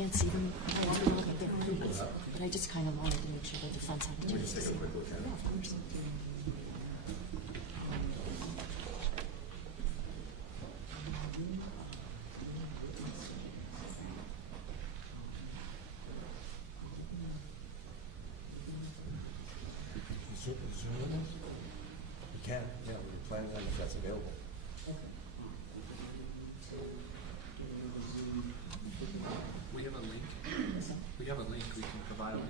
can't see them. I want to look at their please, but I just kind of wanted to make sure that the fence had a chance to see them. Yeah, of course. You can, yeah, we're planning on if that's available. We have a link. We have a link. We can provide a link.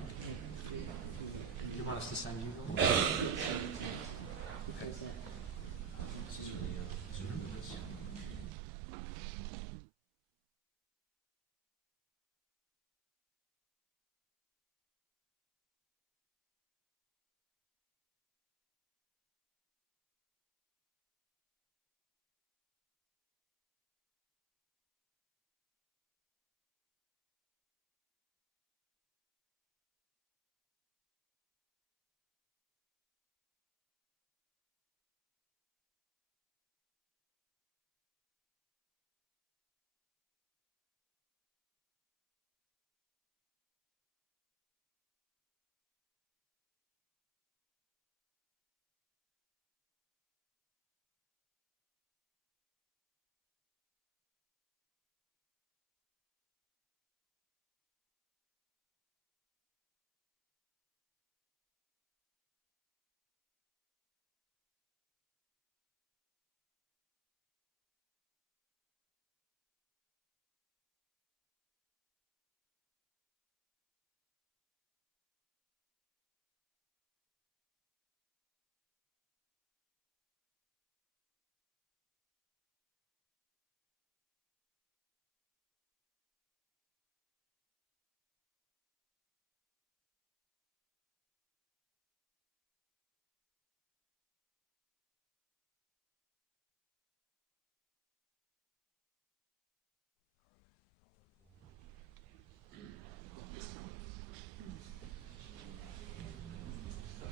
You want us to send you the link? Okay. This is really Zoom with this.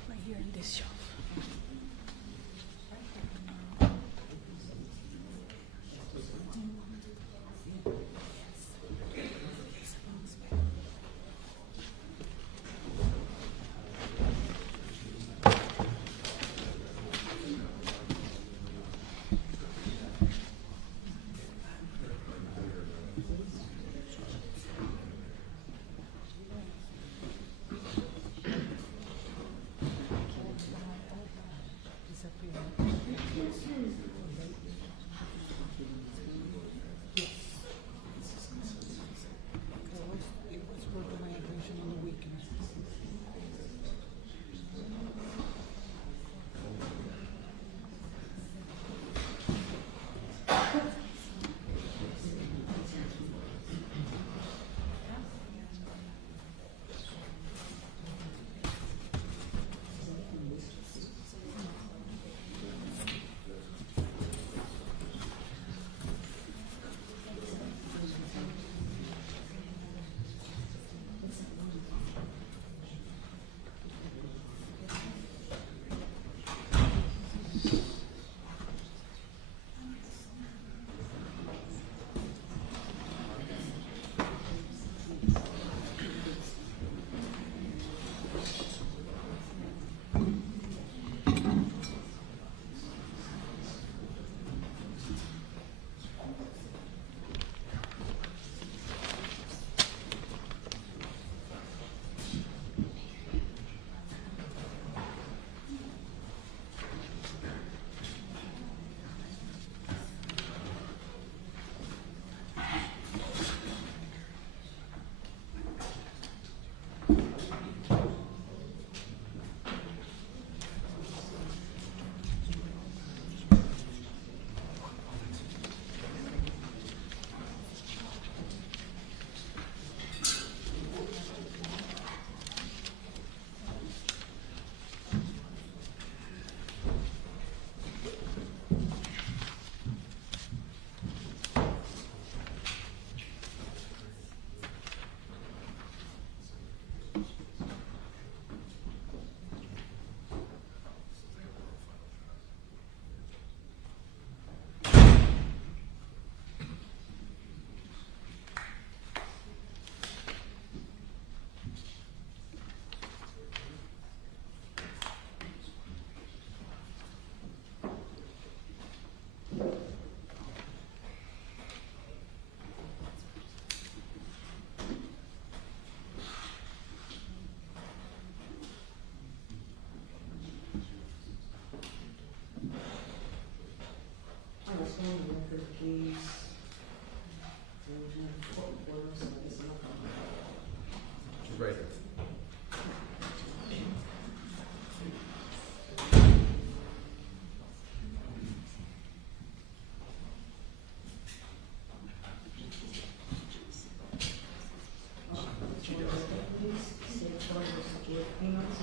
Right here in this shelf.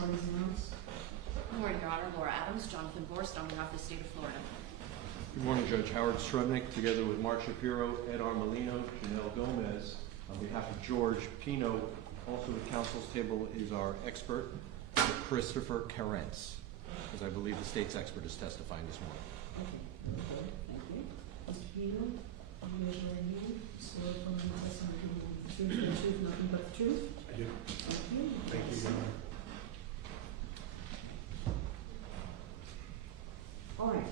parties announced? Good morning, Your Honor. Laura Adams, Jonathan Borst, on behalf of the state of Florida. Good morning, Judge Howard Srebnick, together with Mark Shapiro, Ed Armelino, Janelle Gomez. On behalf of George Pino, also at counsel's table is our expert, Christopher Carentz, because I believe the state's expert is testifying this morning. Okay, thank you. Mr. Pino, you raise your right hand, swear from the testimony the truth, the truth, nothing but the truth? I do. Thank you. Thank you, Your Honor. All right,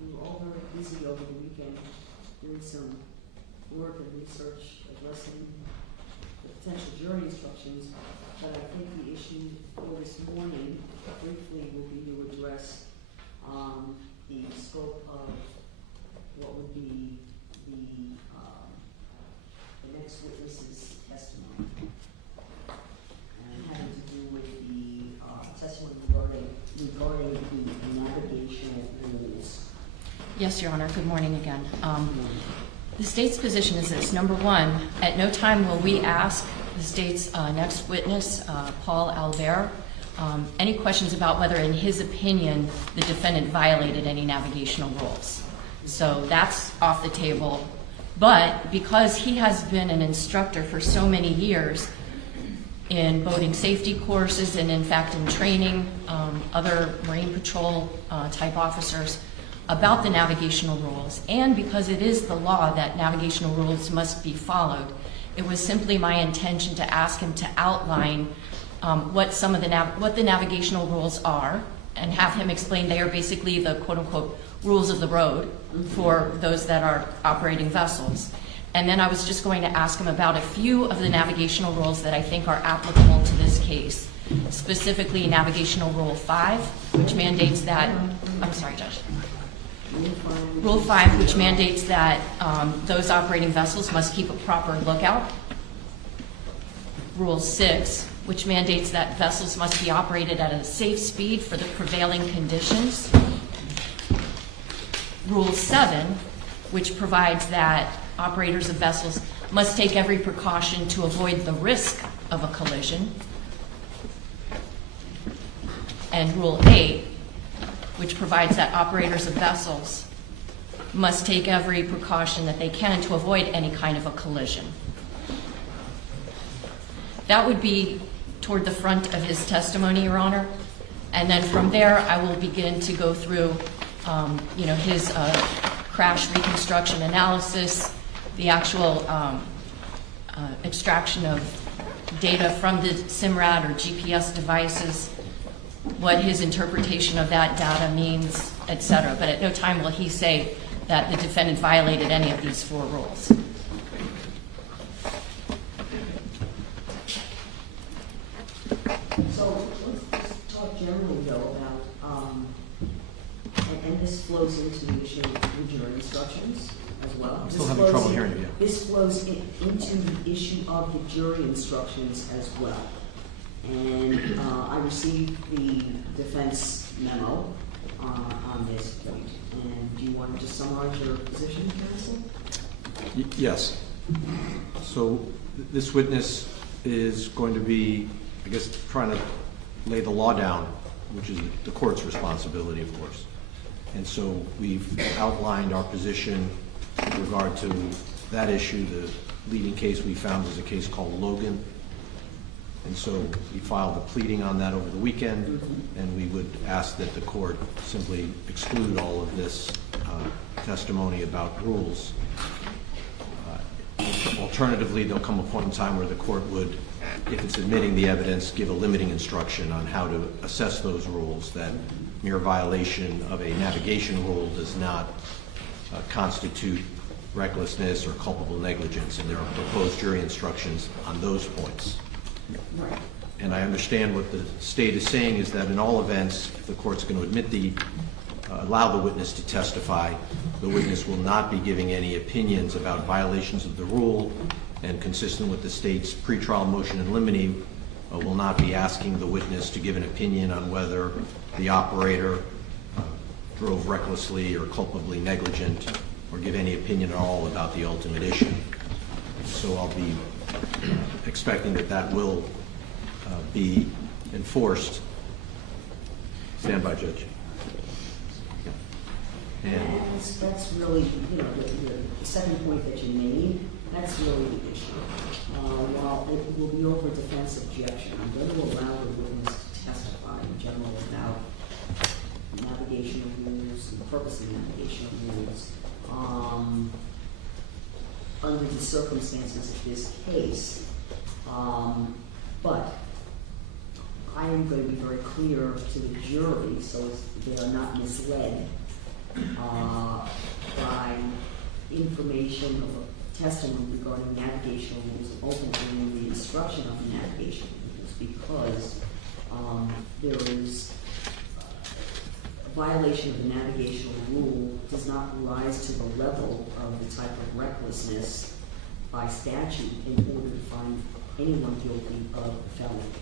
we were all very busy over the weekend doing some work and research addressing the potential jury instructions, but I think the issue for this morning briefly will be to address the scope of what would be the next witness's testimony. And having to do with the testimony regarding the navigational rules. Yes, Your Honor. Good morning again. The state's position is this. Number one, at no time will we ask the state's next witness, Paul Albert, any questions about whether, in his opinion, the defendant violated any navigational rules. So that's off the table. But because he has been an instructor for so many years in boating safety courses and, in fact, in training other Marine Patrol type officers about the navigational rules, and because it is the law that navigational rules must be followed, it was simply my intention to ask him to outline what the navigational rules are, and have him explain they are basically the quote-unquote rules of the road for those that are operating vessels. And then I was just going to ask him about a few of the navigational rules that I think are applicable to this case, specifically Navigational Rule 5, which mandates that, I'm sorry, Judge. Rule 5, which mandates that those operating vessels must keep a proper lookout. Rule 6, which mandates that vessels must be operated at a safe speed for the prevailing conditions. Rule 7, which provides that operators of vessels must take every precaution to avoid the risk of a collision. And Rule 8, which provides that operators of vessels must take every precaution that they can to avoid any kind of a collision. That would be toward the front of his testimony, Your Honor. And then from there, I will begin to go through, his crash reconstruction analysis, the actual extraction of data from the SIMRAD or GPS devices, what his interpretation of that data means, etc. But at no time will he say that the defendant violated any of these 4 rules. So let's just talk generally, though, about, and this flows into the issue of the jury instructions as well. I'm still having trouble hearing you. This flows into the issue of the jury instructions as well. And I received the defense memo on this point. And do you want to just summarize your position, counsel? Yes. So this witness is going to be, I guess, trying to lay the law down, which is the court's responsibility, of course. And so we've outlined our position with regard to that issue. The leading case we found was a case called Logan. And so we filed a pleading on that over the weekend, and we would ask that the court simply exclude all of this testimony about rules. Alternatively, there'll come a point in time where the court would, if it's admitting the evidence, give a limiting instruction on how to assess those rules, that mere violation of a navigation rule does not constitute recklessness or culpable negligence, and there are proposed jury instructions on those points. Right. And I understand what the state is saying is that in all events, if the court's going to admit allow the witness to testify, the witness will not be giving any opinions about violations of the rule, and consistent with the state's pretrial motion in limine, will not be asking the witness to give an opinion on whether the operator drove recklessly or culpably negligent, or give any opinion at all about the ultimate issue. So I'll be expecting that that will be enforced. Stand by, Judge. And That's really, you know, the second point that you made, that's really the issue. While it will be over defense objection, I'm going to allow the witness to testify in general about navigational rules and the purpose of navigational rules. Under the circumstances of this case, but I am going to be very clear to the jury so they are not misled by information or testimony regarding navigational rules, and ultimately the instruction of the navigational rules, because there is a violation of the navigational rule does not rise to the level of the type of recklessness by statute in order to find anyone guilty of a felony.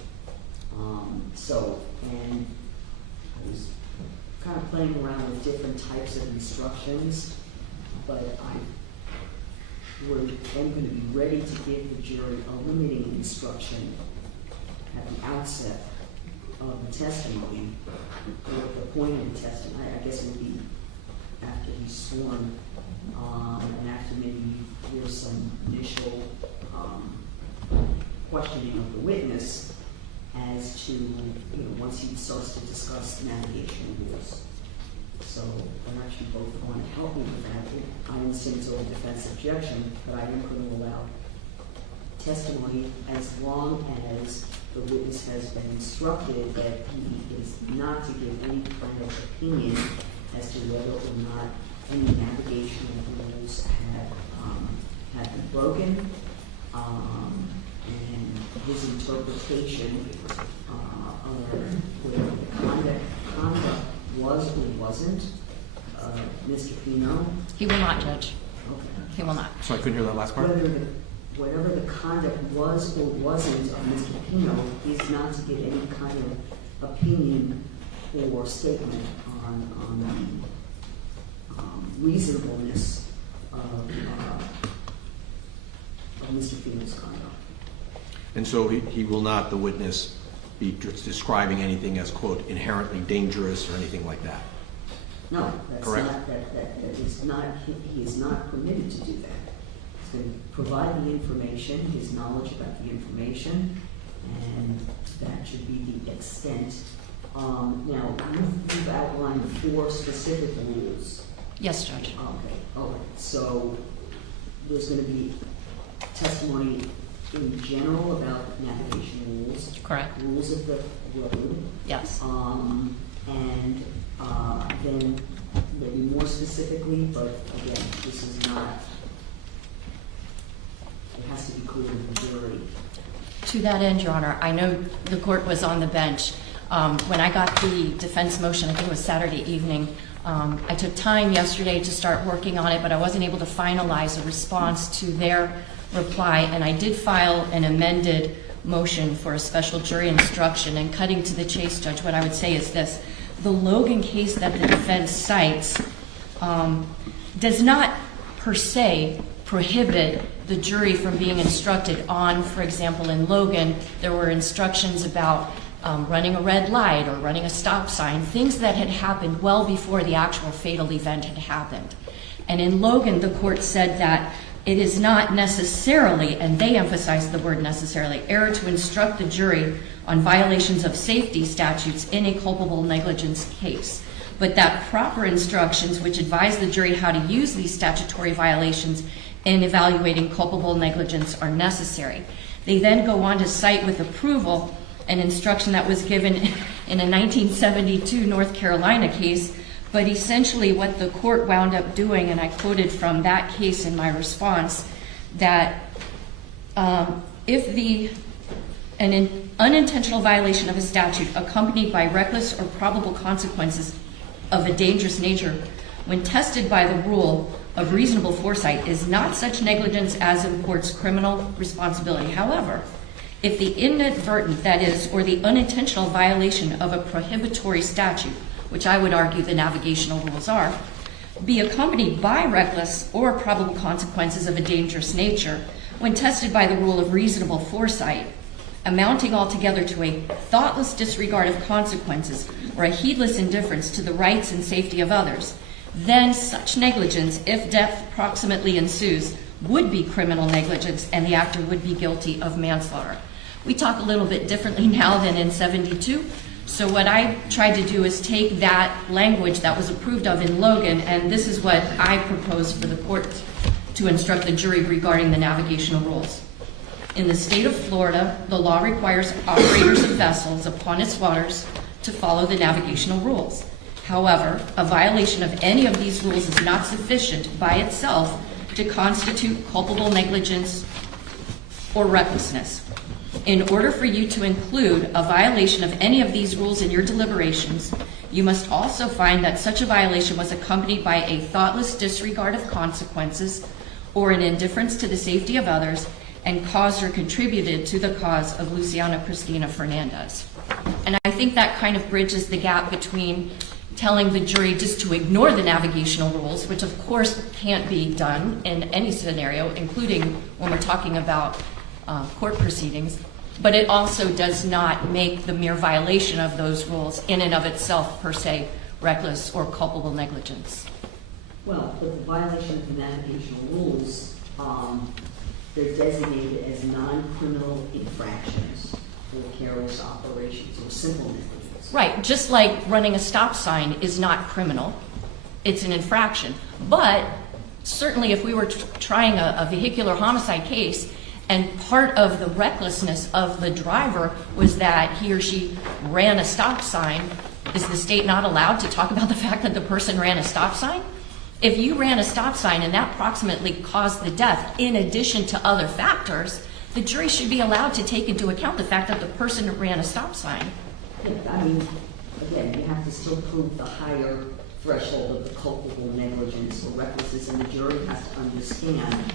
And I was kind of playing around with different types of instructions, but I am going to be ready to give the jury a limiting instruction at the outset of the testimony, or the point of the testimony. I guess it would be after he's sworn, and after maybe there's some initial questioning of the witness as to, you know, once he starts to discuss navigation rules. So I'm actually both going to help me with that. I understand it's over defense objection, but I am going to allow testimony as long as the witness has been instructed that he is not to give any kind of opinion as to whether or not any navigational rules have been broken, and his interpretation of whether the conduct was or wasn't Mr. Pino. He will not, Judge. Okay. He will not. so I couldn't hear that last part. Whatever the conduct was or wasn't of Mr. Pino, he's not to give any kind of opinion or statement on the reasonableness of Mr. Pino's conduct. And so he will not, the witness, be describing anything as, quote, inherently dangerous or anything like that? No, that's Correct. not, that is not, he is not permitted to do that. He's going to provide the information, his knowledge about the information, and that should be the extent. Now, you've outlined 4 specific rules. Yes, Judge. Okay, all right. So there's going to be testimony in general about navigation rules. Correct. Rules of the road. Yes. And then maybe more specifically, but again, this is not, it has to be clear to the jury. To that end, Your Honor, I know the court was on the bench. When I got the defense motion, I think it was Saturday evening, I took time yesterday to start working on it, but I wasn't able to finalize a response to their reply, and I did file an amended motion for a special jury instruction. And cutting to the chase, Judge, what I would say is this. The Logan case that the defense cites does not per se prohibit the jury from being instructed on, for example, in Logan, there were instructions about running a red light or running a stop sign, things that had happened well before the actual fatal event had happened. And in Logan, the court said that it is not necessarily, and they emphasized the word necessarily, error to instruct the jury on violations of safety statutes in a culpable negligence case, but that proper instructions which advise the jury how to use these statutory violations in evaluating culpable negligence are necessary. They then go on to cite with approval an instruction that was given in a 1972 North Carolina case, but essentially what the court wound up doing, and I quoted from that case in my response, that if an unintentional violation of a statute accompanied by reckless or probable consequences of a dangerous nature, when tested by the rule of reasonable foresight, is not such negligence as imports criminal responsibility. However, if the inadvertent, that is, or the unintentional violation of a prohibitory statute, which I would argue the navigational rules are, be accompanied by reckless or probable consequences of a dangerous nature, when tested by the rule of reasonable foresight, amounting altogether to a thoughtless disregard of consequences or a heedless indifference to the rights and safety of others, then such negligence, if death proximately ensues, would be criminal negligence and the actor would be guilty of manslaughter. We talk a little bit differently now than in 72. So what I tried to do is take that language that was approved of in Logan, and this is what I propose for the court to instruct the jury regarding the navigational rules. In the state of Florida, the law requires operators of vessels upon its waters to follow the navigational rules. However, a violation of any of these rules is not sufficient by itself to constitute culpable negligence or recklessness. In order for you to include a violation of any of these rules in your deliberations, you must also find that such a violation was accompanied by a thoughtless disregard of consequences or an indifference to the safety of others and caused or contributed to the cause of Luciana Cristina Fernandez. And I think that kind of bridges the gap between telling the jury just to ignore the navigational rules, which of course can't be done in any scenario, including when we're talking about court proceedings, but it also does not make the mere violation of those rules in and of itself per se reckless or culpable negligence. Well, but the violation of the navigational rules, they're designated as non-criminal infractions or careless operations or simple negligence. Right, just like running a stop sign is not criminal, it's an infraction. But certainly if we were trying a vehicular homicide case and part of the recklessness of the driver was that he or she ran a stop sign, is the state not allowed to talk about the fact that the person ran a stop sign? If you ran a stop sign and that proximately caused the death in addition to other factors, the jury should be allowed to take into account the fact that the person ran a stop sign. Yeah, I mean, again, you have to still prove the higher threshold of the culpable negligence or recklessness, and the jury has to understand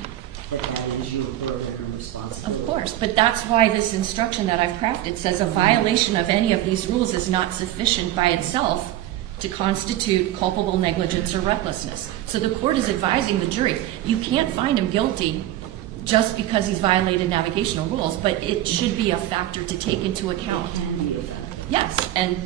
that that is your burden and responsibility. Of course, but that's why this instruction that I've crafted says a violation of any of these rules is not sufficient by itself to constitute culpable negligence or recklessness. So the court is advising the jury, you can't find him guilty just because he's violated navigational rules, but it should be a factor to take into account. It can be a factor. Yes, and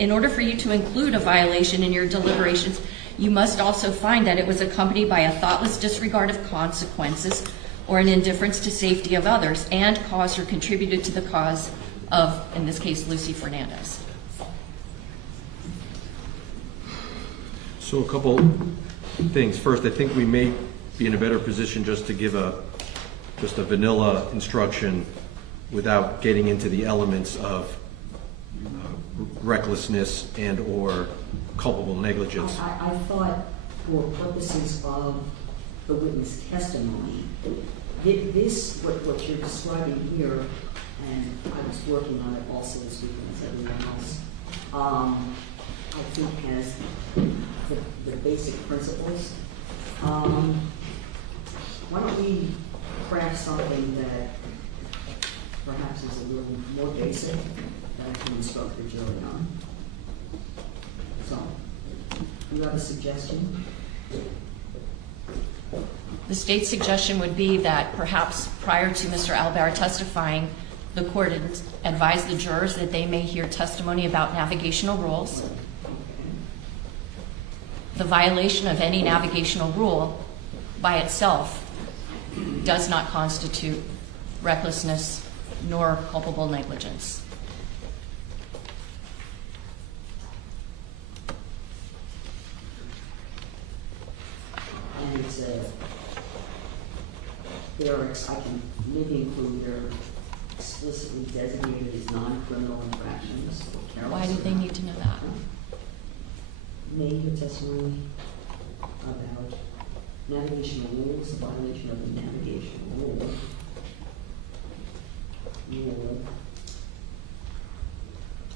in order for you to include a violation in your deliberations, you must also find that it was accompanied by a thoughtless disregard of consequences or an indifference to safety of others and caused or contributed to the cause of, in this case, Lucy Fernandez. So a couple things. First, I think we may be in a better position just to give just a vanilla instruction without getting into the elements of recklessness and or culpable negligence. I thought for purposes of the witness testimony, this, what you're describing here, and I was working on it also this weekend as everyone else, I think has the basic principles. Why don't we craft something that perhaps is a little more basic that I can instruct the jury on? So, you have a suggestion? The state's suggestion would be that perhaps prior to Mr. Albert testifying, the court advised the jurors that they may hear testimony about navigational rules. The violation of any navigational rule by itself does not constitute recklessness nor culpable negligence. And it's I can maybe include they're explicitly designated as non-criminal infractions. Why do they need to know that? May hear testimony about navigational rules, a violation of the navigational rule.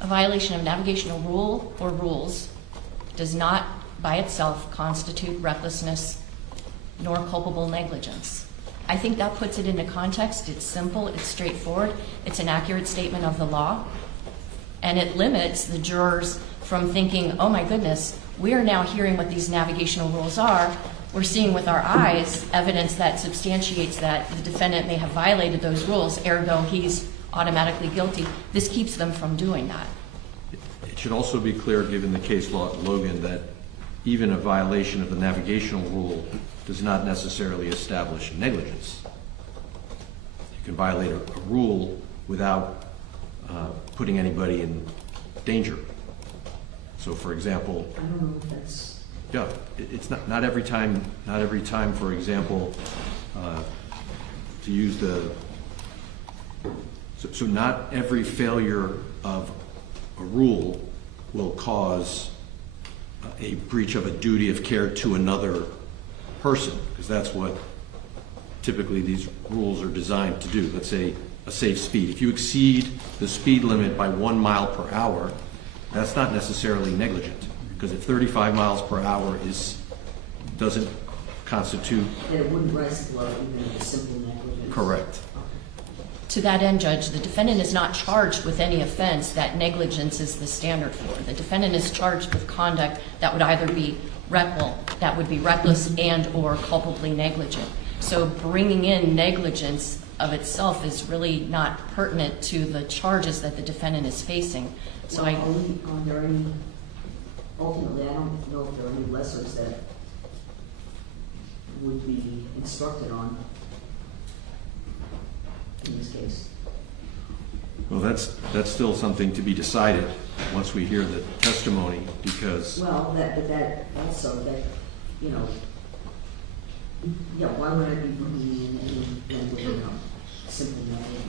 A violation of navigational rule or rules does not by itself constitute recklessness nor culpable negligence. I think that puts it into context. It's simple, it's straightforward, it's an accurate statement of the law, and it limits the jurors from thinking, oh my goodness, we are now hearing what these navigational rules are. we're seeing with our eyes evidence that substantiates that the defendant may have violated those rules, ergo he's automatically guilty. This keeps them from doing that. It should also be clear, given the case law at Logan, that even a violation of the navigational rule does not necessarily establish negligence. You can violate a rule without putting anybody in danger. So, for example, I don't know if that's, yeah, it's not every time. Not every time, for example, to use the. So not every failure of a rule will cause a breach of a duty of care to another person, because that's what typically these rules are designed to do. Let's say a safe speed. If you exceed the speed limit by 1 mile per hour, that's not necessarily negligent, because if 35 miles per hour doesn't constitute. that it wouldn't rise to the level even of a simple negligence. Correct. To that end, Judge, the defendant is not charged with any offense that negligence is the standard for. The defendant is charged with conduct that would either be reckless and or culpably negligent. So bringing in negligence of itself is really not pertinent to the charges that the defendant is facing. So Well, are there any, ultimately, I don't know if there are any lessons that would be instructed on in this case. Well, that's still something to be decided once we hear the testimony, because Well, that also, that, you know, yeah, why would I be bringing in any, you know, simple negligence?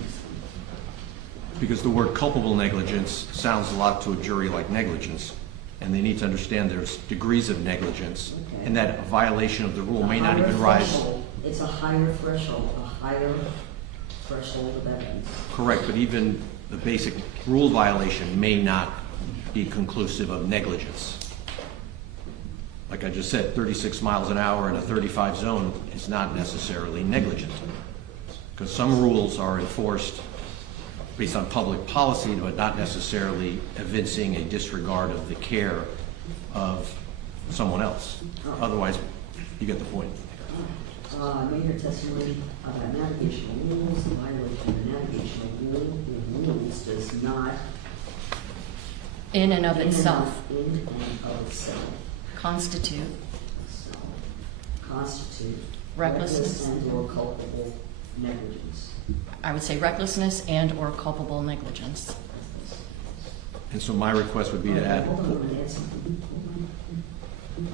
because the word culpable negligence sounds a lot to a jury like negligence, and they need to understand there's degrees of negligence, Okay. and that a violation of the rule may not A higher even rise. threshold. It's a higher threshold of evidence. Correct, but even the basic rule violation may not be conclusive of negligence. Like I just said, 36 miles an hour in a 35 zone is not necessarily negligent, because some rules are enforced based on public policy, but not necessarily evincing a disregard of the care of someone else. Otherwise, you get the point. Made her testimony about navigational rules, the violation of navigational rules does not. in and of itself In and of itself. constitute Constitute. Recklessness. And or culpable negligence. I would say recklessness and or culpable negligence. And so my request would be to add. Hold on, I'm gonna add something. Hold on.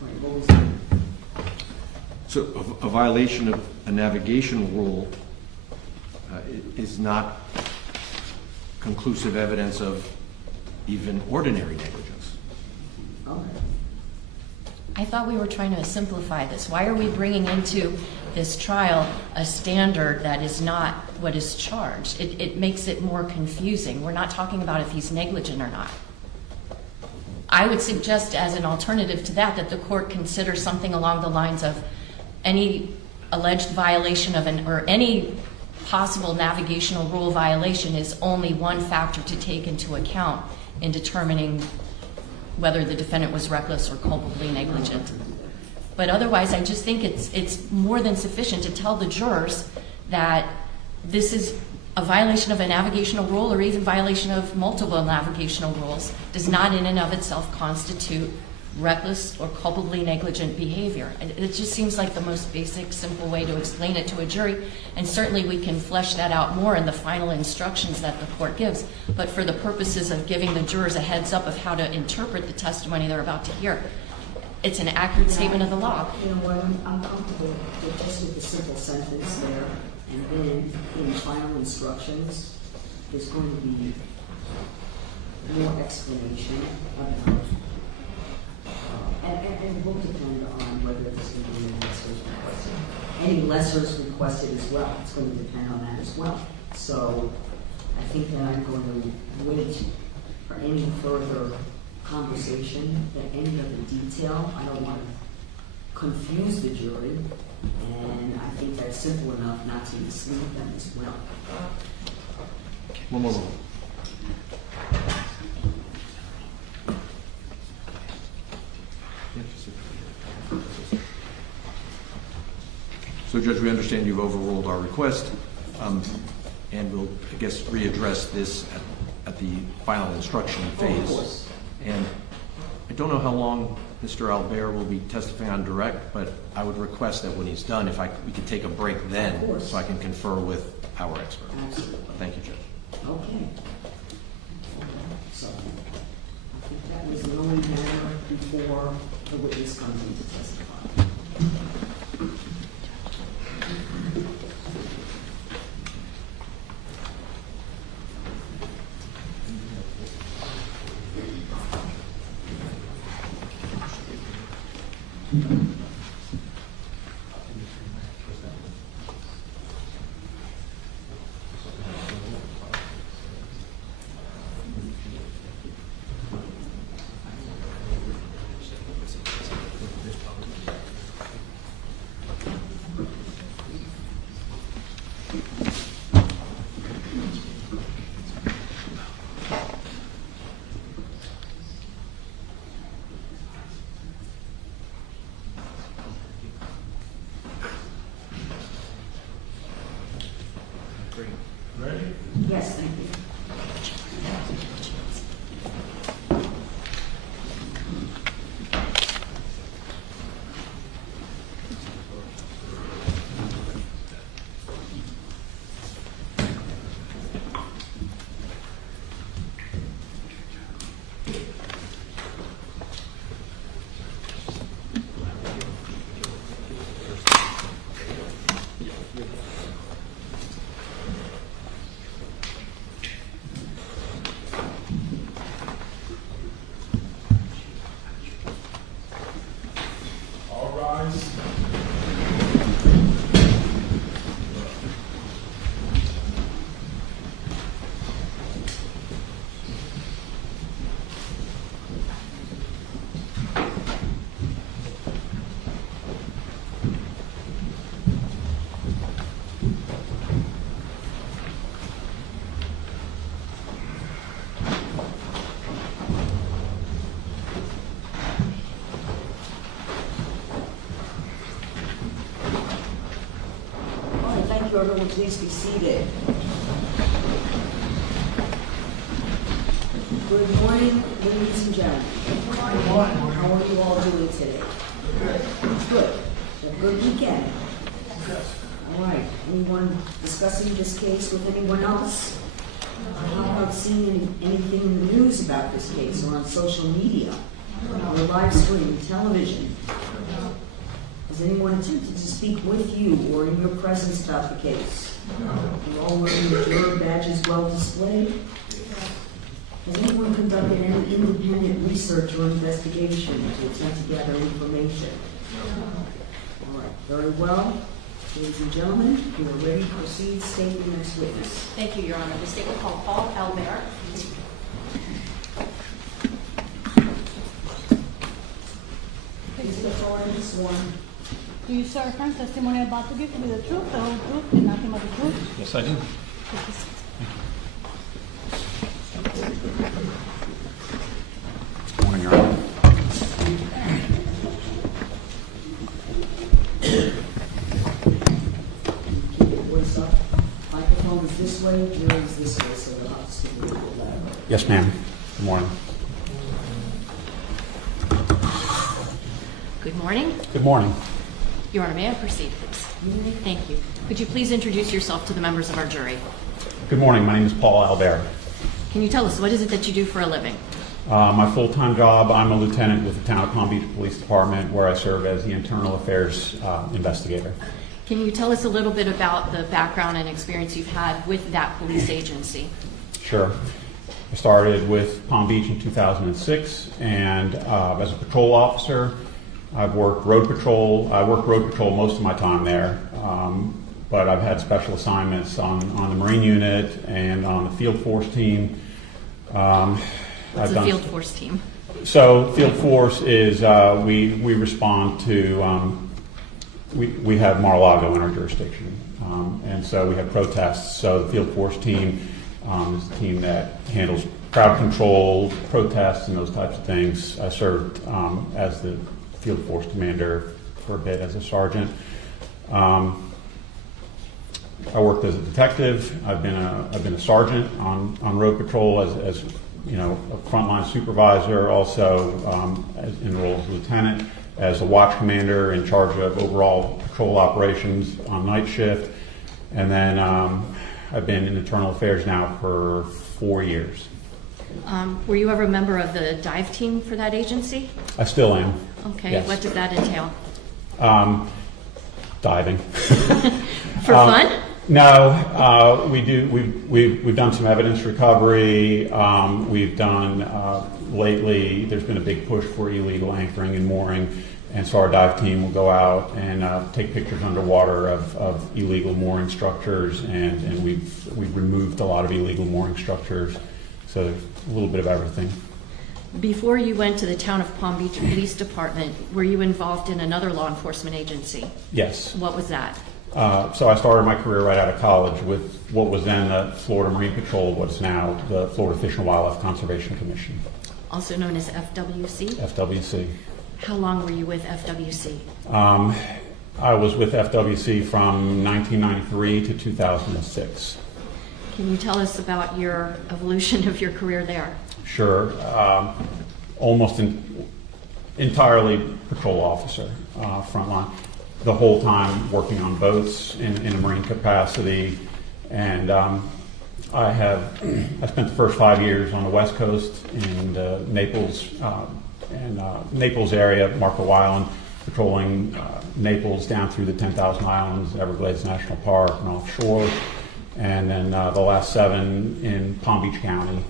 Right, what was that? So a violation of a navigational rule is not conclusive evidence of even ordinary negligence. Okay. I thought we were trying to simplify this. Why are we bringing into this trial a standard that is not what is charged? It makes it more confusing. We're not talking about if he's negligent or not. I would suggest as an alternative to that, that the court consider something along the lines of any alleged violation of or any possible navigational rule violation is only one factor to take into account in determining whether the defendant was reckless or culpably negligent. But otherwise, I just think it's more than sufficient to tell the jurors that this is a violation of a navigational rule or even violation of multiple navigational rules does not in and of itself constitute reckless or culpably negligent behavior. It just seems like the most basic, simple way to explain it to a jury, and certainly we can flesh that out more in the final instructions that the court gives. But for the purposes of giving the jurors a heads up of how to interpret the testimony they're about to hear, it's an accurate statement of the law. You know what, I'm comfortable with just with the simple sentence there, and then in the final instructions, there's going to be more explanation about, and it will depend on whether there's going to be any lessers requested. Any lessers requested as well, it's going to depend on that as well. So I think that I'm going to wait for any further conversation, that any other detail. I don't want to confuse the jury, and I think that's simple enough not to mislead them as well. One more. So, Judge, we understand you've overruled our request, and we'll, I guess, readdress this at the final instruction phase. Of course. And I don't know how long Mr. Albert will be testifying on direct, but I would request that when he's done, we could take a break then, Of course. so I can confer with our expert. Absolutely. Thank you, Judge. Okay. So, I think that was the only matter before the witness comes in to testify. Yes, thank you. Everyone, please be seated. Good morning, ladies and gentlemen. Good morning. How are you all doing today? Good. A good weekend. All right. Anyone discussing this case with anyone else? How about seeing anything in the news about this case or on social media or live stream, television? Has anyone attempted to speak with you or in your presence about the case? You all wearing your juror badges well displayed? Has anyone conducted any independent research or investigation to attempt to gather information? All right, very well. Ladies and gentlemen, you are ready to proceed. State the next witness. Thank you, Your Honor. The state will call Paul Albert. Please step forward and be sworn. Do you swear affirm testimony about to give to be the truth, the whole truth, and nothing but the truth? Yes, I do. Good morning, Your Honor. Keep your voice up. Microphone is this way, jury is this way, so the house is going to be loud. Yes, ma'am. Good morning. Good morning. Good morning. Your Honor, may I proceed, please? Thank you. Could you please introduce yourself to the members of our jury? Good morning. My name is Paul Albert. Can you tell us, what is it that you do for a living? My full-time job, I'm a lieutenant with the Town of Palm Beach Police Department, where I serve as the internal affairs investigator. Can you tell us a little bit about the background and experience you've had with that police agency? Sure. I started with Palm Beach in 2006, and as a patrol officer, I've worked road patrol. I worked road patrol most of my time there, but I've had special assignments on the Marine unit and on the field force team. What's a field force team? So field force is, we respond to, we have Mar-a-Lago in our jurisdiction. And so we have protests. So the field force team is the team that handles crowd control, protests, and those types of things. I served as the field force commander for a bit as a sergeant. I worked as a detective. I've been a sergeant on road patrol as you know, a frontline supervisor, also in role as lieutenant, as a watch commander in charge of overall patrol operations on night shift. And then I've been in internal affairs now for 4 years. Were you ever a member of the dive team for that agency? I still am. Okay, Yes. what did that entail? Diving. For fun? No, we do. We've done some evidence recovery. We've done lately. There's been a big push for illegal anchoring and mooring, and so our dive team will go out and take pictures underwater of illegal mooring structures, and we've removed a lot of illegal mooring structures. So there's a little bit of everything. Before you went to the Town of Palm Beach Police Department, were you involved in another law enforcement agency? Yes. What was that? So I started my career right out of college with what was then the Florida Marine Patrol, what's now the Florida Fish and Wildlife Conservation Commission, Also known as FWC? FWC. How long were you with FWC? I was with FWC from 1993 to 2006. Can you tell us about your evolution of your career there? Sure. Almost entirely patrol officer, frontline. The whole time working on boats in a marine capacity. And I spent the first 5 years on the West Coast in Naples Naples area, Marco Island, patrolling Naples down through the 10,000 Islands, Everglades National Park, and offshore. And then the last 7 in Palm Beach County.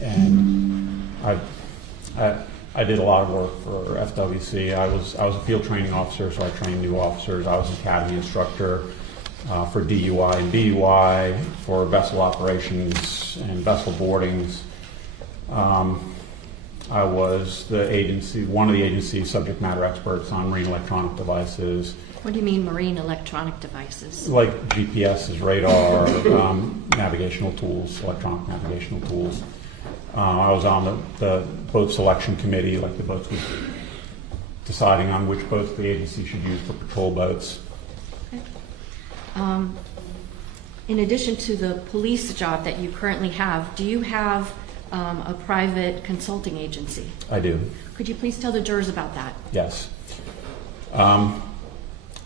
And I did a lot of work for FWC. I was a field training officer, so I trained new officers. I was an academy instructor for DUI and BUI, for vessel operations and vessel boardings. I was one of the agency's subject matter experts on marine electronic devices. What do you mean marine electronic devices? Like GPSs, radar, navigational tools, electronic navigational tools. I was on the boat selection committee, like the boats was deciding on which boats the agency should use for patrol boats. Okay. In addition to the police job that you currently have, do you have a private consulting agency? I do. Could you please tell the jurors about that? Yes.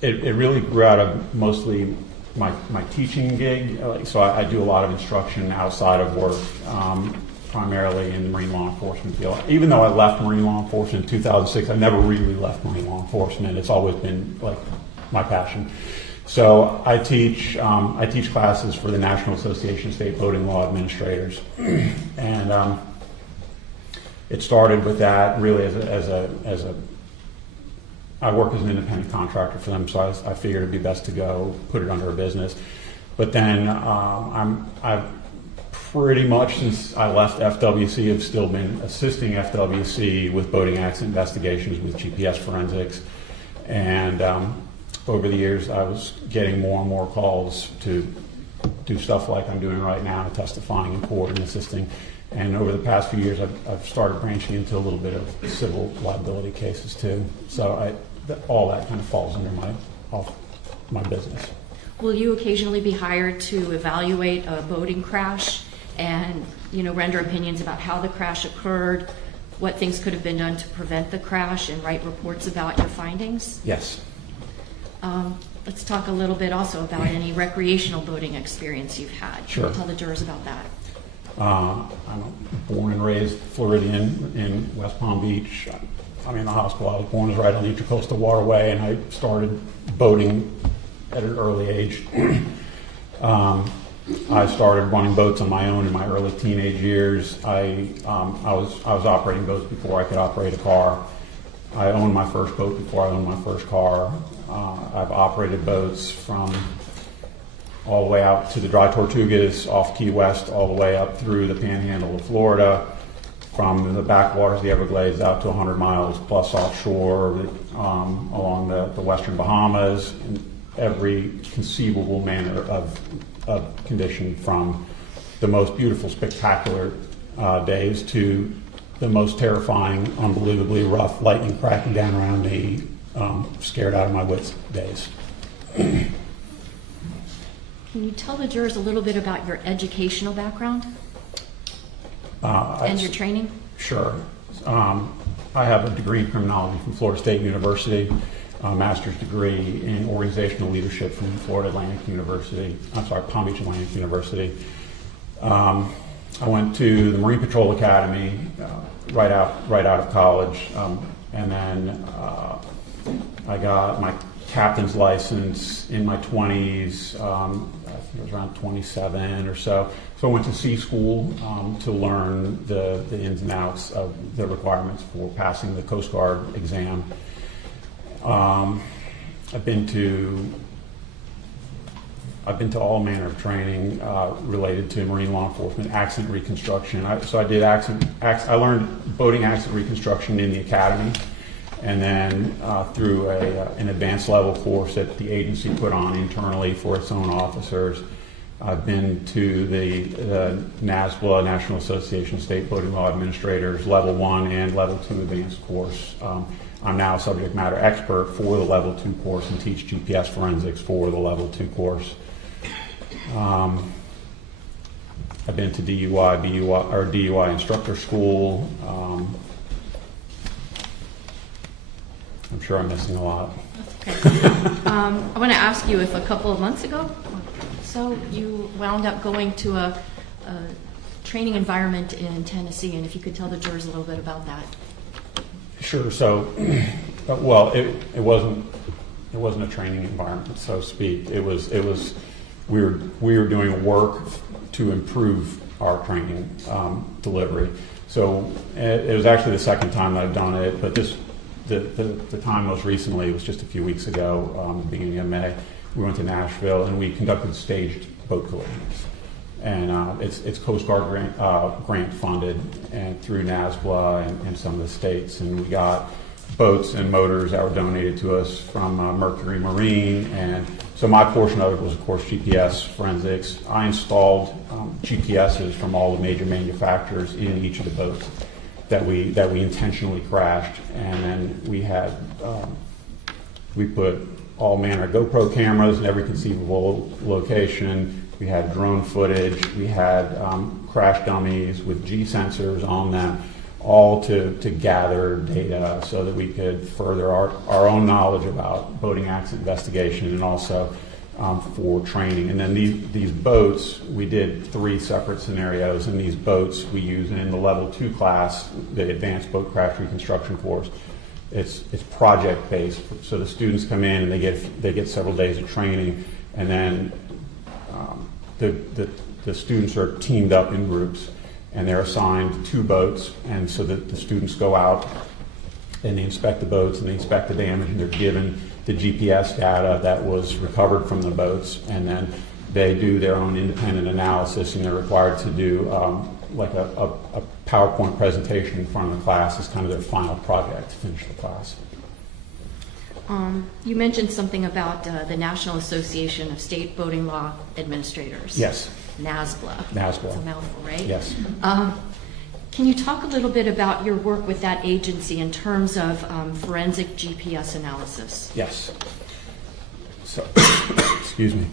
It really grew out of mostly my teaching gig. So I do a lot of instruction outside of work, primarily in the marine law enforcement field. Even though I left marine law enforcement in 2006, I never really left marine law enforcement. It's always been like my passion. So I teach classes for the National Association of State Boating Law Administrators, and it started with that really as a I work as an independent contractor for them, so I figured it'd be best to go put it under a business. But then I've pretty much since I left FWC have still been assisting FWC with boating accident investigations with GPS forensics, and over the years I was getting more and more calls to do stuff like I'm doing right now, testifying in court and assisting. And over the past few years, I've started branching into a little bit of civil liability cases too. So all that kind of falls under my business. Will you occasionally be hired to evaluate a boating crash and render opinions about how the crash occurred, what things could have been done to prevent the crash, and write reports about your findings? Yes. Let's talk a little bit also about any recreational boating experience you've had. Sure. Tell the jurors about that. I'm born and raised Floridian in West Palm Beach. I mean, the hospital I was born is right on the Intracoastal Waterway, and I started boating at an early age. I started running boats on my own in my early teenage years. I was operating boats before I could operate a car. I owned my first boat before I owned my first car. I've operated boats from all the way out to the Dry Tortugas off Key West, all the way up through the Panhandle of Florida, from the backwaters of the Everglades out to 100 miles plus offshore, along the western Bahamas, in every conceivable manner of condition, from the most beautiful, spectacular days to the most terrifying, unbelievably rough, lightning cracking down around me, scared out of my wits days. Can you tell the jurors a little bit about your educational background and your training? Sure. I have a degree in criminology from Florida State University, a master's degree in organizational leadership from Palm Beach Atlantic University. I went to the Marine Patrol Academy right out of college, and then I got my captain's license in my 20s. I think it was around 27 or so. So I went to sea school to learn the ins and outs of the requirements for passing the Coast Guard exam. I've been to all manner of training related to marine law enforcement, accident reconstruction. I learned boating accident reconstruction in the academy, and then through an advanced level course that the agency put on internally for its own officers. I've been to the NASBLA, National Association of State Boating Law Administrators, Level 1 and Level 2 advanced course. I'm now a subject matter expert for the Level 2 course and teach GPS forensics for the Level 2 course. I've been to DUI instructor school. I'm sure I'm missing a lot. That's okay. I want to ask you if a couple of months ago, so you wound up going to a training environment in Tennessee, and if you could tell the jurors a little bit about that. Sure. So, well, it wasn't a training environment, so to speak. It was we were doing work to improve our training delivery. So it was actually the second time that I've done it, but the time most recently was just a few weeks ago, beginning of May. We went to Nashville and we conducted staged boat collisions. And it's Coast Guard grant funded and through NASBLA and some of the states. And we got boats and motors that were donated to us from Mercury Marine. And so my portion of it was, of course, GPS forensics. I installed GPSs from all the major manufacturers in each of the boats that we intentionally crashed. And then we put all manner of GoPro cameras in every conceivable location. We had drone footage. We had crash dummies with G sensors on them, all to gather data so that we could further our own knowledge about boating accident investigation and also for training. And then these boats, we did 3 separate scenarios. And these boats we use in the Level 2 class, the Advanced Boat Crash Reconstruction course. It's project based, so the students come in and they get several days of training, and then the students are teamed up in groups, and they're assigned 2 boats, and so that the students go out and they inspect the boats and they inspect the damage, and they're given the GPS data that was recovered from the boats, and then they do their own independent analysis, and they're required to do like a PowerPoint presentation in front of the class as kind of their final project to finish the class. You mentioned something about the National Association of State Boating Law Administrators. Yes. NASBLA. NASBLA. It's a mouthful, right? Yes. Can you talk a little bit about your work with that agency in terms of forensic GPS analysis? Yes. So, excuse me.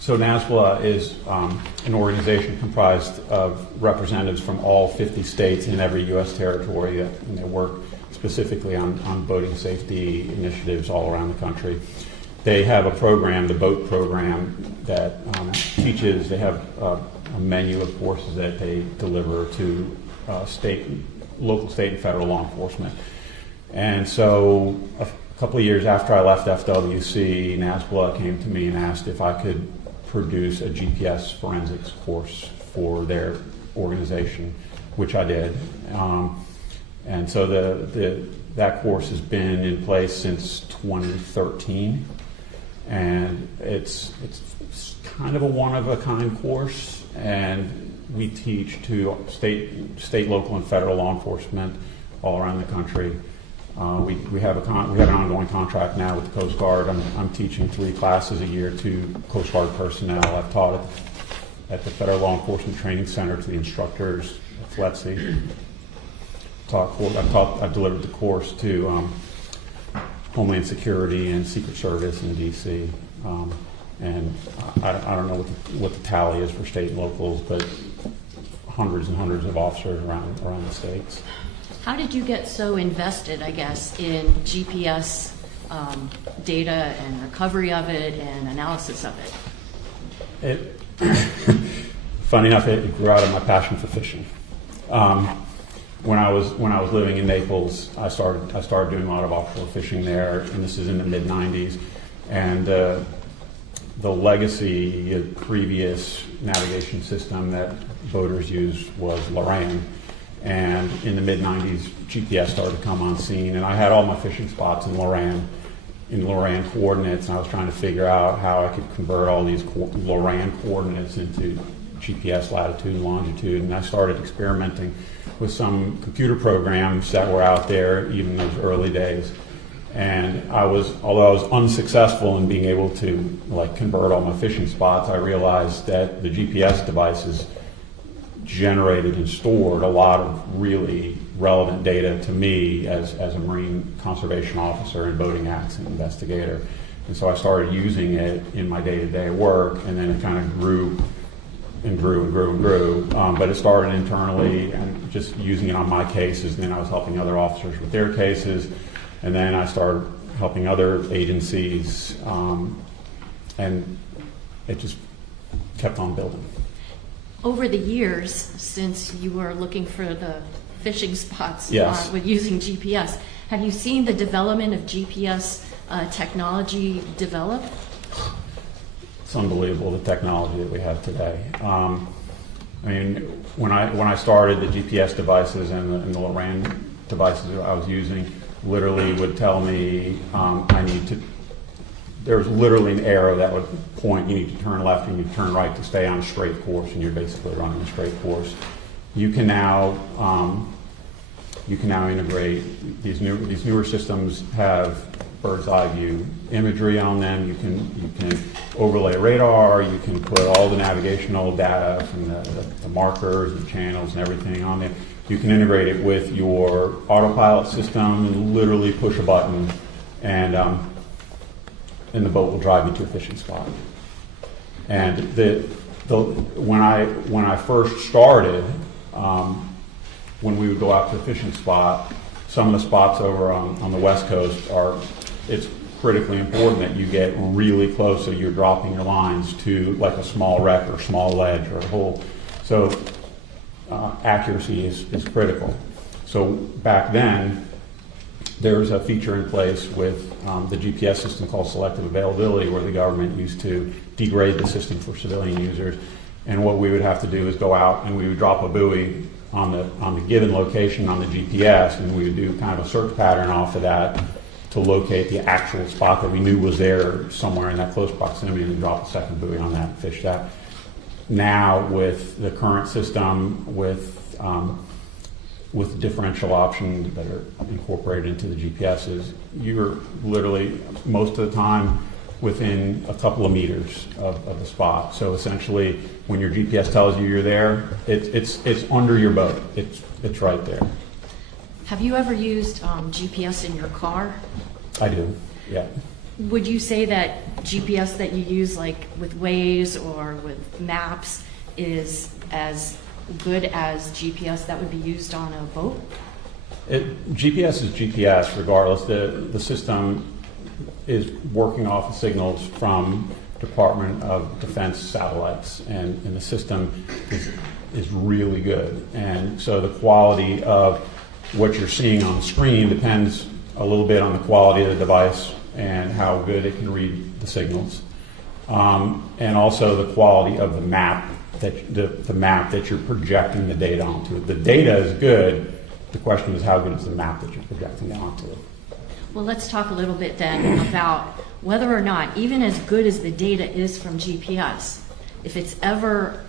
So NASBLA is an organization comprised of representatives from all 50 states in every U.S. territory, and they work specifically on boating safety initiatives all around the country. They have a program, the BOAT program, that teaches. They have a menu of courses that they deliver to local, state, and federal law enforcement. And so a couple of years after I left FWC, NASBLA came to me and asked if I could produce a GPS forensics course for their organization, which I did. And so That course has been in place since 2013, and it's kind of a one-of-a-kind course, and we teach to state, local, and federal law enforcement all around the country. We have an ongoing contract now with the Coast Guard. I'm teaching 3 classes a year to Coast Guard personnel. I've taught at the Federal Law Enforcement Training Center to the instructors at FLETC. I've delivered the course to Homeland Security and Secret Service in D.C. And I don't know what the tally is for state and locals, but hundreds and hundreds of officers around the states. How did you get so invested, I guess, in GPS data and recovery of it and analysis of it? Funny enough, it grew out of my passion for fishing. When I was living in Naples, I started doing a lot of offshore fishing there, and this is in the mid '90s. And the legacy previous navigation system that boaters used was Loran. And in the mid '90s, GPS started to come on scene, and I had all my fishing spots in Loran coordinates, and I was trying to figure out how I could convert all these Loran coordinates into GPS latitude and longitude. And I started experimenting with some computer programs that were out there, even in those early days. And although I was unsuccessful in being able to convert all my fishing spots, I realized that the GPS devices generated and stored a lot of really relevant data to me as a Marine conservation officer and boating accident investigator. And so I started using it in my day-to-day work, and then it kind of grew and grew and grew and grew. But it started internally and just using it on my cases, and then I was helping other officers with their cases, and then I started helping other agencies, and it just kept on building. Over the years, since you were looking for the fishing spots Yes. with using GPS, have you seen the development of GPS technology develop? It's unbelievable, the technology that we have today. I mean, when I started, the GPS devices and the Loran devices that I was using literally would tell me there was literally an arrow that would point, you need to turn left, you need to turn right to stay on a straight course, and you're basically running a straight course. You can now integrate these newer systems have bird's eye view imagery on them. You can overlay radar. You can put all the navigational data from the markers and channels and everything on there. You can integrate it with your autopilot system and literally push a button, and the boat will drive you to a fishing spot. And when I first started, when we would go out to a fishing spot, some of the spots over on the West Coast it's critically important that you get really close so you're dropping your lines to like a small wreck or small ledge or a hole. So accuracy is critical. So back then, there was a feature in place with the GPS system called selective availability, where the government used to degrade the system for civilian users. And what we would have to do is go out and we would drop a buoy on the given location on the GPS, and we would do kind of a search pattern off of that to locate the actual spot that we knew was there somewhere in that close proximity, and then drop a second buoy on that and fish that. Now, with the current system, with differential options that are incorporated into the GPSs, you're literally most of the time within a couple of meters of the spot. So essentially, when your GPS tells you you're there, it's under your boat. It's right there. Have you ever used GPS in your car? I do, yeah. Would you say that GPS that you use, like with Waze or with maps, is as good as GPS that would be used on a boat? GPS is GPS regardless. The system is working off of signals from Department of Defense satellites, and the system is really good. And so the quality of what you're seeing on the screen depends a little bit on the quality of the device and how good it can read the signals, and also the quality of the map that you're projecting the data onto. The data is good, The question is, how good is the map that you're projecting onto it? Well, let's talk a little bit then about whether or not, even as good as the data is from GPS, if it's ever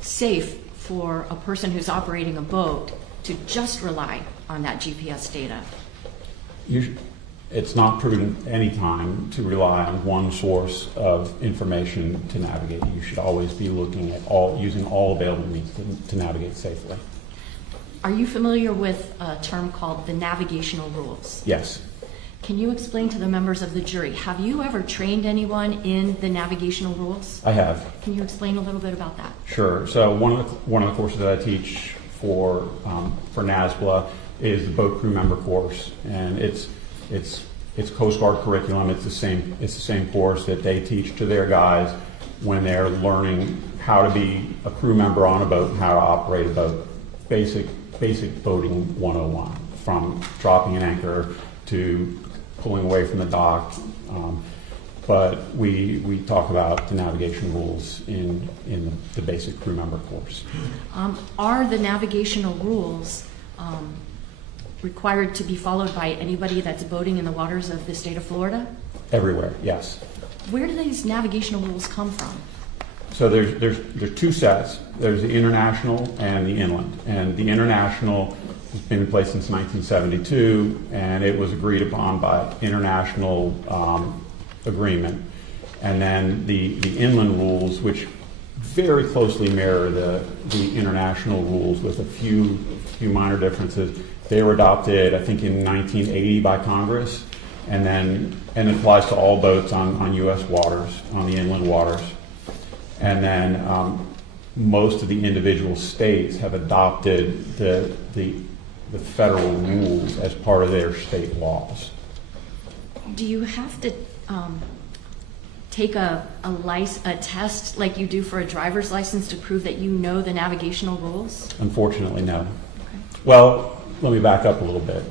safe for a person who's operating a boat to just rely on that GPS data. It's not prudent any time to rely on one source of information to navigate. You should always be looking at using all available means to navigate safely. Are you familiar with a term called the navigational rules? Yes. Can you explain to the members of the jury, have you ever trained anyone in the navigational rules? I have. Can you explain a little bit about that? Sure. So one of the courses that I teach for NASBLA is the boat crew member course, and it's Coast Guard curriculum. It's the same course that they teach to their guys when they're learning how to be a crew member on a boat and how to operate a boat. Basic boating 101, from dropping an anchor to pulling away from the dock. But we talk about the navigation rules in the basic crew member course. Are the navigational rules required to be followed by anybody that's boating in the waters of the state of Florida? Everywhere, yes. Where do these navigational rules come from? So there's two sets. There's the international and the inland. And the international has been in place since 1972, and it was agreed upon by international agreement. And then the inland rules, which very closely mirror the international rules with a few minor differences. They were adopted, I think, in 1980 by Congress, and it applies to all boats on U.S. waters, on the inland waters. And then most of the individual states have adopted the federal rules as part of their state laws. Do you have to take a test like you do for a driver's license to prove that you know the navigational rules? Unfortunately, no. Okay. Well, let me back up a little bit.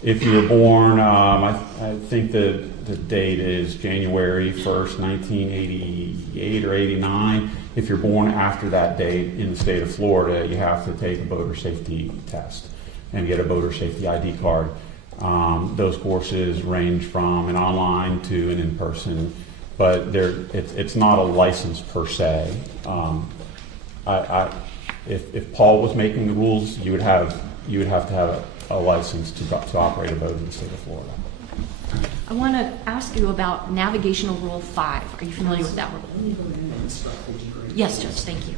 If you were born, I think the date is January 1st, 1988 or 89. If you're born after that date in the state of Florida, you have to take a boater safety test and get a boater safety ID card. Those courses range from an online to an in-person, but it's not a license per se. If Paul was making the rules, you would have to have a license to operate a boat in the state of Florida. I want to ask you about Navigational Rule 5. Are you familiar with that rule? Let me go ahead and instruct the jury. Yes, Judge, thank you.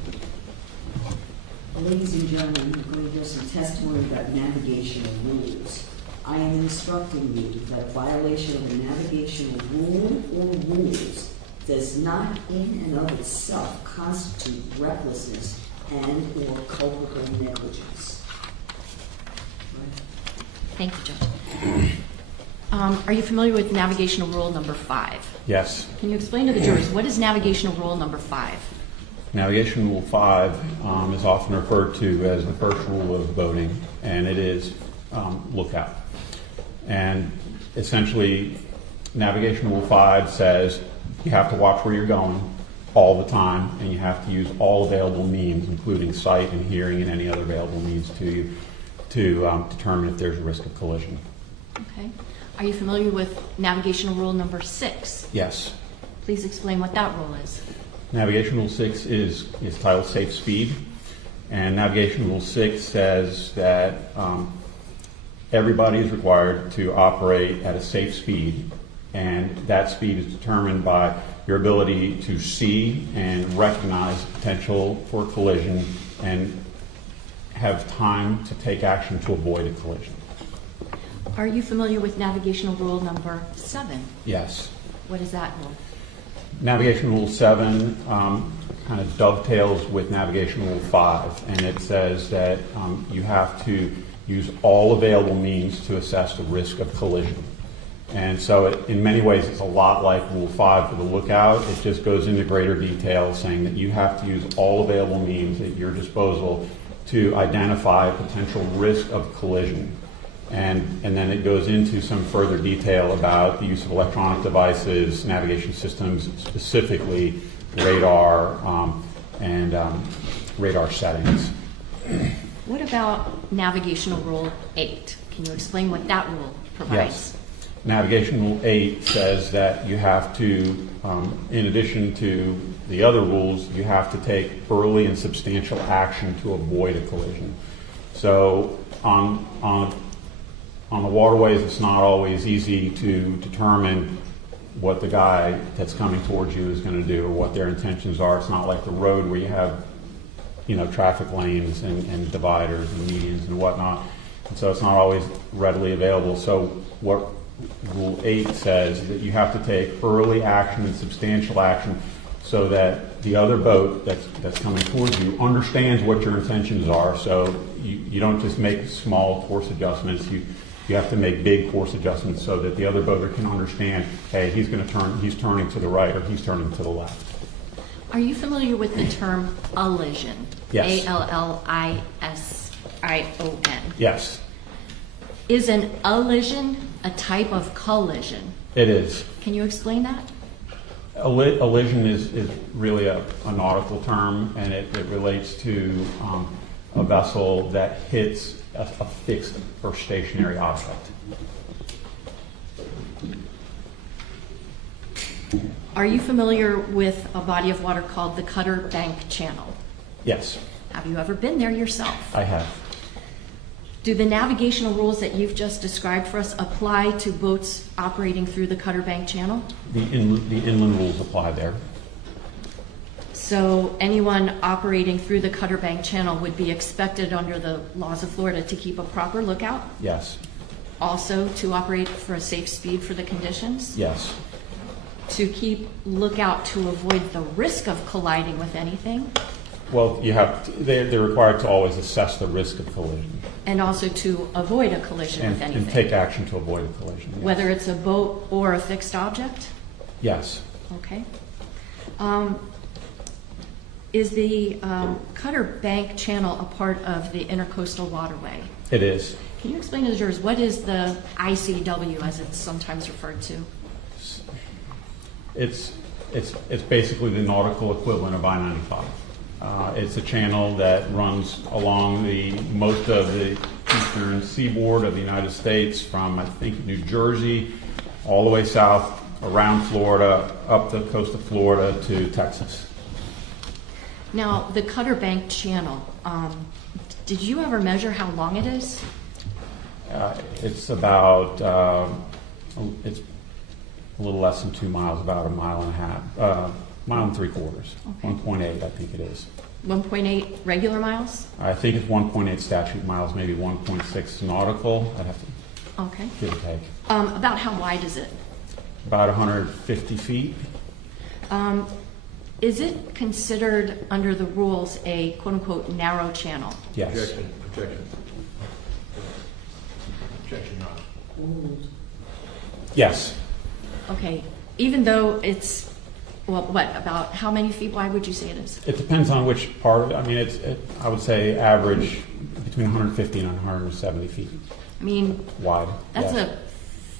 Ladies and gentlemen, we're going to hear some testimony about navigational rules. I am instructing you that a violation of a navigational rule or rules does not in and of itself constitute recklessness and or culpable negligence. Right? Thank you, Judge. Are you familiar with Navigational Rule number 5? Yes. Can you explain to the jurors, what is Navigational Rule number 5? Navigation Rule 5 is often referred to as the first rule of boating, and it is lookout. And essentially, Navigation Rule 5 says you have to watch where you're going all the time, and you have to use all available means, including sight and hearing and any other available means to you, to determine if there's a risk of collision. Okay. Are you familiar with Navigational Rule number 6? Yes. Please explain what that rule is. Navigation Rule 6 is titled Safe Speed, and Navigation Rule 6 says that everybody is required to operate at a safe speed, and that speed is determined by your ability to see and recognize potential for collision and have time to take action to avoid a collision. Are you familiar with Navigational Rule number 7? Yes. What is that rule? Navigation Rule 7 kind of dovetails with Navigation Rule 5, and it says that you have to use all available means to assess the risk of collision. And so in many ways it's a lot like Rule 5 for the lookout. It just goes into greater detail saying that you have to use all available means at your disposal to identify potential risk of collision. And then it goes into some further detail about the use of electronic devices, navigation systems, specifically radar and radar settings. What about Navigational Rule 8? Can you explain what that rule provides? Yes. Navigation Rule 8 says that you have to, in addition to the other rules, you have to take early and substantial action to avoid a collision. So on the waterways, it's not always easy to determine what the guy that's coming towards you is going to do or what their intentions are. It's not like the road where you have, traffic lanes and dividers and medians and whatnot. And so it's not always readily available. So what Rule 8 says is that you have to take early action and substantial action so that the other boat that's coming towards you understands what your intentions are. So you don't just make small course adjustments. You have to make big course adjustments so that the other boater can understand, hey, he's turning to the right or he's turning to the left. Are you familiar with the term allision? Yes. Allision. Yes, Is an allision a type of collision? it is. Can you explain that? Allision is really a nautical term, and it relates to a vessel that hits a fixed or stationary object. Are you familiar with a body of water called the Cutter Bank Channel? Yes, Have you ever been there yourself? I have. Do the navigational rules that you've just described for us apply to boats operating through the Cutter Bank Channel? The inland rules apply there. So anyone operating through the Cutter Bank Channel would be expected under the laws of Florida to keep a proper lookout? Yes, Also to operate for a safe speed for the conditions? yes, To keep lookout to avoid the risk of colliding with anything? well, they're required to always assess the risk of collision And also to avoid a collision with anything? and take action to avoid a collision. Yes. Whether it's a boat or a fixed object? Yes, Okay. Is the Cutter Bank Channel a part of the Intercoastal Waterway? it is. Can you explain to the jurors, what is the ICW as it's sometimes referred to? It's basically the nautical equivalent of I-95. It's a channel that runs along most of the eastern seaboard of the United States, from I think New Jersey all the way south around Florida, up the coast of Florida to Texas. Now, the Cutter Bank Channel, did you ever measure how long it is? It's about it's a little less than 2 miles, about a mile and a half, mile and 3/4, Okay. 1.8 I think it is. 1.8 regular miles? I think it's 1.8 statute miles, maybe 1.6 nautical. I'd have to Okay. give or take. About how wide is it? About 150 feet. Is it considered under the rules a quote-unquote narrow channel? Yes. Objection not. Old. Yes. Okay, even though it's, well, what, about how many feet wide would you say it is? It depends on which part of it. I mean, I would say average between 150 and 170 feet I mean, wide. that's yes. a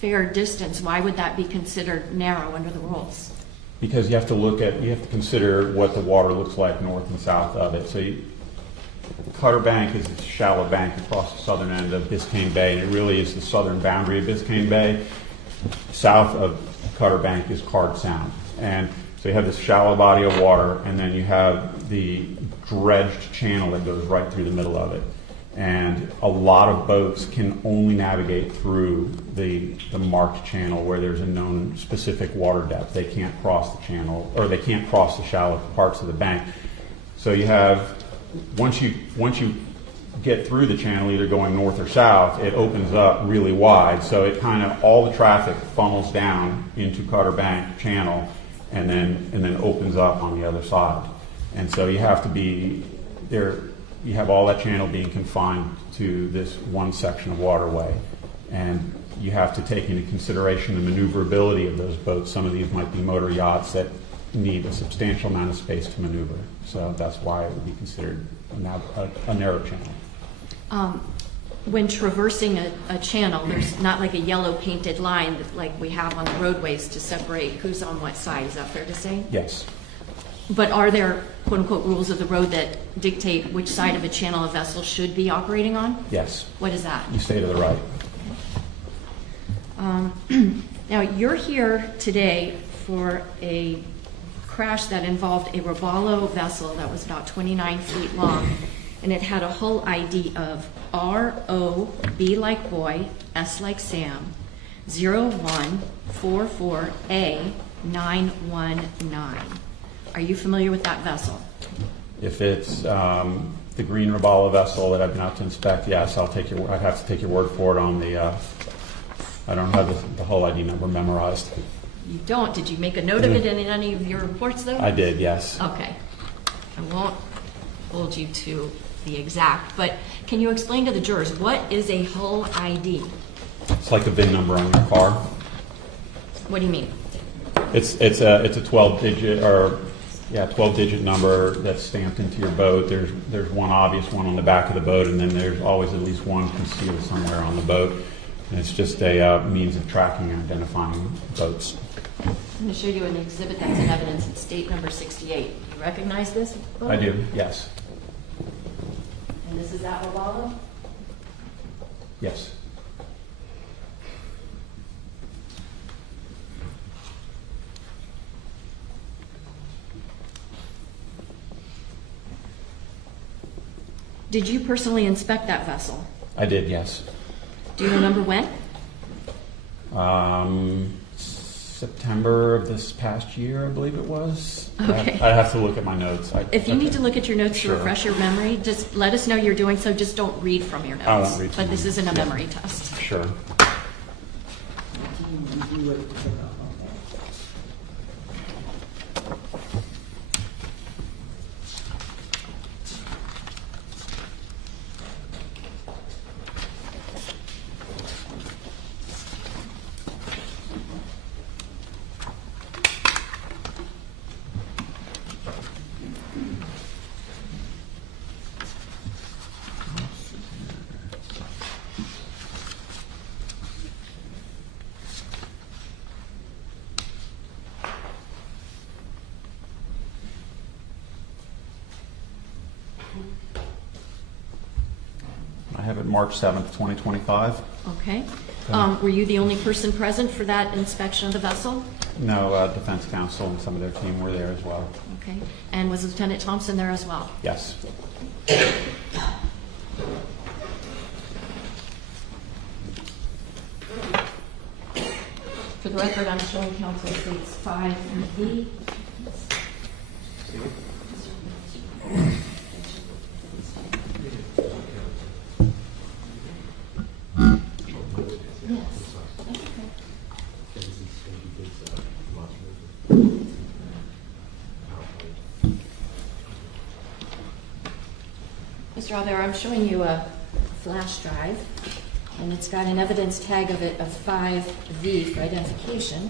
fair distance. Why would that be considered narrow under the rules? Because you have to consider what the water looks like north and south of it. So Cutter Bank is a shallow bank across the southern end of Biscayne Bay, and it really is the southern boundary of Biscayne Bay. South of Cutter Bank is Card Sound. And so you have this shallow body of water, and then you have the dredged channel that goes right through the middle of it. And a lot of boats can only navigate through the marked channel where there's a known specific water depth. They can't cross the channel, or they can't cross the shallow parts of the bank. So you have, once you get through the channel, either going north or south, it opens up really wide. So it kind of, all the traffic funnels down into Cutter Bank Channel and then opens up on the other side. And so you have to be there. You have all that channel being confined to this one section of waterway, and you have to take into consideration the maneuverability of those boats. Some of these might be motor yachts that need a substantial amount of space to maneuver. So that's why it would be considered a narrow channel. When traversing a channel, there's not like a yellow painted line like we have on the roadways to separate who's on what side. Is that fair to say? Yes. But are there quote-unquote rules of the road that dictate which side of a channel a vessel should be operating on? Yes. What is that? You stay to the right. Now, you're here today for a crash that involved a Robalo vessel that was about 29 feet long, and it had a hull ID of RO, B like boy, S like Sam, 0144A919. Are you familiar with that vessel? If it's the green Robalo vessel that I've been out to inspect, yes, I'd have to take your word for it on the, I don't have the whole ID number memorized. You don't? Did you make a note of it in any of your reports, though? I did, yes. Okay. I won't hold you to the exact, but can you explain to the jurors, what is a hull ID? It's like the VIN number on your car. What do you mean? It's a 12-digit number that's stamped into your boat. There's one obvious one on the back of the boat, and then there's always at least one concealed somewhere on the boat. And it's just a means of tracking and identifying boats. I'm going to show you an exhibit that's in evidence. It's state number 68. You recognize this boat? I do, yes. And this is that Robalo? Yes. Did you personally inspect that vessel? I did, yes. Do you remember when? September of this past year, I believe it was. Okay. I have to look at my notes. If you need to look at your notes Sure. to refresh your memory, just let us know you're doing so. Just don't read from your notes. I won't read from But this them. isn't a memory test. Sure. I have it March 7th, 2025. Okay. Were you the only person present for that inspection of the vessel? No, defense counsel and some of their team were there as well. Okay. And was Lieutenant Thompson there as well? Yes. For the record, I'm showing counsel states 5B. Mr. Albert, I'm showing you a flash drive, and it's got an evidence tag of it of 5V for identification.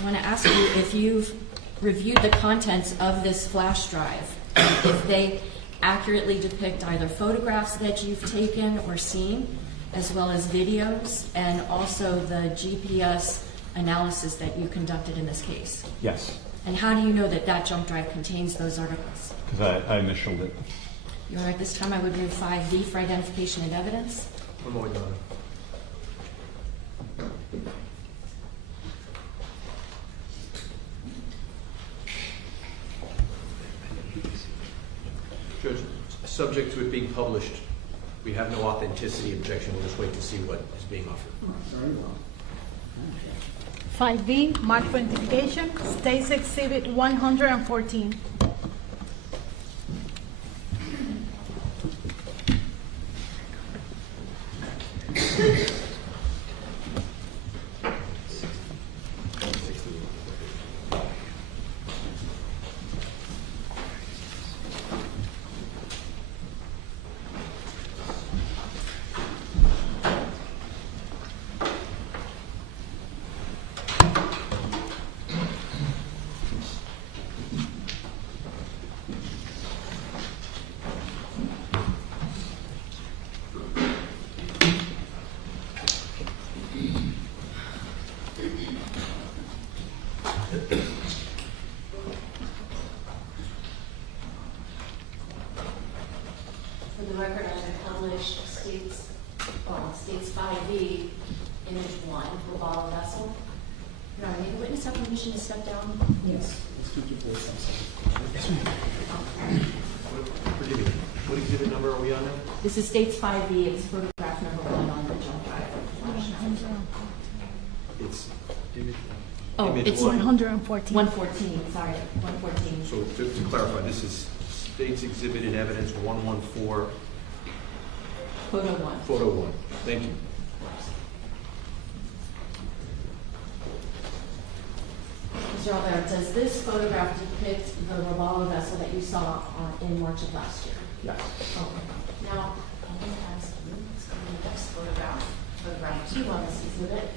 I want to ask you if you've reviewed the contents of this flash drive, if they accurately depict either photographs that you've taken or seen, as well as videos, and also the GPS analysis that you conducted in this case. Yes, And how do you know that that jump drive contains those articles? because I initialed it. You're right, this time I would move 5V for identification and evidence. One more, Your Honor. Judge, subject to it being published, we have no authenticity objection. We'll just wait to see what is being offered. Very well. 5B, mark for identification, State's Exhibit 114. For the record, I'm going to publish states 5B, image 1, for bottle vessel. Your Honor, may the witness have permission to step down? Yes. Forgive me, what exhibit number are we on now? This is states 5B. It's photograph number 1 on the jump drive. It's image. Oh, image it's 114. 114. Sorry, 114. So to clarify, this is State's Exhibit in Evidence 114, Photo 1. Photo 1. Thank you. Mr. Albert, does this photograph depict the Robalo vessel that you saw in March of last year? Yes. Okay. Now, I'm going to ask you, let's go to the next photograph, photograph 2 on this exhibit.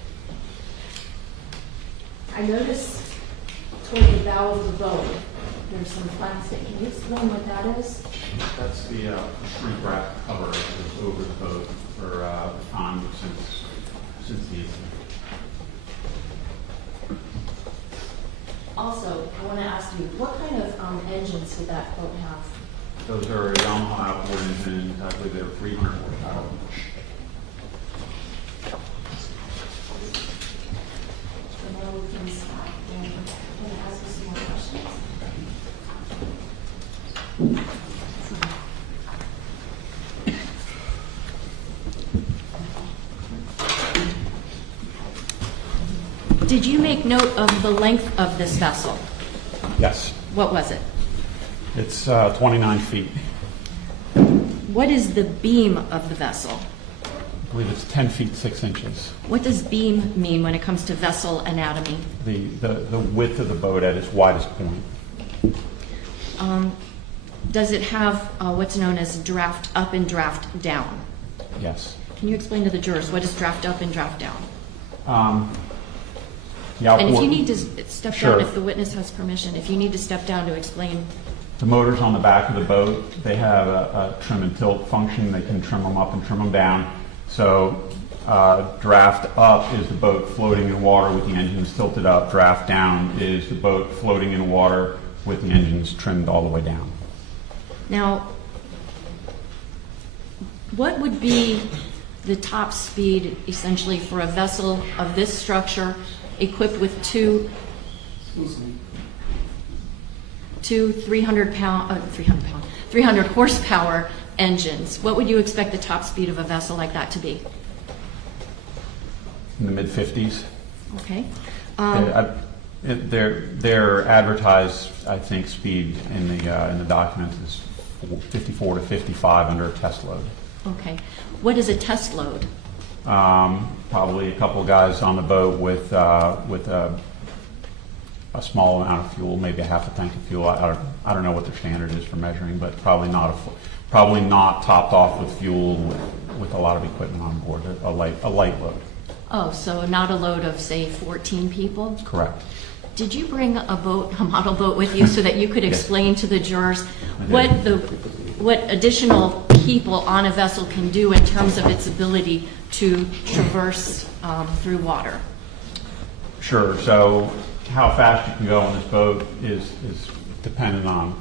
I noticed toward the bow of the boat, there's some plastic. Can you explain what that is? That's the shrink wrap cover that was over the boat for time since the incident. Also, I want to ask you, what kind of engines did that boat have? Those are Yamaha outboard engines. I believe they were 300 horsepower each. And then we can stop and I'm going to ask you some more questions. Did you make note of the length of this vessel? Yes. What was it? It's 29 feet. What is the beam of the vessel? I believe it's 10 feet 6 inches. What does beam mean when it comes to vessel anatomy? The width of the boat at its widest point. Does it have what's known as draft up and draft down? Yes. Can you explain to the jurors what is draft up and draft down? The And if outboard- you need to step Sure. down, if the witness has permission, if you need to step down to explain. The motors on the back of the boat, they have a trim and tilt function. They can trim them up and trim them down. So draft up is the boat floating in water with the engines tilted up. Draft down is the boat floating in water with the engines trimmed all the way down. Now, what would be the top speed essentially for a vessel of this structure equipped with two 300 horsepower engines? What would you expect the top speed of a vessel like that to be? In the mid-50s. Okay. Their advertised, I think, speed in the document is 54 to 55 under a test load. Okay. What is a test load? Probably a couple of guys on the boat with a small amount of fuel, maybe a half a tank of fuel. I don't know what their standard is for measuring, but probably not topped off with fuel with a lot of equipment on board. A light load. Oh, so not a load of, say, 14 people? Correct. Did you bring a model boat with you so that you could Yes. explain to the jurors I did. what additional people on a vessel can do in terms of its ability to traverse through water? Sure. So how fast you can go on this boat is dependent on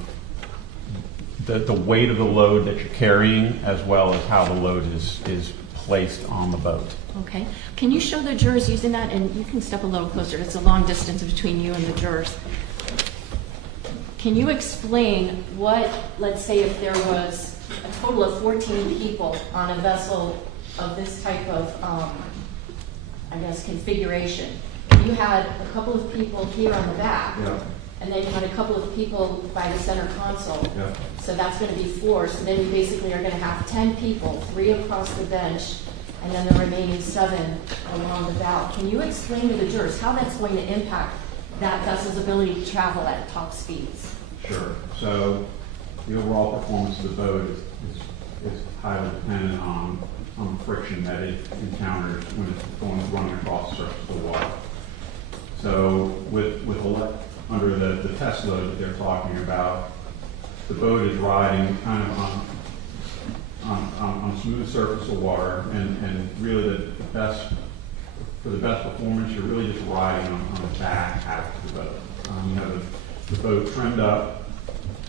the weight of the load that you're carrying, as well as how the load is placed on the boat. Okay. Can you show the jurors using that? And you can step a little closer. It's a long distance between you and the jurors. Can you explain what, let's say if there was a total of 14 people on a vessel of this type of, configuration. You had a couple of people here on the back, Yeah. and then you had a couple of people by the center console. Yeah. So that's going to be 4. So then you basically are going to have 10 people, 3 across the bench, and then the remaining 7 along the bow. Can you explain to the jurors how that's going to impact that vessel's ability to travel at top speeds? Sure. So the overall performance of the boat is highly dependent on the friction that it encounters when it's running across the surface of the water. So under the test load that they're talking about, the boat is riding kind of on a smooth surface of water, and really for the best performance, you're really just riding on the back half of the boat. You have the boat trimmed up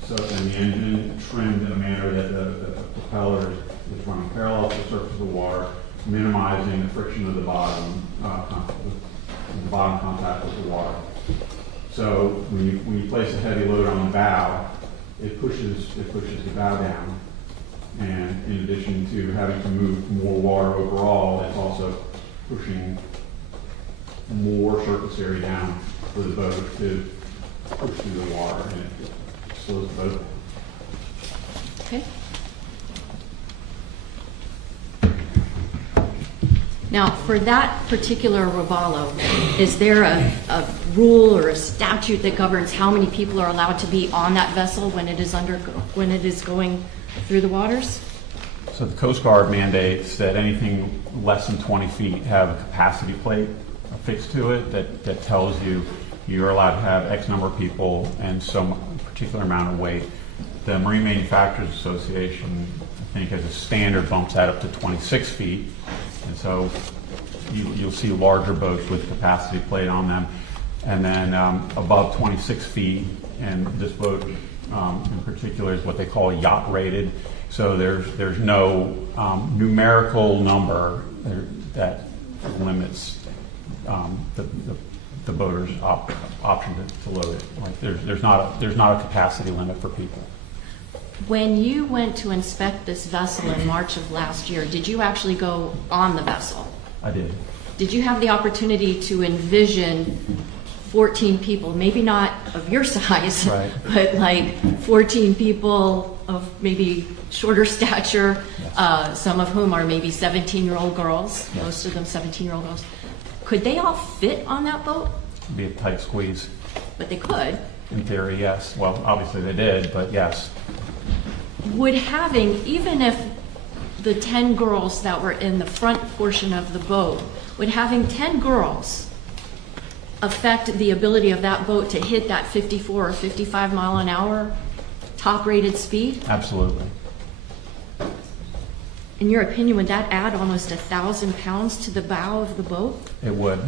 So, and the engine trimmed in a manner that the propeller is running parallel to the surface of the water, minimizing the friction of the bottom, the bottom contact with the water. So when you place a heavy load on the bow, it pushes the bow down. And in addition to having to move more water overall, it's also pushing more surface area down for the boat to push through the water, and it slows the boat. Okay. Now, for that particular robalo, is there a rule or a statute that governs how many people are allowed to be on that vessel when it is going through the waters? So the Coast Guard mandates that anything less than 20 feet have a capacity plate affixed to it that tells you you're allowed to have X number of people and some particular amount of weight. The Marine Manufacturers Association, I think, as a standard, bumps that up to 26 feet. And so you'll see larger boats with capacity plate on them. And then above 26 feet, and this boat in particular is what they call yacht rated. So there's no numerical number that limits the boater's option to load it. Like there's not a capacity limit for people. When you went to inspect this vessel in March of last year, did you actually go on the vessel? I did. Did you have the opportunity to envision 14 people, maybe not of your size, Right. but like 14 people of maybe shorter stature, Yes. some of whom are maybe 17-year-old girls, Yes. most of them 17-year-old girls. Could they all fit on that boat? It'd be a tight squeeze. But they could. In theory, yes. Well, obviously they did, but yes. Would having, even if the 10 girls that were in the front portion of the boat, would having 10 girls affect the ability of that boat to hit that 54 or 55 mile an hour top rated speed? Absolutely. In your opinion, would that add almost 1,000 pounds to the bow of the boat? It would.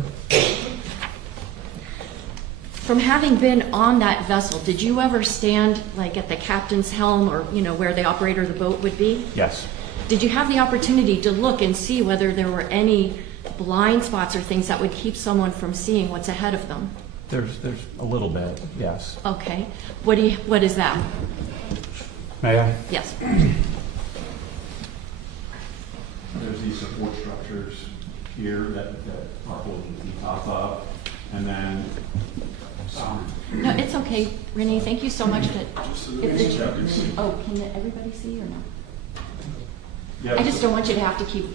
From having been on that vessel, did you ever stand like at the captain's helm or, where the operator of the boat would be? Yes. Did you have the opportunity to look and see whether there were any blind spots or things that would keep someone from seeing what's ahead of them? There's a little bit, yes. Okay. What is that? May I? Yes. There's these support structures here that are holding the top up, and then No, it's okay, Renee. Thank you so much. Oh, can everybody see or no? yeah, I just don't want you to have to keep.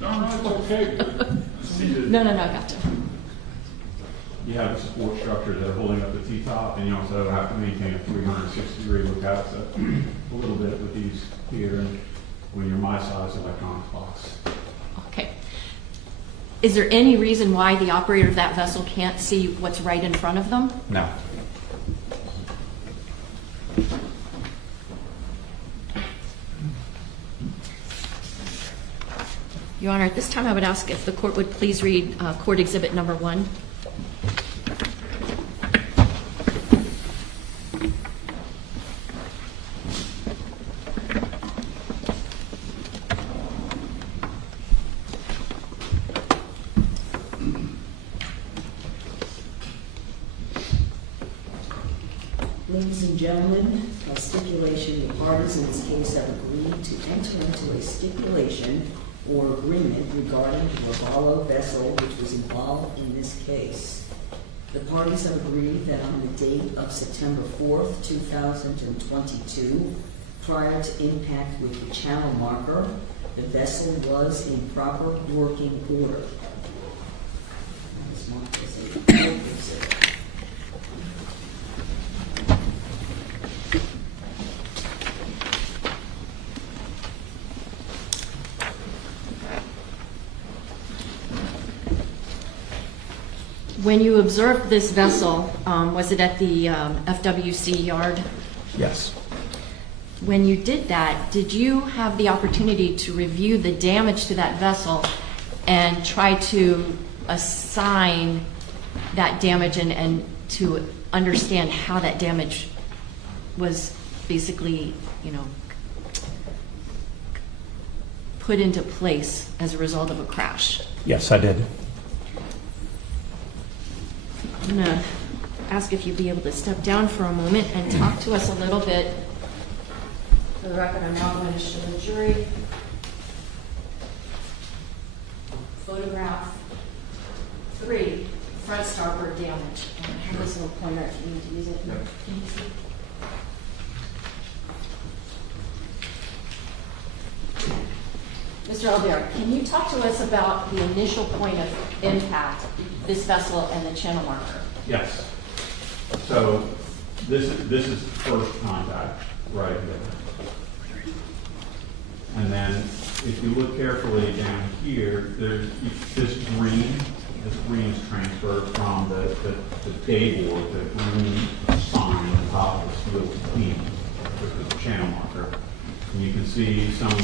No, it's okay. No, I got to. You have the support structures that are holding up the T-top, and you also have to maintain a 360-degree lookout. So a little bit with these here, and when you're my size electronics box. Okay. Is there any reason why the operator of that vessel can't see what's right in front of them? No. Your Honor, at this time I would ask if the court would please read Court Exhibit Number 1. Ladies and gentlemen, by stipulation, the parties in this case have agreed to enter into a stipulation or agreement regarding the Robalo vessel which was involved in this case. The parties have agreed that on the date of September 4th, 2022, prior to impact with the channel marker, the vessel was in proper working order. That is marked as a court exhibit. When you observed this vessel, was it at the FWC yard? Yes. When you did that, did you have the opportunity to review the damage to that vessel and try to assign that damage and to understand how that damage was basically, put into place as a result of a crash. Yes, I did. I'm going to ask if you'd be able to step down for a moment and talk to us a little bit. For the record, I'm now going to show the jury photograph 3, front starboard damage. I have this little pointer if you need to use it. Can you see? Mr. Albert, can you talk to us about the initial point of impact, this vessel and the channel marker? Yes. So this is first contact right here. And then if you look carefully down here, there's this green is transferred from the dayboard, the green sign on the top of the steel beam, which is the channel marker. And you can see some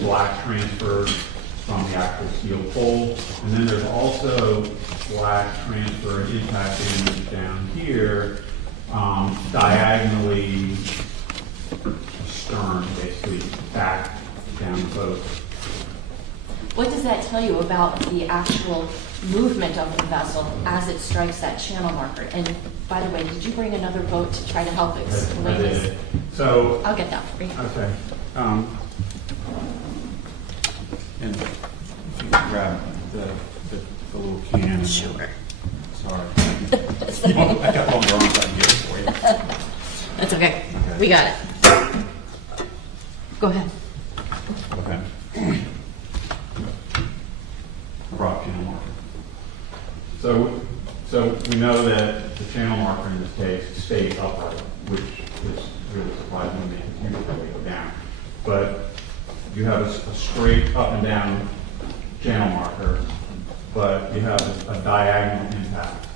black transfer from the actual steel pole. And then there's also black transfer and impact damage down here, diagonally stern, basically back down the boat. What does that tell you about the actual movement of the vessel as it strikes that channel marker? And by the way, did you bring another boat to try to help explain I this? did. So I'll get that for you. okay. And if you can grab the little can. Sure. Sorry. I got one wrong, so I can get it for you. That's okay. We got it. Go ahead. Okay. Prop channel marker. So we know that the channel marker in this case stays upright, which is really surprising to me. It usually go down. But you have a straight up and down channel marker, but you have a diagonal impact.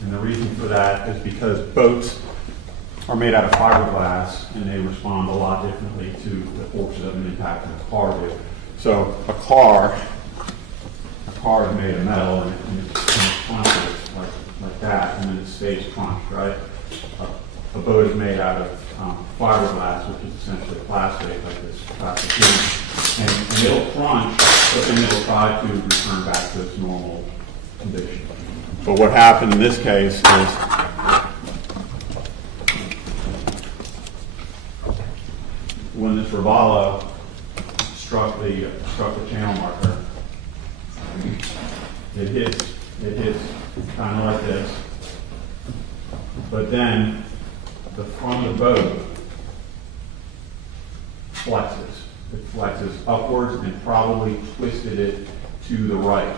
And the reason for that is because boats are made out of fiberglass and they respond a lot differently to the forces of an impact than a car do. So a car is made of metal and it's crunched like that, and then it stays crunched, right? A boat is made out of fiberglass, which is essentially plastic, like this plastic tube, and it'll crunch, but then it'll try to return back to its normal condition. But what happened in this case is when this Ravala struck the channel marker, it hits kind of like this, but then the front of the boat flexes. It flexes upwards and probably twisted it to the right.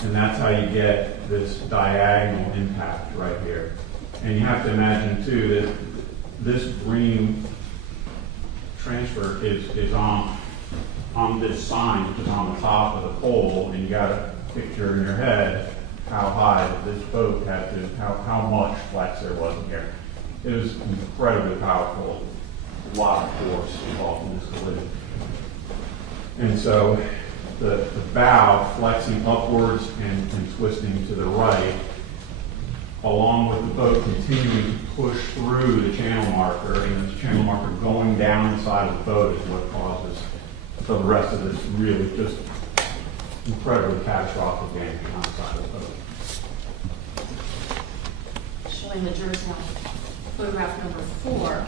And that's how you get this diagonal impact right here. And you have to imagine too that this green transfer is on this sign, which is on the top of the pole, and you got to picture in your head how high this boat had to, how much flex there was in here. It was incredibly powerful, a lot of force involved in this collision. And so the bow flexing upwards and twisting to the right, along with the boat continuing to push through the channel marker, and the channel marker going down the side of the boat is what causes the rest of this really just incredibly catastrophic damage on the side of the boat. Showing the jurors now photograph number 4.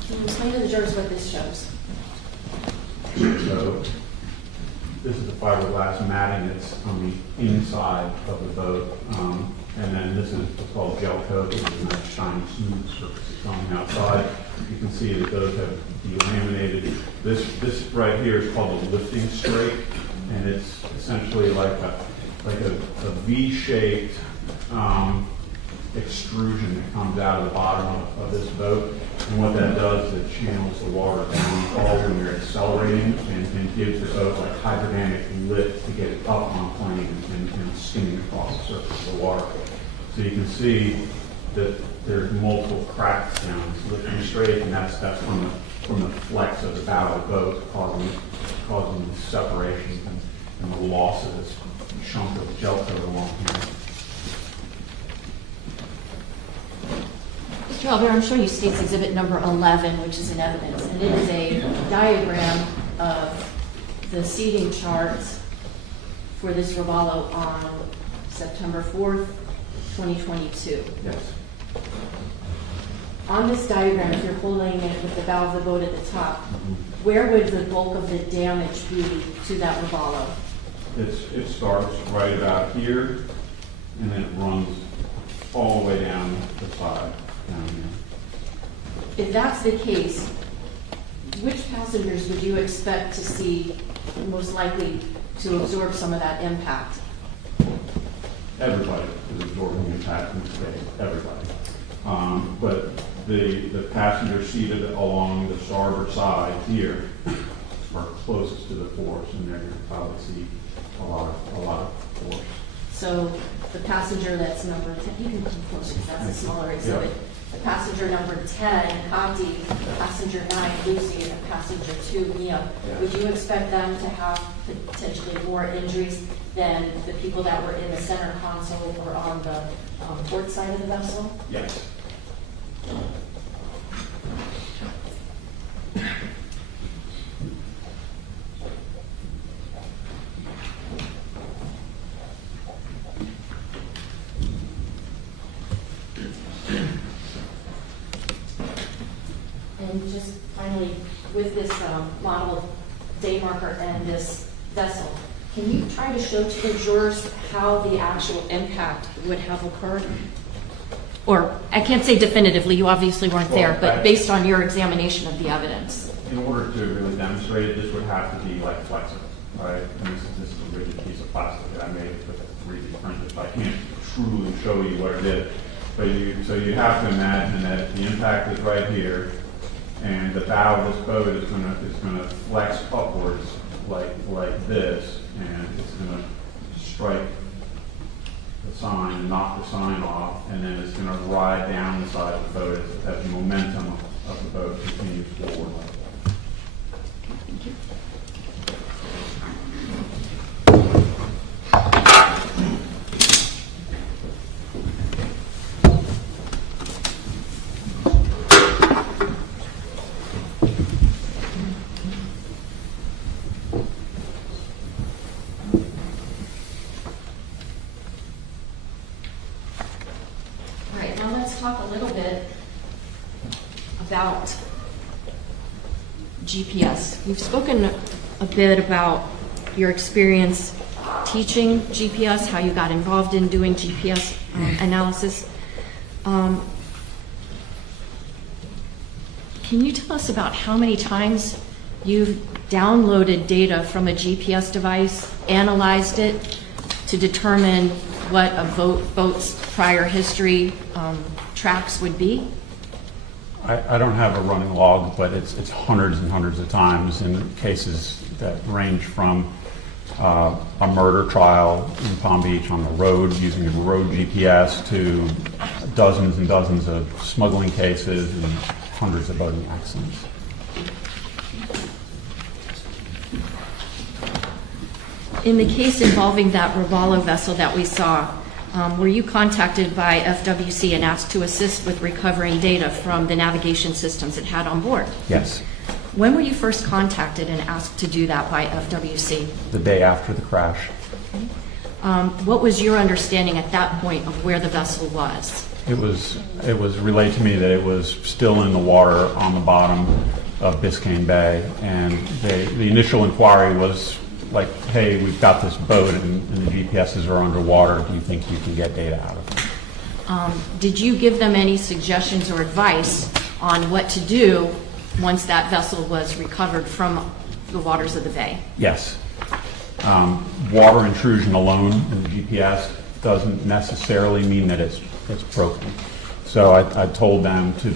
Can you explain to the jurors what this shows? So this is the fiberglass matting that's on the inside of the boat. And then this is what's called gel coat, which is a nice shiny smooth surface that's on the outside. You can see that those have delaminated. This right here is called a lifting strake, and it's essentially like a V-shaped extrusion that comes out of the bottom of this boat. And what that does is it channels the water down all when you're accelerating and gives the boat like hydrodynamic lift to get it up on plane and skimming across the surface of the water. So you can see that there's multiple cracks down this lifting straight, and that's from the flex of the bow of the boat causing the separation and the loss of this chunk of gel coat along here. Mr. Albert, I'm showing you State's Exhibit number 11, which is in evidence, and it is a diagram of the seating charts for this Robalo on September 4th, 2022. Yes. On this diagram, if you're holding it with the bow of the boat at the top, where would the bulk of the damage be to that Robalo? It starts right about here, and then it runs all the way down the side, down here. If that's the case, which passengers would you expect to see most likely to absorb some of that impact? Everybody is absorbing the impact in this case, everybody. But the passengers seated along the starboard side here are closest to the force, and they're going to probably see a lot of force. So the passenger that's number 10, you can come closer because that's a smaller exhibit. The passenger number 10, Conti, passenger 9, Lucy, and passenger 2, Mia, would you expect them to have potentially more injuries than the people that were in the center console or on the port side of the vessel? Yes. And just finally, with this model day marker and this vessel, can you try to show to the jurors how the actual impact would have occurred? Or, I can't say definitively, you obviously weren't there, but based on your examination of the evidence. In order to really demonstrate it, this would have to be like flexible, right? And this is a rigid piece of plastic that I made with a 3D printed, so I can't truly show you what it is. But so you have to imagine that the impact is right here, and the bow of this boat is going to flex upwards like this, and it's going to strike the sign and knock the sign off, and then it's going to ride down the side of the boat as the momentum of the boat continues forward. Thank you. All right, now let's talk a little bit about GPS. We've spoken a bit about your experience teaching GPS, how you got involved in doing GPS analysis. Can you tell us about how many times you've downloaded data from a GPS device, analyzed it to determine what a boat's prior history tracks would be? I don't have a running log, but it's hundreds and hundreds of times in cases that range from a murder trial in Palm Beach on the road using a road GPS to dozens and dozens of smuggling cases and hundreds of boating accidents. In the case involving that Robalo vessel that we saw, were you contacted by FWC and asked to assist with recovering data from the navigation systems it had on board? Yes. When were you first contacted and asked to do that by FWC? The day after the crash. What was your understanding at that point of where the vessel was? It was relayed to me that it was still in the water on the bottom of Biscayne Bay, and the initial inquiry was like, hey, we've got this boat and the GPSs are underwater. Do you think you can get data out of it? Did you give them any suggestions or advice on what to do once that vessel was recovered from the waters of the bay? Yes. Water intrusion alone in the GPS doesn't necessarily mean that it's broken. So I told them to,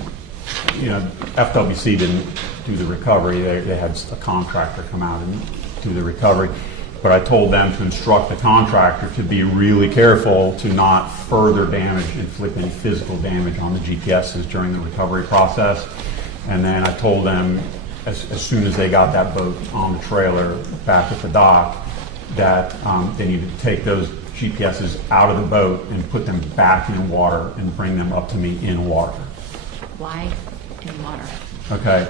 FWC didn't do the recovery. They had a contractor come out and do the recovery. But I told them to instruct the contractor to be really careful to not further inflict any physical damage on the GPSs during the recovery process. And then I told them as soon as they got that boat on the trailer back at the dock that they needed to take those GPSs out of the boat and put them back in water and bring them up to me in water. Why in water? Okay.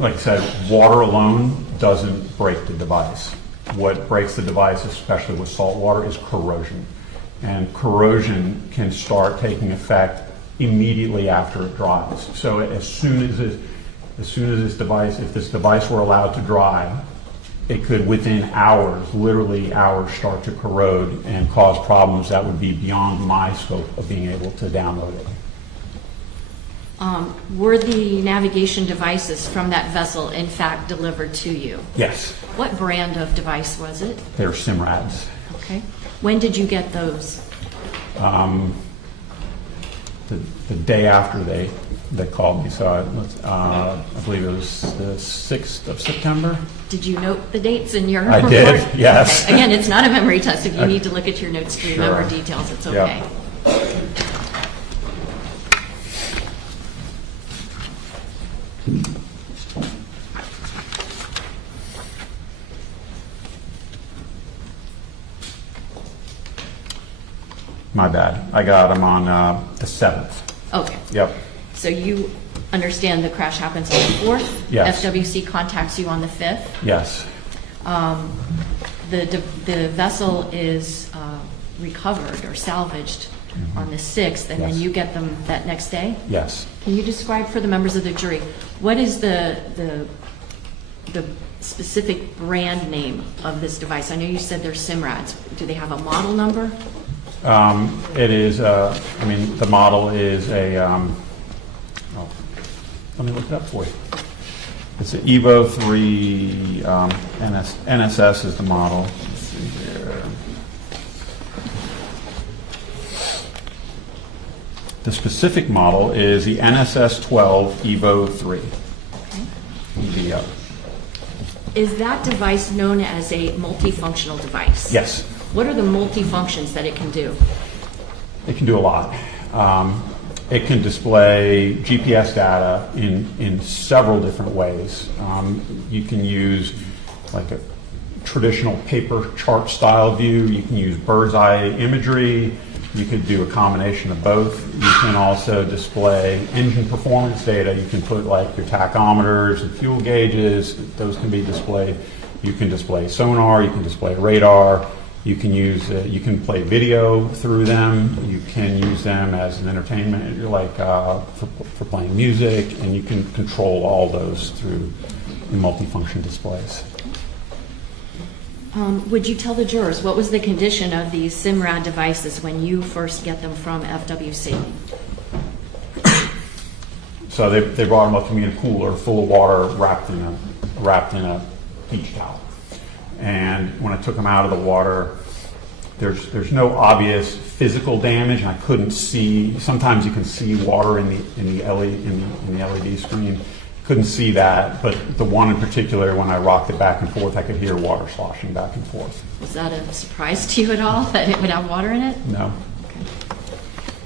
Like I said, water alone doesn't break the device. What breaks the device, especially with salt water, is corrosion. And corrosion can start taking effect immediately after it dries. So as soon as this device, if this device were allowed to dry, it could within hours, literally hours, start to corrode and cause problems that would be beyond my scope of being able to download it. Were the navigation devices from that vessel in fact delivered to you? Yes, What brand of device was it? they're SIMRADs. Okay. When did you get those? The day after they called me, so I believe it was the 6th of September. Did you note the dates in your I report? did, yes. Okay. Again, it's not a memory test. If you need to look at your notes to remember Sure. details, it's Yep. okay. My bad. I got them on the 7th. Okay. Yep. So you understand the crash happens on the 4th? Yes. FWC contacts you on the 5th? Yes. The vessel is recovered or salvaged on the 6th, and Yes. then you get them that next day? Yes. Can you describe for the members of the jury, what is the specific brand name of this device? I know you said they're SIMRADs. Do they have a model number? It is, the model is let me look it up for you. It's an Evo 3 NSS is the model. Let's see here. The specific model is the NSS 12 Evo 3. EVO. Is that device known as a multifunctional device? Yes. What are the multifunctions that it can do? It can do a lot. It can display GPS data in several different ways. You can use like a traditional paper chart style view. You can use bird's eye imagery. You could do a combination of both. You can also display engine performance data. You can put like your tachometers and fuel gauges. Those can be displayed. You can display sonar. You can display radar. You can use, you can play video through them. You can use them as an entertainment, like for playing music, and you can control all those through the multifunction displays. Would you tell the jurors what was the condition of these SIMRAD devices when you first get them from FWC? So they brought them up to me in a cooler full of water wrapped in a beach towel. And when I took them out of the water, there's no obvious physical damage, and I couldn't see. Sometimes you can see water in the LED screen. Couldn't see that, but the one in particular, when I rocked it back and forth, I could hear water sloshing back and forth. Was that a surprise to you at all that it would have water in it? No.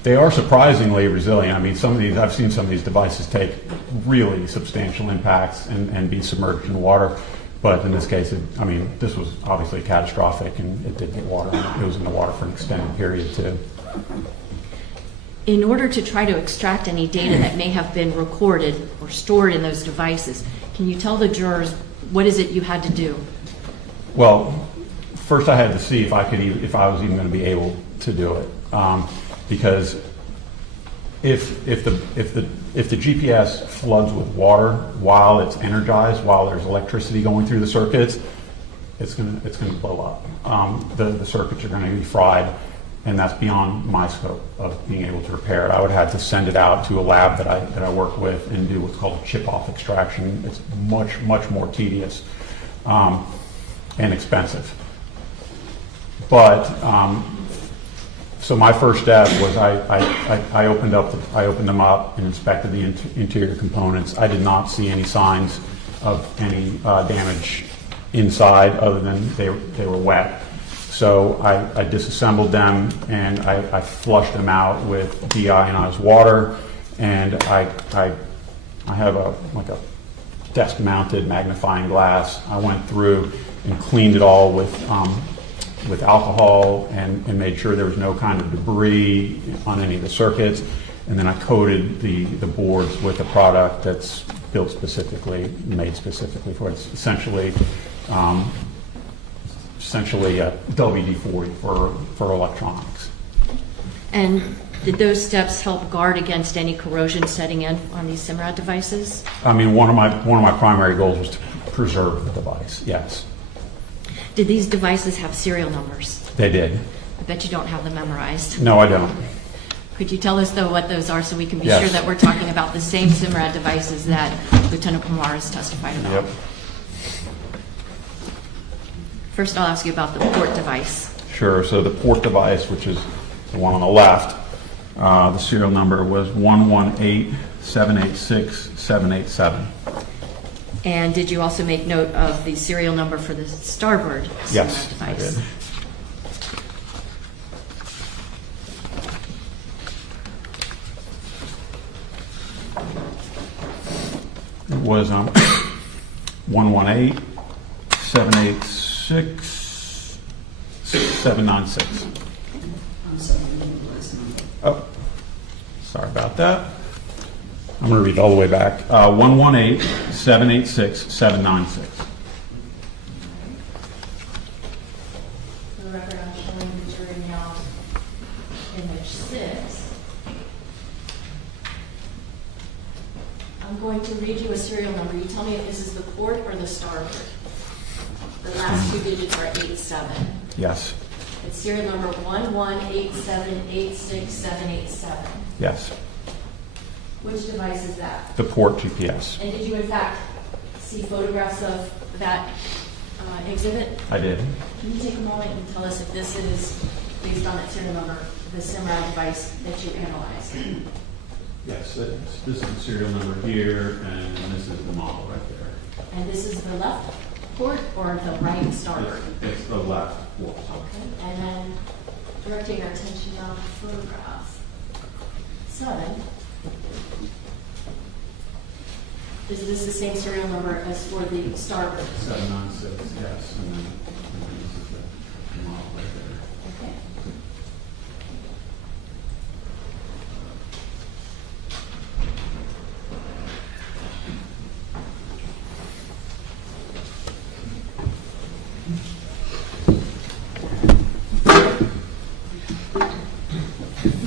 They are surprisingly resilient. I mean, I've seen some of these devices take really substantial impacts and be submerged in water. But in this case, this was obviously catastrophic, and it did get water. It was in the water for an extended period, too. In order to try to extract any data that may have been recorded or stored in those devices, can you tell the jurors what is it you had to do? Well, first I had to see if I was even going to be able to do it, because if the GPS floods with water while it's energized, while there's electricity going through the circuits, it's going to blow up. The circuits are going to be fried, and that's beyond my scope of being able to repair it. I would have to send it out to a lab that I work with and do what's called chip-off extraction. It's much more tedious and expensive. But so my first step was I opened them up and inspected the interior components. I did not see any signs of any damage inside, other than they were wet. So I disassembled them, and I flushed them out with deionized water, and I have a desk-mounted magnifying glass. I went through and cleaned it all with alcohol and made sure there was no kind of debris on any of the circuits. and then I coated the boards with a product that's built specifically, made specifically for it. It's essentially a WD-40 for electronics. And did those steps help guard against any corrosion setting in on these Simrad devices? I mean, one of my primary goals was to preserve the device. Yes, Did these devices have serial numbers? they did. I bet you don't have them memorized. No, I don't. Could you tell us, though, what those are so we can be Yes. sure that we're talking about the same Simrad devices that Lieutenant Kumar has testified about? Yep. First, I'll ask you about the port device. Sure. So the port device, which is the one on the left, the serial number was 118786787. And did you also make note of the serial number for the starboard Yes, Simrad I device? did. It was 118786796. I'm sorry, I didn't realize number. Oh, sorry about that. I'm going to read all the way back. 118786796. For the record, I'm showing the jury now image 6. I'm going to read you a serial number. You tell me if this is the port or the starboard. The last two digits are 87. Yes, It's serial number 118786787. yes. Which device is that? The port GPS. And did you in fact see photographs of that exhibit? I did. Can you take a moment and tell us if this is, based on that serial number, the Simrad device that you analyzed? Yes, this is the serial number here, and this is the model right there. And this is the left port or the right starboard? It's the left port. Okay, and then directing our attention now to photograph 7. Is this the same serial number as for the starboard? 796, yes. And then this is the model right there. Okay.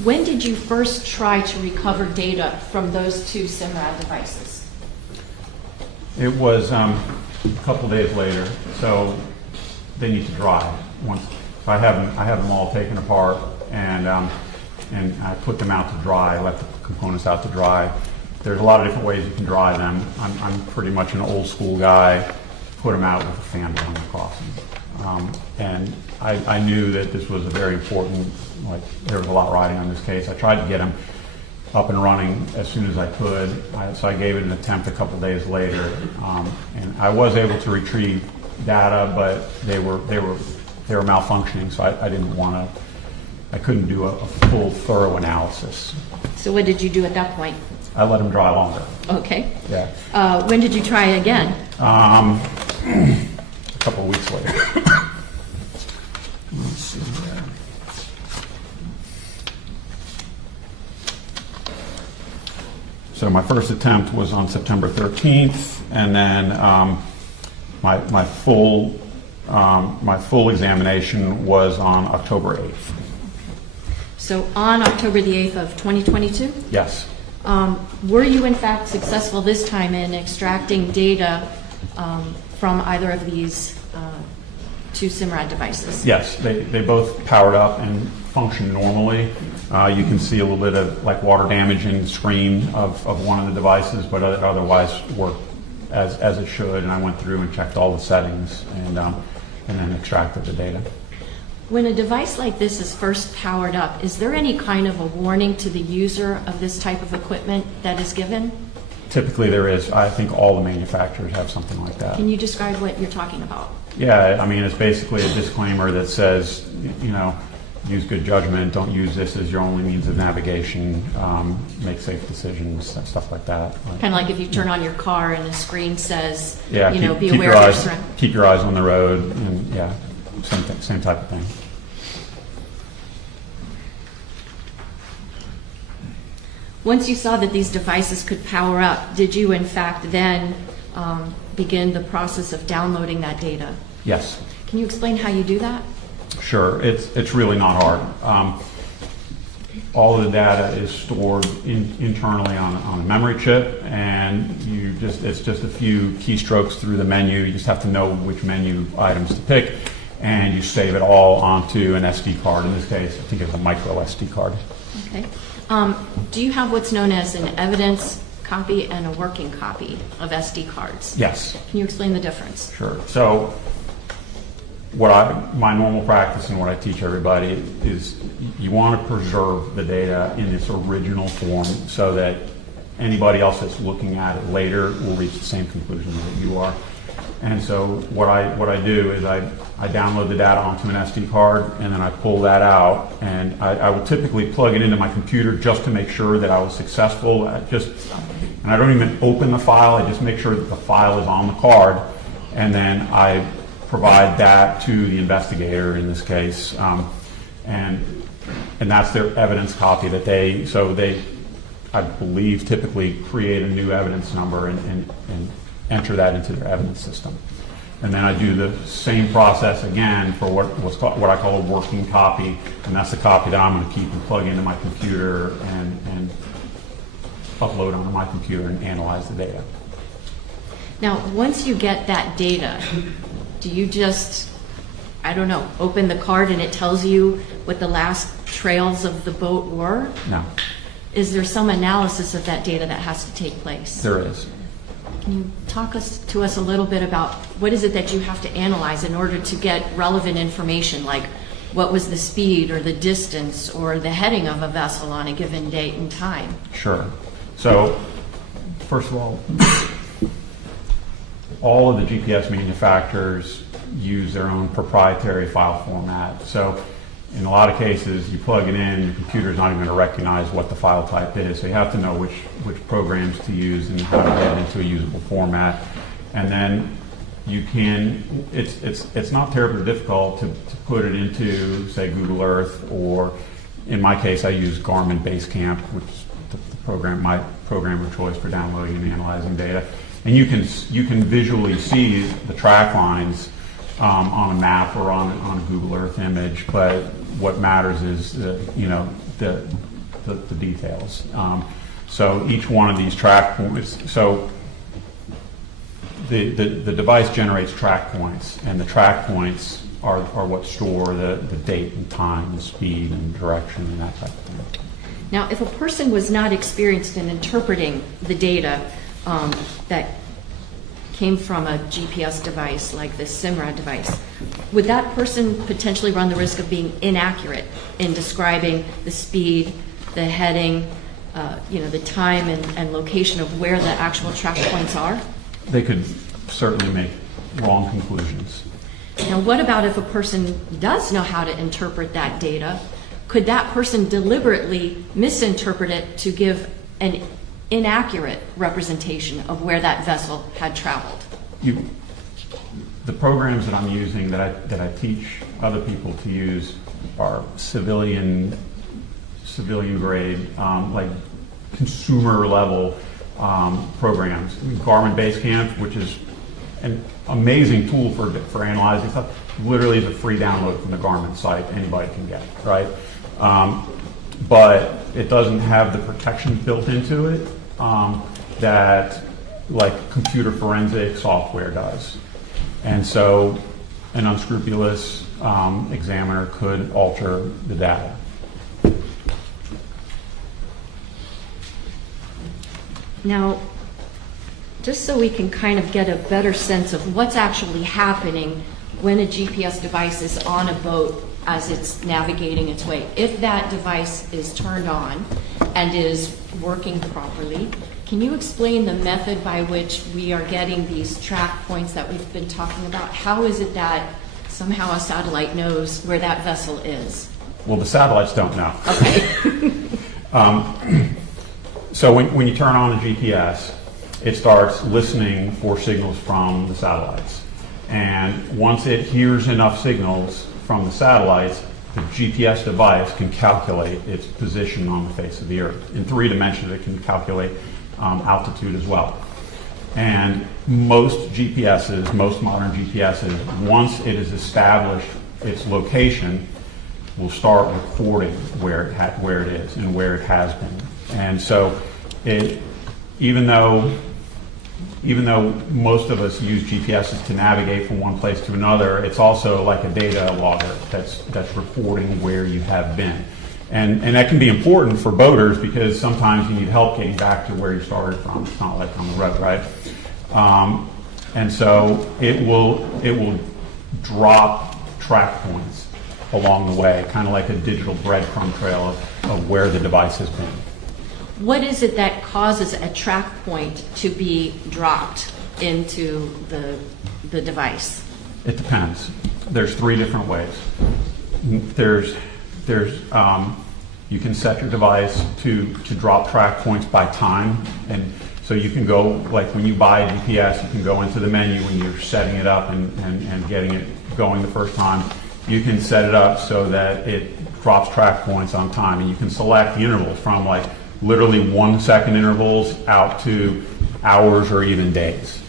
When did you first try to recover data from those two Simrad devices? It was a couple days later, so they need to dry. Once so I have them all taken apart, and I put them out to dry. Let the components out to dry. There's a lot of different ways you can dry them. I'm pretty much an old school guy. Put them out with a fan blowing across them. And I knew that this was a very important. Like there was a lot riding on this case. I tried to get them up and running as soon as I could. So I gave it an attempt a couple days later, and I was able to retrieve data, but they were malfunctioning. So I didn't want to. I couldn't do a full, thorough analysis. So what did you do at that point? I let them dry longer. Okay. Yeah. When did you try again? A couple of weeks later. Let's see here. So my first attempt was on September 13th, and then my full examination was on October 8th. So on October the 8th of 2022? Yes. Were you in fact successful this time in extracting data from either of these two Simrad devices? Yes, they both powered up and function normally. You can see a little bit of like water damage in the screen of one of the devices, but otherwise worked as it should. And I went through and checked all the settings and then extracted the data. When a device like this is first powered up, is there any kind of a warning to the user of this type of equipment that is given? Typically there is. I think all the manufacturers have something like that. Can you describe what you're talking about? Yeah, I mean, it's basically a disclaimer that says, use good judgment, don't use this as your only means of navigation, make safe decisions, stuff like that. Kind of like if you turn on your car and the screen says, Yeah, be aware of your surroundings. keep your eyes on the road, and yeah, same type of thing. Once you saw that these devices could power up, did you in fact then begin the process of downloading that data? Yes. Can you explain how you do that? Sure, it's really not hard. All of the data is stored internally on a memory chip, and it's just a few keystrokes through the menu. You just have to know which menu items to pick, and you save it all onto an SD card. In this case, I think it's a micro SD card. Okay. Do you have what's known as an evidence copy and a working copy of SD cards? Yes. Can you explain the difference? Sure. So my normal practice and what I teach everybody is you want to preserve the data in its original form so that anybody else that's looking at it later will reach the same conclusion that you are. And so what I do is I download the data onto an SD card, and then I pull that out, and I will typically plug it into my computer just to make sure that I was successful. And I don't even open the file, I just make sure that the file is on the card, and then I provide that to the investigator in this case, and that's their evidence copy that they I believe typically create a new evidence number and enter that into their evidence system. And then I do the same process again for what I call a working copy, and that's the copy that I'm going to keep and plug into my computer and upload onto my computer and analyze the data. Now, once you get that data, do you just, I don't know, open the card and it tells you what the last trails of the boat were? No. Is there some analysis of that data that has to take place? There is. Can you talk to us a little bit about what is it that you have to analyze in order to get relevant information, like what was the speed or the distance or the heading of a vessel on a given date and time? Sure. So, first of all of the GPS manufacturers use their own proprietary file format. So in a lot of cases, you plug it in, your computer's not even going to recognize what the file type is. So you have to know which programs to use and how to get it into a usable format. And then you can, it's not terribly difficult to put it into, say, Google Earth, or in my case, I use Garmin Basecamp, which is my program of choice for downloading and analyzing data. And you can visually see the track lines on a map or on a Google Earth image, but what matters is the details. So each one of these track points, so the device generates track points, and the track points are what store the date and time and speed and direction and that type of thing. Now, if a person was not experienced in interpreting the data that came from a GPS device like this SIMRAD device, would that person potentially run the risk of being inaccurate in describing the speed, the heading, the time and location of where the actual track points are? They could certainly make wrong conclusions. Now, what about if a person does know how to interpret that data? Could that person deliberately misinterpret it to give an inaccurate representation of where that vessel had traveled? The programs that I'm using that I teach other people to use are civilian grade, like consumer level programs. Garmin Basecamp, which is an amazing tool for analyzing stuff, literally is a free download from the Garmin site. Anybody can get, right? But it doesn't have the protections built into it that like computer forensic software does. And so an unscrupulous examiner could alter the data. Now, just so we can kind of get a better sense of what's actually happening when a GPS device is on a boat as it's navigating its way, if that device is turned on and is working properly, can you explain the method by which we are getting these track points that we've been talking about? How is it that somehow a satellite knows where that vessel is? Well, the satellites don't know. Okay. So when you turn on the GPS, it starts listening for signals from the satellites. And once it hears enough signals from the satellites, the GPS device can calculate its position on the face of the earth. In 3 dimensions, it can calculate altitude as well. And most GPSs, most modern GPSs, once it has established its location, will start recording where it is and where it has been. And so even though most of us use GPSs to navigate from one place to another, it's also like a data logger that's recording where you have been. And that can be important for boaters because sometimes you need help getting back to where you started from. It's not like on the road, right? And so it will drop track points along the way, kind of like a digital breadcrumb trail of where the device has been. What is it that causes a track point to be dropped into the device? It depends. There's 3 different ways. There's you can set your device to drop track points by time, and so you can go, like when you buy a GPS, you can go into the menu when you're setting it up and getting it going the first time. You can set it up so that it drops track points on time, and you can select the intervals from like literally 1 second intervals out to hours or even days.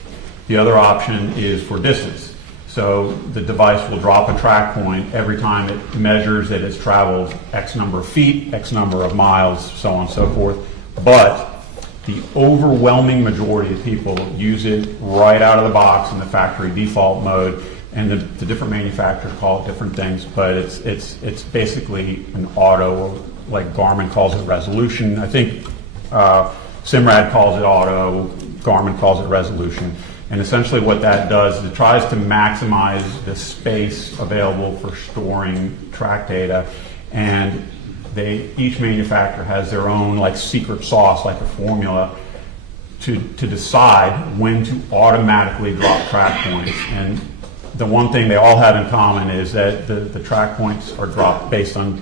The other option is for distance. So the device will drop a track point every time it measures that it's traveled X number of feet, X number of miles, so on and so forth. But the overwhelming majority of people use it right out of the box in the factory default mode, and the different manufacturers call it different things, but it's basically an auto, or like Garmin calls it resolution. I think Simrad calls it auto, Garmin calls it resolution. And essentially what that does is it tries to maximize the space available for storing track data, and each manufacturer has their own like secret sauce, like a formula to decide when to automatically drop track points. And the one thing they all have in common is that the track points are dropped based on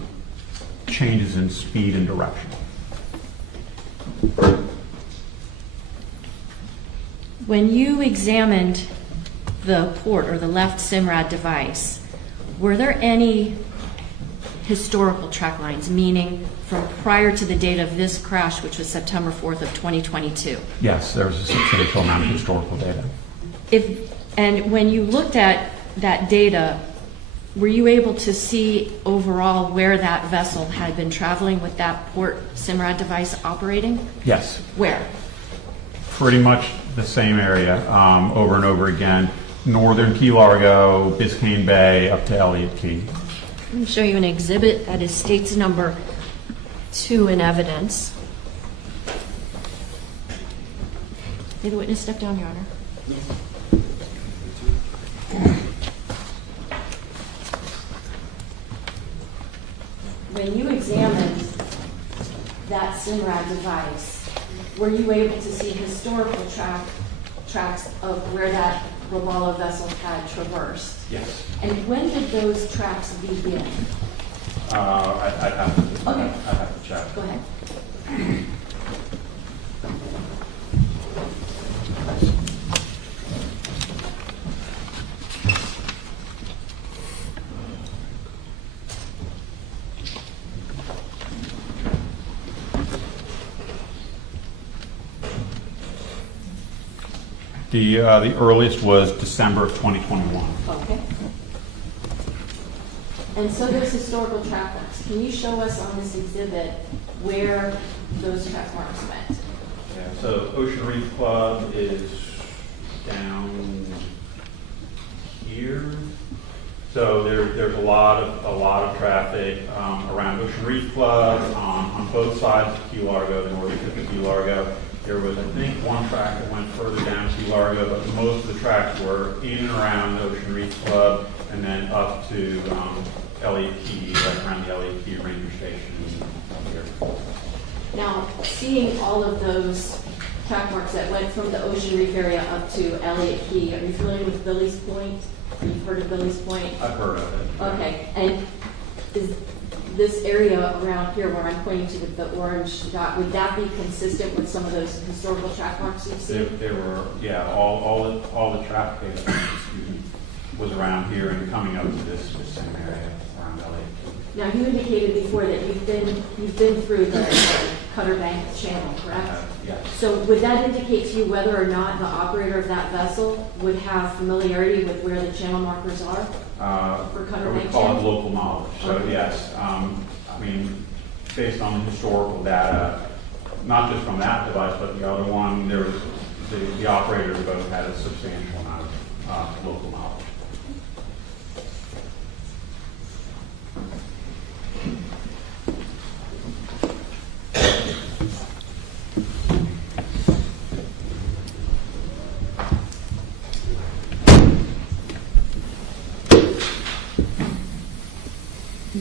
changes in speed and direction. When you examined the port or the left Simrad device, were there any historical track lines, meaning from prior to the date of this crash, which was September 4th of 2022? Yes, there was a substantial amount of historical data. And when you looked at that data, were you able to see overall where that vessel had been traveling with that port Simrad device operating? Yes. Where? Pretty much the same area over and over again. Northern Key Largo, Biscayne Bay, up to Elliott Key. Let me show you an exhibit that is states number 2 in evidence. May the witness step down, Your Honor. When you examined that Simrad device, were you able to see historical tracks of where that Robalo vessel had traversed? Yes. And when did those tracks begin? I'd have to check. Go ahead. The earliest was December of 2021. Okay. And so those historical track marks, can you show us on this exhibit where those track marks went? Yeah, so Ocean Reef Club is down here. So there's a lot of traffic around Ocean Reef Club on both sides of Key Largo, the northern tip of Key Largo. There was, I think, one track that went further down Key Largo, but most of the tracks were in and around Ocean Reef Club, and then up to Elliott Key, right around the Elliott Key Ranger Station here. Now, seeing all of those track marks that went from the Ocean Reef area up to Elliott Key, are you familiar with Billy's Point? You've heard of Billy's Point? I've heard of it. Okay, and is this area around here where I'm pointing to with the orange dot, would that be consistent with some of those historical track marks you've seen? There were, yeah, all the traffic data. Excuse me. was around here and coming up to this same area around LA. Now, you indicated before that you've been through the Cutter Bank channel, correct? Yes. So would that indicate to you whether or not the operator of that vessel would have familiarity with where the channel markers are? For Cutter I would Bank call it channel? local knowledge. So Okay. yes, I mean, based on historical data, not just from that device, but the other one, there was the operators both had a substantial amount of local knowledge.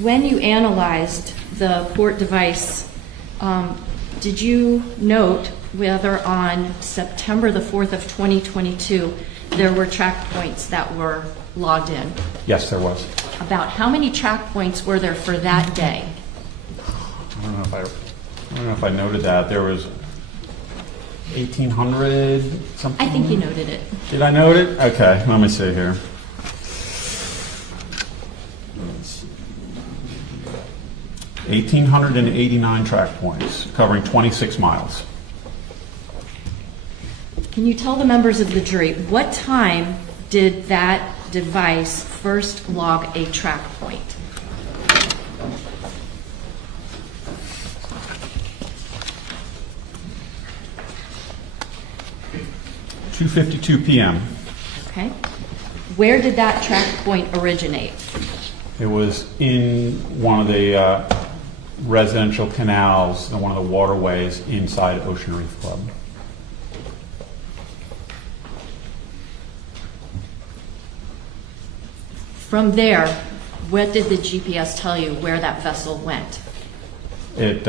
When you analyzed the port device, did you note whether on September the 4th of 2022, there were track points that were logged in? Yes, there was. About how many track points were there for that day? I don't know if I noted that. There was 1,800 something. I think you noted it. Did I note it? Okay, let me see here. 1,889 track points, covering 26 miles. Can you tell the members of the jury, what time did that device first log a track point? (2:52 p.m.). Okay. Where did that track point originate? It was in one of the residential canals, one of the waterways inside Ocean Reef Club. From there, what did the GPS tell you where that vessel went? It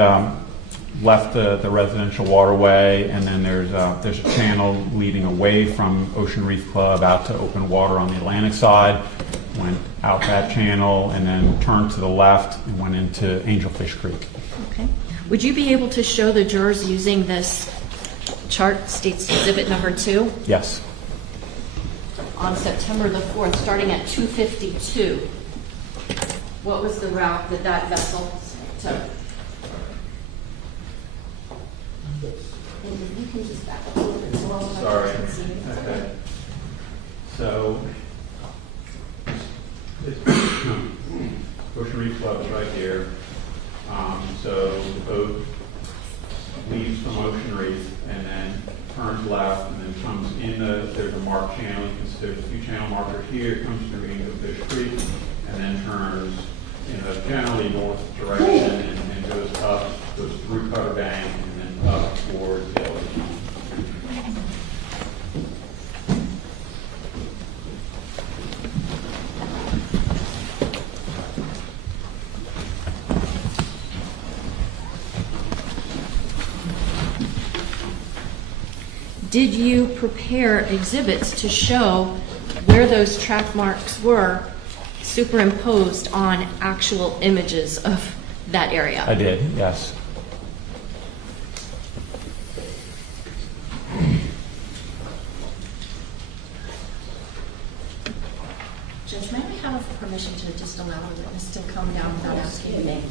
left the residential waterway, and then there's a channel leading away from Ocean Reef Club out to open water on the Atlantic side, went out that channel, and then turned to the left and went into Angelfish Creek. Okay. Would you be able to show the jurors using this chart, states exhibit number 2? Yes. On September the 4th, starting at 2:52, what was the route that that vessel took? And if you can just back up a little bit so all of us Sorry. can see. Okay. So, Ocean Reef Club is right here. So the boat leaves from Ocean Reef and then turns left and then comes in there's a marked channel. You can see there's a few channel markers here. It comes through Angelfish Creek and then turns in a generally north direction and goes up, goes through Cutter Bank and then up towards the LA. Did you prepare exhibits to show where those track marks were superimposed on actual images of that area? I did, yes. Judge, may I have permission to just allow the witness to come down without asking your name?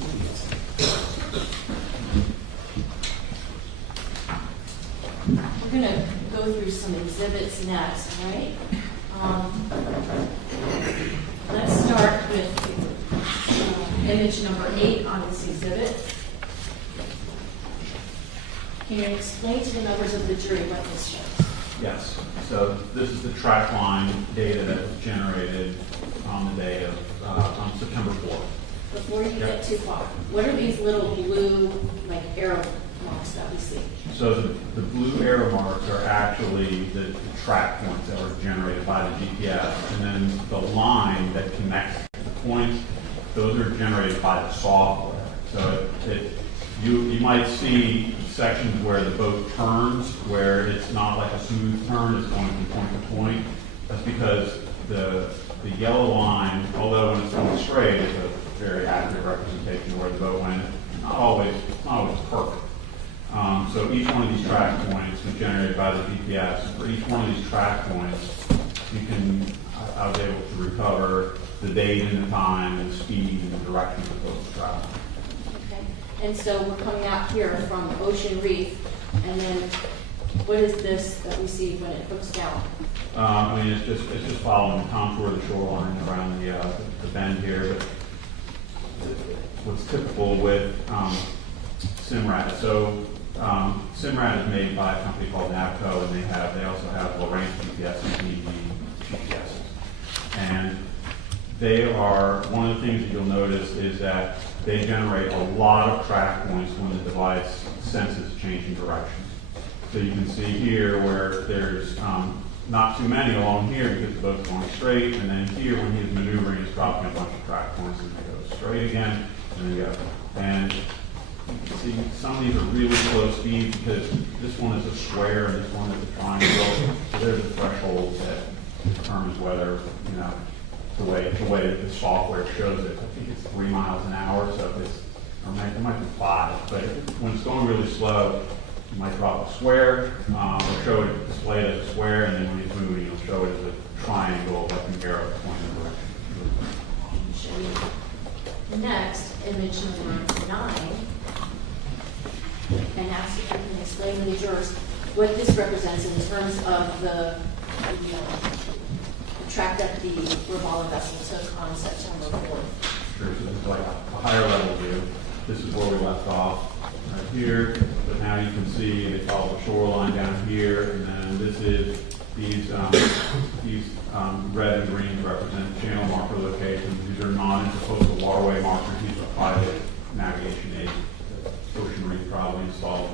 We're going to go through some exhibits next, all right? Let's start with image number 8 on this exhibit. Can you explain to the members of the jury what this shows? Yes. So this is the track line data that was generated on the day of on September 4th. Before you get too far, what are these little blue, like, arrow marks that we see? So the blue arrow marks are actually the track points that were generated by the GPS, and then the line that connects the points, those are generated by the software. So you might see sections where the boat turns, where it's not like a smooth turn, it's going from point to point. That's because the yellow line, although when it's going straight, is a very accurate representation of where the boat went. Not always perfect. So each one of these track points was generated by the GPS. For each one of these track points, you can, I was able to recover the date and the time and the speed and the direction of the boat was traveling. Okay. And so we're coming out here from Ocean Reef, and then what is this that we see when it hooks down? I mean, it's just following the contour of the shoreline around the bend here. But what's typical with Simrad, so Simrad is made by a company called Navco, and they also have Lorraine GPS and PED GPS. And they are, one of the things that you'll notice is that they generate a lot of track points when the device senses changing direction. So you can see here where there's not too many along here because the boat's going straight, and then here when he's maneuvering, he's dropping a bunch of track points, and they go straight again, and they go. And you can see some of these are really slow speed because this one is a square and this one is a triangle. So there's a threshold that determines whether, you know, the way that the software shows it. I think it's 3 miles an hour, so if it's, or it might be 5, but when it's going really slow, you might drop a square, or show it displayed as a square, and then when he's moving, you'll show it as a triangle, like an arrow pointing in the direction. Show you next, image number 9, and ask if you can explain to the jurors what this represents in terms of the track that the Ravala vessel took on September 4th. Sure, so this is like a higher level view. This is where we left off. Right here, but now you can see they follow the shoreline down here, and then this is these red and green represent channel marker locations. These are non-intercoastal waterway markers. These are private navigation aid that Ocean Reef probably installed.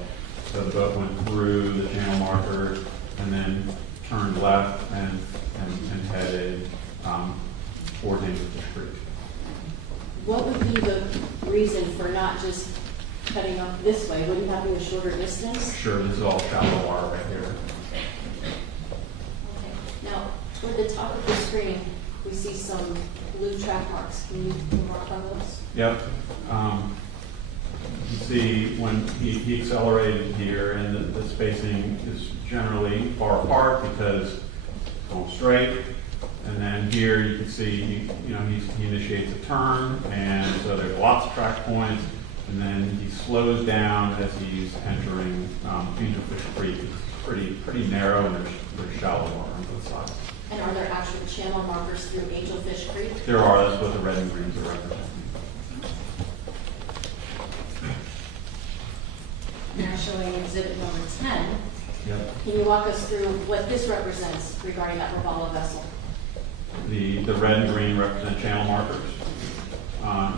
So the boat went through the channel markers and then turned left and headed towards English Creek. What would be the reason for not just cutting up this way? Would you have a shorter distance? Sure, this is all shallow water right here. Okay. Now, toward the top of the screen, we see some blue track marks. Can you mark on those? Yep. You can see when he accelerated here, and the spacing is generally far apart because it's going straight. And then here you can see, he initiates a turn, and so there's lots of track points. And then he slows down as he's entering Angelfish Creek. It's pretty narrow, and there's shallow water on both sides. And are there actual channel markers through Angelfish Creek? There are. That's what the red and greens are representing. Now showing exhibit number 10. Yep. Can you walk us through what this represents regarding that Ravala vessel? The red and green represent channel markers.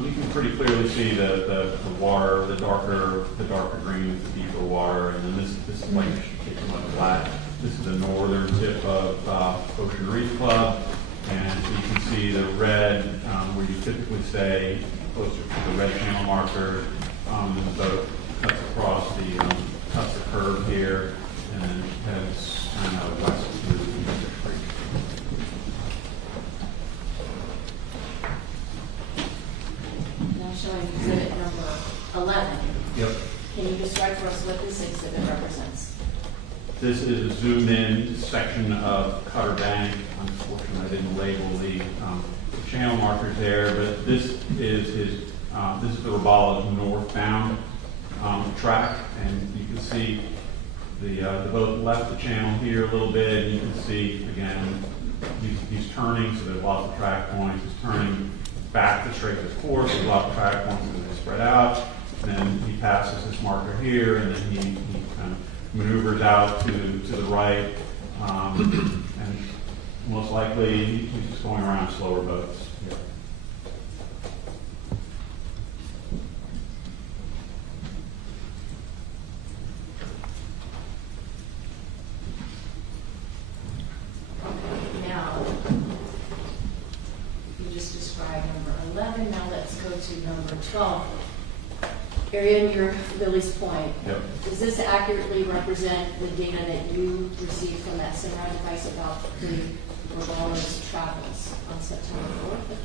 You can pretty clearly see the water, the darker green is the deeper water, and then this is like flat. This is the northern tip of Ocean Reef Club, and so you can see the red where you typically stay closer to the red channel marker. The boat cuts across cuts the curve here, and then heads kind of west through the creek. Now showing exhibit number 11. Yep. Can you describe for us what this exhibit represents? This is a zoomed-in section of Cutter Bank. Unfortunately, I didn't label the channel markers there, but this is the Rabala's northbound track, and you can see the boat left the channel here a little bit, and you can see again he's turning, so there's lots of track points. He's turning back to straight his course. There's lots of track points as they spread out. And then he passes this marker here, and then he kind of maneuvers out to the right, and most likely he's just going around slower boats. Yeah. Now, you just described number 11. Now let's go to number 12. Area near Lily's Point. Yep. Does this accurately represent the data that you received from that Simrad device about the Rabala's travels on September 4th of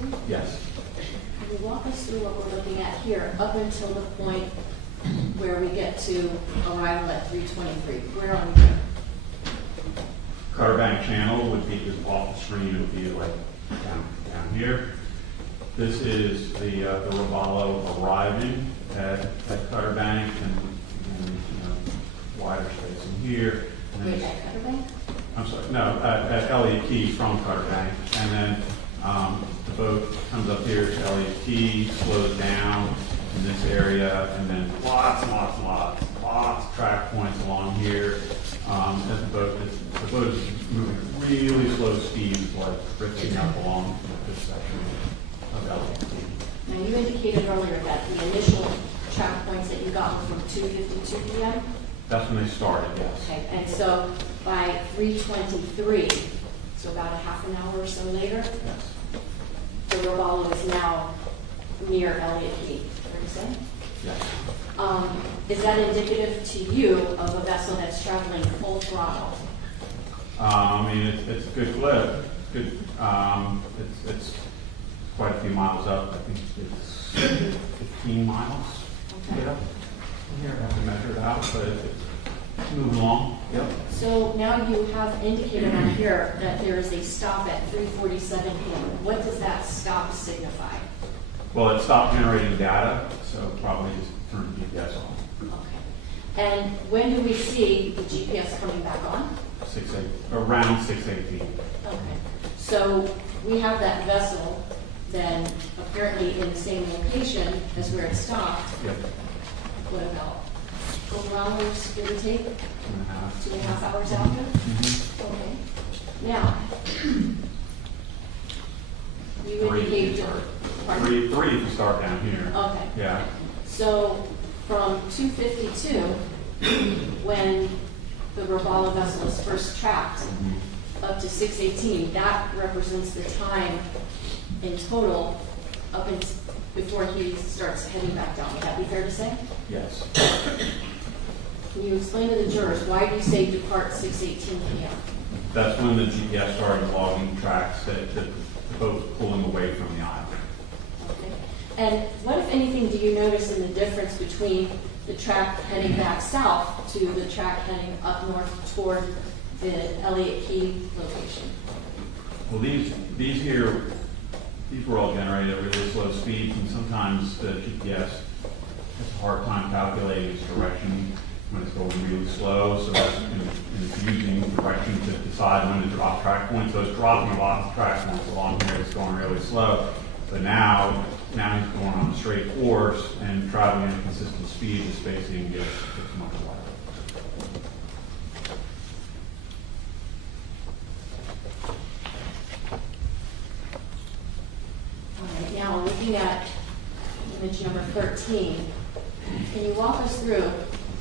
2022? Yes. Can you walk us through what we're looking at here up until the point where we get to arrival at 323? Where are we here? Cutter Bank channel would be just off the screen. It would be like down here. This is the Robalo arriving at Cutter Bank and wider space in here. And then Wait, at Cutter Bank? I'm sorry, no, at Elliott Key from Cutter Bank. And then the boat comes up here to Elliott Key, slows down in this area, and then lots of track points along here. As the boat is moving really slow speeds, like drifting up along this section of Elliott Key. Now, you indicated earlier that the initial track points that you got were from 2:52 p.m.? That's when they started, yes. Okay, and so by 3:23, so about a half an hour or so later, Yes. the Robalo is now near Elliott Key, fair to say? Yes. Is that indicative to you of a vessel that's traveling full throttle? I mean, it's a good clip. Good. It's quite a few miles up. I think it's 15 miles. Okay. Yeah. Here, I have to measure it out, but it's moving along. Yep. So now you have indicated on here that there is a stop at 3:47 p.m. What does that stop signify? Well, it stopped generating data, so probably just turned the GPS off. Okay. And when do we see the GPS coming back on? Around 6:18. Okay. So we have that vessel then apparently in the same location as where it stopped. Yep. What about 4 hours, give or take? 2.5. 2.5 hours after? Mhm. Okay. Now, you indicated. Pardon? Three if you start down here. Okay. Yeah. So from 2:52, when the Robalo vessel is first tracked, up to 6:18, that represents the time in total up in, before he starts heading back down. Would that be fair to say? Yes. Can you explain to the jurors, why do you say depart 6:18 p.m.? That's when the GPS started logging tracks that the boat was pulling away from the island. Okay. And what, if anything, do you notice in the difference between the track heading back south to the track heading up north toward the Elliott Key location? Well, these were all generated at really slow speeds, and sometimes the GPS has a hard time calculating its direction when it's going really slow, so it's using direction to decide when to drop track points. So it's dropping a lot of track points along here. It's going really slow. But now he's going on a straight course and traveling at a consistent speed. The spacing gets much wider. All right, now looking at image number 13, can you walk us through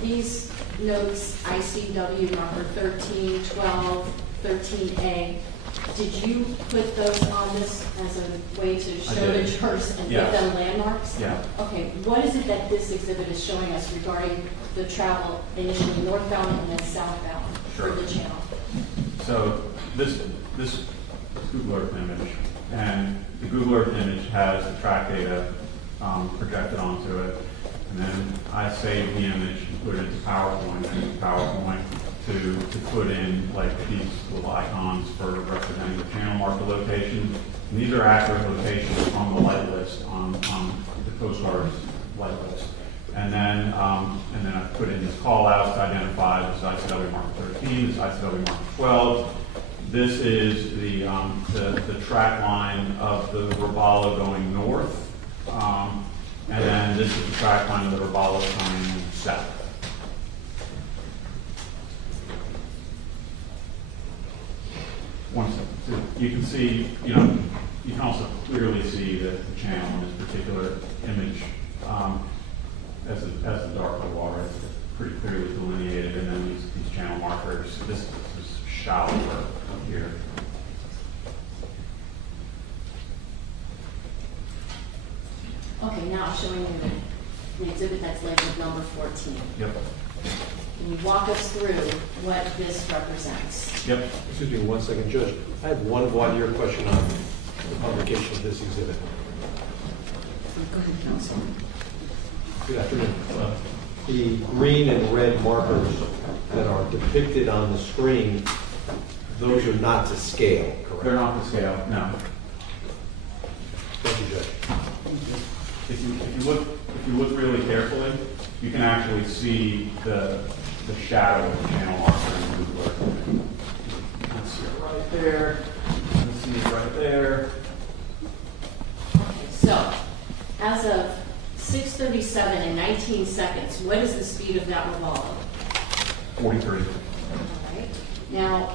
these notes, ICW number 13, 12, 13A? Did you put those on this as a way to show the did. jurors and Yes. give them landmarks? Yeah. Okay, what is it that this exhibit is showing us regarding the travel initially northbound and then southbound Sure. for the channel? So this Google Earth image, and the Google Earth image has the track data projected onto it, and then I saved the image and put it into PowerPoint, to put in like these little icons for representing the channel marker locations. And these are accurate locations on the light list on the Coast Guard's light list. And then I put in this call out to identify this ICW marker 13, this ICW marker 12. This is the track line of the Robalo going north, and then this is the track line of the Robalo coming south. One second. So you can see, you can also clearly see the channel in this particular image as the dark blue water is pretty clearly delineated, and then these channel markers. This is shallower up here. Okay, now I'm showing you the exhibit that's labeled number 14. Yep. Can you walk us through what this represents? Yep. Excuse me 1 second, Judge. I have one voir dire question on the publication of this exhibit. Go ahead, counsel. Good afternoon. The green and red markers that are depicted on the screen, Those are not to scale, correct? They're not to scale, no. Thank you, Judge. If you look really carefully, you can actually see the shadow of the channel marker in Google. Let's see it right there. Let's see it right there. So, as of 6:37 and 19 seconds, what is the speed of that revolver? 43. All right. Now,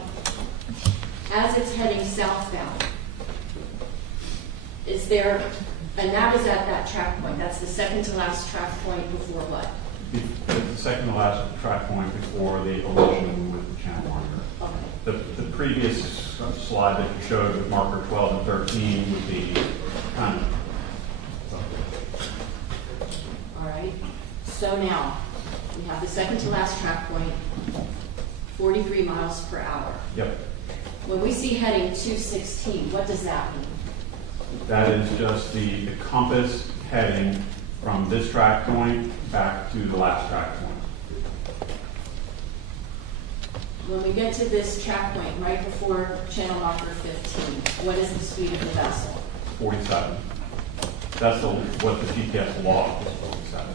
as it's heading southbound, is there, and that is at that track point, that's the second to last track point before what? The second to last track point before the collision with the channel marker. Okay. The previous slide that you showed with marker 12 and 13 would be kind of. All right. So now, we have the second to last track point, 43 miles per hour. Yep. When we see heading 216, what does that mean? That is just the compass heading from this track point back to the last track point. When we get to this track point, right before channel marker 15, what is the speed of the vessel? 47. That's what the GPS log is 47.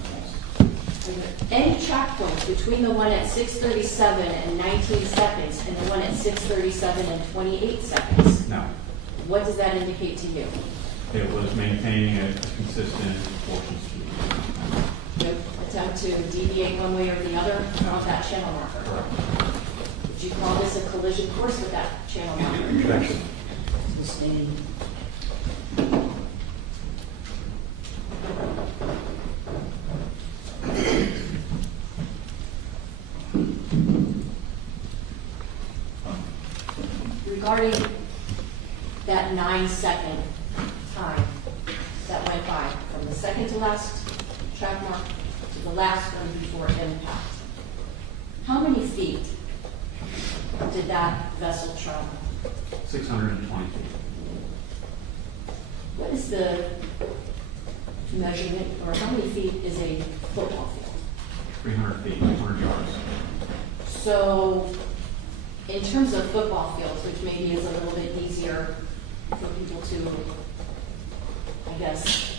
Are there any track points between the one at 6:37 and 19 seconds and the one at 6:37 and 28 seconds? No, What does that indicate to you? it was maintaining a consistent portion speed. No attempt to deviate one way or the other from that channel marker? Correct. Would you call this a collision course with that channel marker? Objection. Sustained. Regarding that 9-second time that went by from the second to last track mark to the last one before impact, how many feet did that vessel travel? 620 feet. What is the measurement, or how many feet is a football field? 300 feet, 100 yards. So, in terms of football fields, which maybe is a little bit easier for people to, I guess,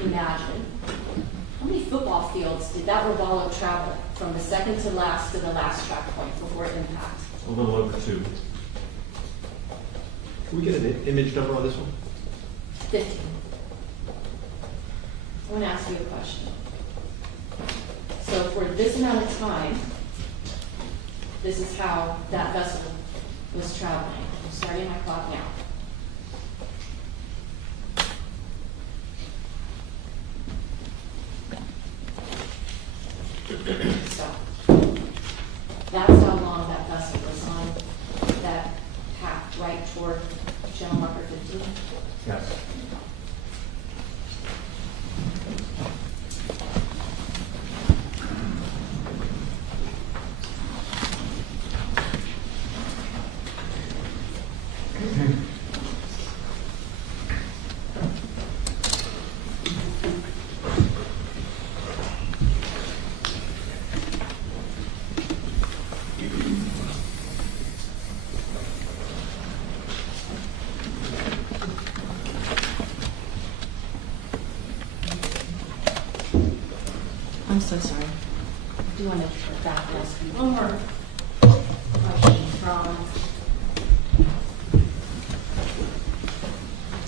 imagine, how many football fields did that Robalo travel from the second to the last track point before impact? A little over 2. Can we get an image number on this one? 50. I want to ask you a question. So for this amount of time, this is how that vessel was traveling. I'm starting my clock now. So that's how long that vessel was on that path right toward channel marker 15. Yes. I'm so sorry. I do want to back ask you one more question from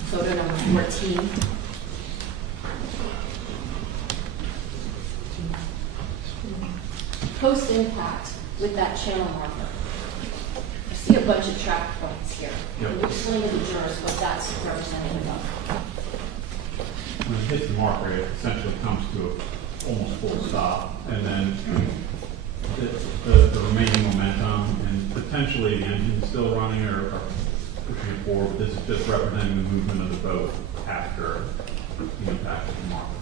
photo number 14. Post-impact with that channel marker, I see a bunch of track points here. Yep. Can you explain to the jurors what that's representative of? When it hits the marker, it essentially comes to a almost full stop, and then the remaining momentum and potentially the engine still running or pushing it forward. This is just representing the movement of the boat after the impact of the marker.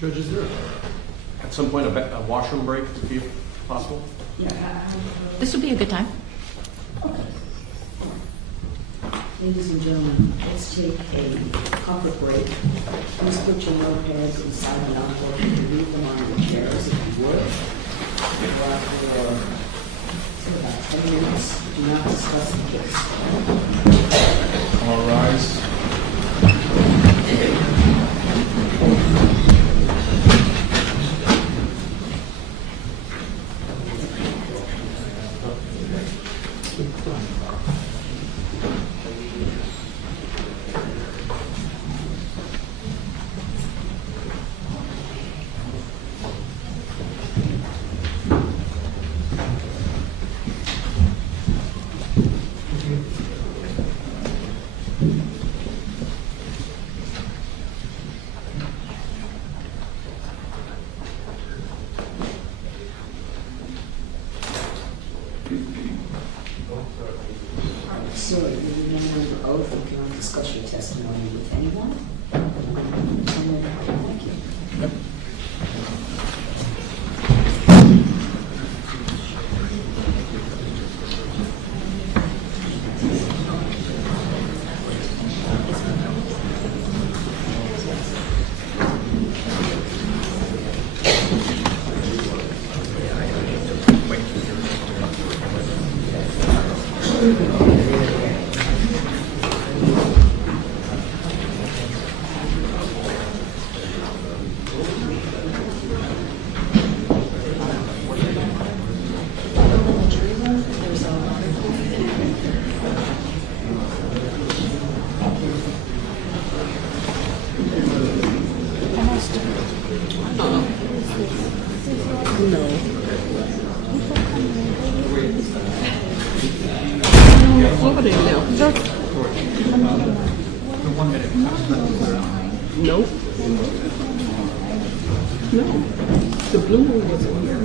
Judge, is there at some point a washroom break would be possible? Yeah, This would be a good time. ladies and gentlemen, let's take a comfort break. Please put your notepads inside the envelope and leave them on your chairs if you would. Go out for about 10 minutes. Do not discuss the case. All rise. Sir, you remember your oath and cannot discuss your testimony with anyone? Thank you. Over there now. Nope. No. The blue one was in here.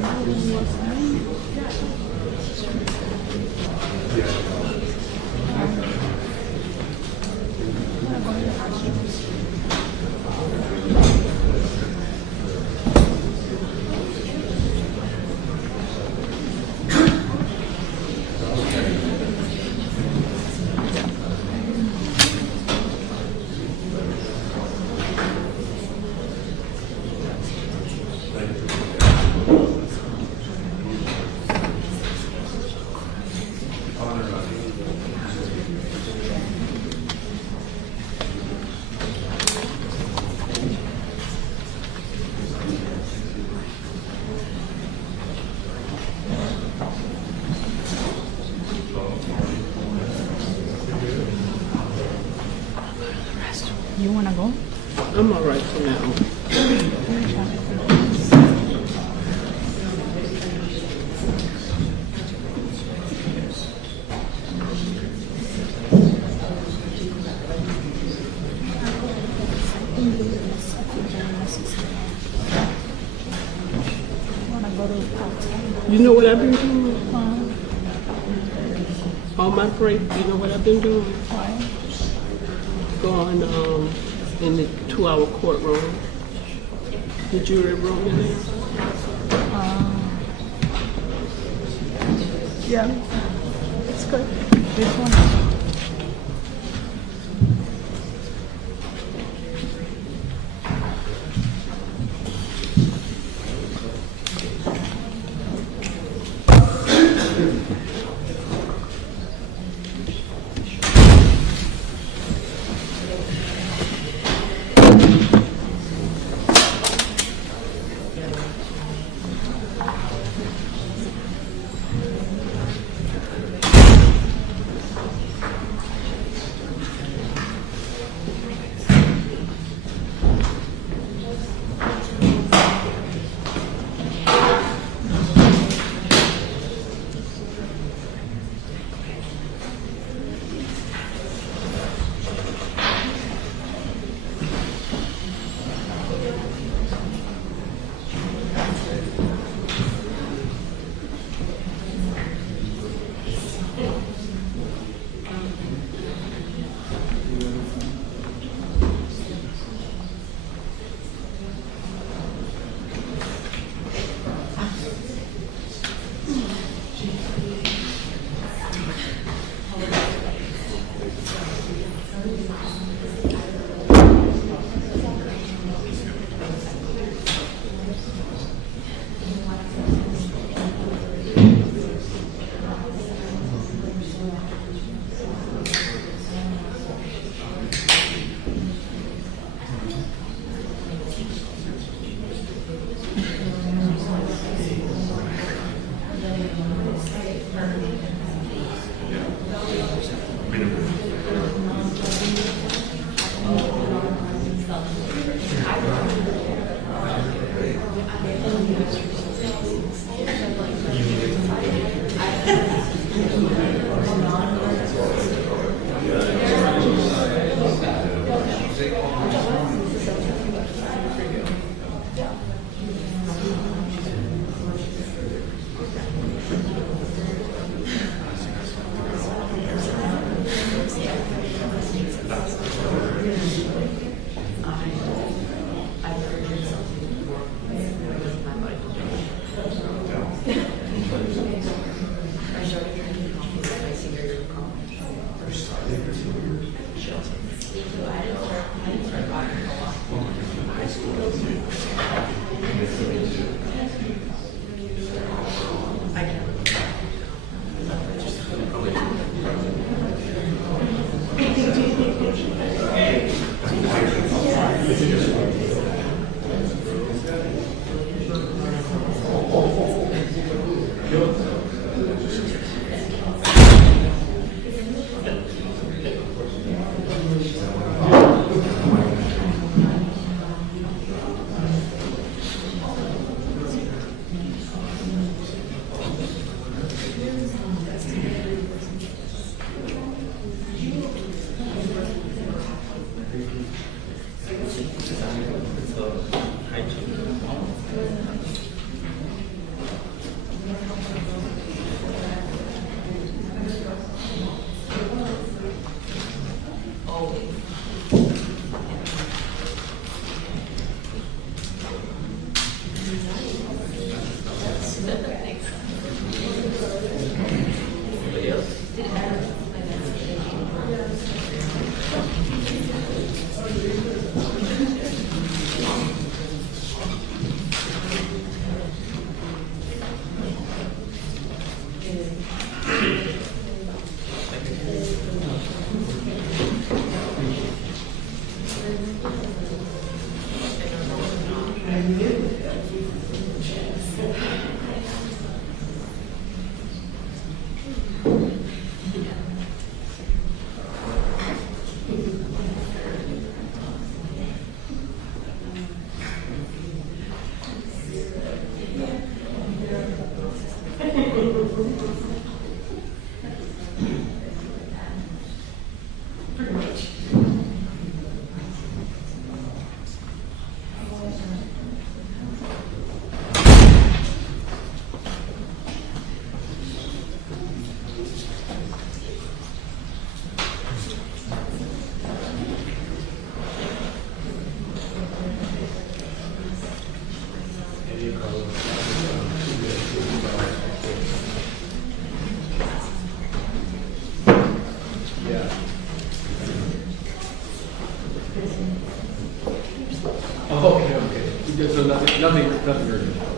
You wanna go? I'm all right for now. Wanna go to the You know what I've been doing? On my break, you know what I've been doing? Going in the 2-hour courtroom. The jury room in there. Yeah, it's good. Which one? Oh, okay, okay. So nothing urgent.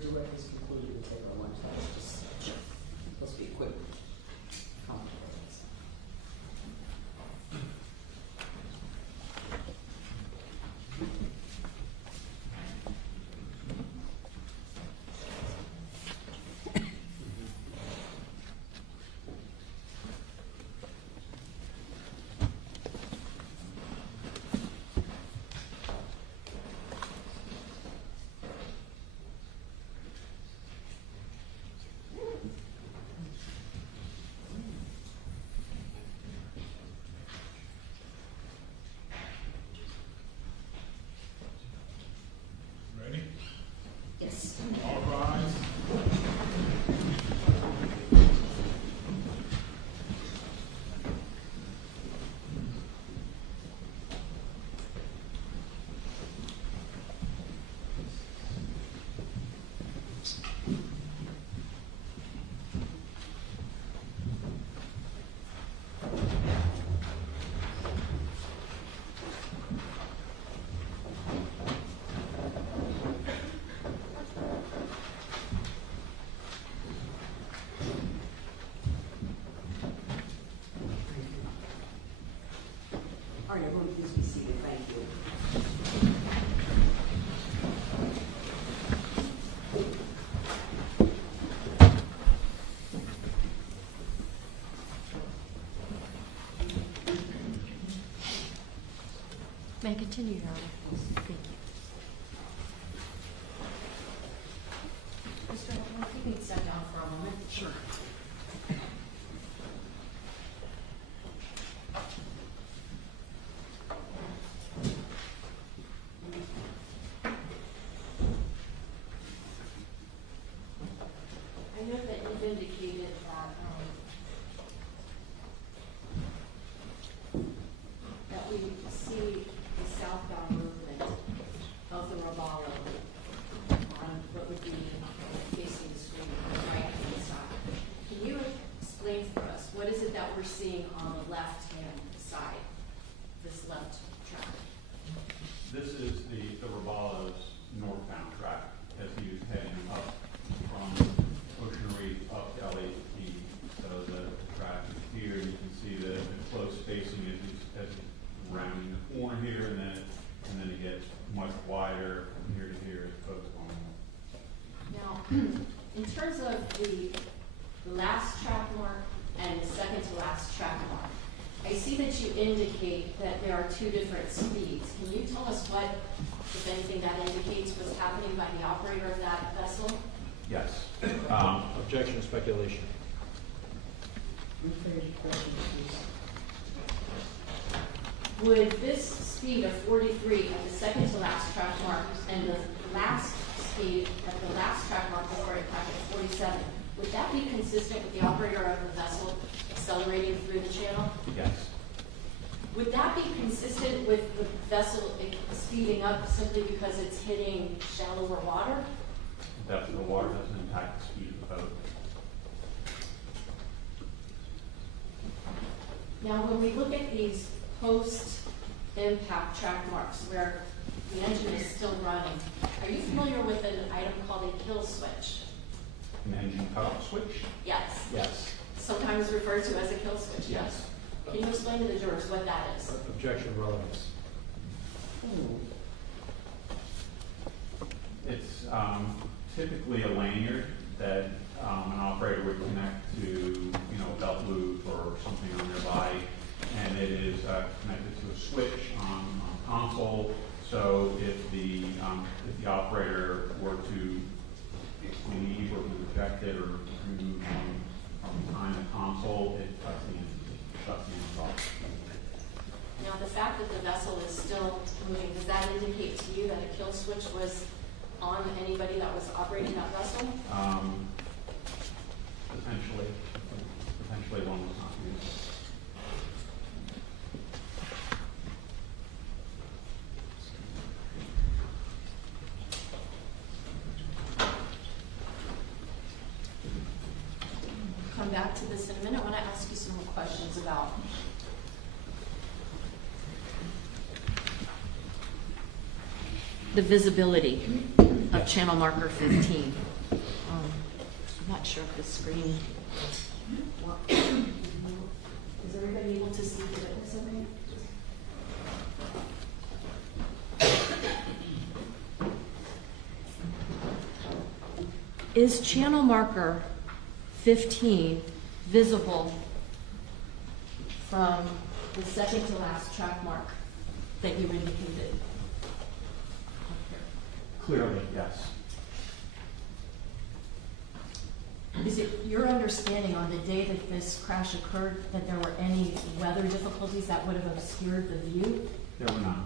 direct is concluded, we'll take our lunch, that's just supposed to be a quick comment. Ready? Yes. All rise. All right, everyone, please be seated, thank you. May I continue, Your Honor? Thank you. Mr. Holman, if you can step down for a moment. Sure. I know that you've indicated that we see the southbound movement of the Robalo on what would be facing the street on the right-hand side. Can you explain for us, what is it that we're seeing on the left-hand side, this left track? This is the Robalo's northbound track as he was heading up from Ocean Reef up to LAP. So the track is here, you can see the close spacing as he's rounding the corner here, and then it gets much wider from here to here as opposed to going north. Now, in terms of the last track mark and the second to last track mark, I see that you indicate that there are two different speeds. Can you tell us what, if anything, that indicates was happening by the operator of that vessel? Yes. Objection, speculation. Rephrase your question, please. Would this speed of 43 at the second to last track mark and the last speed at the last track mark before it cracked at 47, would that be consistent with the operator of the vessel accelerating through the channel? Yes. Would that be consistent with the vessel speeding up simply because it's hitting shallower water? The depth of the water doesn't impact the speed of the boat. Now, when we look at these post-impact track marks where the engine is still running, are you familiar with an item called a kill switch? An engine cutoff switch? Yes. Yes. Sometimes referred to as a kill switch. Yes. Can you explain to the jurors what that is? Objection, relevance. It's typically a lanyard that an operator would connect to, a belt loop or something on their body, and it is connected to a switch on the console. So if the operator were to leave or be rejected or removed from behind the console, it shuts the engine off. Now, the fact that the vessel is still moving, does that indicate to you that a kill switch was on anybody that was operating that vessel? Potentially one was not used. Come back to this in a minute. I want to ask you some more questions about the visibility of channel marker 15. I'm not sure if the screen. Is everybody able to see the witness over here? Is channel marker 15 visible from the second to last track mark that you indicated? Clearly, yes. Is it your understanding on the day that this crash occurred that there were any weather difficulties that would have obscured the view? There were none.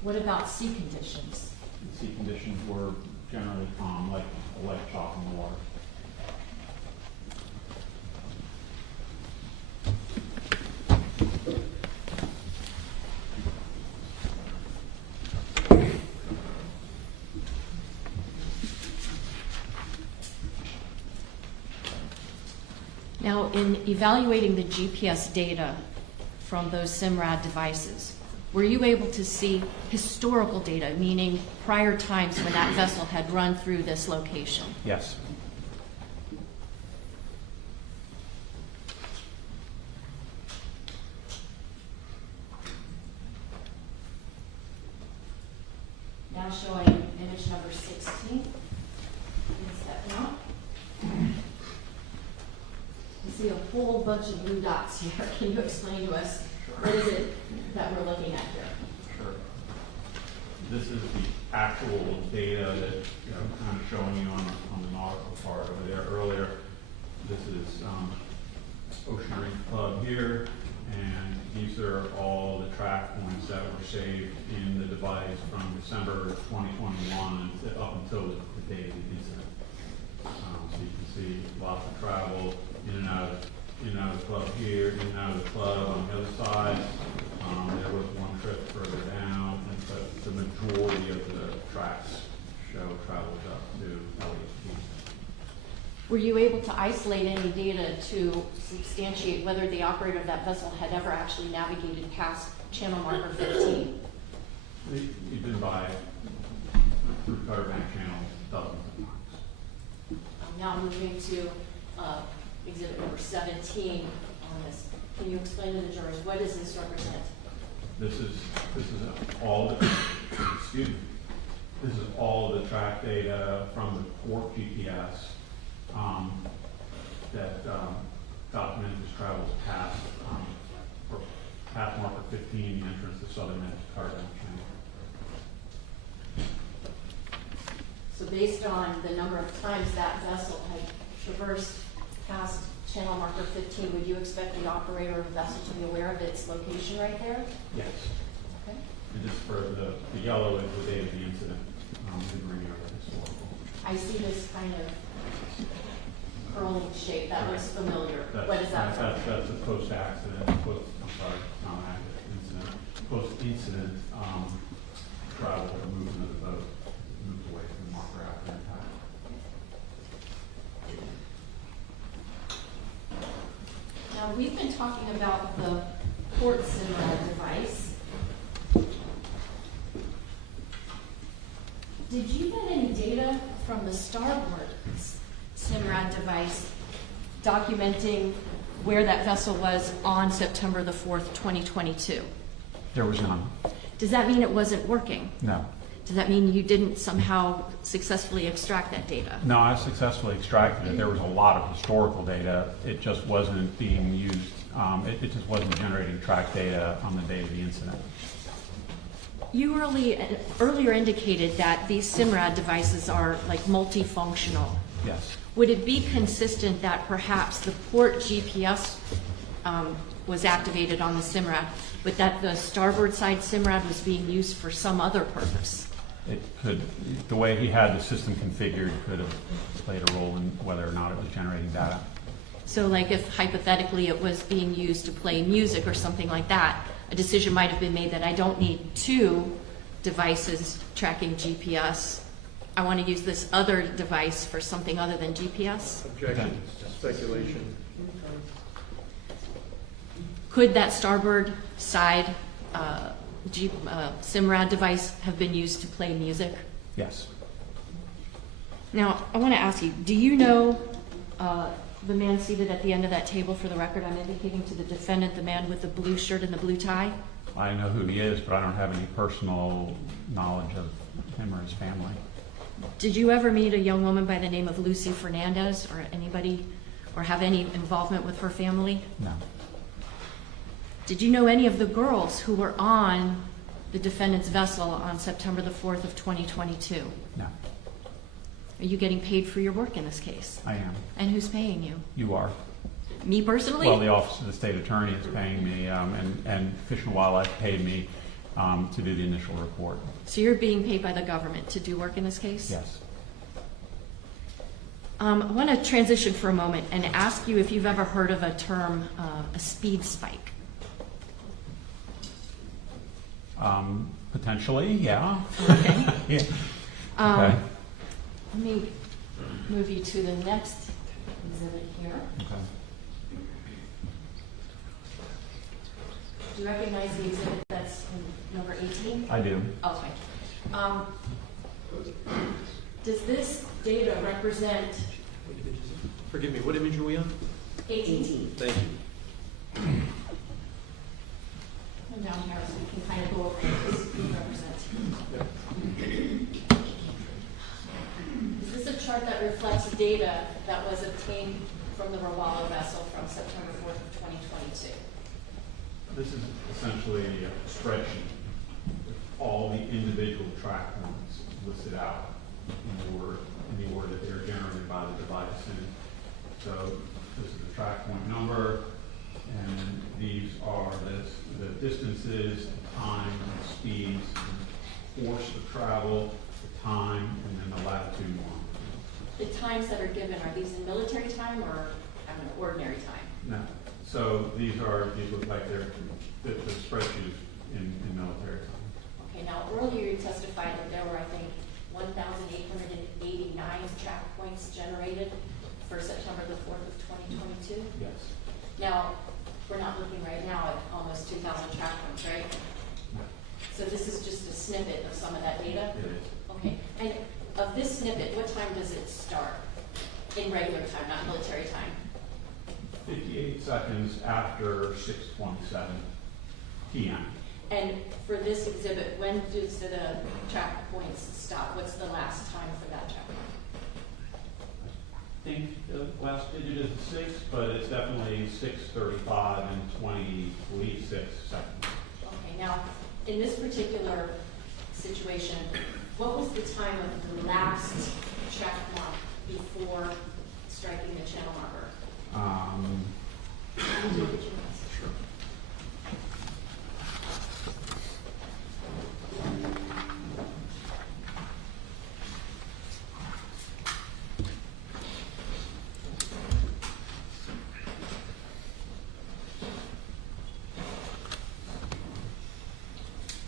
What about sea conditions? The sea conditions were generally calm, like a light chalk in the water. Now, in evaluating the GPS data from those SIMRAD devices, were you able to see historical data, meaning prior times when that vessel had run through this location? Yes. Now showing image number 16. Is that not? I see a whole bunch of blue dots here. Can you explain to us what is it that we're looking at here? Sure. This is the actual data that I'm kind of showing you on the nautical part over there earlier. This is Ocean Reef Club here, and these are all the track points that were saved in the device from December 2021 up until the day of the incident. So you can see lots of travel in and out of the club here, in and out of the club on the other side. There was one trip further down, but the majority of the tracks show travels up to Elliott Beach. Were you able to isolate any data to substantiate whether the operator of that vessel had ever actually navigated past channel marker 15? You've been by through Cutter Bank Channel dozens of times. Now moving to exhibit number 17 on this. Can you explain to the jurors, what does this represent? This is all the excuse me. This is all the track data from the port GPS that documented his travels past marker 15, the entrance to southern edge of Cutter Bank Channel. So based on the number of times that vessel had traversed past channel marker 15, would you expect the operator of the vessel to be aware of its location right there? Yes. Okay. And just for the yellow is the date of the incident. The green are the historical. I see this kind of curling shape. That looks familiar. That's, what is that from? That's a post-accident, incident. Post-incident travel or movement of the boat moved away from the marker after impact. Now, we've been talking about the port SIMRAD device. Did you get any data from the starboard SIMRAD device documenting where that vessel was on September the 4th, 2022? There was none. Does that mean it wasn't working? No. Does that mean you didn't somehow successfully extract that data? No, I successfully extracted it. There was a lot of historical data. It just wasn't being used. It just wasn't generating track data on the day of the incident. You earlier indicated that these SIMRAD devices are like multifunctional. Yes. Would it be consistent that perhaps the port GPS was activated on the SIMRAD, but that the starboard side SIMRAD was being used for some other purpose? It could, the way he had the system configured could have played a role in whether or not it was generating data. So like if hypothetically it was being used to play music or something like that, a decision might have been made that I don't need two devices tracking GPS. I want to use this other device for something other than GPS. Objection, speculation. Could that starboard side SIMRAD device have been used to play music? Yes. Now, I want to ask you, do you know the man seated at the end of that table? For the record, I'm indicating to the defendant the man with the blue shirt and the blue tie. I know who he is, but I don't have any personal knowledge of him or his family. Did you ever meet a young woman by the name of Lucy Fernandez, or anybody, or have any involvement with her family? No. Did you know any of the girls who were on the defendant's vessel on September the 4th of 2022? No. Are you getting paid for your work in this case? I am. And who's paying you? You are. Me personally? Well, the Office of the State Attorney is paying me, and Fish and Wildlife paid me to do the initial report. So you're being paid by the government to do work in this case? Yes. I want to transition for a moment and ask you if you've ever heard of a term, a speed spike. Potentially, yeah. Okay. Yeah. Okay. Let me move you to the next exhibit here. Okay. Do you recognize the exhibit that's in number 18? I do. Okay. Does this data represent What image is it? Forgive me, what image are we on? 18? Thank you. Come down here so we can kind of go over what this represents. Is this a chart that reflects data that was obtained from the Robalo vessel from September 4th of 2022? This is essentially a spreadsheet with all the individual track points listed out in the order that they're generated by the device. And so this is the track point number, and these are the distances, the time, the speeds, the force of travel, the time, and then the latitude one. The times that are given, are these in military time or ordinary time? No. So these look like they're the spreadsheet in military time. Okay, now earlier you testified that there were, I think, 1,889 track points generated for September the 4th of 2022. Yes. Now, we're not looking right now at almost 2,000 track points, right? No. So this is just a snippet of some of that data? It is. Okay, and of this snippet, what time does it start? In regular time, not military time? 58 seconds after 6:27 p.m. And for this exhibit, when does the track points stop? What's the last time for that track point? I think the last digit is 6, but it's definitely 6:35 and 26 seconds. Okay, now, in this particular situation, what was the time of the last track mark before striking the channel marker? Can you look at your list? Sure.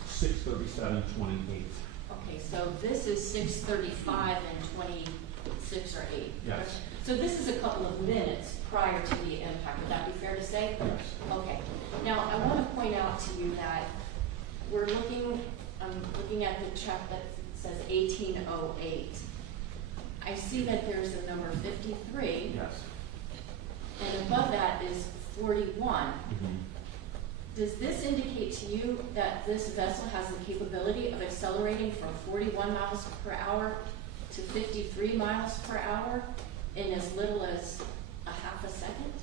$6:37:28. Okay, so this is 6:35 and 26 or 8. Yes. So this is a couple of minutes prior to the impact. Would that be fair to say? Yes. Okay. Now, I want to point out to you that I'm looking at the chart that says 1808. I see that there's a number 53, Yes. and above that is 41. Mm-hmm. Does this indicate to you that this vessel has the capability of accelerating from 41 miles per hour to 53 miles per hour in as little as a half a second?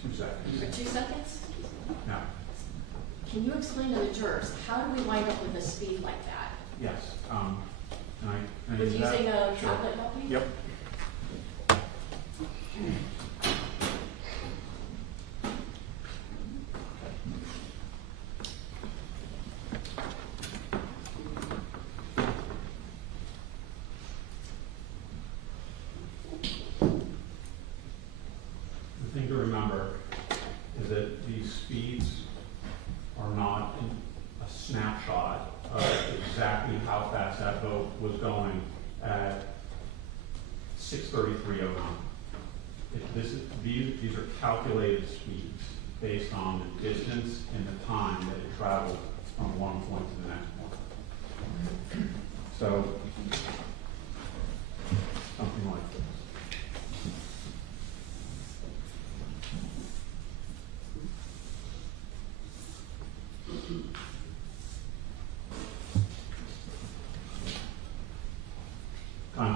2 seconds. Or 2 seconds? No. Can you explain to the jurors, how do we wind up with a speed like that? Yes. Can I With use that? using a Sure. tablet, help me? Yep. The thing to remember is that these speeds are not a snapshot of exactly how fast that boat was going at 6:33:09. These are calculated speeds based on the distance and the time that it traveled from one point to the next point. So something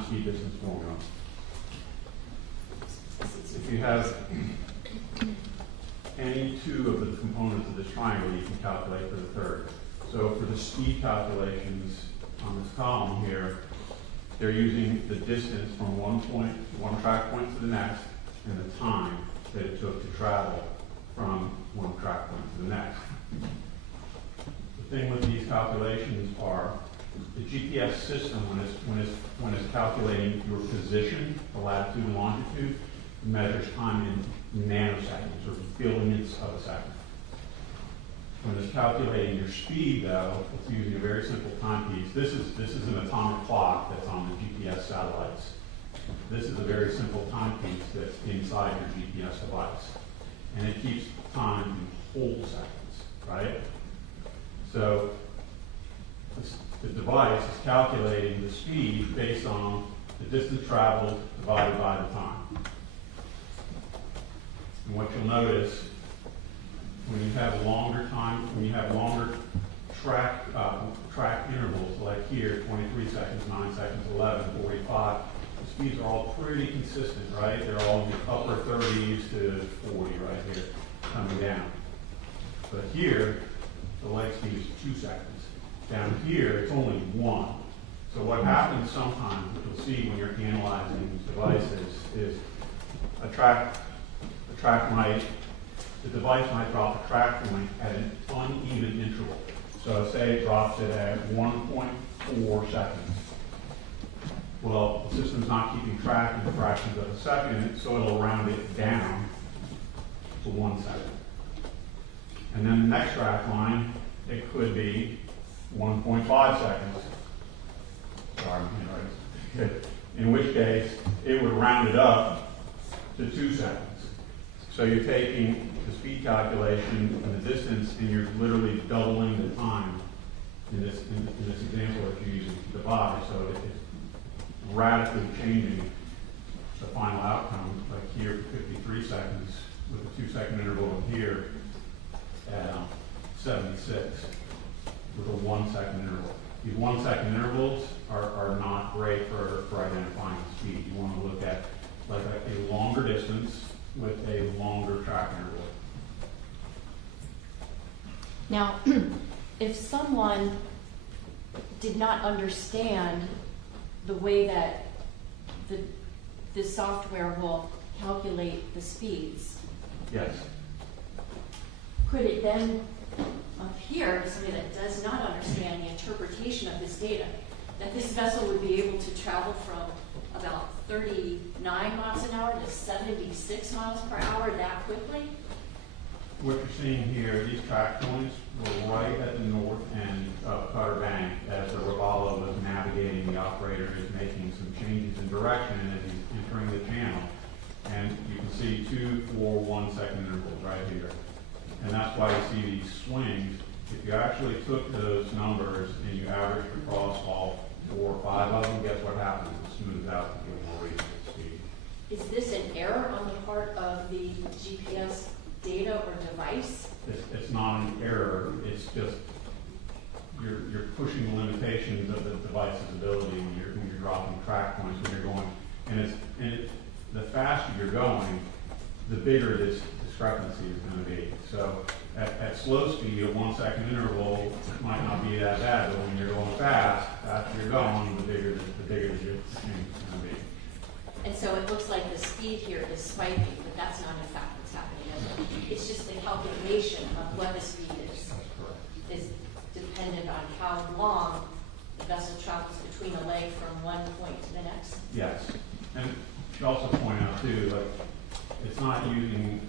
speed distance formula. If you have any two of the components of this triangle, you can calculate for the third. So for the speed calculations on this column here, they're using the distance from one track point to the next, and the time that it took to travel from one track point to the next. The thing with these calculations are the GPS system, when it's calculating your position, the latitude and longitude, measures time in nanoseconds or billionths of a second. When it's calculating your speed, though, it's using a very simple timepiece. This is an atomic clock that's on the GPS satellites. This is a very simple timepiece that's inside your GPS device, and it keeps time in whole seconds, right? So the device is calculating the speed based on the distance traveled divided by the time. And what you'll notice when you have longer track intervals, like here, 23 seconds, 9 seconds, 11, 45, the speeds are all pretty consistent, right? They're all in the upper 30s to 40 right here, coming down. But here, the leg speed is 2 seconds. Down here, it's only 1. So what happens sometimes, what you'll see when you're analyzing these devices, is the device might drop a track point at an uneven interval. So say it drops it at 1.4 seconds. Well, the system's not keeping track in fractions of a second, so it'll round it down to 1 second. And then the next track line, it could be 1.5 seconds. Sorry, in which case, it would round it up to 2 seconds. So you're taking the speed calculation and the distance, and you're literally doubling the time in this example that you're using to divide. So it's radically changing the final outcome. Like here, 53 seconds with a 2-second interval here at 76 with a 1-second interval. These 1-second intervals are not great for identifying speed. You want to look at like a longer distance with a longer track interval. Now, if someone did not understand the way that the software will calculate the speeds, Yes. could it then appear to somebody that does not understand the interpretation of this data, that this vessel would be able to travel from about 39 miles an hour to 76 miles per hour that quickly? What you're seeing here, these track points were right at the north end of Cutter Bank as the Robalo was navigating. The operator is making some changes in direction as he's entering the channel. And you can see 2, 4, 1-second intervals right here. And that's why you see these swings. If you actually took those numbers and you averaged across all 4 or 5 of them, guess what happens? It smooths out to give more reasonable speed. Is this an error on the part of the GPS data or device? It's not an error. It's just you're pushing the limitations of the device's ability when you're dropping track points when you're going. The faster you're going, the bigger this discrepancy is going to be. So at slow speed, a 1-second interval might not be that bad, but when you're going fast, after you're going, the bigger the change is going to be. And so it looks like the speed here is spiking, but that's not in fact what's happening, is it? It's just the calculation of what the speed is. That's correct. Is dependent on how long the vessel travels between a leg from one point to the next. Yes. And you should also point out too, like it's not using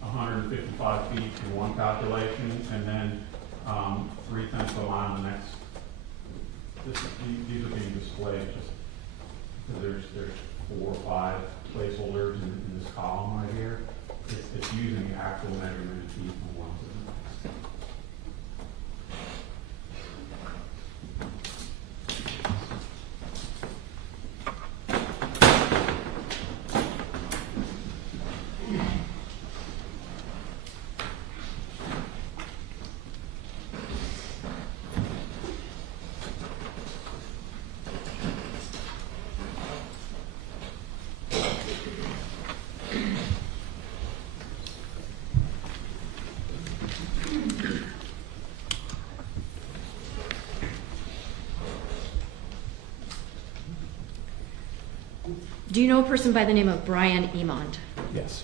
155 feet in one calculation and then 0.3 of a mile in the next. These are being displayed just because there's 4 or 5 placeholders in this column right here. It's using the actual measurement of feet from one to the next. Do you know a person by the name of Brian Emond? Yes.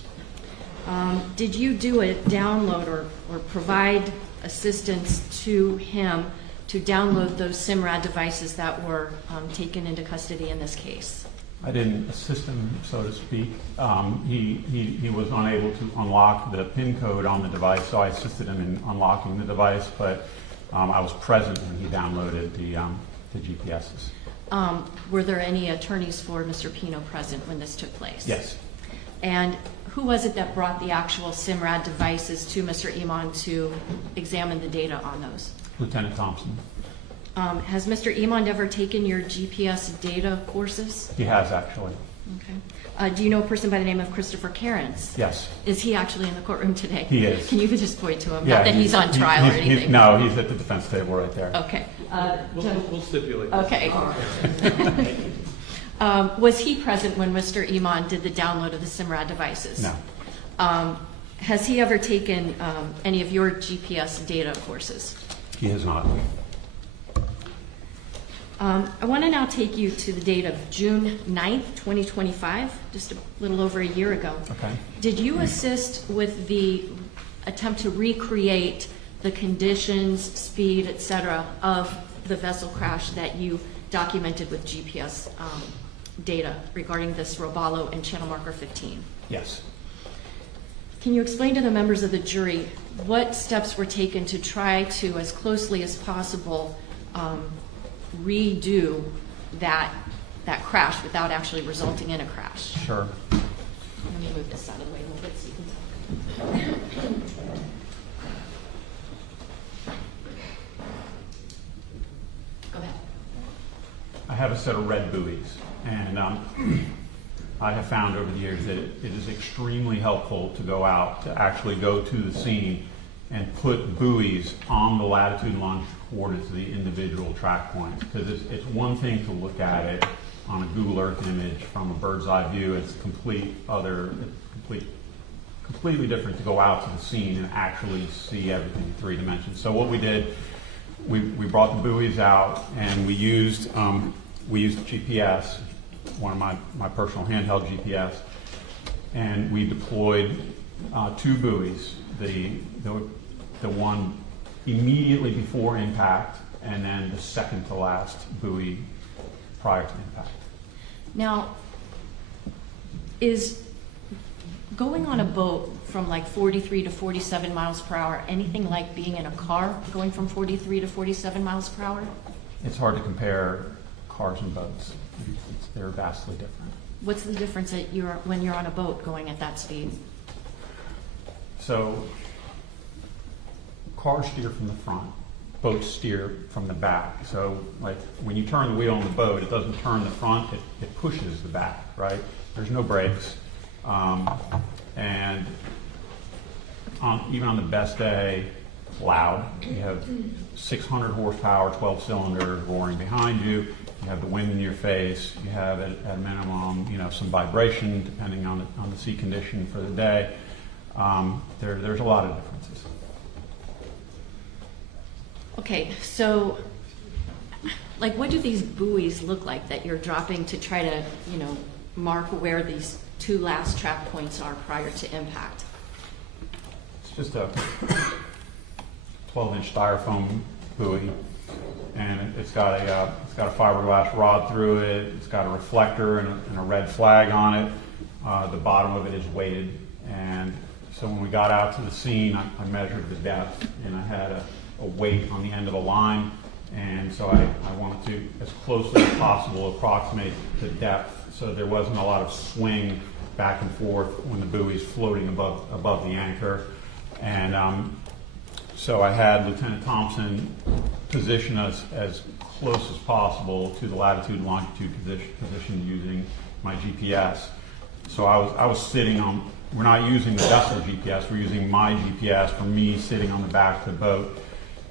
Did you do a download or provide assistance to him to download those SIMRAD devices that were taken into custody in this case? I didn't assist him, so to speak. He was unable to unlock the PIN code on the device, so I assisted him in unlocking the device, but I was present when he downloaded the GPSs. Were there any attorneys for Mr. Pino present when this took place? Yes. And who was it that brought the actual SIMRAD devices to Mr. Emond to examine the data on those? Lieutenant Thompson. Has Mr. Emond ever taken your GPS data courses? He has, actually. Okay. Do you know a person by the name of Christopher Cairns? Yes. Is he actually in the courtroom today? He is. Can you just point to him? Yeah, Not that he's on trial or anything. No, he's at the defense table right there. Okay. We'll stipulate this. Okay. Was he present when Mr. Emond did the download of the SIMRAD devices? No. Has he ever taken any of your GPS data courses? He has not. I want to now take you to the date of June 9th, 2025, just a little over a year ago. Okay. Did you assist with the attempt to recreate the conditions, speed, et cetera, of the vessel crash that you documented with GPS data regarding this Robalo and channel marker 15? Yes. Can you explain to the members of the jury what steps were taken to try to, as closely as possible, redo that crash without actually resulting in a crash? Sure. Let me move this out of the way a little bit so you can talk. Go ahead. I have a set of red buoys, and I have found over the years that it is extremely helpful to go out, to actually go to the scene and put buoys on the latitude and longitude coordinates of the individual track points. Because it's one thing to look at it on a Google Earth image from a bird's eye view. It's completely different to go out to the scene and actually see everything in 3 dimensions. So what we did, we brought the buoys out and we used GPS, one of my personal handheld GPS, and we deployed 2 buoys. The one immediately before impact, and then the second to last buoy prior to impact. Now, is going on a boat from like 43 to 47 miles per hour anything like being in a car going from 43 to 47 miles per hour? It's hard to compare cars and boats. They're vastly different. What's the difference when you're on a boat going at that speed? So cars steer from the front, boats steer from the back. So like when you turn the wheel on the boat, it doesn't turn the front, it pushes the back, right? There's no brakes. And even on the best day, loud. You have 600 horsepower, 12 cylinders roaring behind you. You have the wind in your face. You have at a minimum, some vibration depending on the sea condition for the day. There's a lot of differences. Okay, so what do these buoys look like that you're dropping to try to, mark where these 2 last track points are prior to impact? It's just a 12-inch styrofoam buoy, and it's got a fiberglass rod through it. It's got a reflector and a red flag on it. The bottom of it is weighted, and so when we got out to the scene, I measured the depth, and I had a weight on the end of the line, and so I wanted to, as closely as possible, approximate the depth so there wasn't a lot of swing back and forth when the buoy's floating above the anchor. And so I had Lieutenant Thompson position us as close as possible to the latitude and longitude position using my GPS. So I was sitting on, we're not using the vessel GPS, we're using my GPS for me sitting on the back of the boat,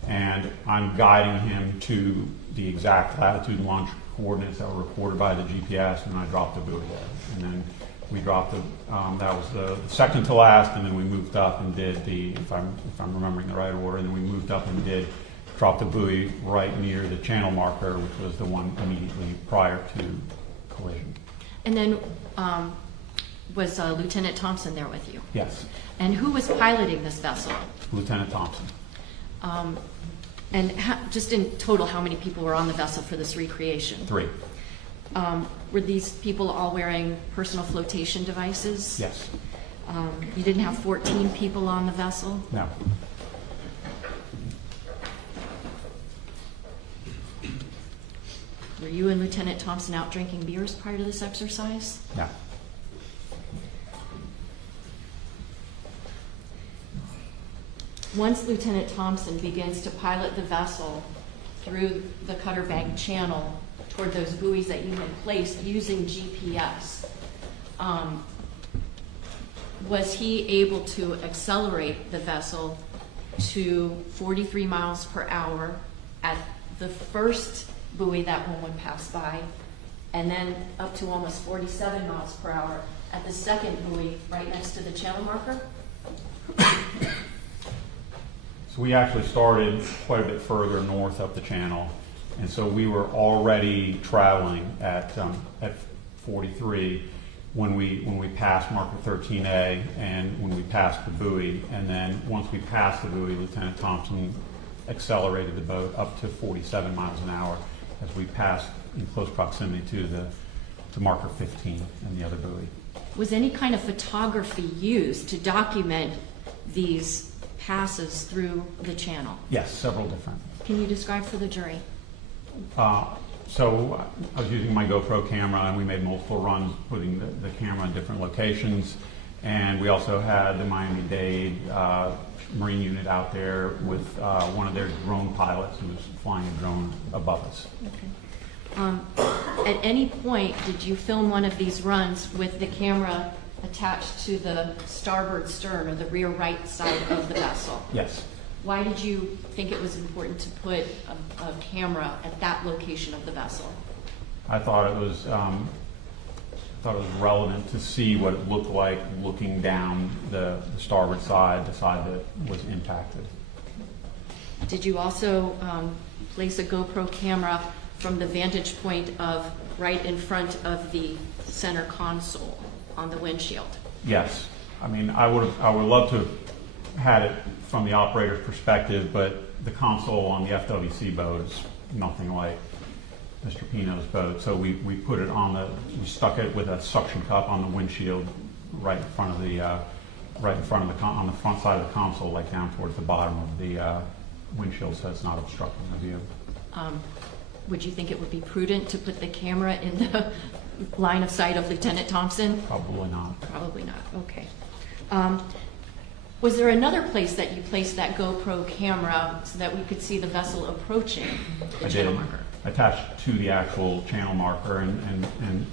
and I'm guiding him to the exact latitude and longitude coordinates that were recorded by the GPS, and I dropped the buoy there. And then we dropped that was the second to last, and then we moved up and did if I'm remembering the right order, and then we moved up and dropped the buoy right near the channel marker, which was the one immediately prior to collision. And then was Lieutenant Thompson there with you? Yes, And who was piloting this vessel? Lieutenant Thompson. And just in total, how many people were on the vessel for this recreation? 3. Were these people all wearing personal flotation devices? Yes. You didn't have 14 people on the vessel? No. Were you and Lieutenant Thompson out drinking beers prior to this exercise? No. Once Lieutenant Thompson begins to pilot the vessel through the Cutter Bank channel toward those buoys that you had placed using GPS, was he able to accelerate the vessel to 43 miles per hour at the first buoy that one would pass by, and then up to almost 47 miles per hour at the second buoy right next to the channel marker? So we actually started quite a bit further north up the channel, and so we were already traveling at 43 when we passed marker 13A and when we passed the buoy. And then once we passed the buoy, Lieutenant Thompson accelerated the boat up to 47 miles an hour as we passed in close proximity to marker 15 and the other buoy. Was any kind of photography used to document these passes through the channel? Yes, several different. Can you describe for the jury? So I was using my GoPro camera, and we made multiple runs putting the camera in different locations. And we also had the Miami-Dade Marine unit out there with one of their drone pilots who was flying a drone above us. Okay. At any point, did you film one of these runs with the camera attached to the starboard stern or the rear right side of the vessel? Yes. Why did you think it was important to put a camera at that location of the vessel? I thought it was relevant to see what it looked like looking down the starboard side, the side that was impacted. Did you also place a GoPro camera from the vantage point of right in front of the center console on the windshield? Yes. I mean, I would love to have had it from the operator's perspective, but the console on the FWC boat is nothing like Mr. Pino's boat. So we put it we stuck it with a suction cup on the windshield right in front of on the front side of the console, like down towards the bottom of the windshield, so it's not obstructing the view. Would you think it would be prudent to put the camera in the line of sight of Lieutenant Thompson? Probably not. Probably not, okay. Was there another place that you placed that GoPro camera so that we could see the vessel approaching the channel marker? Attached to the actual channel marker and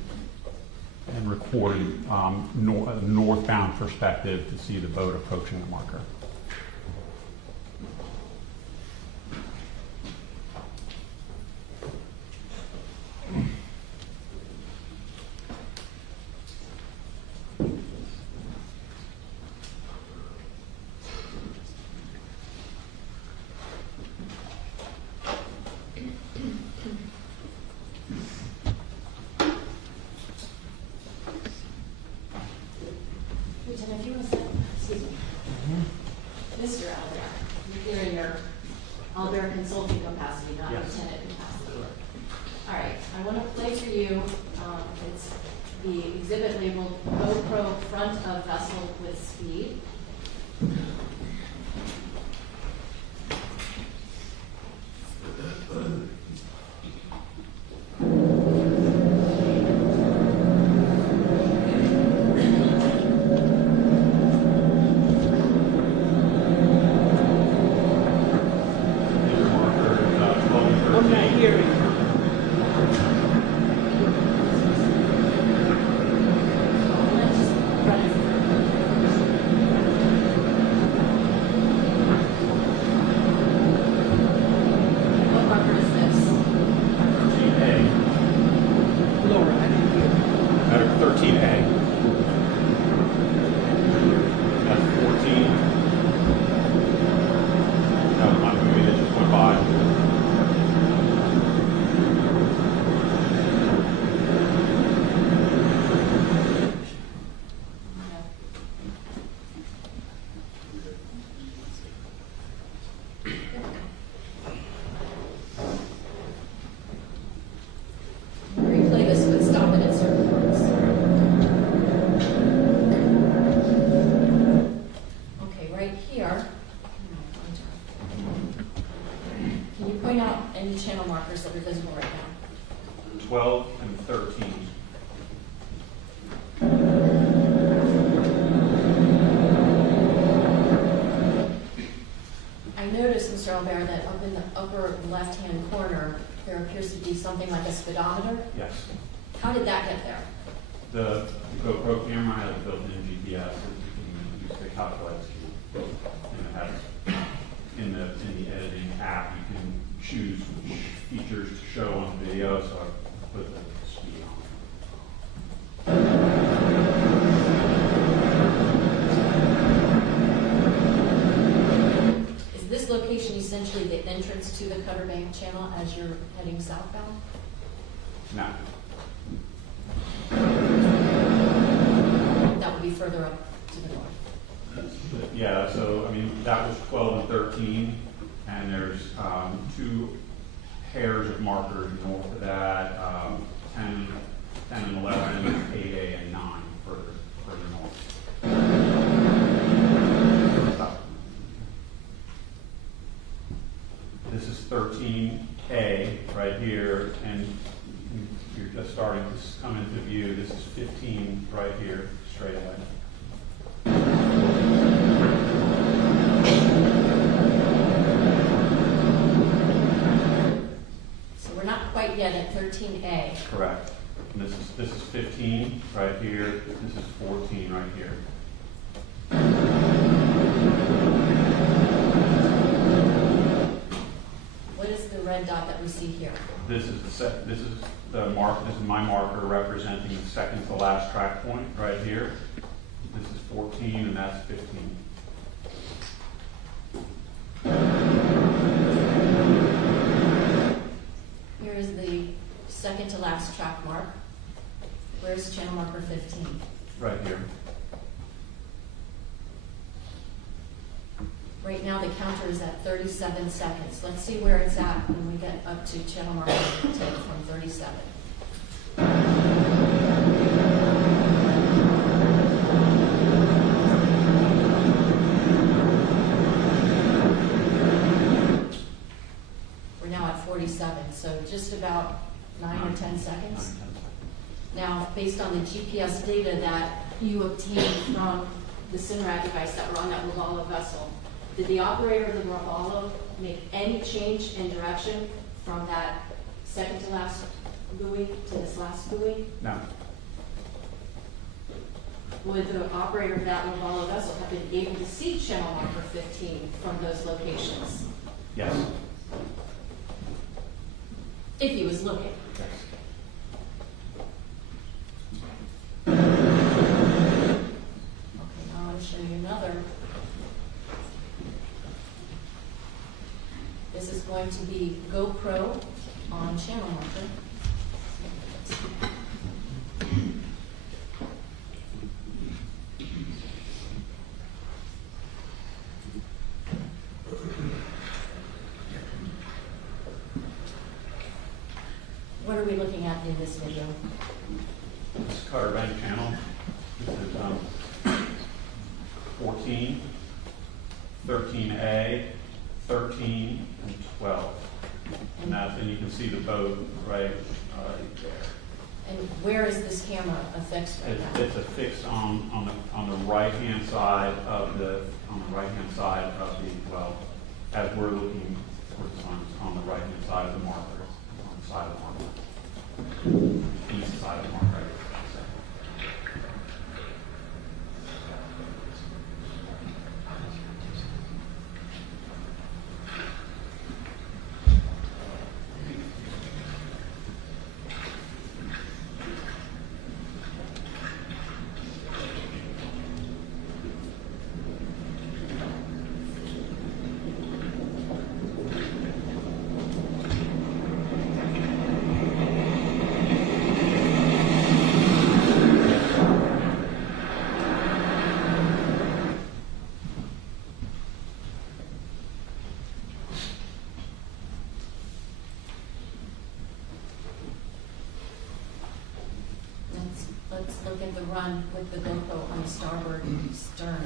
recorded a northbound perspective to see the boat approaching the marker. Lieutenant, if you want to excuse me. Mr. Albert, you're here in your Albert consulting capacity, not lieutenant capacity. All right, I want to play for you, it's the exhibit labeled GoPro front of vessel with speed. I'm not hearing. Let's just run it through. Albert, that up in the upper left-hand corner, there appears to be something like a speedometer. Yes. How did that get there? The GoPro camera has built-in GPS that you can use to calculate speed. And it has, in the editing app, you can choose which features to show on video, so I put the speed on. Is this location essentially the entrance to the Cutter Bank Channel as you're heading southbound? No. That would be further up to the north. Yeah, so, I mean, that was 12 and 13, and there's 2 pairs of markers north of that, 10 and 11, 8A and 9 further north. This is 13A right here, and you're just starting to come into view. This is 15 right here, straight ahead. So we're not quite yet at 13A. Correct. And this is 15 right here. This is 14 right here. What is the red dot that we see here? This is this is my marker representing the second to last track point right here. This is 14 and that's 15. Here is the second to last track mark. Where's channel marker 15? Right here. Right now, the counter is at 37 seconds. Let's see where it's at when we get up to channel marker 10 from 37. We're now at 47, so just about 9 or 10 seconds. Now, based on the GPS data that you obtained from the SINRAD device that were on that Robalo vessel, did the operator of the Robalo make any change in direction from that second to last buoy to this last buoy? No. Would the operator of that Robalo vessel have been able to see channel marker 15 from those locations? Yes. If he was looking. Yes. Okay, now I'll show you another. This is going to be GoPro on channel marker. What are we looking at in this video? This is Cutter Bank channel. This is 14, 13A, 13, and 12. And you can see the boat right there. And where is this camera affixed right now? It's affixed on the right hand side of the well, as we're looking towards the sun, it's on the right hand side of the marker, on the side of the marker, east side of the marker. Let's look at the run with the GoPro on the starboard stern.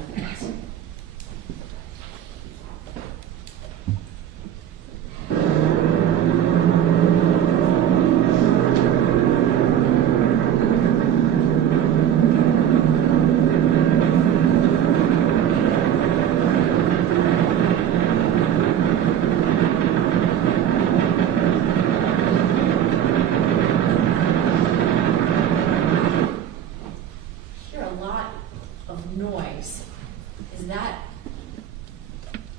lot of noise. Is that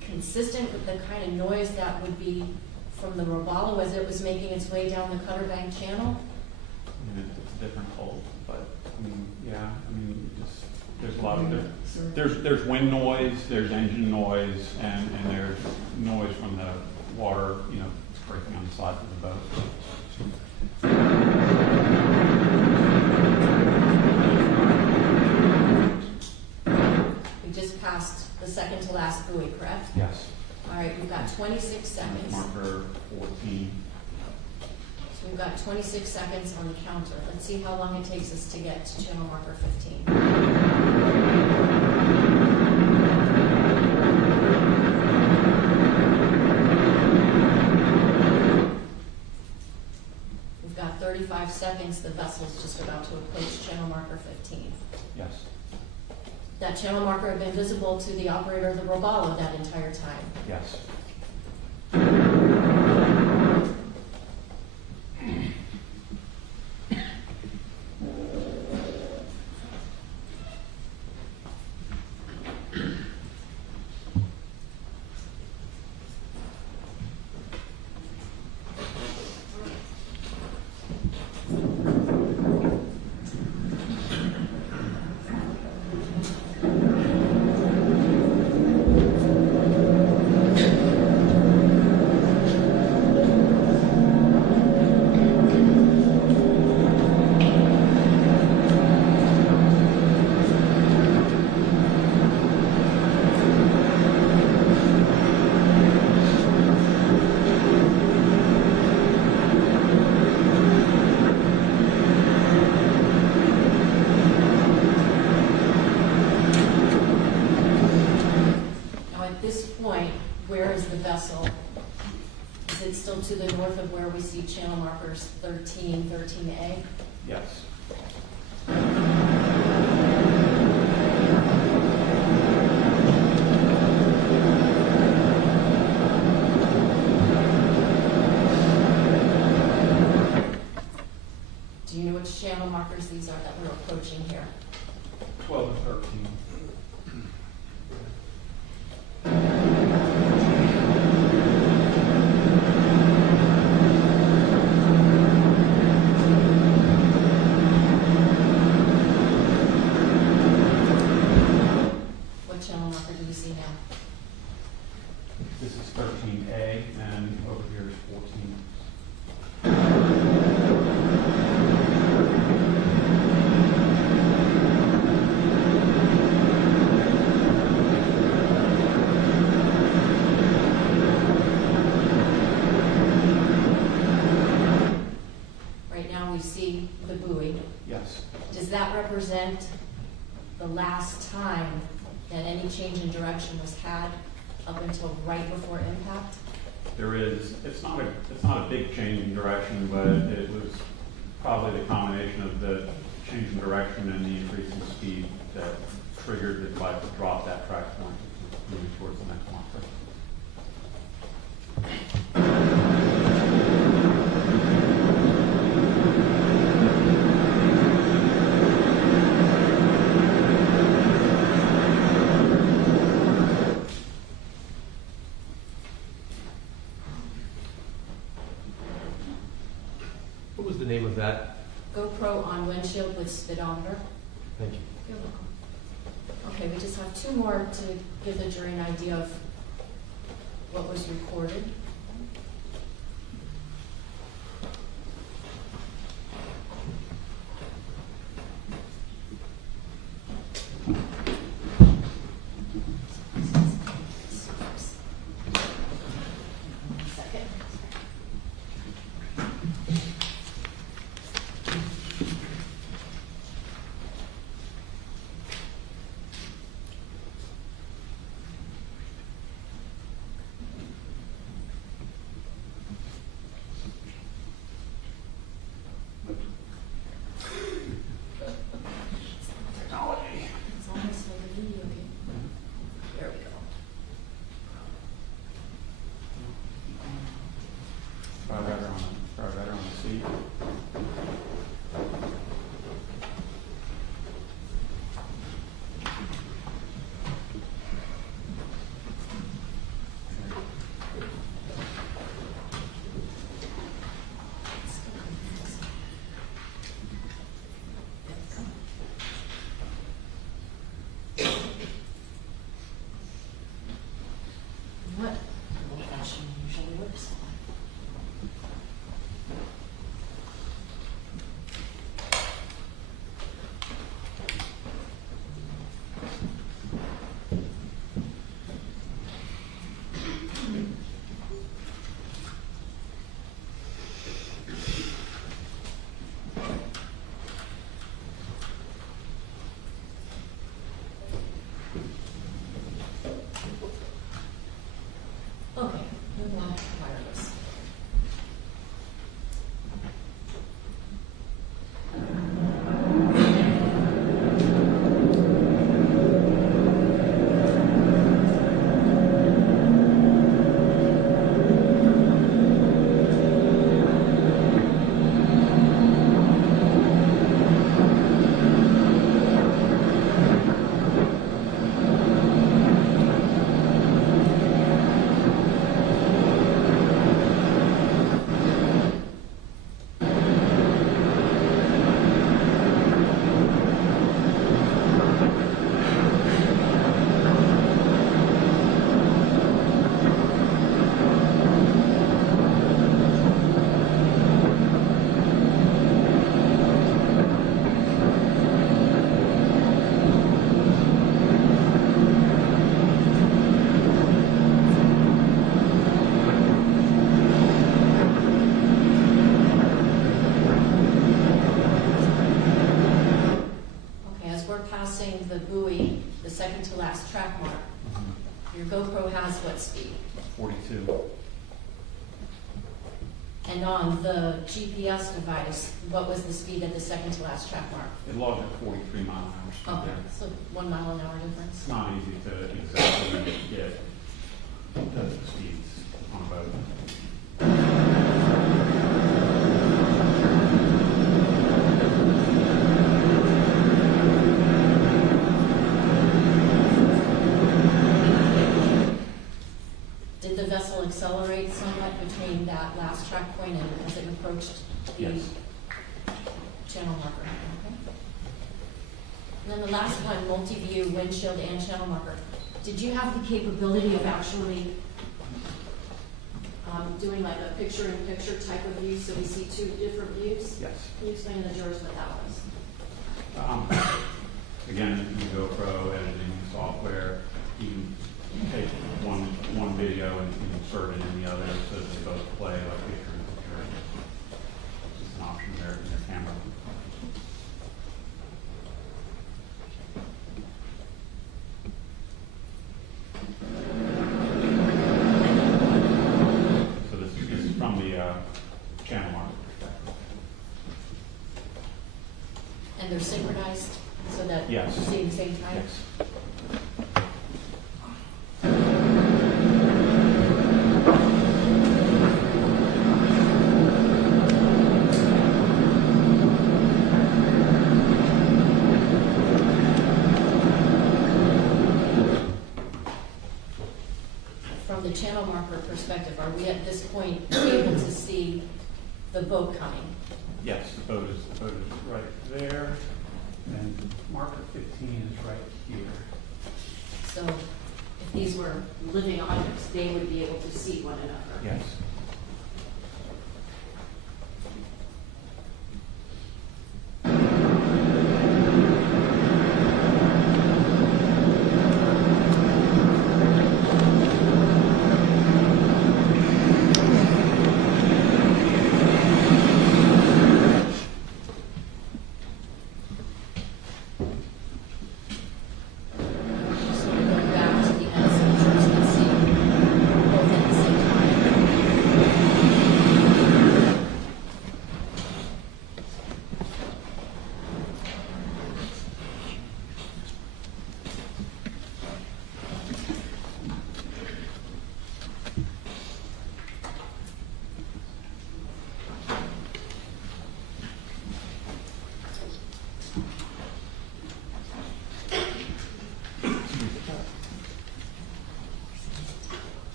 consistent with the kind of noise that would be from the Robalo as it was making its way down the Cutter Bank Channel? It's a different hole, but I mean, yeah, I mean, there's a lot of there's wind noise, there's engine noise, and there's noise from the water, breaking on the sides of the boat. We just passed the second to last buoy, correct? Yes. All right, we've got 26 seconds. Marker 14. So we've got 26 seconds on the counter. Let's see how long it takes us to get to channel marker 15. We've got 35 seconds. The vessel's just about to approach channel marker 15. Yes. That channel marker had been visible to the operator of the Robalo that entire time. Yes. To the north of where we see channel markers 13, 13A? Yes. Do you know which channel markers these are that we're approaching here? 12 and 13. This is 13A, and over here is 14. Right now we see the buoy. Yes. Does that represent the last time that any change in direction was had up until right before impact? There is. It's not a big change in direction, but it was probably the combination of the change in direction and the increase in speed that triggered the device to drop that track point, moving towards the next marker. What was the name of that? GoPro on windshield with speedometer. Thank you. You're welcome. Okay, we just have two more to give the jury an idea of what was recorded. passing the buoy, the second to last track mark, your GoPro has what speed? 42. And on the GPS device, what was the speed at the second to last track mark? It logged at 43 mile an hour speed Okay, there. so 1 mile an hour difference. It's not easy to exactly get the speeds on a boat. Did the vessel accelerate somewhat between that last track point and as it approached the Yes. channel marker? Okay. And then the last one, multi-view, windshield, and channel marker. Did you have the capability of actually doing like a picture-in-picture type of view, so we see two different views? Yes. Can you explain to the jurors what that was? Again, the GoPro editing software, you can take one video and insert it in the other so that they both play like picture in picture. It's just an option there in your camera. So this is from the channel marker perspective. And they're synchronized so that Yes. you see at the same time? Yes. From the channel marker perspective, are we at this point able to see the boat coming? Yes, the boat is right there, and marker 15 is right here. So if these were living objects, they would be able to see one another? Yes. So we're going back to the end so the jurors can see both at the same time.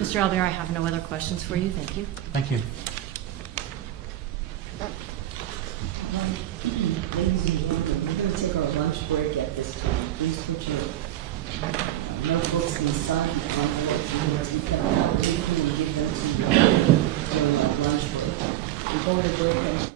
Mr. Albert, I have no other questions for you. Thank you. Thank you. Ladies and gentlemen, we're going to take our lunch break at this time. Please put your notebooks inside the envelopes and you can allocate them and give them to you during our lunch break. We're going to break.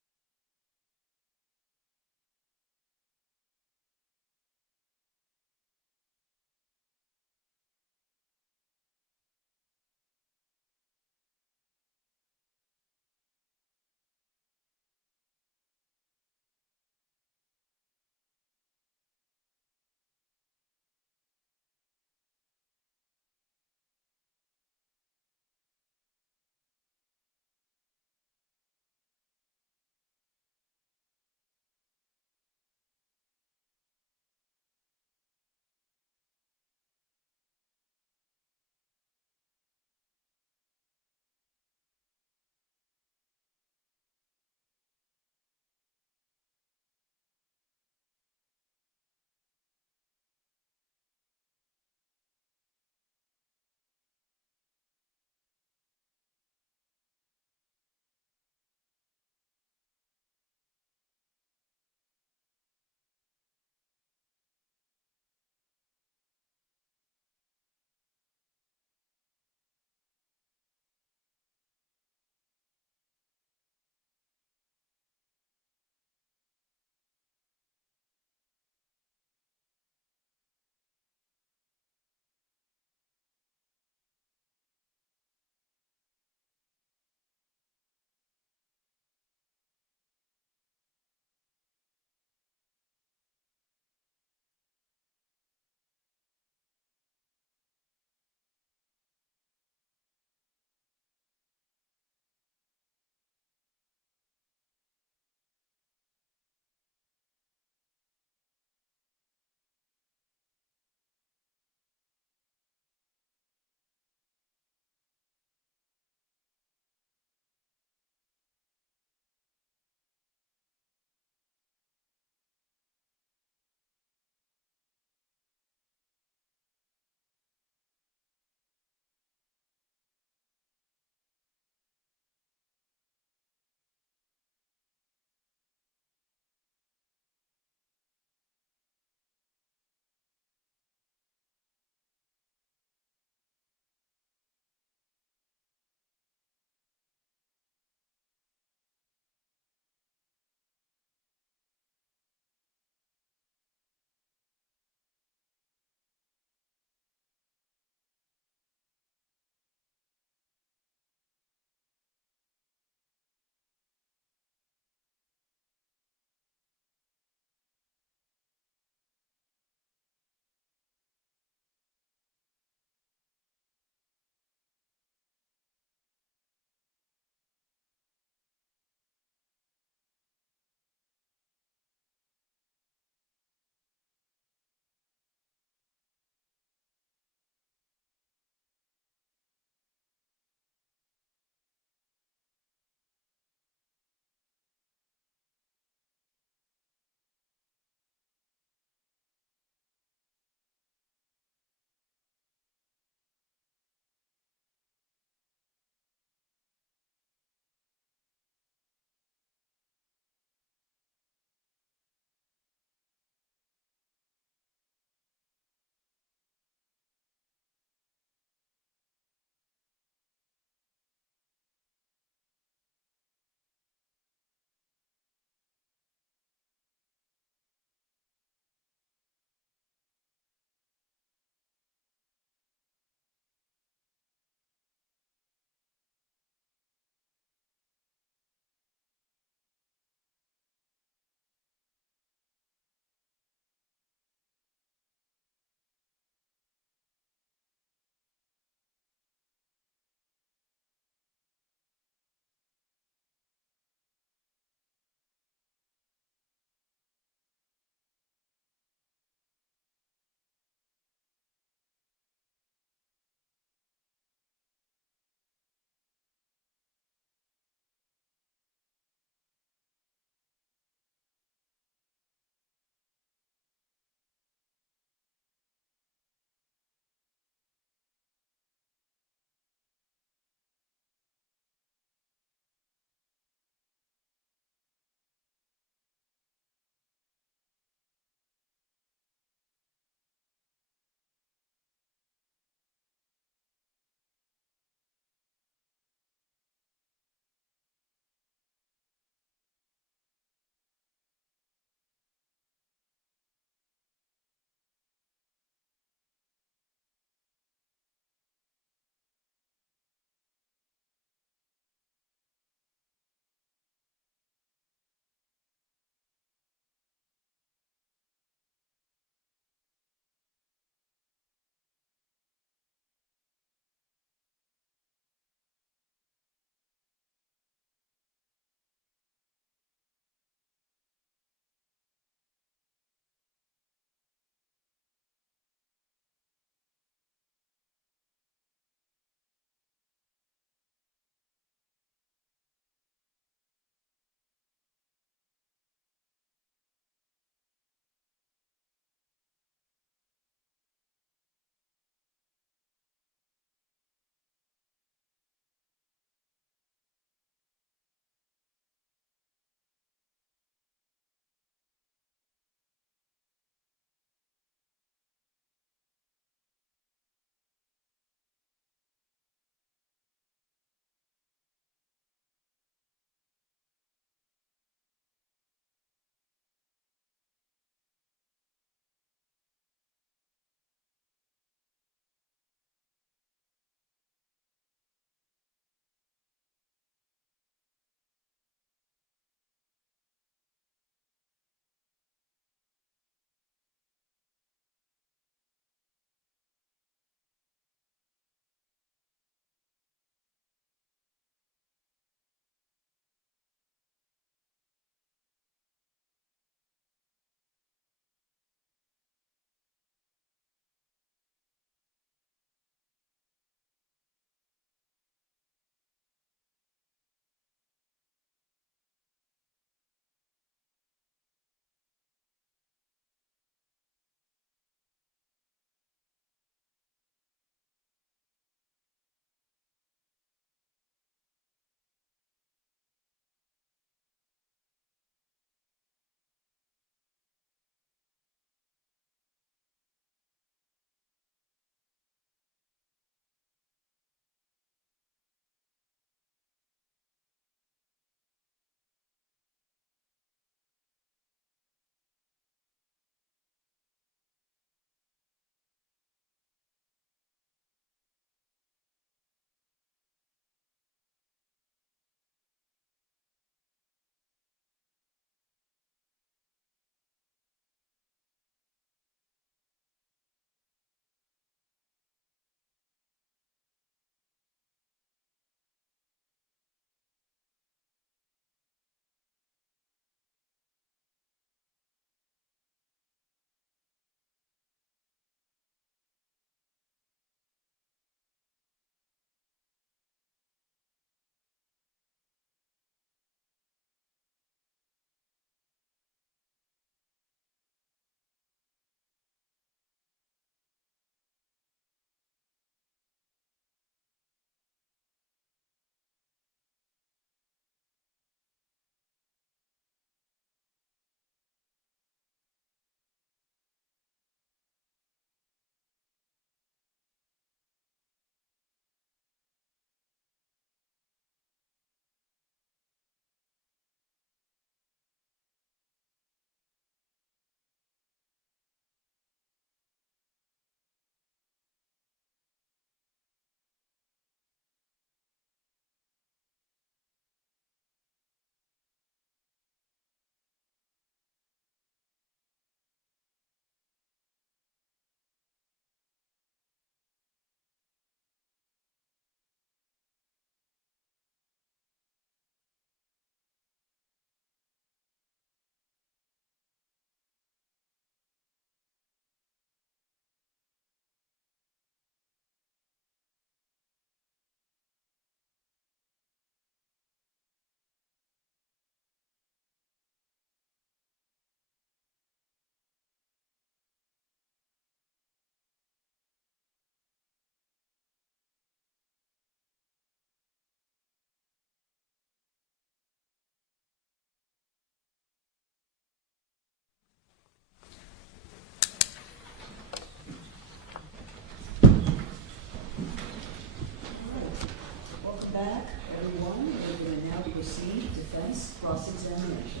commence cross-examination.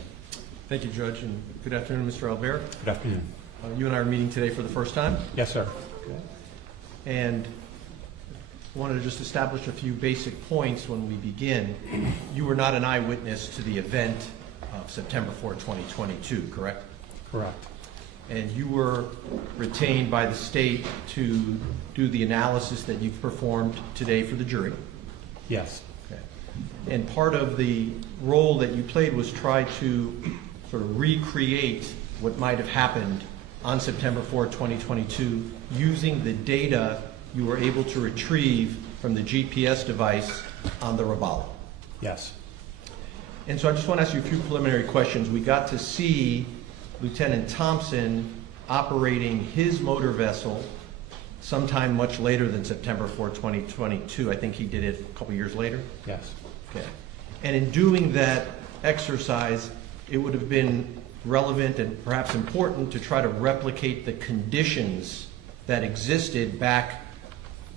Thank you, Judge, and good afternoon, Mr. Albert. Good afternoon. You and I are meeting today for the first time, Yes, sir. and I wanted to just establish a few basic points when we begin. You were not an eyewitness to the event of September 4, 2022, correct? Correct. And you were retained by the state to do the analysis that you've performed today for the jury. Yes. Okay. And part of the role that you played was try to sort of recreate what might have happened on September 4, 2022, using the data you were able to retrieve from the GPS device on the Robalo. Yes. And so I just want to ask you a few preliminary questions. We got to see Lieutenant Thompson operating his motor vessel sometime much later than September 4, 2022. I think he did it a couple years later. Yes. Okay. And in doing that exercise, it would have been relevant and perhaps important to try to replicate the conditions that existed back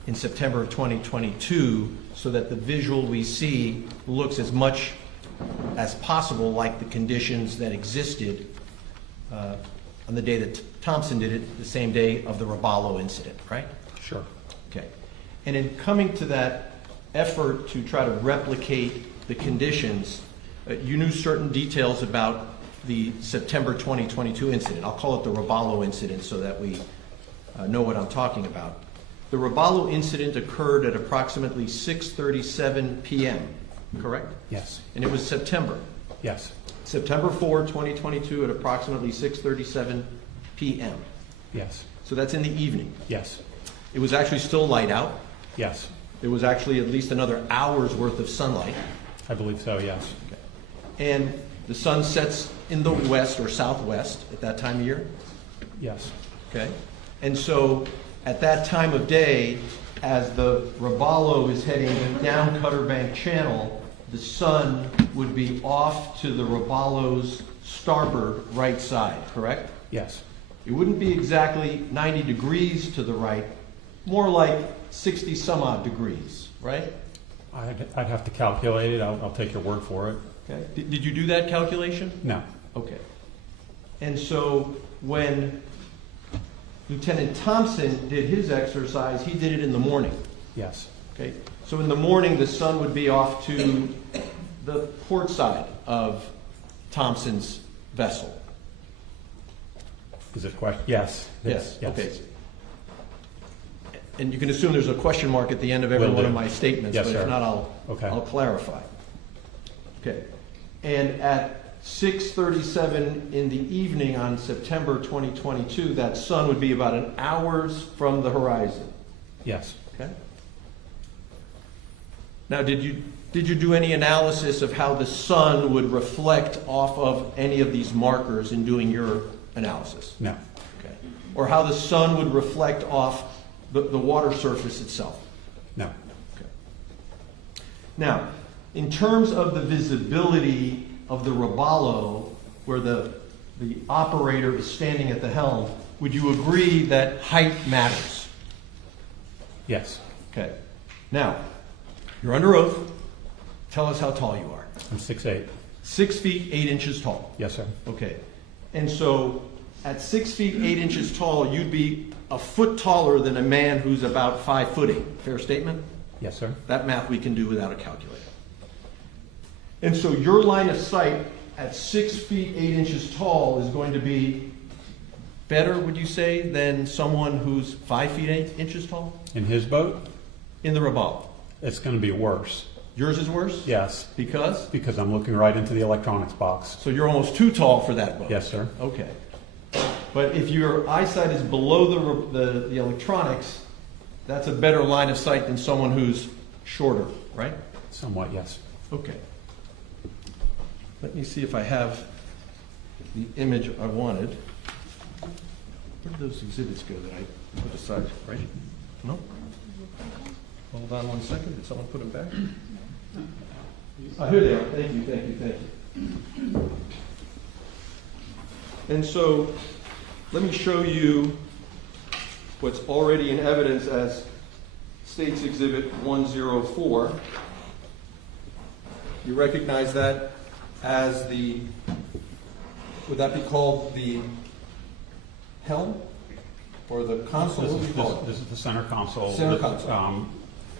in September of 2022 so that the visual we see looks as much as possible like the conditions that existed on the day that Thompson did it, the same day of the Robalo incident, right? Sure. Okay. And in coming to that effort to try to replicate the conditions, you knew certain details about the September 2022 incident. I'll call it the Robalo incident so that we know what I'm talking about. The Robalo incident occurred at approximately 6:37 p.m., correct? Yes. And it was September. Yes. September 4, 2022 at approximately 6:37 p.m. Yes. So that's in the evening. Yes. It was actually still light out. Yes. There was actually at least another hour's worth of sunlight. I believe so, yes. And the sun sets in the west or southwest at that time of year. Yes. Okay. And so at that time of day, as the Robalo is heading down Cutter Bank Channel, the sun would be off to the Robalo's starboard right side, correct? Yes. It wouldn't be exactly 90 degrees to the right, more like 60 some odd degrees, right? I'd have to calculate it. I'll take your word for it. Okay. Did you do that calculation? No. Okay. And so when Lieutenant Thompson did his exercise, he did it in the morning. Yes. Okay. So in the morning, the sun would be off to the port side of Thompson's vessel. Is it a question? Yes. Yes. Yes. Okay. And you can assume there's a question mark at the end of every Will one do. of my statements, Yes, but sir. if not, Okay. I'll clarify. Okay. And at 6:37 in the evening on September 2022, that sun would be about an hour's from the horizon. Yes. Okay. Now, did you do any analysis of how the sun would reflect off of any of these markers in doing your analysis? No. Okay. Or how the sun would reflect off the water surface itself? No. Okay. Now, in terms of the visibility of the Robalo, where the operator is standing at the helm, would you agree that height matters? Yes. Okay. Now, you're under oath. Tell us how tall you are. I'm 6'8". 6 feet 8 inches tall. Yes, sir. Okay. And so at 6 feet 8 inches tall, you'd be a foot taller than a man who's about 5'8". Fair statement? Yes, sir. That math we can do without a calculator. And so your line of sight at 6 feet 8 inches tall is going to be better, would you say, than someone who's 5 feet 8 inches tall In his boat, in the Robalo? it's going to be worse. Yours is worse? Yes. Because? Because I'm looking right into the electronics box. So you're almost too tall for that boat? Yes, sir. Okay. But if your eyesight is below the electronics, that's a better line of sight than someone who's shorter, right? Somewhat, yes. Okay. Let me see if I have the image I wanted. Where did those exhibits go that I put aside, right? No? Hold on one second. Did someone put them back? Here they are. Thank you, thank you, thank you. And so, let me show you what's already in evidence as State's Exhibit 104. You recognize that as the, would that be called the helm or the console? What would you call it? This is the center console. Center console.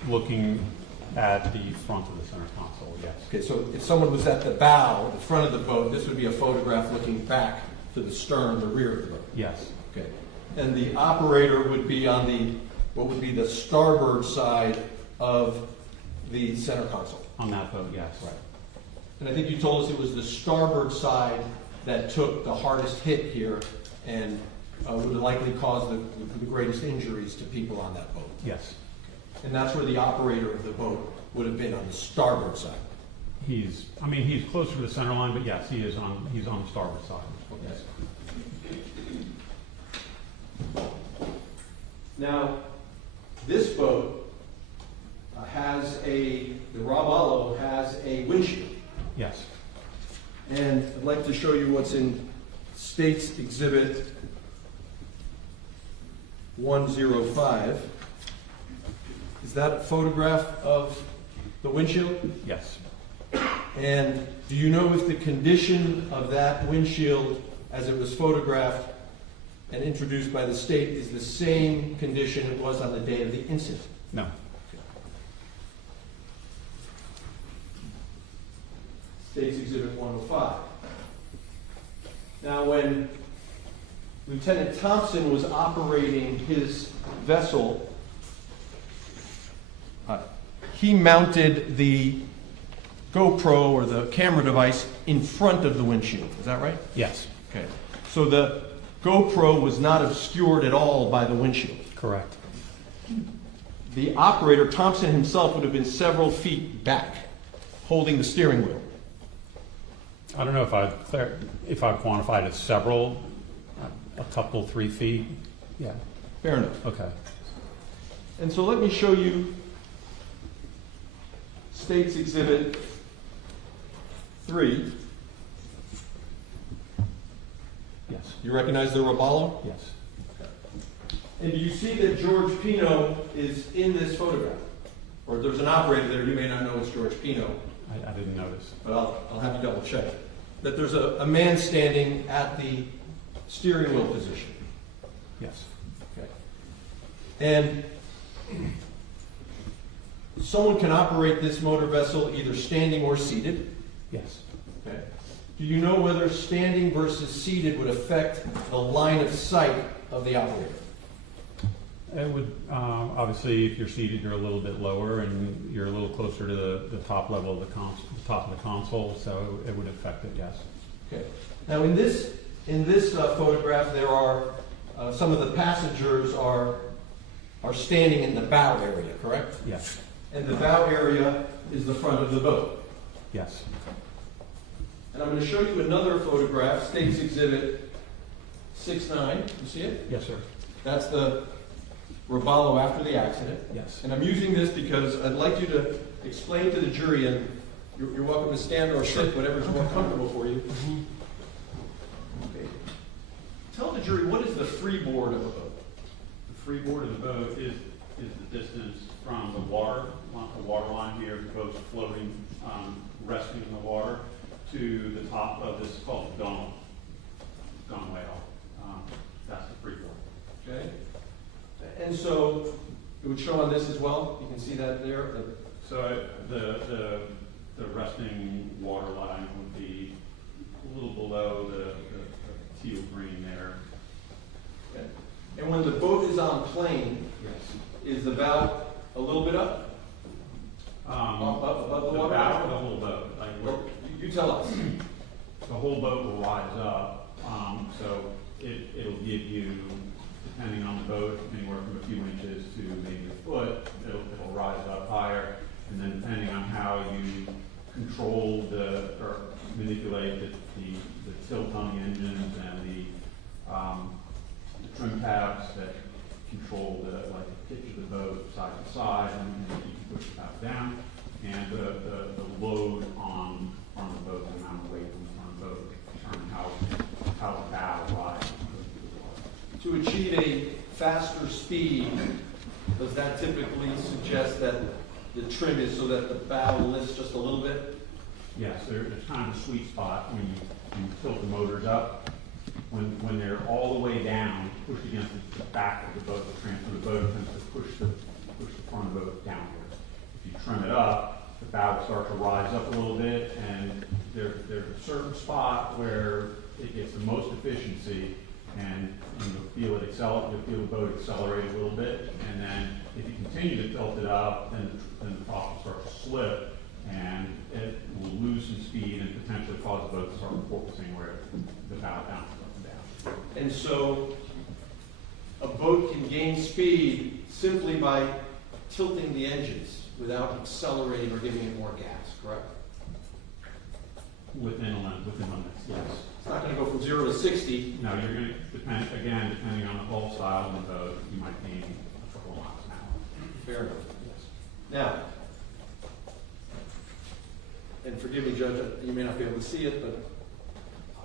Looking at the front of the center console, yes. Okay, so if someone was at the bow, the front of the boat, this would be a photograph looking back to the stern, the rear of the boat. Yes. Okay. And the operator would be on the, what would be the starboard side of the center console. On that boat, yes. Right. And I think you told us it was the starboard side that took the hardest hit here and would likely cause the greatest injuries to people on that boat. Yes. And that's where the operator of the boat would have been, on the starboard side. He's closer to the center line, but yes, he's on the starboard side. Yes. Now, this boat the Robalo has a windshield. Yes. And I'd like to show you what's in State's Exhibit 105. Is that a photograph of the windshield? Yes. And do you know if the condition of that windshield as it was photographed and introduced by the state is the same condition it was on the day of the incident? No. State's Exhibit 105. Now, when Lieutenant Thompson was operating his vessel, he mounted the GoPro or the camera device in front of the windshield. Is that right? Yes. Okay. So the GoPro was not obscured at all by the windshield. Correct. The operator, Thompson himself, would have been several feet back, holding the steering wheel. I don't know if I've quantified it several, a couple, 3 feet. Yeah. Fair enough. Okay. And so let me show you State's Exhibit 3. Yes. You recognize the Robalo? Yes. And do you see that George Pino is in this photograph? Or there's an operator there, you may not know it's George Pino, I didn't notice. but I'll have you double check. That there's a man standing at the steering wheel position. Yes. Okay. And someone can operate this motor vessel either standing or seated. Yes. Okay. Do you know whether standing versus seated would affect the line of sight of the operator? It would, obviously, if you're seated, you're a little bit lower and you're a little closer to the top level of the top of the console, so it would affect it, yes. Okay. Now, in this photograph, there are some of the passengers are standing in the bow area, correct? Yes. And the bow area is the front of the boat. Yes. And I'm going to show you another photograph, State's Exhibit 6-9. You see it? Yes, sir. That's the Robalo after the accident. Yes. And I'm using this because I'd like you to explain to the jury, and you're welcome to stand or sit, whatever's more comfortable for you. Okay. Tell the jury, what is the freeboard of a boat? The freeboard of the boat is the distance from the water line here, the boat's floating, resting in the water, to the top of this called the gunwale. That's the freeboard. Okay. And so it would show on this as well. You can see that there. So the resting water line would be a little below the teal green there. Okay. And when the boat is on plane, Yes. is the bow a little bit up? Above the water? bow of the whole boat. Like Or you tell us. the whole boat will rise up, so it'll give you, depending on the boat, anywhere from a few inches to maybe a foot. It'll rise up higher, and then depending on how you control or manipulate the tilt on the engines and the trim tabs that control the pitch of the boat side to side, and you can push it back down, and the load on the boat, the amount of weight on the boat, determine how the bow rises. To achieve a faster speed, does that typically suggest that the trim is so that the bow lifts just a little bit? Yes, there's kind of a sweet spot when you tilt the motors up. When they're all the way down, pushed against the back of the boat, the transfer of the boat tends to push the front of the boat downward. If you trim it up, the bow will start to rise up a little bit, and there's a certain spot where it gets the most efficiency, and you'll feel the boat accelerate a little bit, and then if you continue to tilt it up, then the prop will start to slip, and it will lose some speed and potentially cause the boat to start porpoising where the bow bounces up and down. And so a boat can gain speed simply by tilting the engines without accelerating or giving it more gas, correct? Within limits, yes. It's not going to go from 0 to 60. No, you're going to depending on the hull style of the boat, you might gain a couple of miles an hour. Fair enough. Now, and forgive me, Judge, you may not be able to see it, but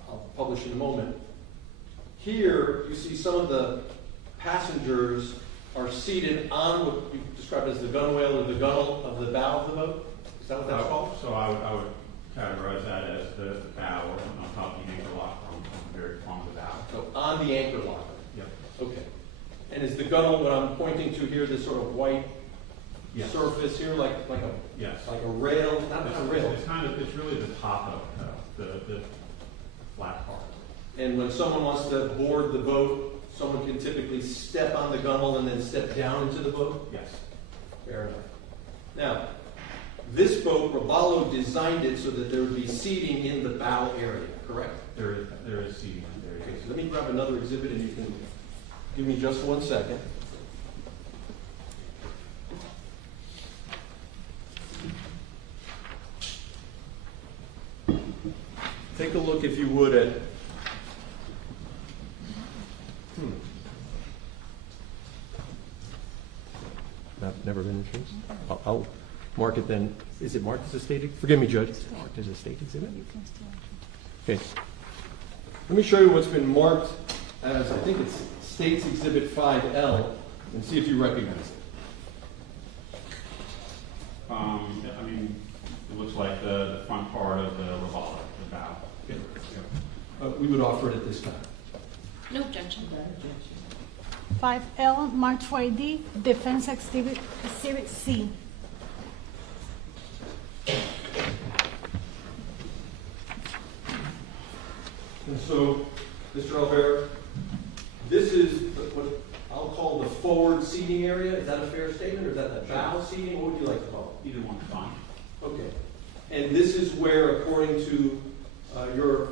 I'll publish in a moment. Here, you see some of the passengers are seated on what you described as the gunwale or the gunnel of the bow of the boat. Is that what that's called? So I would categorize that as the bow or on top of the anchor lock on the very front of the bow. So on the anchor locker. Yep. Okay. And is the gunnel what I'm pointing to here, this sort of white Yes. surface here, like a Yes. like a rail? Not a rail. It's really the top of the flat part. And when someone wants to board the boat, someone can typically step on the gunnel and then step down into the boat? Yes. Fair enough. Now, this boat, Roballo designed it so that there would be seating in the bow area, correct? There is seating there. Okay, so let me grab another exhibit and you can give me just 1 second. Take a look, if you would, at never been introduced. I'll mark it then. Is it marked as a state? Forgive me, Judge. It's marked as a state exhibit. Okay. Let me show you what's been marked as, I think it's States Exhibit 5L, and see if you recognize it. I mean, it looks like the front part of the Roballo, the bow. Okay. We would offer it at this time. No objection. 5L, marked for ID, Defense Exhibit C. And so, Mr. Albert, this is what I'll call the forward seating area. Is that a fair statement, or is that the bow seating? What would you like to call Either one's fine. it? Okay. And this is where, according to your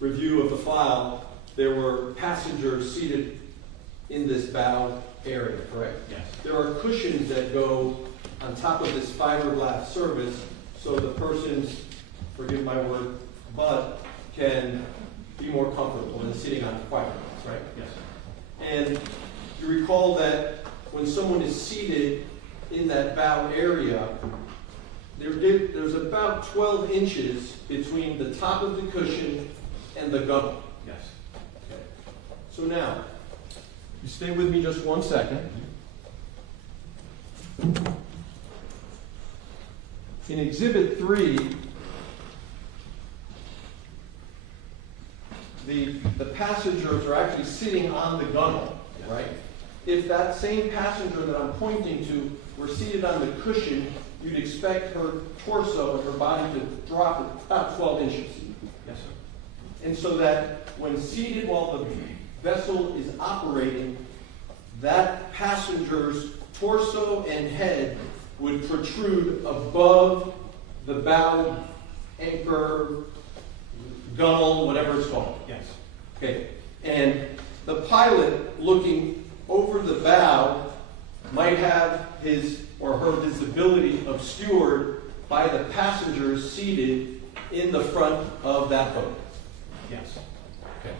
review of the file, there were passengers seated in this bow area, correct? Yes. There are cushions that go on top of this fiberglass surface, so the person's, forgive my word, butt can be more comfortable than sitting on fiberglass, right? Yes. And you recall that when someone is seated in that bow area, there's about 12 inches between the top of the cushion and the gunnel. Yes. Okay. So now, you stay with me just 1 second. In Exhibit 3, the passengers are actually sitting on the gunnel, right? If that same passenger that I'm pointing to were seated on the cushion, you'd expect her torso and her body to drop about 12 inches. Yes, sir. And so that when seated while the vessel is operating, that passenger's torso and head would protrude above the bow, anchor, gunnel, whatever it's called. Yes. Okay. And the pilot looking over the bow might have his or her visibility obscured by the passengers seated in the front of that boat. Yes. Okay.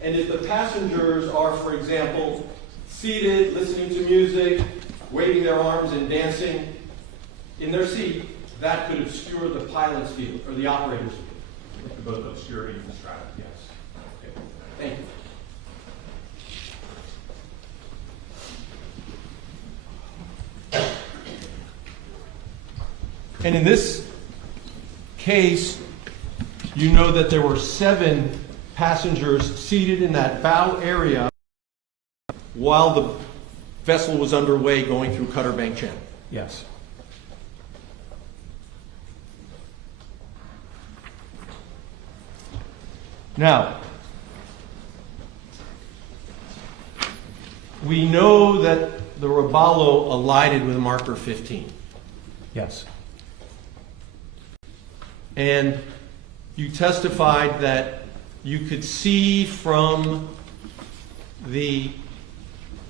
And if the passengers are, for example, seated, listening to music, waving their arms and dancing in their seat, that could obscure the pilot's view or the operator's view. Both obscurity and strata, yes. Okay. Thank you. And in this case, you know that there were 7 passengers seated in that bow area while the vessel was underway going through Cutter Bank Channel. Yes. Now, we know that the Robalo alighted with marker 15. Yes. And you testified that you could see from the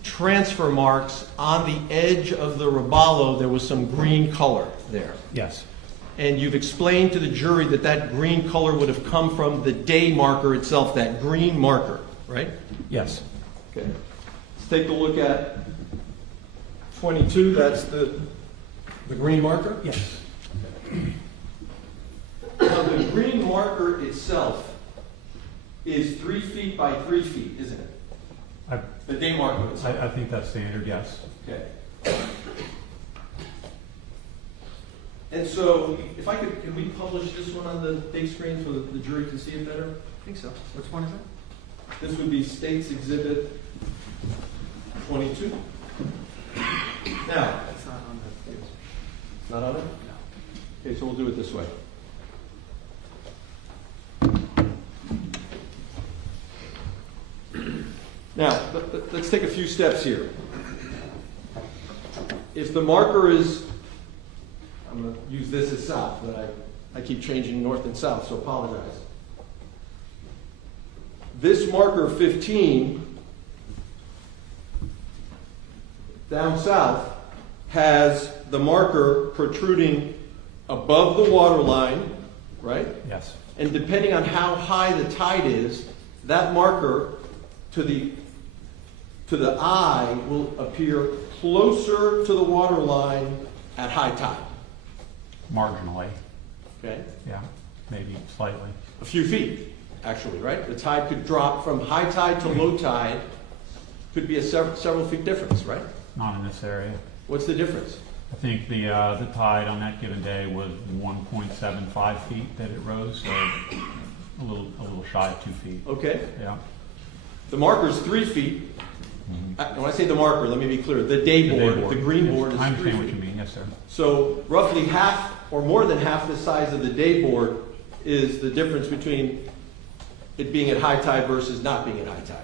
transfer marks on the edge of the Robalo there was some green color there. Yes. And you've explained to the jury that that green color would have come from the day marker itself, that green marker, right? Yes. Okay. Let's take a look at 22. That's the green marker? Yes. Now, the green marker itself is 3 feet by 3 feet, isn't it? The day marker itself. I think that's standard, yes. Okay. And so, if I could, can we publish this one on the big screen so that the jury can see it better? I think so. Which one is it? This would be State's Exhibit 22. Now, It's not on the. it's not on it? No. Okay, so we'll do it this way. Now, let's take a few steps here. If the marker is, I'm going to use this as south, but I keep changing north and south, so apologize. This marker 15 down south has the marker protruding above the water line, right? Yes. And depending on how high the tide is, that marker to the eye will appear closer to the water line at high tide. Marginally. Okay? Yeah. Maybe slightly. A few feet, actually, right? The tide could drop from high tide to low tide, could be a several feet difference, right? Not in this area. What's the difference? I think the tide on that given day was 1.75 feet that it rose, so a little shy of 2 feet. Okay. Yeah. The marker's 3 feet. When I say the marker, let me be clear. The day board, the green Yes, board is 3 I understand feet. what you mean, yes, sir. So roughly half or more than half the size of the day board is the difference between it being at high tide versus not being at high tide.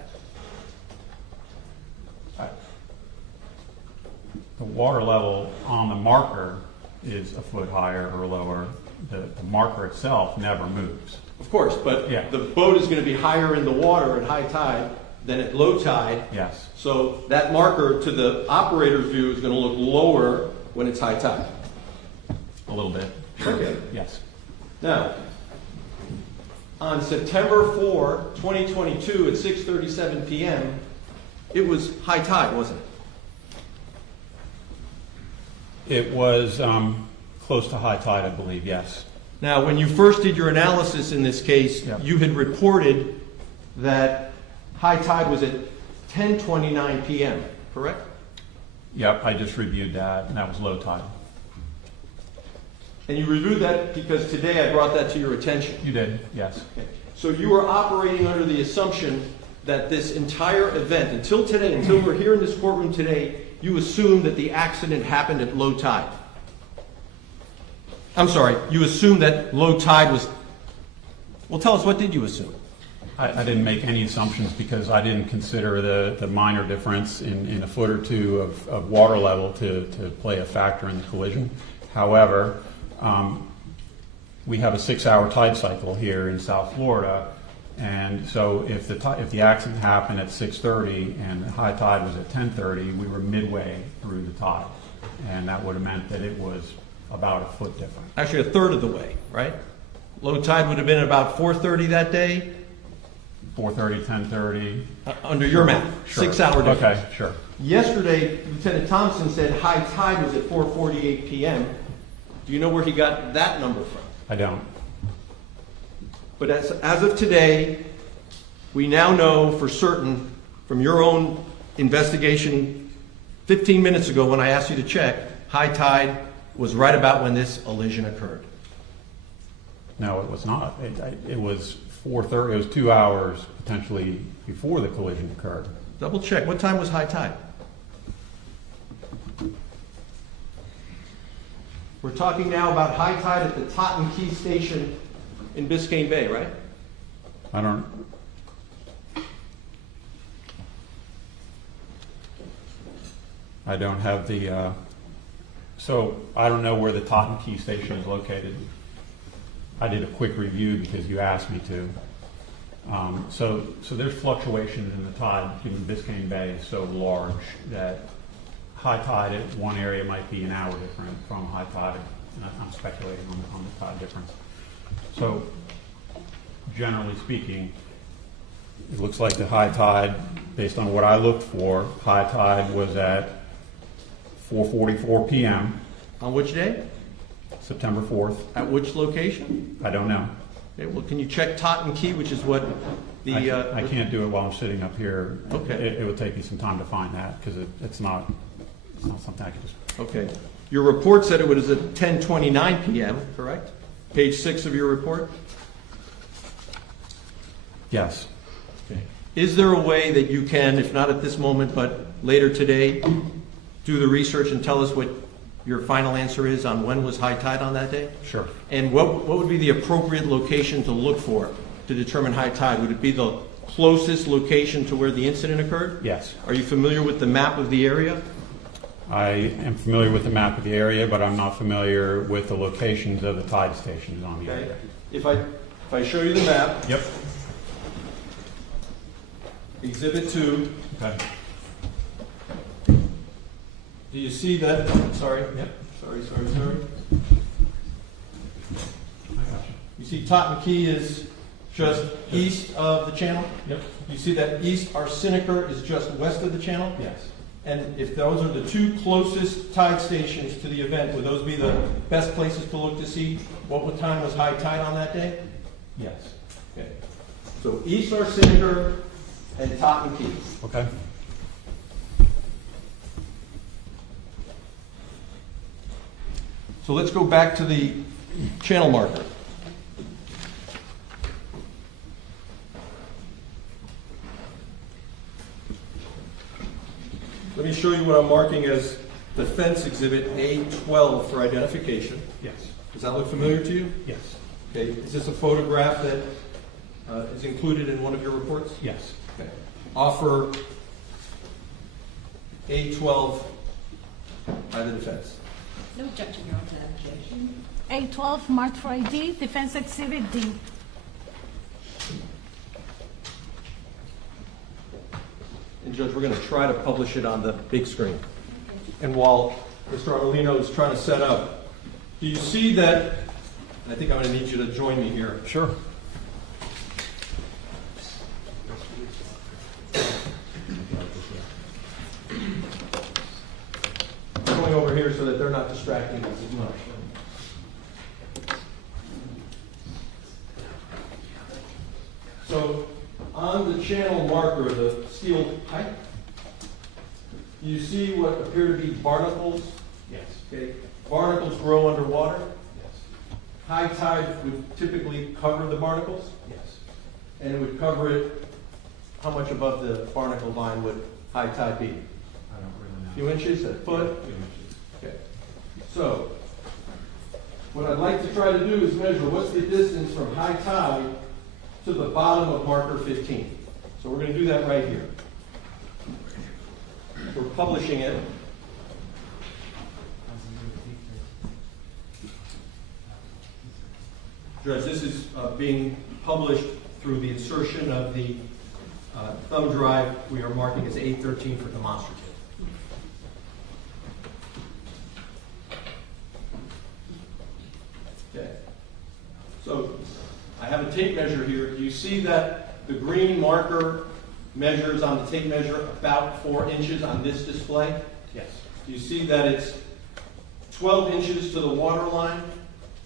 The water level on the marker is a foot higher or lower. The marker itself never moves. Of course, but Yeah. the boat is going to be higher in the water at high tide than at low tide. Yes. So that marker to the operator's view is going to look lower when it's high tide. A little bit. Okay. Yes. Now, on September 4, 2022 at 6:37 p.m., it was high tide, wasn't it? It was close to high tide, I believe, yes. Now, when you first did your analysis in this case, Yeah. you had reported that high tide was at 10:29 p.m., correct? Yep, I just reviewed that, and that was low tide. And you reviewed that because today I brought that to your attention. You did, yes. Okay. So you were operating under the assumption that this entire event, until today, until we're here in this courtroom today, you assumed that the accident happened at low tide. I'm sorry, you assumed that low tide was... Well, tell us, what did you assume? I didn't make any assumptions because I didn't consider the minor difference in a foot or two of water level to play a factor in the collision. However, we have a 6-hour tide cycle here in South Florida, and so if the accident happened at 6:30 and the high tide was at 10:30, we were midway through the tide, and that would have meant that it was about a foot different. Actually, a third of the way, right? Low tide would have been about 4:30 that day? 4:30, 10:30. Under your math, Sure. 6-hour difference. Okay, sure. Yesterday, Lieutenant Thompson said high tide was at 4:48 p.m. Do you know where he got that number from? I don't. But as of today, we now know for certain from your own investigation 15 minutes ago when I asked you to check, high tide was right about when this collision occurred. No, it was not. It was 4:30. It was 2 hours potentially before the collision occurred. Double check. What time was high tide? We're talking now about high tide at the Totten Key Station in Biscayne Bay, right? I don't. I don't have the. So I don't know where the Totten Key Station is located. I did a quick review because you asked me to. So there's fluctuations in the tide. Given Biscayne Bay is so large that high tide at one area might be an hour different from high tide, and I'm speculating on the tide difference. So generally speaking, it looks like the high tide, based on what I looked for, high tide was at 4:44 p.m. On which day? September 4th. At which location? I don't know. Okay, well, can you check Totten Key, which is what the... I can't do it while I'm sitting up here. Okay. It would take me some time to find that because it's not something I can just... Okay. Your report said it was at 10:29 p.m., correct? Page 6 of your report? Yes. Okay. Is there a way that you can, if not at this moment, but later today, do the research and tell us what your final answer is on when was high tide on that day? Sure. And what would be the appropriate location to look for to determine high tide? Would it be the closest location to where the incident occurred? Yes. Are you familiar with the map of the area? I am familiar with the map of the area, but I'm not familiar with the locations of the tide stations on the Okay. area. If I show you the map, Yep. Exhibit 2, Okay. do you see that? Sorry. Yep. Sorry. I got you. You see Totten Key is just east of the channel? Yep. You see that East Arsenicer is just west of the channel? Yes. And if those are the two closest tide stations to the event, would those be the best places to look to see what time was high tide on that day? Yes. Okay. So East Arsenicer and Totten Key. Okay. So let's go back to the channel marker. Let me show you what I'm marking as Defense Exhibit A12 for identification. Yes. Does that look familiar to you? Yes. Okay. Is this a photograph that is included in one of your reports? Yes. Okay. Offer A12 by the defense. No objection, Your Honor. A12 marked for ID, Defense Exhibit D. And Judge, we're going to try to publish it on the big screen. And while Mr. Armelino is trying to set up, do you see that? I think I'm going to need you to join me here. Sure. Going over here so that they're not distracting us as much. So on the channel marker, the steel pipe, you see what appear to be barnacles? Yes. Okay. Barnacles grow underwater. Yes. High tide would typically cover the barnacles, Yes. and it would cover it. How much above the barnacle line would high tide be? I don't really know. A few inches, a foot? Few inches. Okay. So, what I'd like to try to do is measure what's the distance from high tide to the bottom of marker 15. So we're going to do that right here. We're publishing it. Judge, this is being published through the insertion of the thumb drive we are marking as 813 for demonstrative. Okay. So I have a tape measure here. You see that the green marker measures on the tape measure about 4 inches on this display? Yes. You see that it's 12 inches to the water line?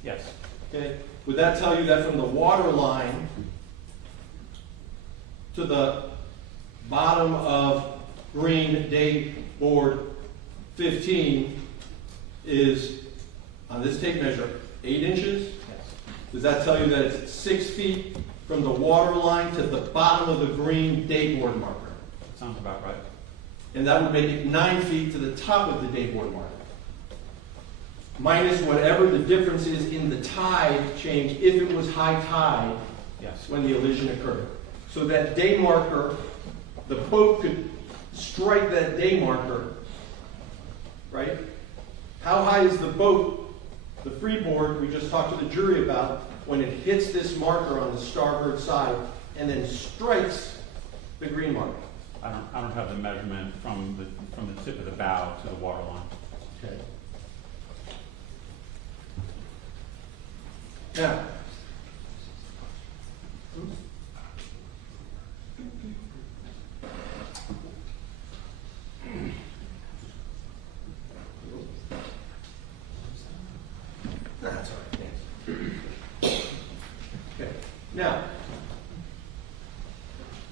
Yes. Okay. Would that tell you that from the water line to the bottom of green date board 15 is, on this tape measure, 8 inches? Yes. Does that tell you that it's 6 feet from the water line to the bottom of the green dayboard marker? Sounds about right. And that would make it 9 feet to the top of the dayboard marker. Minus whatever the difference is in the tide change if it was high tide Yes. when the elision occurred. So that day marker, the boat could strike that day marker, right? How high is the boat, the freeboard we just talked to the jury about, when it hits this marker on the starboard side and then strikes the green marker? I don't have the measurement from the tip of the bow to the water line. Okay. Now, that's all right, thanks. Okay, now,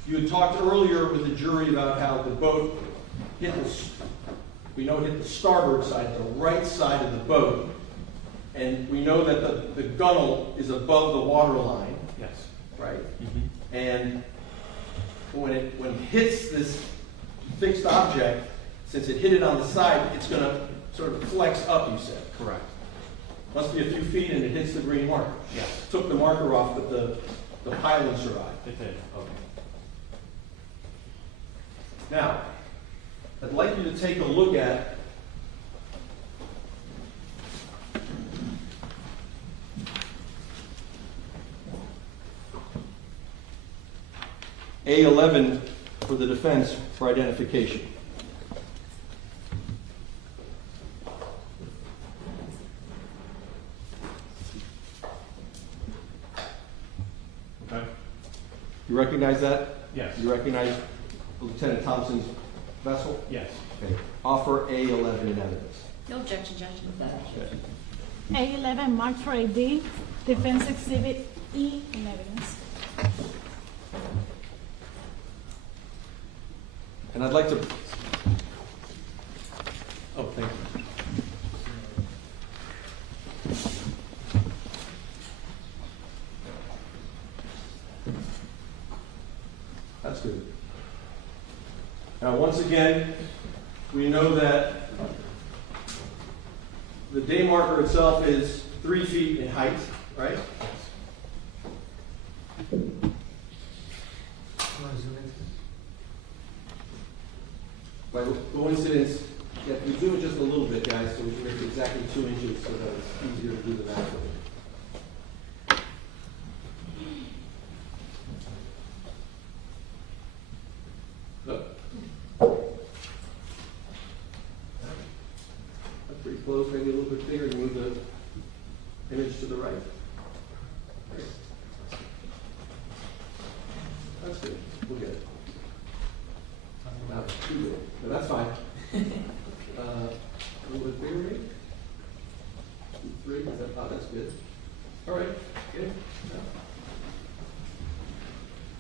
you had talked earlier with the jury about how the boat hit we know it hit the starboard side, the right side of the boat, and we know that the gunnel is above the water line, Yes. right? Mm-hmm. And when it hits this fixed object, since it hit it on the side, it's going to sort of flex up, you said. Correct. Must be a few feet and it hits the green marker. Yes. Took the marker off, but the piling survived. It did. Okay. Now, I'd like you to take a look at A11 for the defense for identification. Okay. You recognize that? Yes. You recognize Lieutenant Thompson's vessel? Yes. Okay. Offer A11 in evidence. No objection, Judge. A11 marked for AD, defense exhibit E in evidence. And I'd like to... Oh, thank you. That's good. Now, once again, we know that the day marker itself is 3 feet in height, right? By coincidence, yeah, we zoom it just a little bit, guys, so we can make it exactly 2 inches so that it's easier to do the math. Look. That's pretty close, maybe a little bit bigger. You move the image to the right. Right. That's good. We'll get it. Not too big, but that's fine. A little bit bigger, maybe? 2, 3, is that, oh, that's good. All right, good. Yeah.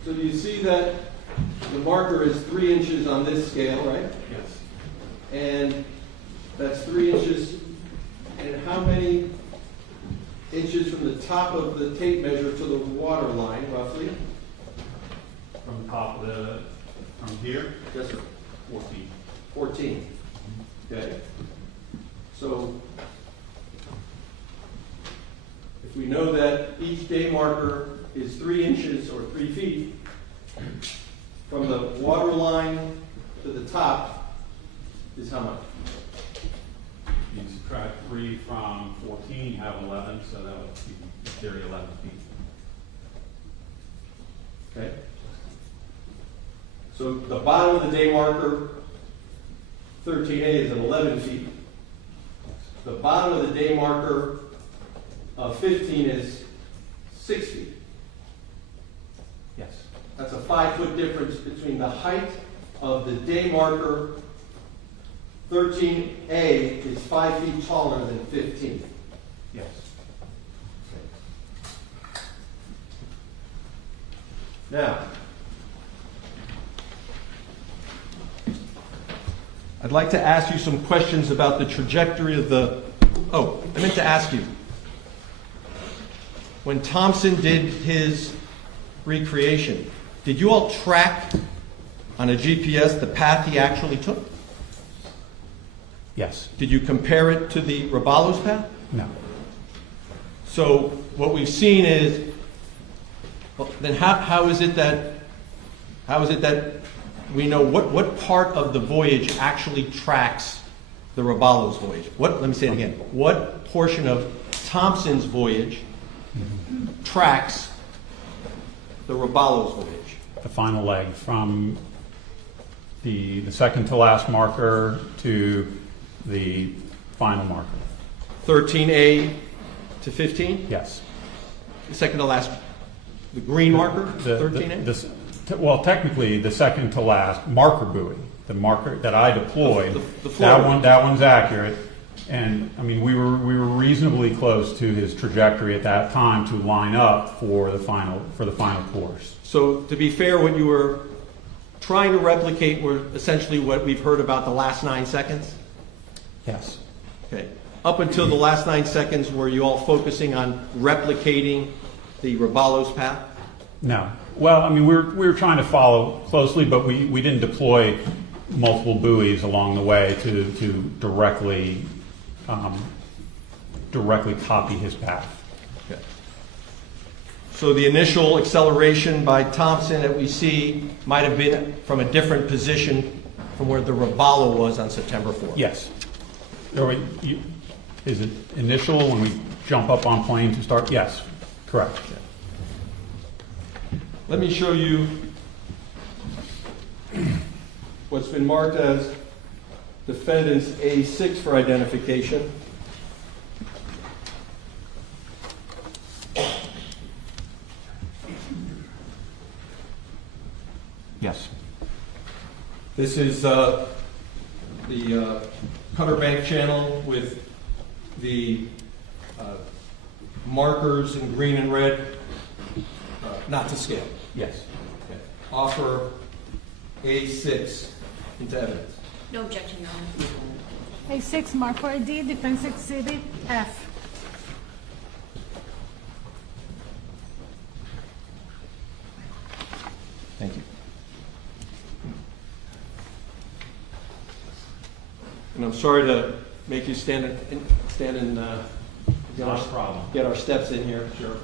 So do you see that the marker is 3 inches on this scale, right? Yes. And that's 3 inches. And how many inches from the top of the tape measure to the water line, roughly? From the top of from here, Yes, sir. 14. 14. Okay. So if we know that each day marker is 3 inches or 3 feet, from the water line to the top is how much? You subtract 3 from 14, you have 11, so that would be, in theory, 11 feet. Okay. So the bottom of the day marker, 13A, is at 11 feet. The bottom of the day marker of 15 is 6 feet. Yes. That's a 5-foot difference between the height of the day marker. 13A is 5 feet taller than 15. Yes. Now, I'd like to ask you some questions about the trajectory of the... Oh, I meant to ask you. when Thompson did his recreation, did you all track on a GPS the path he actually took? Yes. Did you compare it to the Roballo's path? No. So what we've seen is, well, then how is it that we know what part of the voyage actually tracks the Roballo's voyage? Let me say it again. What portion of Thompson's voyage tracks the Roballo's voyage? The final leg from the second to last marker to the final marker. 13A to 15? Yes. The second to last, the green marker, The- 13A? Well, technically, the second to last marker buoy, the marker that I deployed, The floor. that one's accurate. And I mean, we were reasonably close to his trajectory at that time to line up for the final course. So to be fair, what you were trying to replicate were essentially what we've heard about the last 9 seconds? Yes. Okay. Up until the last 9 seconds, were you all focusing on replicating the Roballo's path? No. Well, I mean, we were trying to follow closely, but we didn't deploy multiple buoys along the way to directly copy his path. Okay. So the initial acceleration by Thompson that we see might have been from a different position from where the Roballo was on September 4th? Yes. Is it initial when we jump up on plane to start? Yes. Correct. Let me show you what's been marked as defendant's A6 for identification. Yes. This is the Cutter Bank channel with the markers in green and red, not to scale. Yes. Okay. Offer A6 into evidence. No objection, Your Honor. A6 mark for ID, Defense Exhibit F. Thank you. And I'm sorry to make you stand and get Not a problem. get our steps in here. Sure.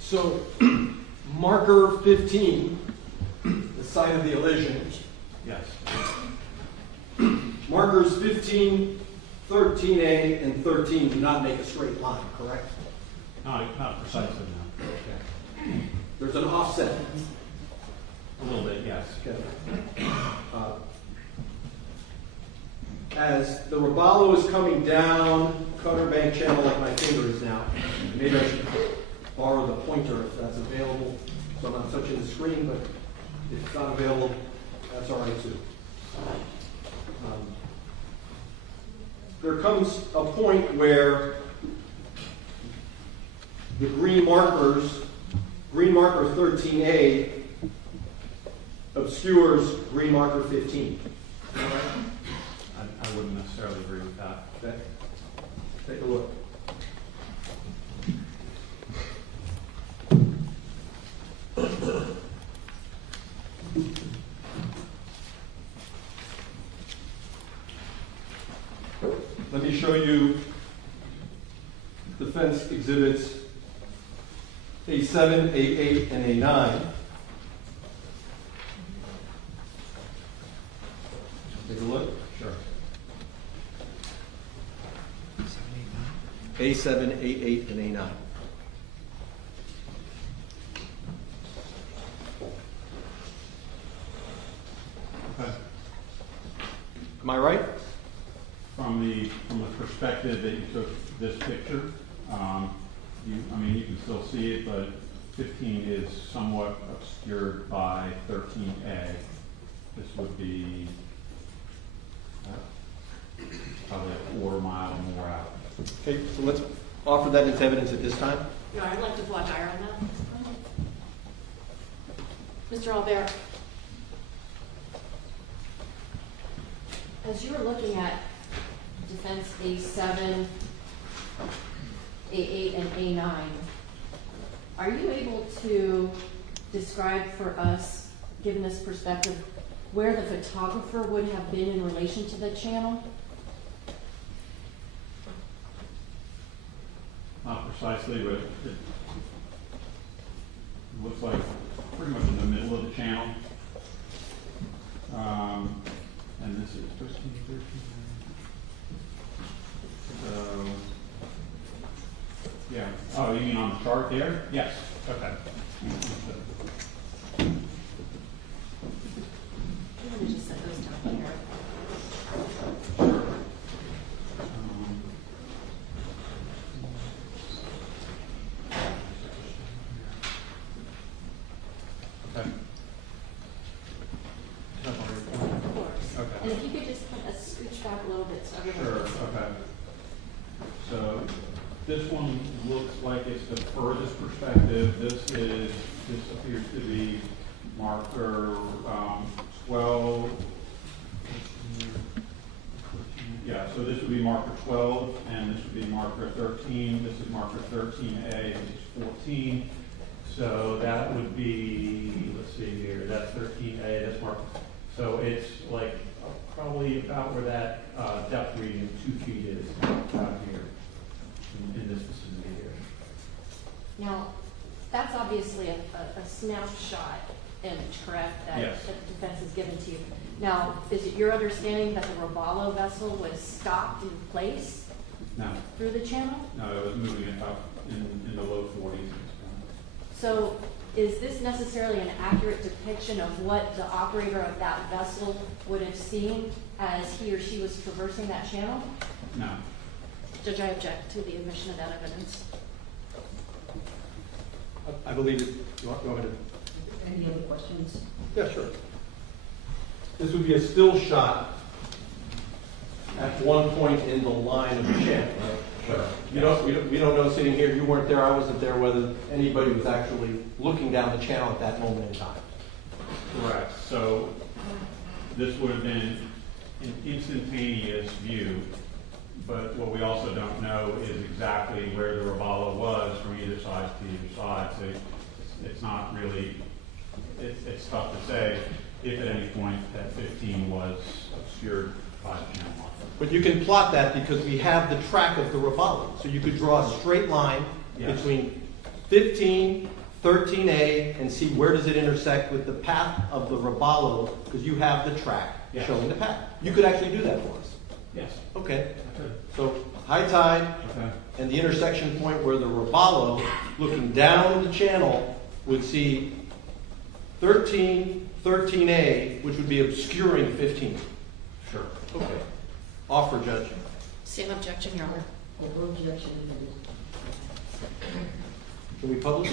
So, marker 15, the site of the elision. Yes. Markers 15, 13A, and 13 do not make a straight line, correct? Not precisely, no. Okay. There's an offset. A little bit, yes. Okay. As the Roballo is coming down Cutter Bank channel like my finger is now, maybe I should borrow the pointer if that's available, so I'm not touching the screen, but if it's not available, that's all right too. There comes a point where the green marker 13A obscures green marker 15. I wouldn't necessarily agree with that. Okay. Take a look. Let me show you defense exhibits A7, A8, and A9. Take a look. Sure. A7, A8, and A9. Okay. Am I right? From the perspective that you took this picture, you can still see it, but 15 is somewhat obscured by 13A. This would be probably a quarter mile or more out. Okay, so let's offer that as evidence at this time. Your Honor, I'd like to voir dire on that. Mr. Albert, as you're looking at defense A7, A8, and A9, are you able to describe for us, given this perspective, where the photographer would have been in relation to the channel? Not precisely, but it looks like pretty much in the middle of the channel. And this is 13, 13. So, yeah. Oh, you mean on the chart there? Yes. Okay. Let me just set those down here. Okay. Of course. Okay. And if you could just scooch back a little bit so everyone Sure, can see. okay. So this one looks like it's the furthest perspective. This appears to be marker 12. Yeah, so this would be marker 12, and this would be marker 13. This is marker 13A, this is 14. So that would be, let's see here, that's 13A, that's marker. So it's like probably about where that depth reading of 2 feet is out here in this vicinity here. Now, that's obviously a snapshot image, correct? That Yes. the defense has given to you. Now, is it your understanding that the Robalo vessel was stopped in place No, through the channel? no, it was moving it up in the low 40s. So is this necessarily an accurate depiction of what the operator of that vessel would have seen as he or she was traversing that channel? No. Judge, I object to the admission of that evidence. I believe it. You want me to? Any other questions? Yeah, sure. This would be a still shot at one point in the line of the channel, right? Sure. We don't know sitting here, you weren't there, I wasn't there, whether anybody was actually looking down the channel at that moment in time. Correct. So this would have been an instantaneous view, but what we also don't know is exactly where the Robalo was from either side to either side. So it's not really, it's tough to say if at any point that 15 was obscured by the channel. But you can plot that because we have the track of the Robalo. So you could draw a straight line Yes. between 15, 13A, and see where does it intersect with the path of the Robalo, because you have the track Yes. showing the path. You could actually do that for us. Yes. Okay. Okay. So high tide Okay. and the intersection point where the Robalo, looking down the channel, would see 13, 13A, which would be obscuring 15. Sure. Okay. Offer, Judge. Same objection, Your Honor. Over objection admitted. Can we publish?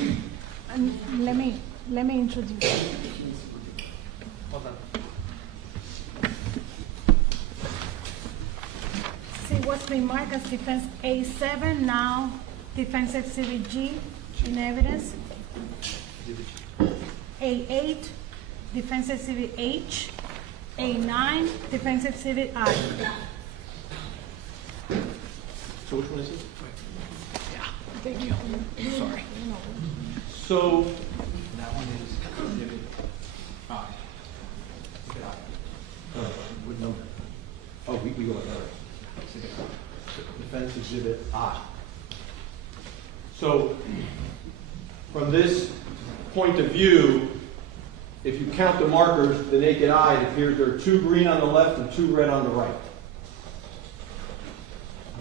And let me introduce. Hold on. See what's been marked as defense A7, now defense exhibit G in evidence. A8, defense exhibit H. A9, defense exhibit I. So which one is it? Thank you. Sorry. So, That one is exhibit I. what number? Oh, we go with that. Defense exhibit I. So, from this point of view, if you count the markers, the naked eye, it appears there are 2 green on the left and 2 red on the right.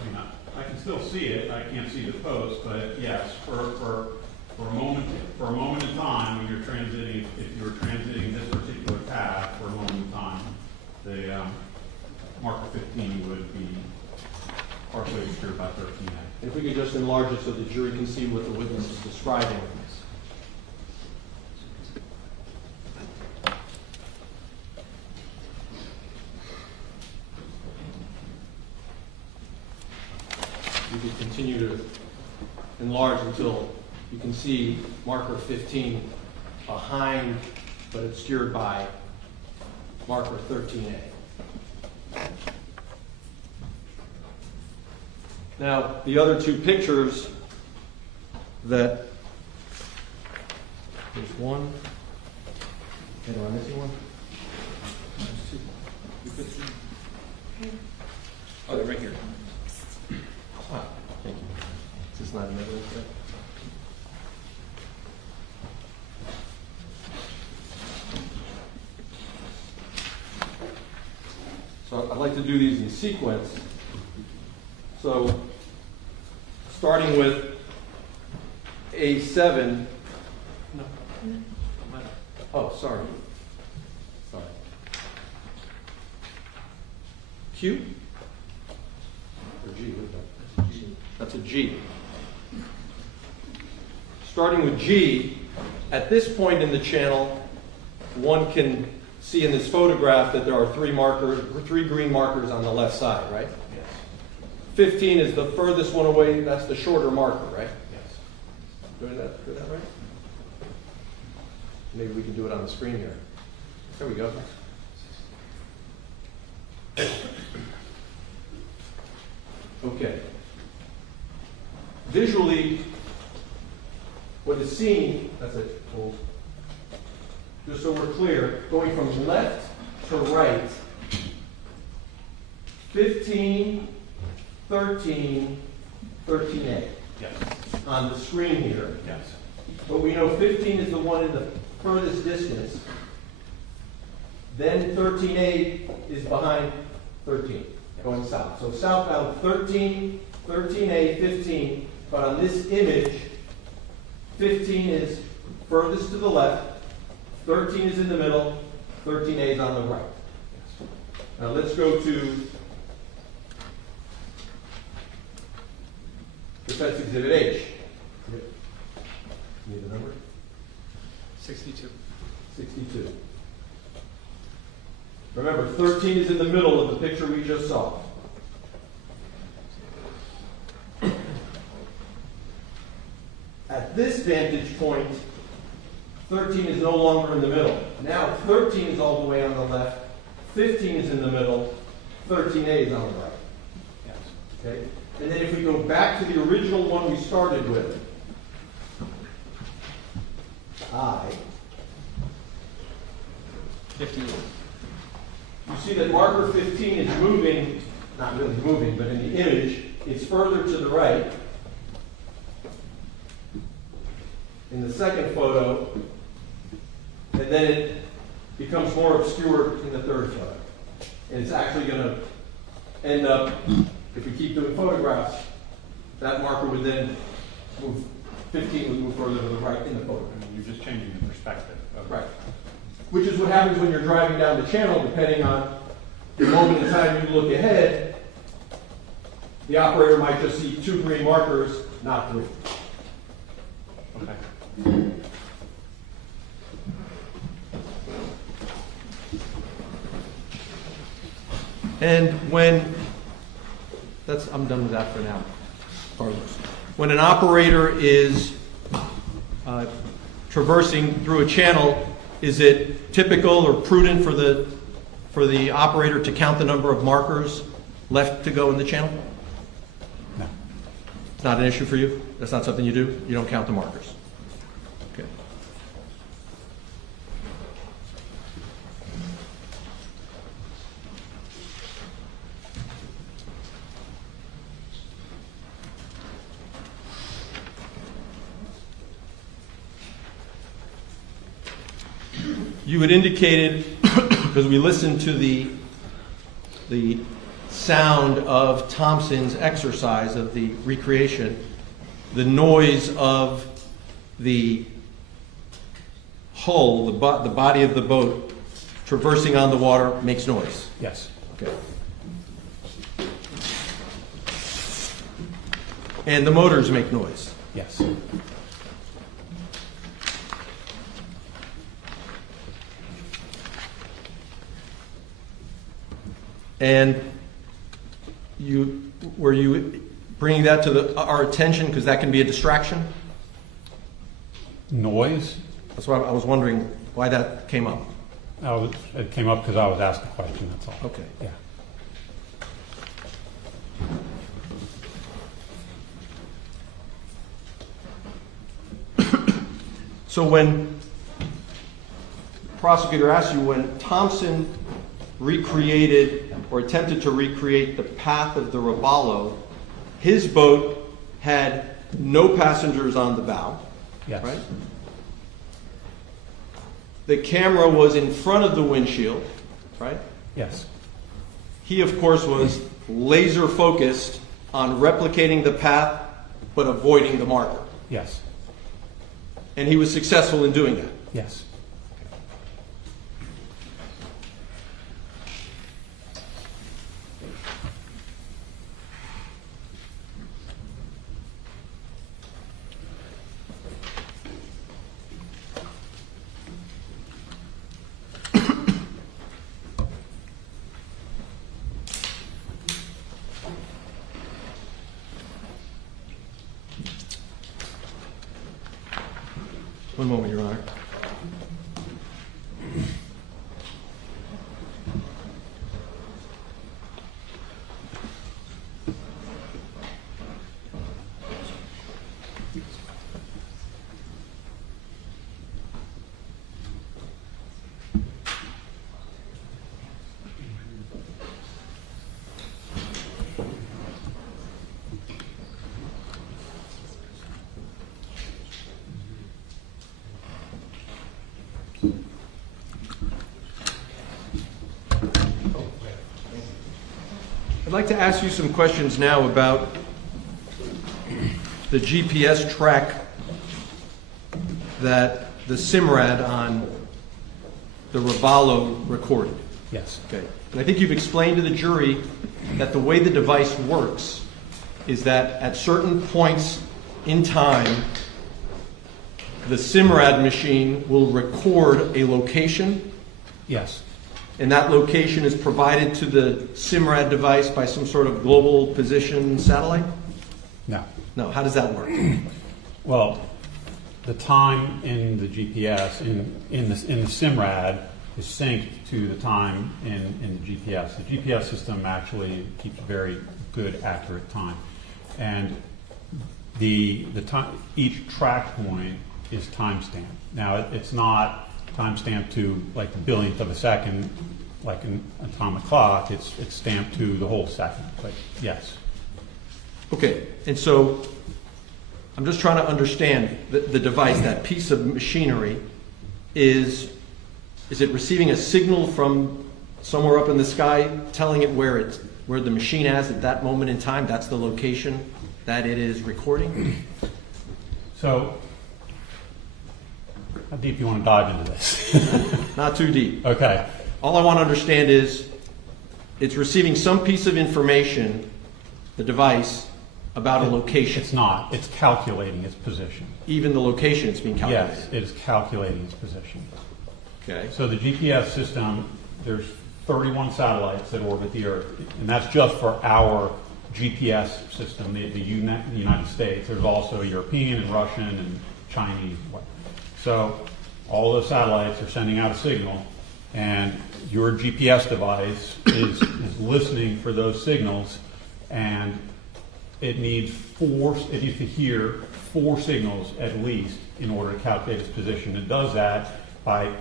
I mean, I can still see it. I can't see the post, but yes, for a moment in time, when you're transiting, if you're transiting this particular path for a moment in time, the marker 15 would be partially obscured by 13A. And if we could just enlarge it so the jury can see what the witness is describing. could continue to enlarge until you can see marker 15 behind, but obscured by marker 13A. Now, the other two pictures that, there's one, and am I missing one? Oh, they're right here. Ah, thank you. Is this not in evidence yet? So I'd like to do these in sequence. So, starting with A7. No. Oh, sorry. Sorry. Q? Or G, what is that? That's a G. Starting with G, at this point in the channel, one can see in this photograph that there are three green markers on the left side, right? Yes. 15 is the furthest one away, that's the shorter marker, right? Yes. Doing that right? Maybe we can do it on the screen here. There we go. Okay. Visually, what is seen, that's it, hold. Just so we're clear, going from left to right, 15, 13, 13A. Yes. On the screen here. Yes. But we know 15 is the one in the furthest distance. Then 13A is behind 13, going south. So southbound 13, 13A, 15. But on this image, 15 is furthest to the left, 13 is in the middle, 13A is on the right. Now let's go to Defense Exhibit H. Need the number? 62. 62. Remember, 13 is in the middle of the picture we just saw. At this vantage point, 13 is no longer in the middle. Now 13 is all the way on the left, 15 is in the middle, 13A is on the right. Yes. Okay? And then if we go back to the original one we started with, I, 15. you see that marker 15 is moving, not really moving, but in the image, it's further to the right. In the second photo, and then it becomes more obscured in the third photo. And it's actually going to end up, if we keep doing photographs, that marker would then move, 15 would move further to the right in the photograph. You're just changing the perspective. Right. Which is what happens when you're driving down the channel, depending on the moment in time you look ahead, the operator might just see two green markers, not three. Okay. And when, I'm done with that for now, Carlos. When an operator is traversing through a channel, is it typical or prudent for the operator to count the number of markers left to go in the channel? No. It's not an issue for you? That's not something you do? You don't count the markers? Okay. You had indicated, because we listened to the sound of Thompson's exercise of the recreation, the noise of the hull, the body of the boat traversing on the water makes noise. Yes. Okay. And the motors make noise. Yes. And were you bringing that to our attention because that can be a distraction? Noise? That's why I was wondering why that came up. It came up because I was asked a question, that's all. Okay. Yeah. So when the prosecutor asked you, when Thompson recreated or attempted to recreate the path of the Robalo, his boat had no passengers on the bow, Yes. right? The camera was in front of the windshield, right? Yes. He, of course, was laser focused on replicating the path but avoiding the marker. Yes. And he was successful in doing that. Yes. One moment, Your Honor. I'd like to ask you some questions now about the GPS track that the SIMRAD on the Robalo recorded. Yes. Okay. And I think you've explained to the jury that the way the device works is that at certain points in time, the SIMRAD machine will record a location, Yes. and that location is provided to the SIMRAD device by some sort of global position satellite? No. No, how does that work? Well, the time in the GPS, in the SIMRAD, is synced to the time in the GPS. The GPS system actually keeps very good, accurate time. And the time, each track point is timestamped. Now, it's not timestamped to like the billionth of a second, like an atomic clock. It's stamped to the whole second, but yes. Okay, and so I'm just trying to understand the device, that piece of machinery. Is it receiving a signal from somewhere up in the sky telling it where the machine is at that moment in time? That's the location that it is recording? So, how deep do you want to dive into this? Not too deep. Okay. All I want to understand is it's receiving some piece of information, the device, about a location. It's not. It's calculating its position. Even the location it's being calculated. Yes, it is calculating its position. Okay. So the GPS system, there's 31 satellites that orbit the Earth, and that's just for our GPS system, the United States. There's also European and Russian and Chinese. So all those satellites are sending out a signal, and your GPS device is listening for those signals, and it needs to hear 4 signals at least in order to calculate its position. It does that by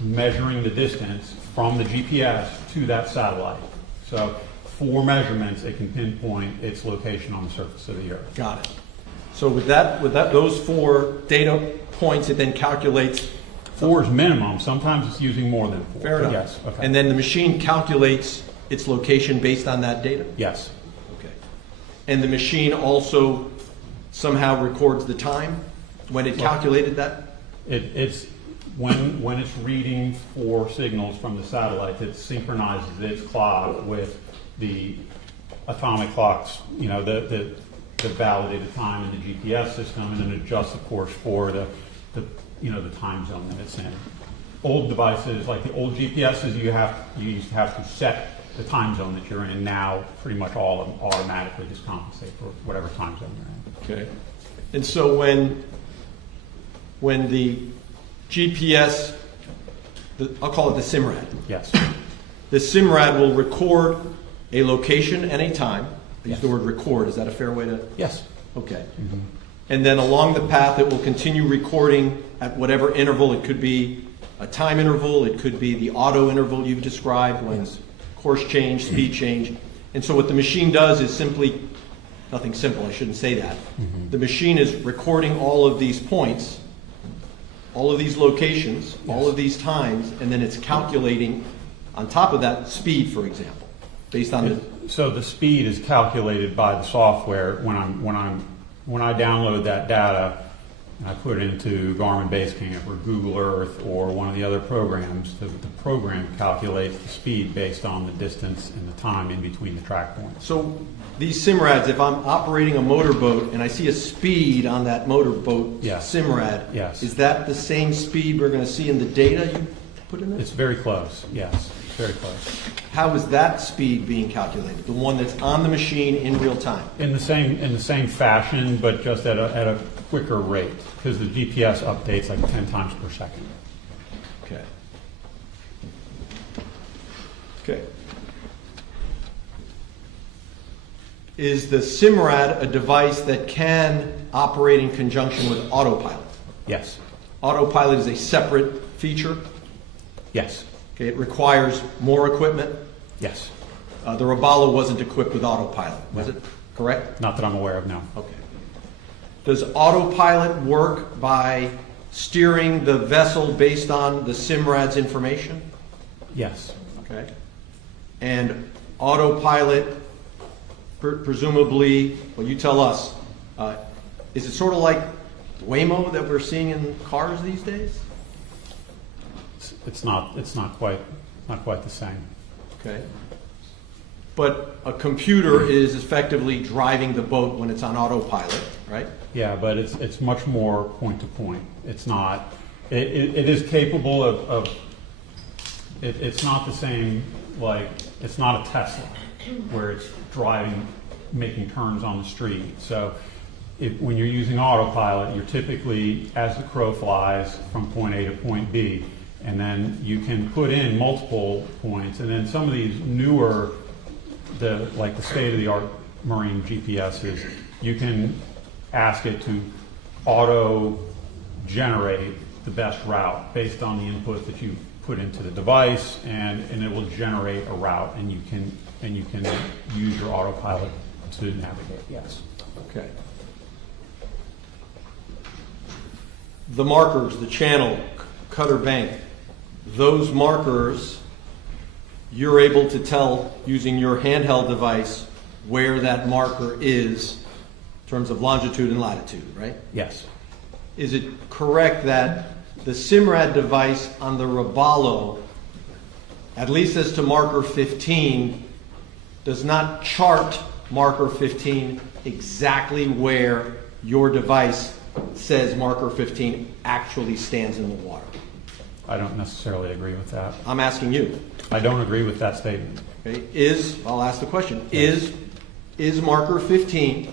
measuring the distance from the GPS to that satellite. So 4 measurements, it can pinpoint its location on the surface of the Earth. Got it. So with those 4 data points, it then calculates. 4 is minimum. Sometimes it's using more than 4. Fair enough. Yes. Okay. And then the machine calculates its location based on that data? Yes. Okay. And the machine also somehow records the time when it calculated that? It's when it's reading 4 signals from the satellite, it synchronizes its clock with the atomic clocks, the validated time in the GPS system, and then adjusts, of course, for the time zone that it's in. Old devices, like the old GPSs, you used to have to set the time zone that you're in. Now, pretty much all of them automatically just compensate for whatever time zone you're in. Okay. And so when the GPS, I'll call it the SIMRAD. Yes. The SIMRAD will record a location and a time. I use Yes. the word record. Is that a fair way to? Yes. Okay. And then along the path, it will continue recording at whatever interval. It could be a time interval. It could be the auto interval you've described when Yes. course change, speed change. And so what the machine does is simply, nothing simple, I shouldn't say that. The machine is recording all of these points, all of these locations, all of these times, and then it's calculating on top of that speed, for example, based on the. So the speed is calculated by the software when I download that data and I put it into Garmin Basecamp or Google Earth or one of the other programs. The program calculates the speed based on the distance and the time in between the track points. So these SIMRADs, if I'm operating a motorboat and I see a speed on that motorboat Yes. SIMRAD, Yes. is that the same speed we're going to see in the data you put in there? It's very close. Yes, very close. How is that speed being calculated? The one that's on the machine in real time? In the same fashion, but just at a quicker rate, because the GPS updates like 10 times per second. Okay. Okay. Is the SIMRAD a device that can operate in conjunction with autopilot? Yes. Autopilot is a separate feature. Yes. Okay, it requires more equipment. Yes. The Robalo wasn't equipped with autopilot, was it? Correct? Not that I'm aware of, no. Okay. Does autopilot work by steering the vessel based on the SIMRAD's information? Yes. Okay. And autopilot, presumably, well, you tell us, is it sort of like Waymo that we're seeing in cars these days? It's not quite the same. Okay. But a computer is effectively driving the boat when it's on autopilot, right? Yeah, but it's much more point to point. It's not. It is capable of. It's not the same. Like it's not a Tesla, where it's driving, making turns on the street. So, when you're using autopilot, you're typically, as the crow flies, from point A to point B, and then you can put in multiple points, and then some of these newer, like the state-of-the-art marine GPSs, you can ask it to auto-generate the best route based on the input that you put into the device, and it will generate a route, and you can use your autopilot to navigate. Yes. Okay. The markers, the channel, cutter bank, those markers, you're able to tell using your handheld device where that marker is in terms of longitude and latitude, right? Yes. Is it correct that the SIMRAD device on the Robalo, at least as to marker 15, does not chart marker 15 exactly where your device says marker 15 actually stands in the water? I don't necessarily agree with that. I'm asking you. I don't agree with that statement. Okay. I'll ask the question, Yes. is marker 15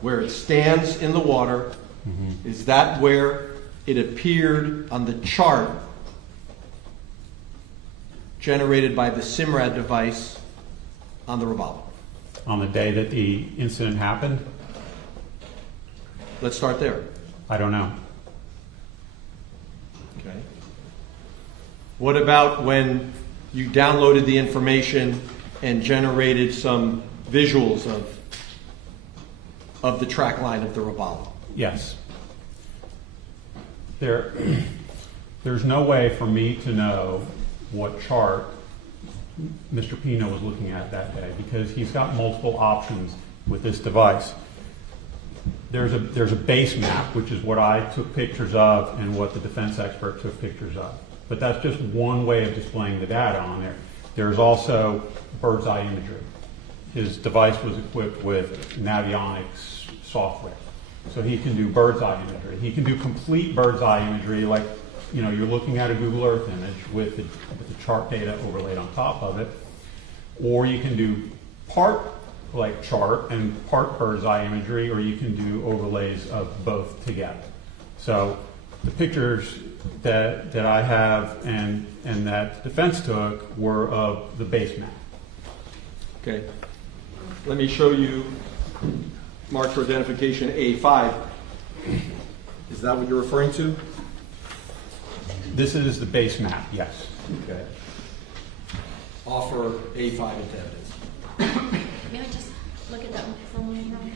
where it stands in the water, is that where it appeared on the chart generated by the SIMRAD device on the Robalo? On the day that the incident happened, Let's start there. I don't know. Okay. What about when you downloaded the information and generated some visuals of the track line of the Robalo? Yes. There's no way for me to know what chart Mr. Pino was looking at that day because he's got multiple options with this device. There's a base map, which is what I took pictures of and what the defense expert took pictures of. But that's just one way of displaying the data on there. There's also bird's eye imagery. His device was equipped with Navionics software. So he can do bird's eye imagery. He can do complete bird's eye imagery, like you're looking at a Google Earth image with the chart data overlaid on top of it, or you can do part like chart and part bird's eye imagery, or you can do overlays of both together. So the pictures that I have and that defense took were of the base map. Okay. Let me show you marked for identification A5. Is that what you're referring to? This is the base map, yes. Okay. Offer A5 into evidence. May I just look at that one for a moment, Ron?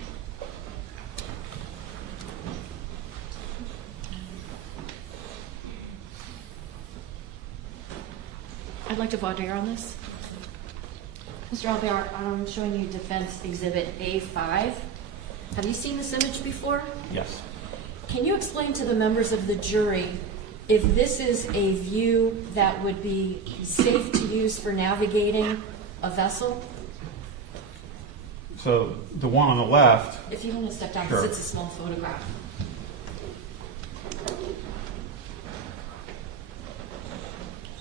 I'd like to voir dire on this. Mr. Albert, I'm showing you Defense Exhibit A5. Have you seen this image before? Yes. Can you explain to the members of the jury if this is a view that would be safe to use for navigating a vessel? So the one on the left, If you want to step down, because Sure. it's a small photograph.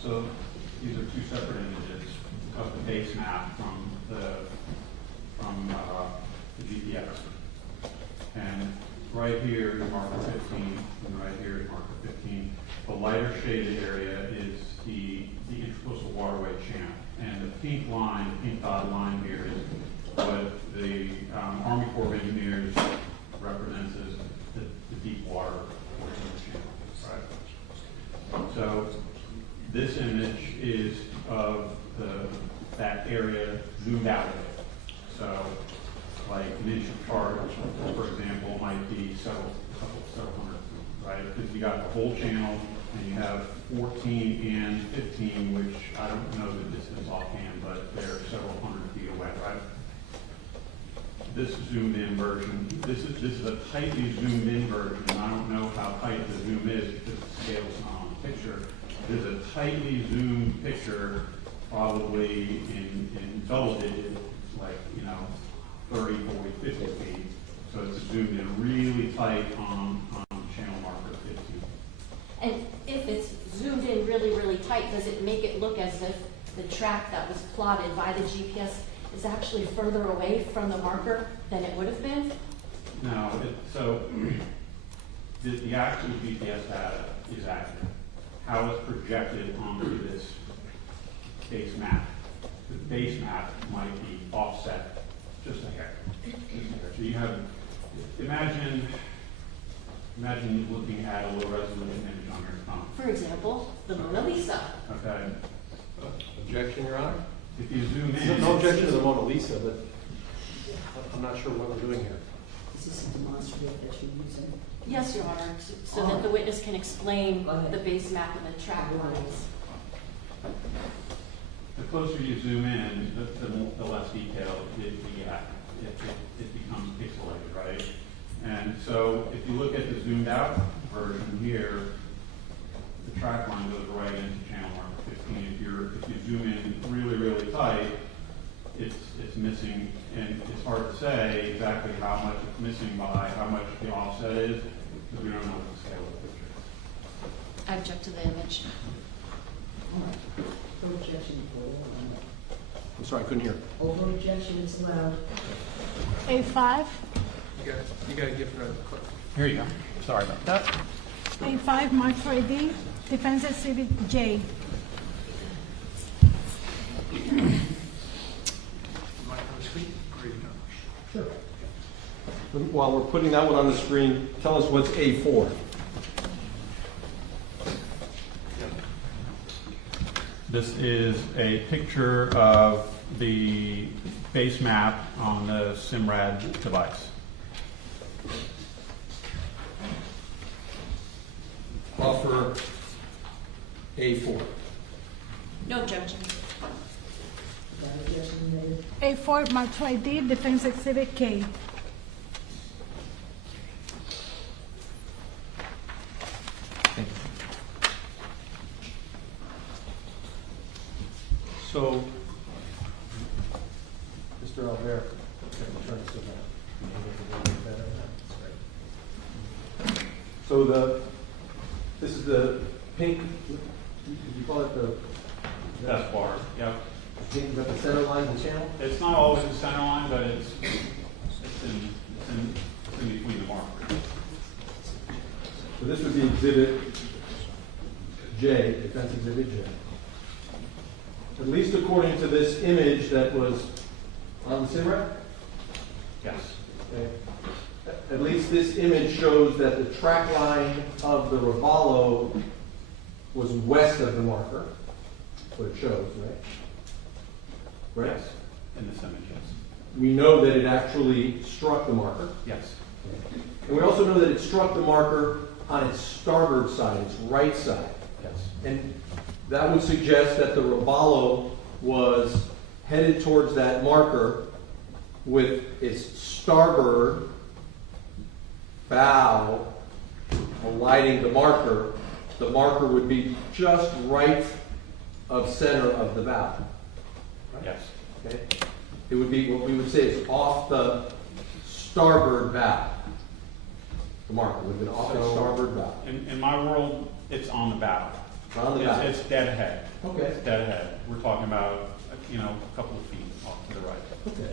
so these are two separate images of the base map from the GPS. And right here is marker 15, and right here is marker 15. The lighter shaded area is the intercoastal waterway channel. And the pink line, the pink dotted line here is what the Army Corps of Engineers represents as the deep water portion of the channel. Right? So this image is of that area zoomed out a bit. So like an inch apart, for example, might be several hundred feet, right? Because you got the whole channel and you have 14 and 15, which I don't know the distance offhand, but they're several hundred feet away, right? This zoomed in version, this is a tightly zoomed in version. I don't know how tight the zoom is because the scale's not on the picture. There's a tightly zoomed picture, probably in double digit, like, 30, 40, 50 feet. So it's zoomed in really tight on channel marker 15. And if it's zoomed in really, really tight, does it make it look as if the track that was plotted by the GPS is actually further away from the marker than it would have been? No, so the actual GPS data is accurate. How it's projected onto this base map. The base map might be offset just a hair. So you have, imagine looking at a low resolution image on your phone. For example, the Mona Lisa. Okay. Objection, Your Honor? If you zoom in. No objection to the Mona Lisa, but I'm not sure what we're doing here. Is this a demonstrative that you're using? Yes, Your Honor, so that the witness can explain the base map and the track lines. The closer you zoom in, the less detailed it becomes pixelated, right? And so if you look at the zoomed out version here, the track line goes right into channel marker 15. If you zoom in really, really tight, it's missing, and it's hard to say exactly how much it's missing by how much the offset is, because we don't know what the scale of the picture is. I object to the image. No objection. I'm sorry, I couldn't hear. Over objection is allowed. A5. You gotta give her a quick. Here you go. Sorry about that. A5 marked for ID. Defense Exhibit J. Mic on the screen? Or you don't? Sure. While we're putting that one on the screen, tell us what's A4. This is a picture of the base map on the SIMRAD device. Offer A4. No objection. That objection made. A4 marked for ID. Defense Exhibit K. So, Mr. Albert, turn this around. So this is the pink, you call it the That's bar, yep. pink, is that the center line of the channel? It's not always the center line, but it's in between the markers. So this would be exhibit J, defense exhibit J. At least according to this image that was on the SIMRAP, Yes. okay, at least this image shows that the track line of the Robalo was west of the marker. That's what it shows, right? Right? Yes. In this image, yes. We know that it actually struck the marker. Yes. And we also know that it struck the marker on its starboard side, its right side. Yes. And that would suggest that the Robalo was headed towards that marker with its starboard bow alighting the marker. The marker would be just right of center of the bow. Yes. Okay? It would be what we would say is off the starboard bow. The marker would have been off the So, starboard bow. In my world, it's on the bow. On the bow. It's dead ahead. Okay. It's dead ahead. We're talking about, a couple of feet off to the right. Okay.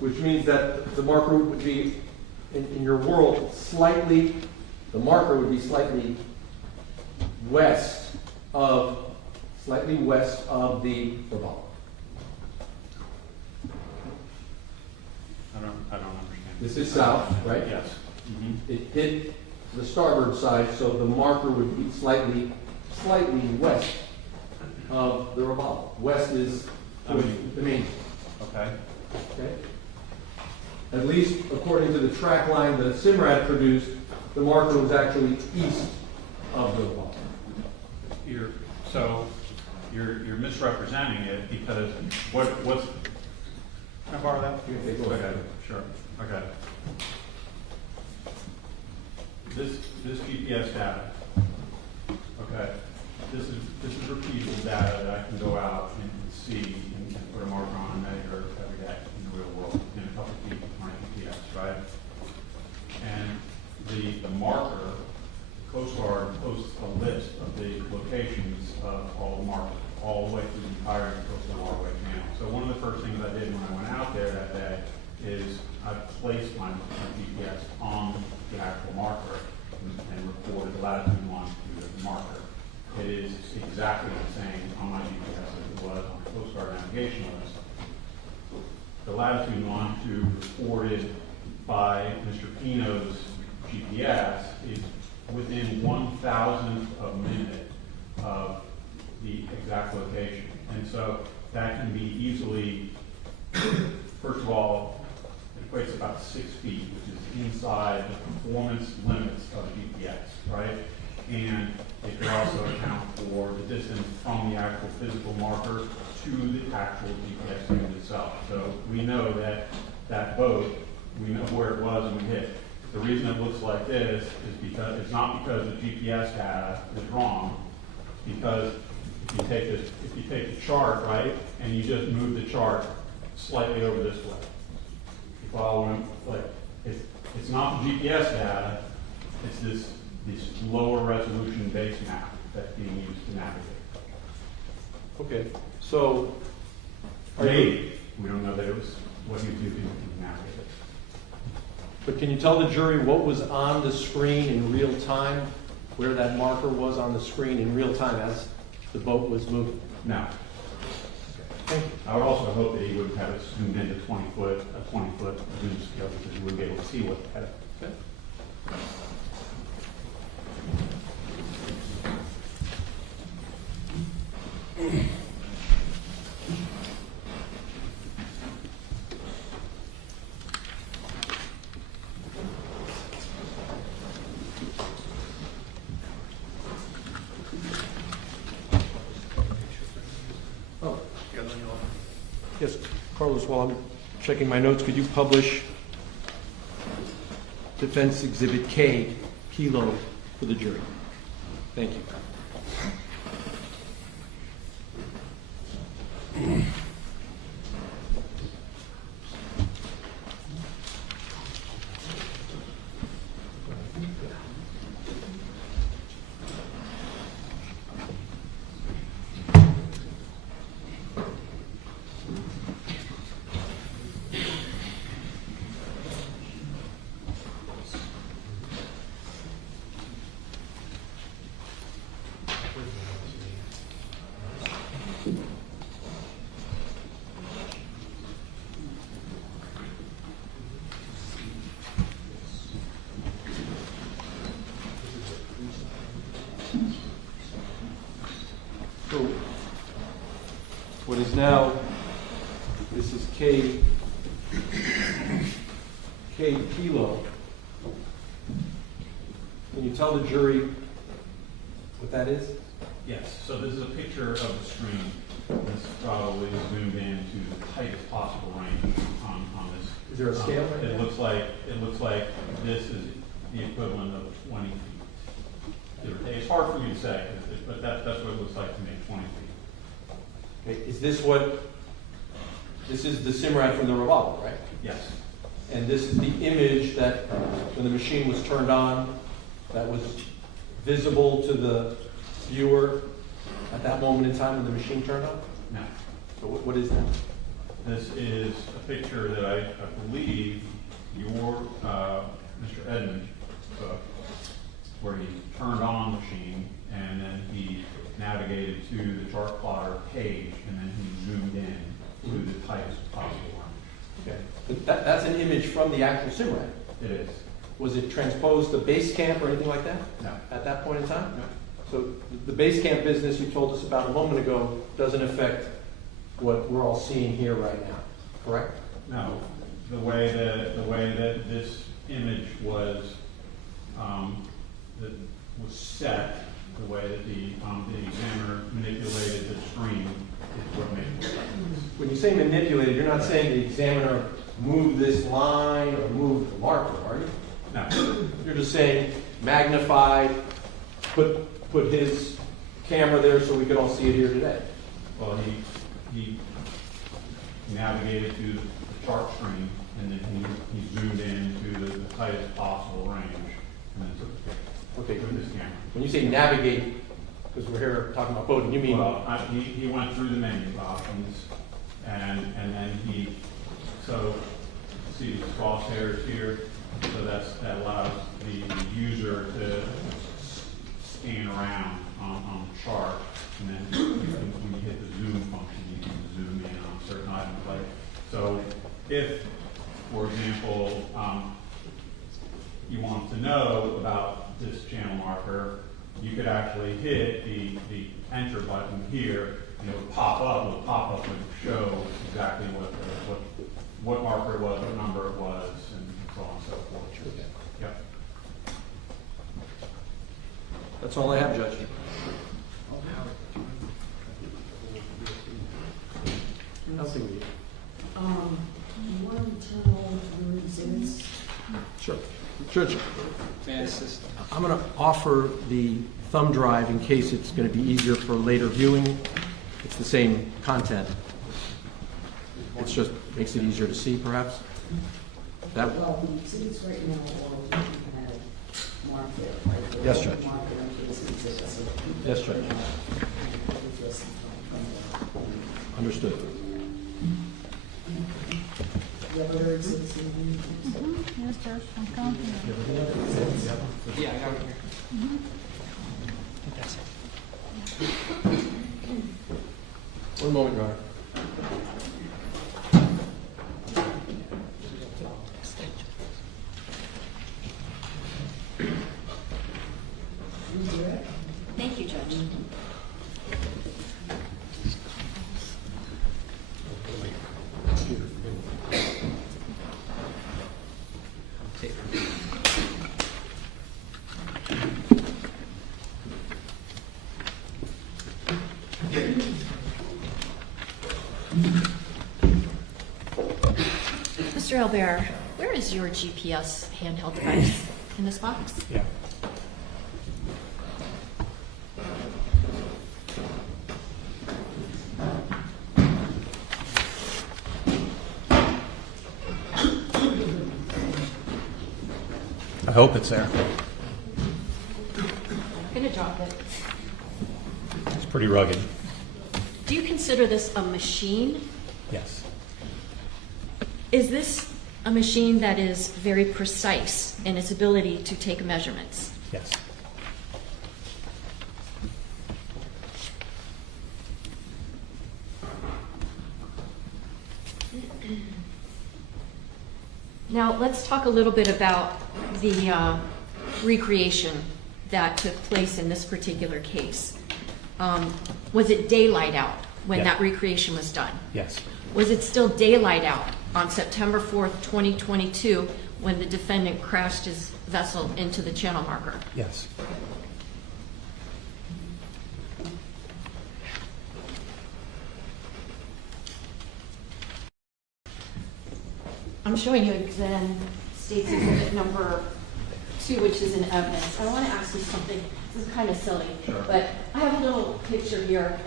Which means that the marker would be, in your world, the marker would be slightly west of the Robalo. I don't understand. This is south, right? Yes. Mm-hmm. It hit the starboard side, so the marker would be slightly west of the Robalo. West is the main. Okay. Okay? At least according to the track line that SIMRAD produced, the marker was actually east of the Robalo. You're misrepresenting it because what's can I borrow that? You can take a look at it. Sure. Okay. This GPS data. Okay. This is repeatable data that I can go out and see and put a marker on and measure every day in the real world in a couple of feet with my GPS, right? And the marker, the Coast Guard posts a list of the locations of all the markers, all the way through the entire coastal waterway channel. So one of the first things I did when I went out there that day is I placed my GPS on the actual marker and recorded the latitude and longitude of the marker. It is exactly the same on my GPS as it was on the Coast Guard navigation list. The latitude and longitude reported by Mr. Pino's GPS is within 1,000th of a minute of the exact location. And so that can be easily, first of all, it equates to about 6 feet, which is inside the performance limits of GPS, right? And it can also account for the distance from the actual physical marker to the actual GPS unit itself. So we know that that boat, we know where it was when we hit. The reason it looks like this is because it's not because the GPS data is wrong, because if you take the chart, right, and you just move the chart slightly over this way, you follow, like, it's not the GPS data, it's this lower resolution base map that's being used to navigate. Okay, so Maybe, we don't know that it was what he was using to navigate it. but can you tell the jury what was on the screen in real time, where that marker was on the screen in real time as the boat was moving? No. Thank you. I would also hope that he wouldn't have it zoomed into a 20-foot zoom scale because you wouldn't be able to see what had it. Okay. Oh, yes, Carlos, while I'm checking my notes, could you publish Defense Exhibit K, Kilo, for the jury? Thank you. So, what is now, this is K kilo. Can you tell the jury what that is? Yes, so this is a picture of the screen. This probably is zoomed in to the tightest possible range on this. Is there a scale right It there? looks like this is the equivalent of 20 feet. It's hard for me to say, but that's what it looks like to me, 20 feet. Okay, is this what, this is the SIMRAD from the revolver, right? Yes, And this is the image that, when the machine was turned on, that was visible to the viewer at that moment in time when the machine turned on? no. So what is that? This is a picture that I believe your, Mr. Edmund took, where he turned on the machine and then he navigated to the chart plotter page and then he zoomed in to the tightest possible range. Okay. But that's an image from the actual SIMRAD. It is. Was it transposed to Basecamp or anything like that No. at that point in time? No. So the Basecamp business you told us about a moment ago doesn't affect what we're all seeing here right now, correct? No. The way that this image was set, the way that the examiner manipulated the screen is what made it look like this. When you say manipulated, you're not saying the examiner moved this line or moved the marker, are you? No. You're just saying magnified, put his camera there so we could all see it here today. Well, he navigated to the chart screen and then he zoomed in to the tightest possible range and then took the picture. Okay. With his camera. When you say navigate, because we're here talking about boating, you mean? Well, he went through the menu options and then so see these crosshairs here, so that allows the user to scan around on the chart, and then when you hit the zoom function, you can zoom in on certain items. Like, so if, for example, you want to know about this channel marker, you could actually hit the enter button here, and it would pop up. The pop-up would show exactly what marker it was, what number it was, and so on and so forth. Yep. That's all I have, Judge. I don't think we do. You want to turn all your exhibits? Sure. Judge, May I assist? I'm going to offer the thumb drive in case it's going to be easier for later viewing. It's the same content. It's just makes it easier to see, perhaps. That. Well, the exhibits right now, or you can have marked there, right? They're Yes, all Judge. marked in case exhibits, so people Yes, Judge. can, address them from Understood. the other exhibits in the Yes, Judge, I'm counting them. Yeah, I got it here. I think that's it. One moment, Your Honor. Thank you, Judge. Mr. Albert, where is your GPS handheld device? In this box? Yeah. I hope it's there. I'm gonna drop it. It's pretty rugged. Do you consider this a machine? Yes. Is this a machine that is very precise in its ability to take measurements? Yes. Now, let's talk a little bit about the recreation that took place in this particular case. was it daylight out when Yes. that recreation was done? Yes. Was it still daylight out on September 4th, 2022, when the defendant crashed his vessel into the channel marker? Yes. I'm showing you then State's Exhibit number 2, which is in evidence. I want to ask you something. This is kind of silly, but I have a little picture here.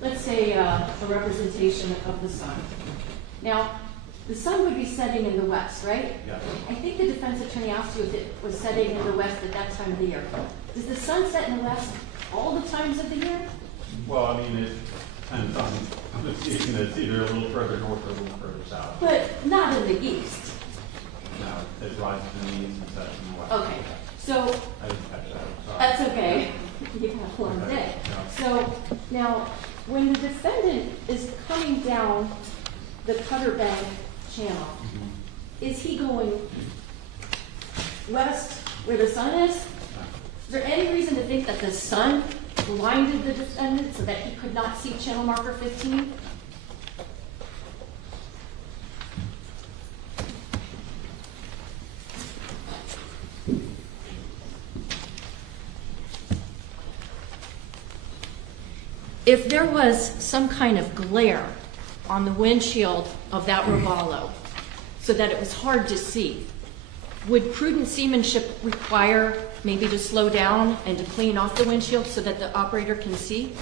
Let's say a representation of the sun. Now, the sun would be setting in the west, right? Yes. I think the defense attorney asked you if it was setting in the west at that time of the year. Does the sun set in the west all the times of the year? Well, I mean, it depends on the season. It's either a little further north or a little further south. But not in the east. No, it rises in the east and sets in the west. Okay, so I didn't catch that. Sorry. that's okay. You had a long day. So now, when the defendant is coming down the Cutter Bank channel, is he going west where the sun is? Is there any reason to think that the sun blinded the defendant so that he could not see channel marker 15? If there was some kind of glare on the windshield of that Robalo so that it was hard to see, would prudent seamanship require maybe to slow down and to clean off the windshield so that the operator can see?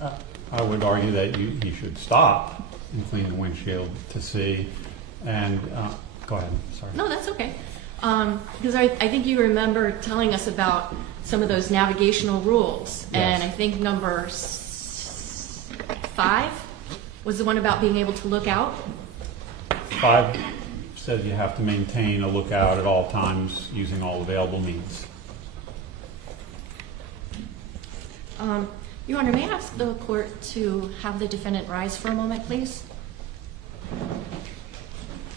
I would argue that you should stop and clean the windshield to see. And go ahead. Sorry. No, that's okay. Because I think you remember telling us about some of those navigational rules. Yes. And I think number 5 was the one about being able to look out. 5 says you have to maintain a lookout at all times using all available means. Your Honor, may I ask the court to have the defendant rise for a moment, please?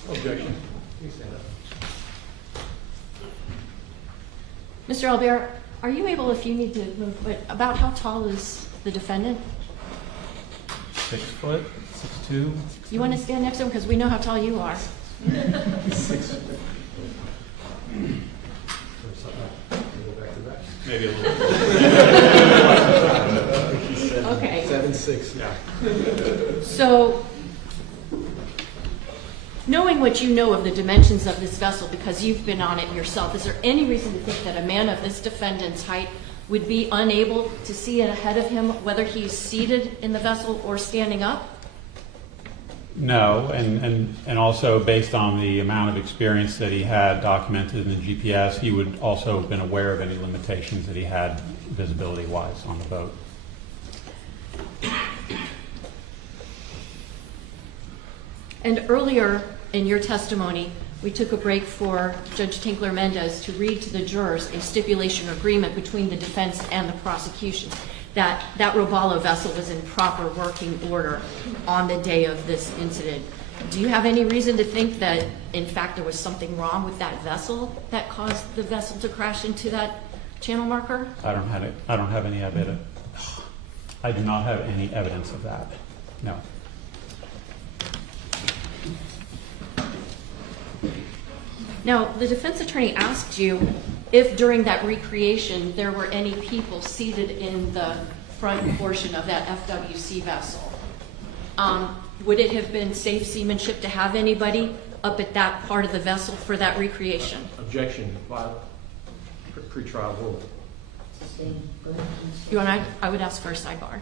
Objection. Please stand up. Mr. Albert, are you able, if you need to move, but about how tall is the defendant? 6 foot, 6'2". You want to stand next to him because we know how tall you are. 6. Maybe a little. Okay. 7'6". Yeah. So, knowing what you know of the dimensions of this vessel because you've been on it yourself, is there any reason to think that a man of this defendant's height would be unable to see ahead of him whether he's seated in the vessel or standing up? No, and also based on the amount of experience that he had documented in the GPS, he would also have been aware of any limitations that he had visibility-wise on the boat. And earlier in your testimony, we took a break for Judge Tinkler-Mendez to read to the jurors a stipulation agreement between the defense and the prosecution that that Robalo vessel was in proper working order on the day of this incident. Do you have any reason to think that, in fact, there was something wrong with that vessel that caused the vessel to crash into that channel marker? I don't have any evidence. I do not have any evidence of that. No. Now, the defense attorney asked you if during that recreation there were any people seated in the front portion of that FWC vessel. Would it have been safe seamanship to have anybody up at that part of the vessel for that recreation? Objection. Pre-trial rule. Sustained. Go ahead, please. You want? I would ask for a sidebar.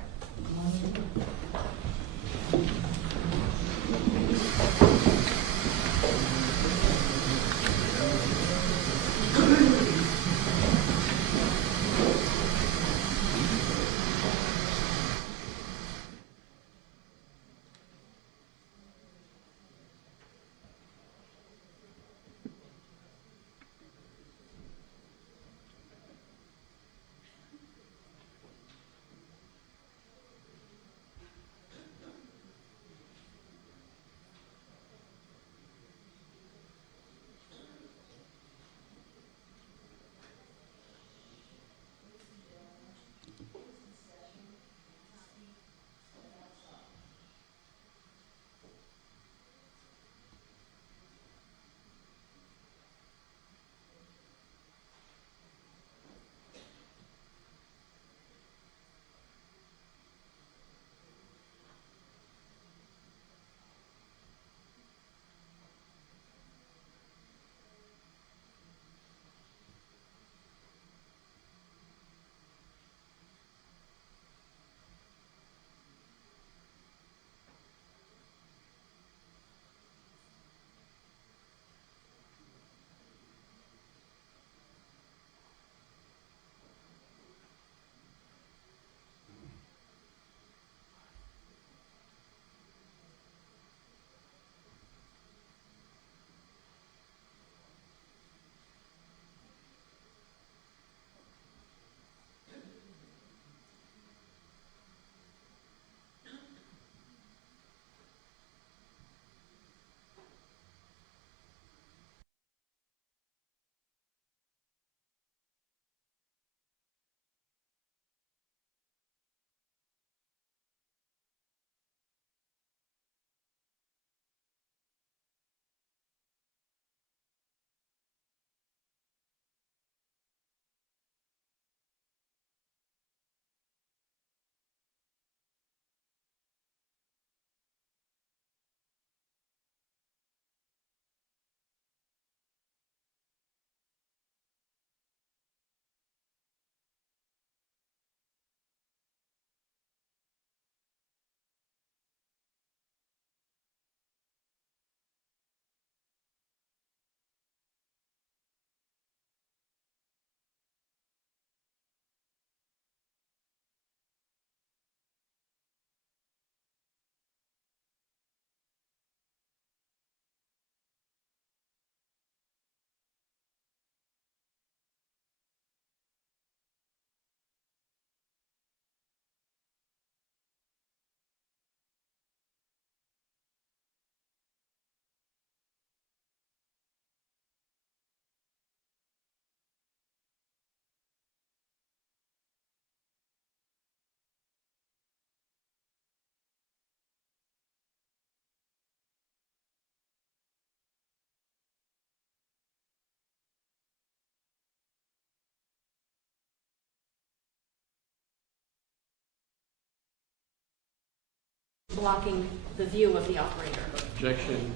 blocking the view of the operator. Objection,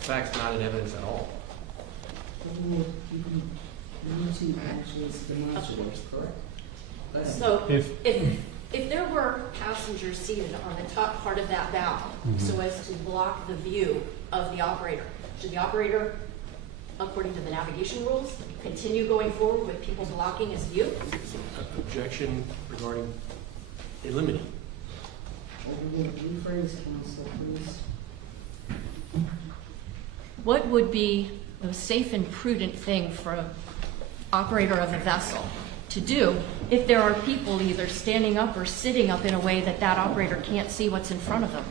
facts not in evidence at all. You need to actually demonstrate, correct? So If- if there were passengers seated on the top part of that bow so as to block the view of the operator, should the operator, according to the navigation rules, continue going forward with people blocking his view? Objection regarding eliminating. Rephrase, counsel, please. What would be the safe and prudent thing for an operator of a vessel to do if there are people either standing up or sitting up in a way that that operator can't see what's in front of them?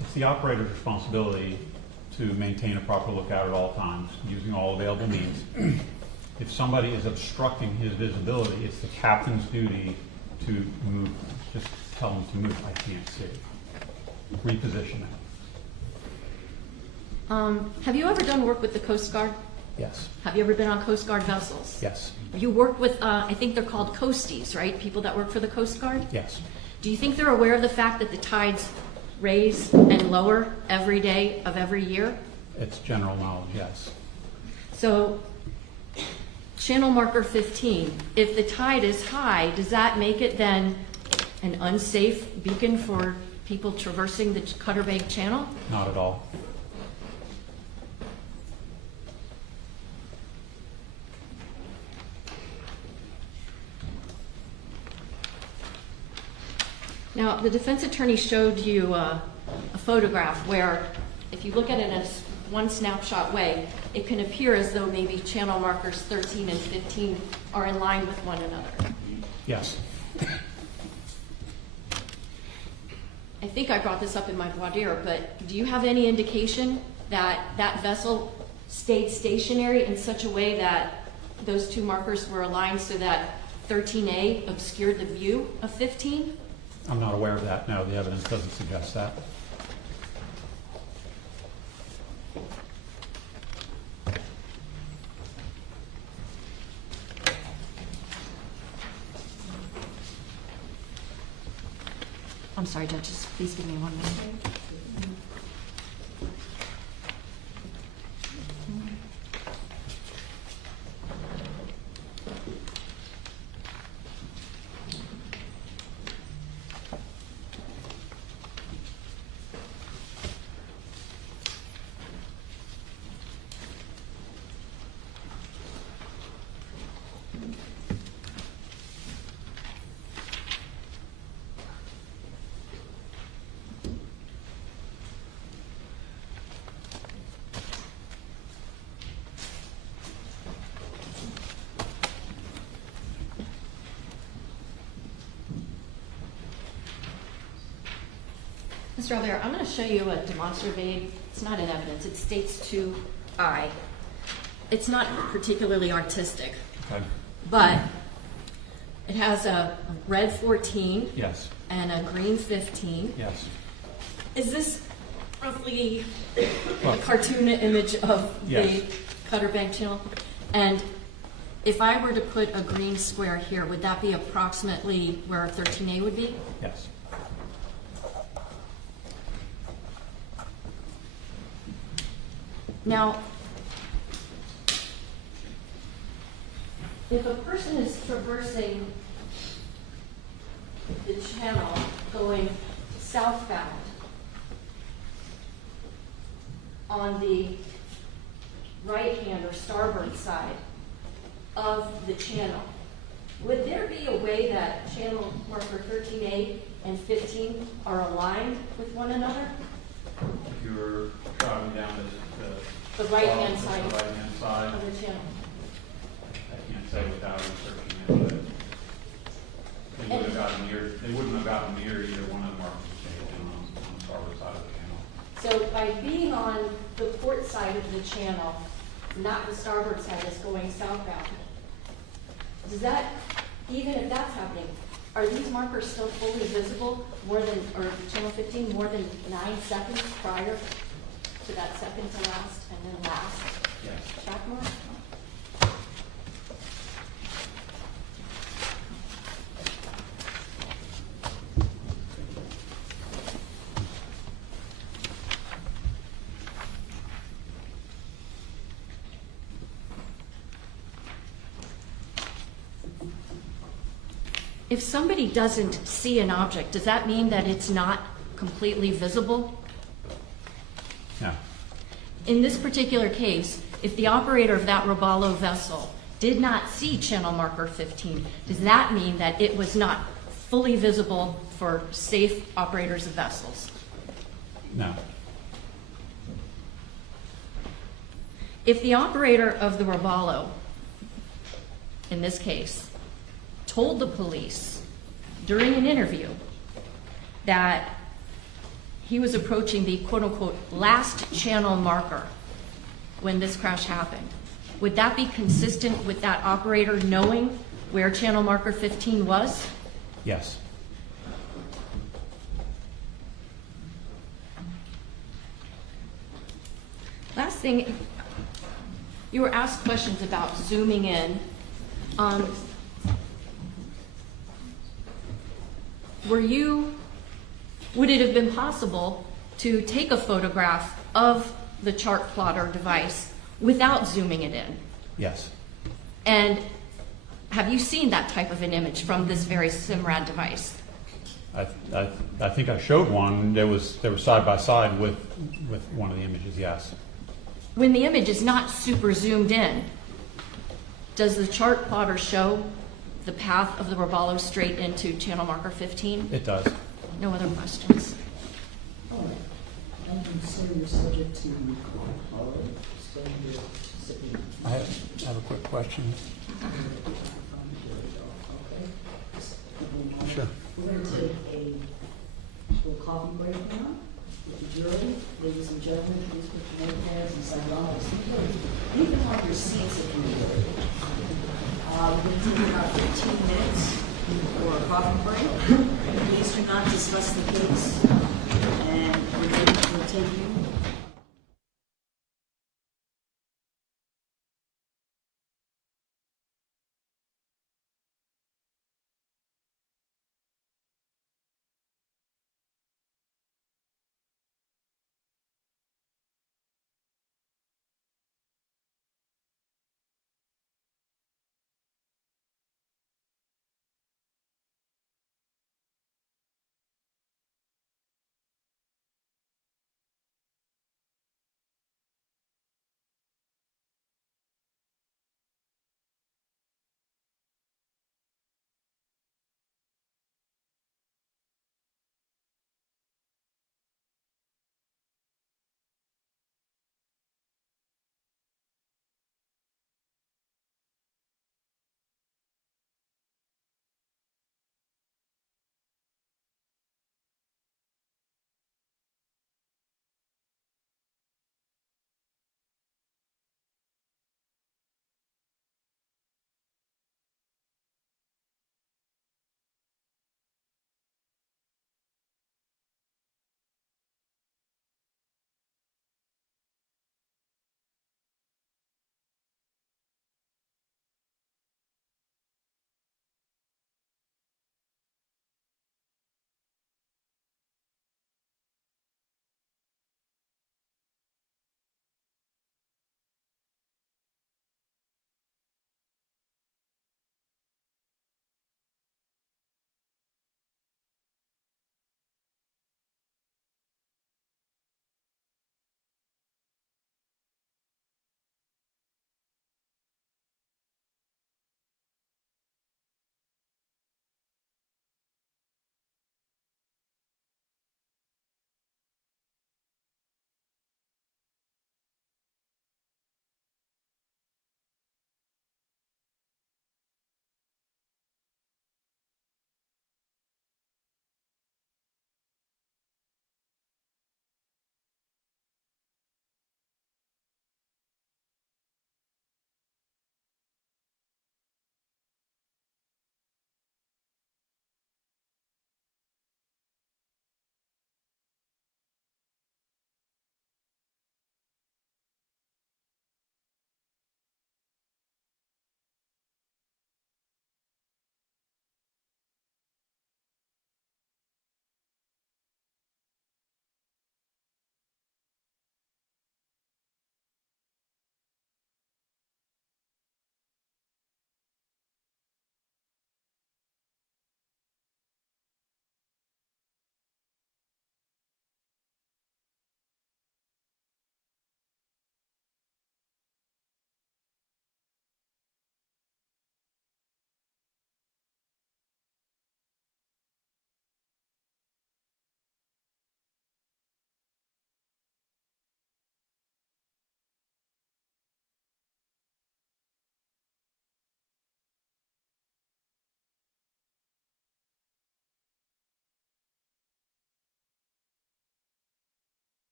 It's the operator's responsibility to maintain a proper lookout at all times, using all available means. If somebody is obstructing his visibility, it's the captain's duty to move, just tell him to move, I can't see. Reposition it. Have you ever done work with the Coast Guard? Yes. Have you ever been on Coast Guard vessels? Yes. You work with, I think they're called coasties, right? People that work for the Coast Guard? Yes. Do you think they're aware of the fact that the tides raise and lower every day of every year? It's general knowledge, yes. So, channel marker 15, if the tide is high, does that make it then an unsafe beacon for people traversing the Cutter Bank Channel? Not at all. Now, the defense attorney showed you a photograph where, if you look at it in one snapshot way, it can appear as though maybe channel markers 13 and 15 are in line with one another. Yes. I think I brought this up in my voir dire, but do you have any indication that that vessel stayed stationary in such a way that those two markers were aligned so that 13A obscured the view of 15? I'm not aware of that. No, the evidence doesn't suggest that. I'm sorry, judges, please give me 1 minute. Mr. Albert, I'm going to show you a demonstrative aid. It's not in evidence. It states 2I. It's not particularly artistic, Okay. but it has a red 14 Yes. and a green 15. Yes. Is this roughly Well, a cartoon image of Yes. the Cutter Bank Channel? And if I were to put a green square here, would that be approximately where 13A would be? yes. Now, if a person is traversing the channel going southbound on the right-hand or starboard side of the channel, would there be a way that channel marker 13A and 15 are aligned with one another? If you're driving down The right-hand side the right-hand side, of the channel. I can't say without researching it, but they wouldn't have gotten near either one of the markers on the starboard side of the channel. So by being on the port side of the channel, not the starboard side that's going southbound, does that, even if that's happening, are these markers still fully visible more than, or channel 15, more than 9 seconds prior to that second to last and then last Yes. track mark? If somebody doesn't see an object, does that mean that it's not completely visible? No. In this particular case, if the operator of that Robalo vessel did not see channel marker 15, does that mean that it was not fully visible for safe operators of vessels? No. If the operator of the Robalo, in this case, told the police during an interview that he was approaching the quote-unquote last channel marker when this crash happened, would that be consistent with that operator knowing where channel marker 15 was? Yes. Last thing, you were asked questions about zooming in. Would it have been possible to take a photograph of the chart plotter device without zooming it in? Yes. And have you seen that type of an image from this very SIMRAD device? I think I showed one. They were side by side with one of the images. Yes. When the image is not super zoomed in, does the chart plotter show the path of the Robalo straight into channel marker 15? It does. No other questions? All right. I'm considering you're subject to holiday, extended subpoena. I have a quick question. Okay. Sure. We're going to take a little coffee break now with the jury. Ladies and gentlemen, please put your notepads and sign off. You can have your seats if you would. We're going to take about 15 minutes for a coffee break. Please do not discuss the case, and we'll take you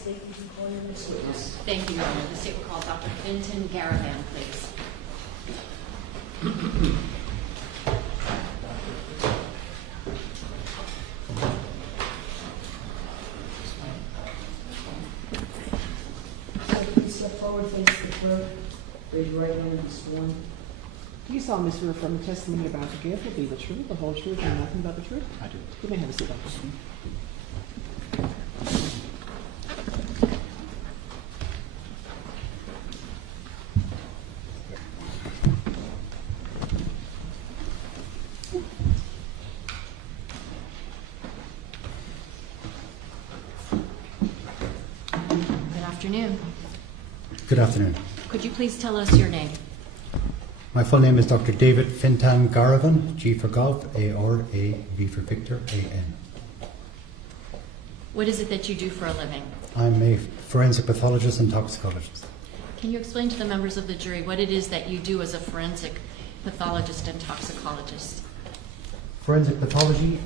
state please call your next witness? Thank you, Your Honor. The state will call Dr. Fintan Garavan, please. Please step forward, face the clerk, raise your right hand and be sworn. Do you solemnly swear affirm the testimony you're about to give will be the truth, the whole truth, and nothing but the truth? I do. You may have a seat, Dr. Smith. Good afternoon. Good afternoon. Could you please tell us your name? My full name is Dr. David Fintan Garavan, G for golf, A-R-A, V for Victor, A-N. What is it that you do for a living? I'm a forensic pathologist and toxicologist. Can you explain to the members of the jury what it is that you do as a forensic pathologist and toxicologist? Forensic pathology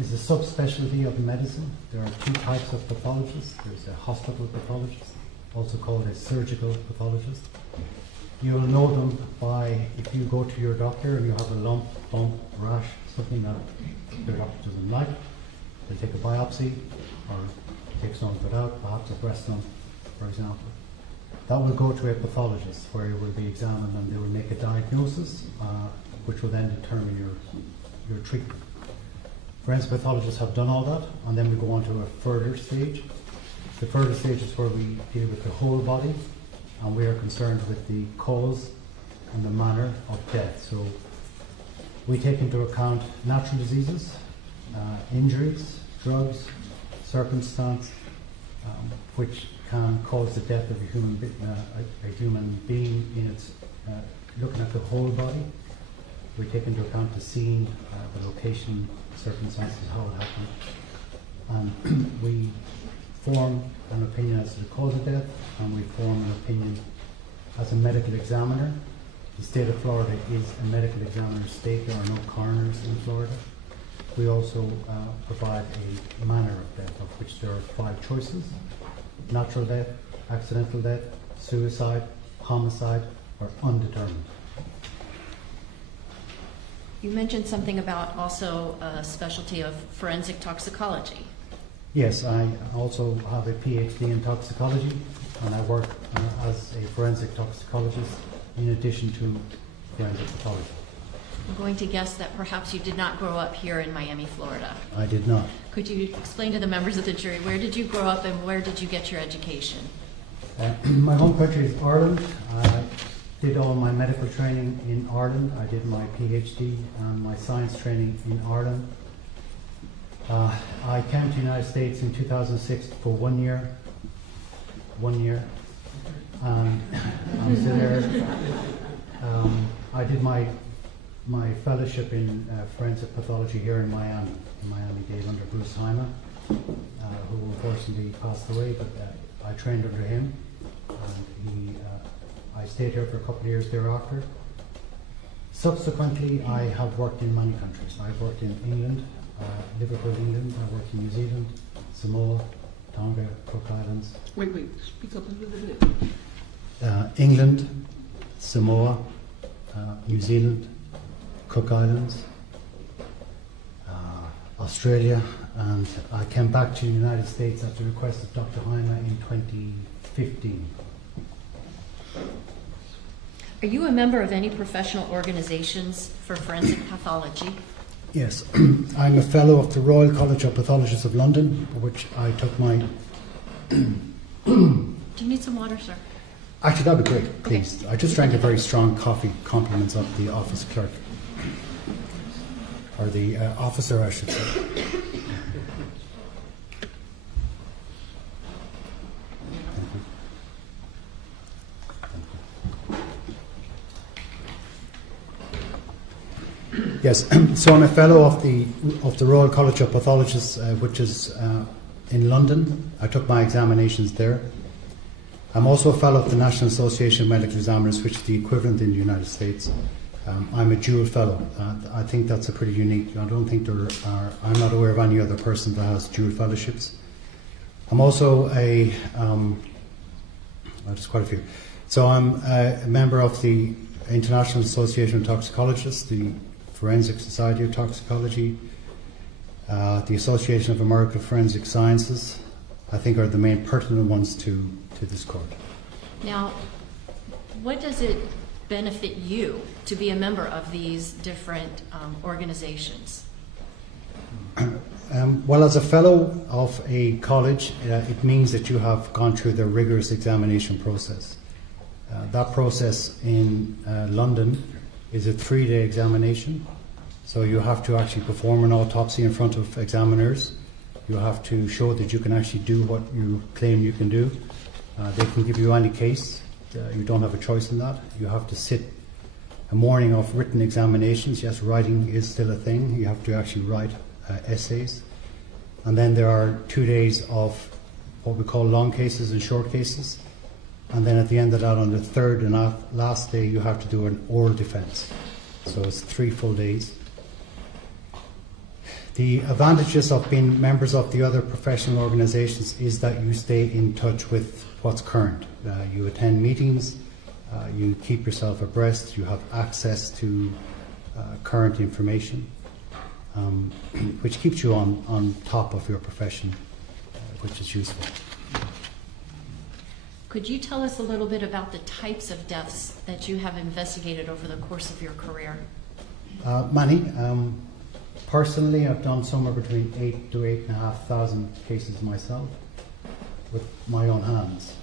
is a subspecialty of medicine. There are two types of pathologists. There's a hospital pathologist, also called a surgical pathologist. You'll know them by if you go to your doctor and you have a lump, bump, rash, something that your doctor doesn't like, they'll take a biopsy or take some of it out, perhaps a breast lump, for example. That will go to a pathologist where it will be examined and they will make a diagnosis which will then determine your treatment. Forensic pathologists have done all that, and then we go on to a further stage. The further stage is where we deal with the whole body, and we are concerned with the cause and the manner of death. So we take into account natural diseases, injuries, drugs, circumstance, which can cause the death of a human being in its looking at the whole body. We take into account the scene, the location, circumstances, how it happened, and we form an opinion as to the cause of death, and we form an opinion as a medical examiner. The state of Florida is a medical examiner state. There are no coroners in Florida. We also provide a manner of death, of which there are 5 choices: natural death, accidental death, suicide, homicide, or undetermined. You mentioned something about also a specialty of forensic toxicology. Yes, I also have a PhD in toxicology, and I work as a forensic toxicologist in addition to forensic pathology. I'm going to guess that perhaps you did not grow up here in Miami, Florida. I did not. Could you explain to the members of the jury, where did you grow up and where did you get your education? My home country is Ireland. I did all my medical training in Ireland. I did my PhD and my science training in Ireland. I came to the United States in 2006 for 1 year. 1 year. And I'm still there. I did my fellowship in forensic pathology here in Miami-Dade under Bruce Heimer, who unfortunately passed away, but I trained under him, and I stayed here for a couple of years thereafter. Subsequently, I have worked in many countries. I've worked in England, Liverpool, England. I worked in New Zealand, Samoa, Tonga, Cook Islands. Wait, speak up a little bit. England, Samoa, New Zealand, Cook Islands, Australia, and I came back to the United States at the request of Dr. Heimer in 2015. Are you a member of any professional organizations for forensic pathology? Yes, I'm a fellow of the Royal College of Pathologists of London, which I took my... Do you need some water, sir? Actually, that'd be great, please. I just drank a very strong coffee, compliments of the office clerk. Or the officer, I should say. Yes, so I'm a fellow of the Royal College of Pathologists, which is in London. I took my examinations there. I'm also a fellow of the National Association of Medical Examiners, which is the equivalent in the United States. I'm a dual fellow. I think that's a pretty unique. I don't think I'm not aware of any other person that has dual fellowships. I'm also there's quite a few. So I'm a member of the International Association of Toxicologists, the Forensic Society of Toxicology, the Association of American Forensic Sciences, I think are the main pertinent ones to this court. Now, what does it benefit you to be a member of these different organizations? Well, as a fellow of a college, it means that you have gone through the rigorous examination process. That process in London is a 3-day examination. So you have to actually perform an autopsy in front of examiners. You have to show that you can actually do what you claim you can do. They can give you any case. You don't have a choice in that. You have to sit a morning of written examinations. Yes, writing is still a thing. You have to actually write essays. And then there are 2 days of what we call long cases and short cases. And then at the end of that, on the third and last day, you have to do an oral defense. So it's 3 full days. The advantages of being members of the other professional organizations is that you stay in touch with what's current. You attend meetings, you keep yourself abreast, you have access to current information, which keeps you on top of your profession, which is useful. Could you tell us a little bit about the types of deaths that you have investigated over the course of your career? Many. Personally, I've done somewhere between 8,000 to 8,500 cases myself with my own hands.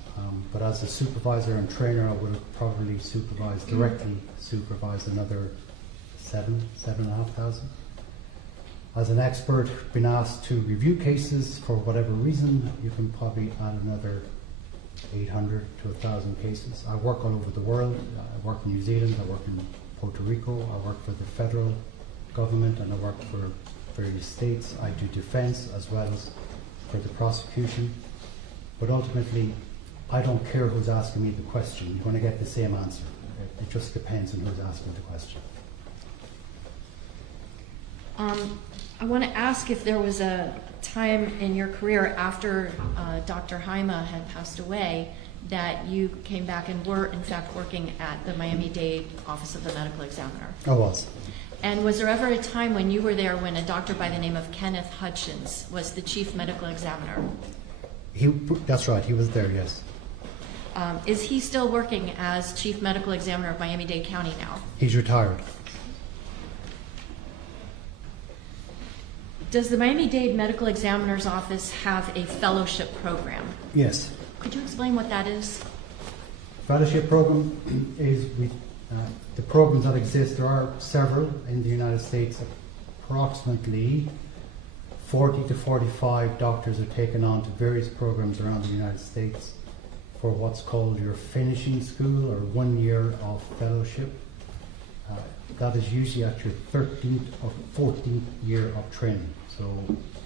But as a supervisor and trainer, I would have probably directly supervised another 7,500. As an expert, been asked to review cases for whatever reason, you can probably add another 800 to 1,000 cases. I work all over the world. I work in New Zealand, I work in Puerto Rico, I work for the federal government, and I work for various states. I do defense as well as for the prosecution. But ultimately, I don't care who's asking me the question. You're going to get the same answer. It just depends on who's asking the question. I want to ask if there was a time in your career after Dr. Haima had passed away that you came back and were, in fact, working at the Miami-Dade Office of the Medical Examiner. I was. And was there ever a time when you were there when a doctor by the name of Kenneth Hutchins was the chief medical examiner? That's right, he was there, yes. Is he still working as chief medical examiner of Miami-Dade County now? He's retired. Does the Miami-Dade Medical Examiner's Office have a fellowship program? Yes. Could you explain what that is? Fellowship program is the programs that exist. There are several in the United States. Approximately 40 to 45 doctors are taken on to various programs around the United States for what's called your finishing school or 1 year of fellowship. That is usually at your 13th or 14th year of training. So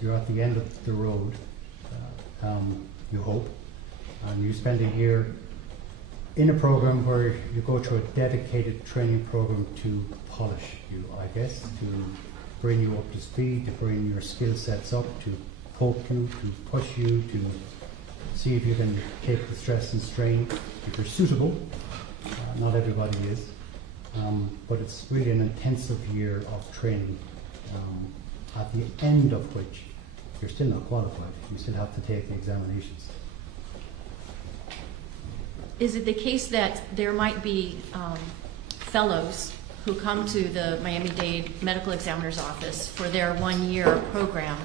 you're at the end of the road, you hope, and you spend a year in a program where you go through a dedicated training program to polish you, I guess, to bring you up to speed, to bring your skill sets up, to poke you, to push you, to see if you can take the stress and strain, if you're suitable. Not everybody is. But it's really an intensive year of training, at the end of which you're still not qualified. You still have to take the examinations. Is it the case that there might be fellows who come to the Miami-Dade Medical Examiner's Office for their 1 year program,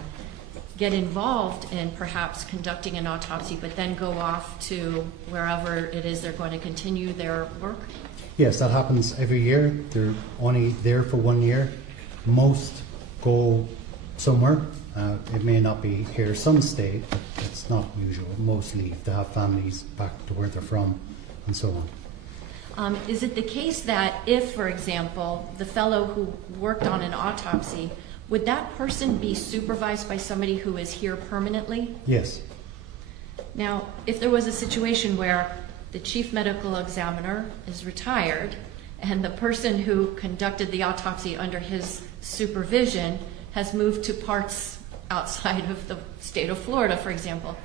get involved in perhaps conducting an autopsy, but then go off to wherever it is they're going to continue their work? Yes, that happens every year. They're only there for 1 year. Most go somewhere. It may not be here. Some stay, but it's not usual. Most leave. They have families back to where they're from and so on. Is it the case that if, for example, the fellow who worked on an autopsy, would that person be supervised by somebody who is here permanently? Yes. Now, if there was a situation where the chief medical examiner is retired and the person who conducted the autopsy under his supervision has moved to parts outside of the state of Florida, for example,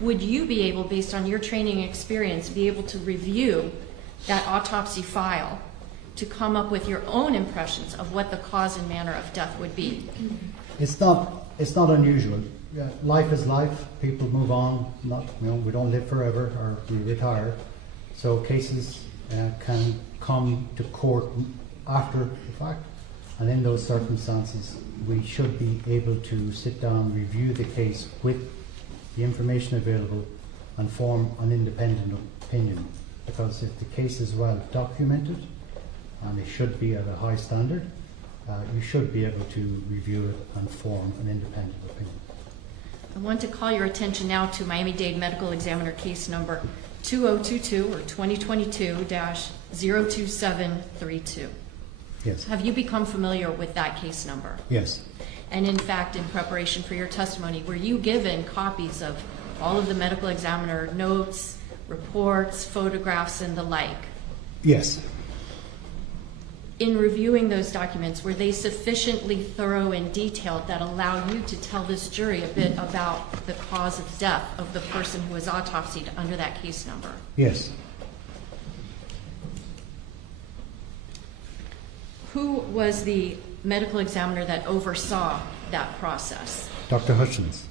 would you be able, based on your training and experience, be able to review that autopsy file to come up with your own impressions of what the cause and manner of death would be? It's not unusual. Life is life. People move on. We don't live forever, or we retire. So cases can come to court after the fact, and in those circumstances, we should be able to sit down, review the case with the information available, and form an independent opinion. Because if the case is well documented, and it should be at a high standard, you should be able to review it and form an independent opinion. I want to call your attention now to Miami-Dade Medical Examiner case number 2022 or 2022-02732. Yes. Have you become familiar with that case number? Yes. And in fact, in preparation for your testimony, were you given copies of all of the medical examiner notes, reports, photographs, and the like? Yes. In reviewing those documents, were they sufficiently thorough and detailed that allow you to tell this jury a bit about the cause of death of the person who was autopsied under that case number? Yes. Who was the medical examiner that oversaw that process? Dr. Hutchins.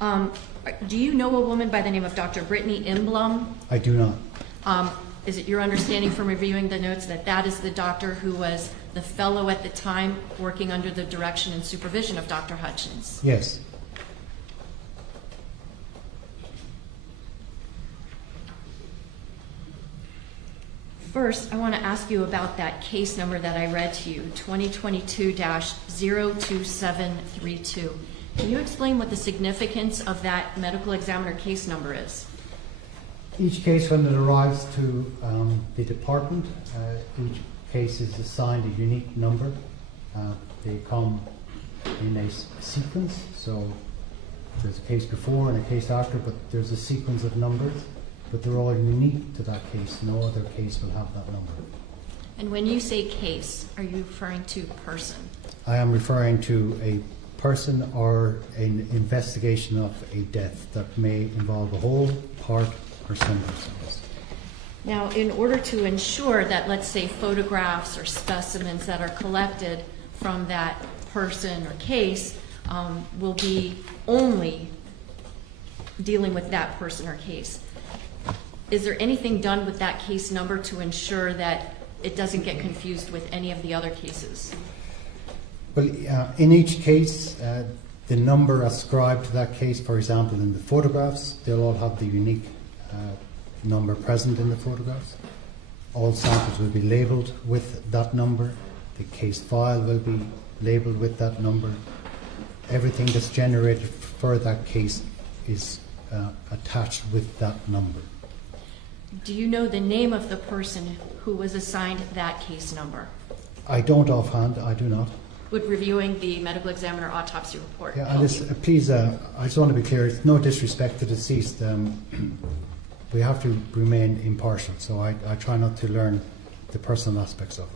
Do you know a woman by the name of Dr. Brittany Imblum? I do not. Is it your understanding from reviewing the notes that that is the doctor who was the fellow at the time working under the direction and supervision of Dr. Hutchins? Yes. First, I want to ask you about that case number that I read to you, 2022-02732. Can you explain what the significance of that medical examiner case number is? Each case, when it arrives to the department, each case is assigned a unique number. They come in a sequence, so there's a case before and a case after, but there's a sequence of numbers, but they're all unique to that case. No other case will have that number. And when you say case, are you referring to person? I am referring to a person or an investigation of a death that may involve a whole, part, or some of. Now, in order to ensure that, let's say, photographs or specimens that are collected from that person or case will be only dealing with that person or case, is there anything done with that case number to ensure that it doesn't get confused with any of the other cases? Well, in each case, the number ascribed to that case, for example, in the photographs, they'll all have the unique number present in the photographs. All samples will be labelled with that number. The case file will be labelled with that number. Everything that's generated for that case is attached with that number. Do you know the name of the person who was assigned that case number? I don't offhand, I do not. Would reviewing the medical examiner autopsy report Yeah, help and you? please, I just want to be clear, it's no disrespect to the deceased. We have to remain impartial, so I try not to learn the personal aspects of it.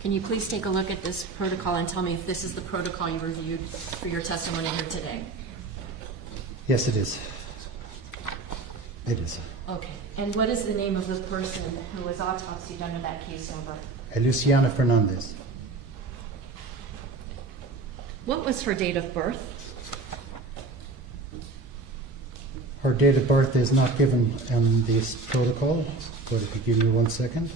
Can you please take a look at this protocol and tell me if this is the protocol you reviewed for your testimony here today? Yes, it is. It is. Okay. And what is the name of the person who was autopsied under that case number? Luciana Fernandez. What was her date of birth? Her date of birth is not given in this protocol, but if you give me 1 second.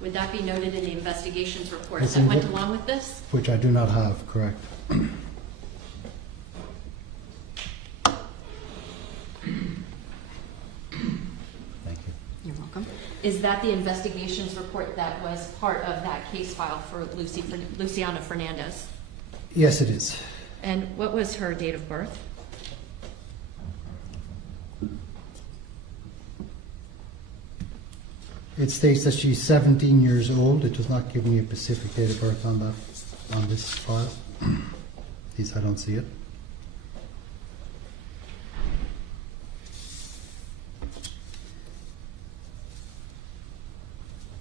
Would that be noted in the investigations report It's that in went the- along with this? Which I do not have, correct. Thank you. You're welcome. Is that the investigations report that was part of that case file for Luciana Fernandez? Yes, it is. And what was her date of birth? It states that she's 17 years old. It does not give me a specific date of birth on that. on this file. At least I don't see it.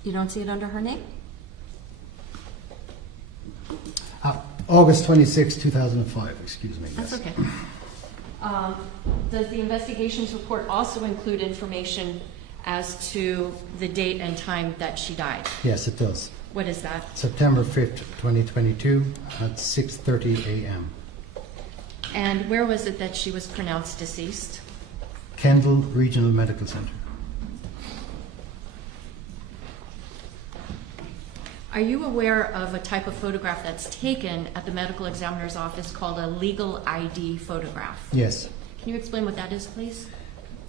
You don't see it under her name? August 26, 2005, excuse me. That's yes. okay. Does the investigations report also include information as to the date and time that she died? Yes, it does. What is that? September 5th, 2022 at 6:30 a.m. And where was it that she was pronounced deceased? Kendall Regional Medical Center. Are you aware of a type of photograph that's taken at the medical examiner's office called a legal ID photograph? Yes. Can you explain what that is, please?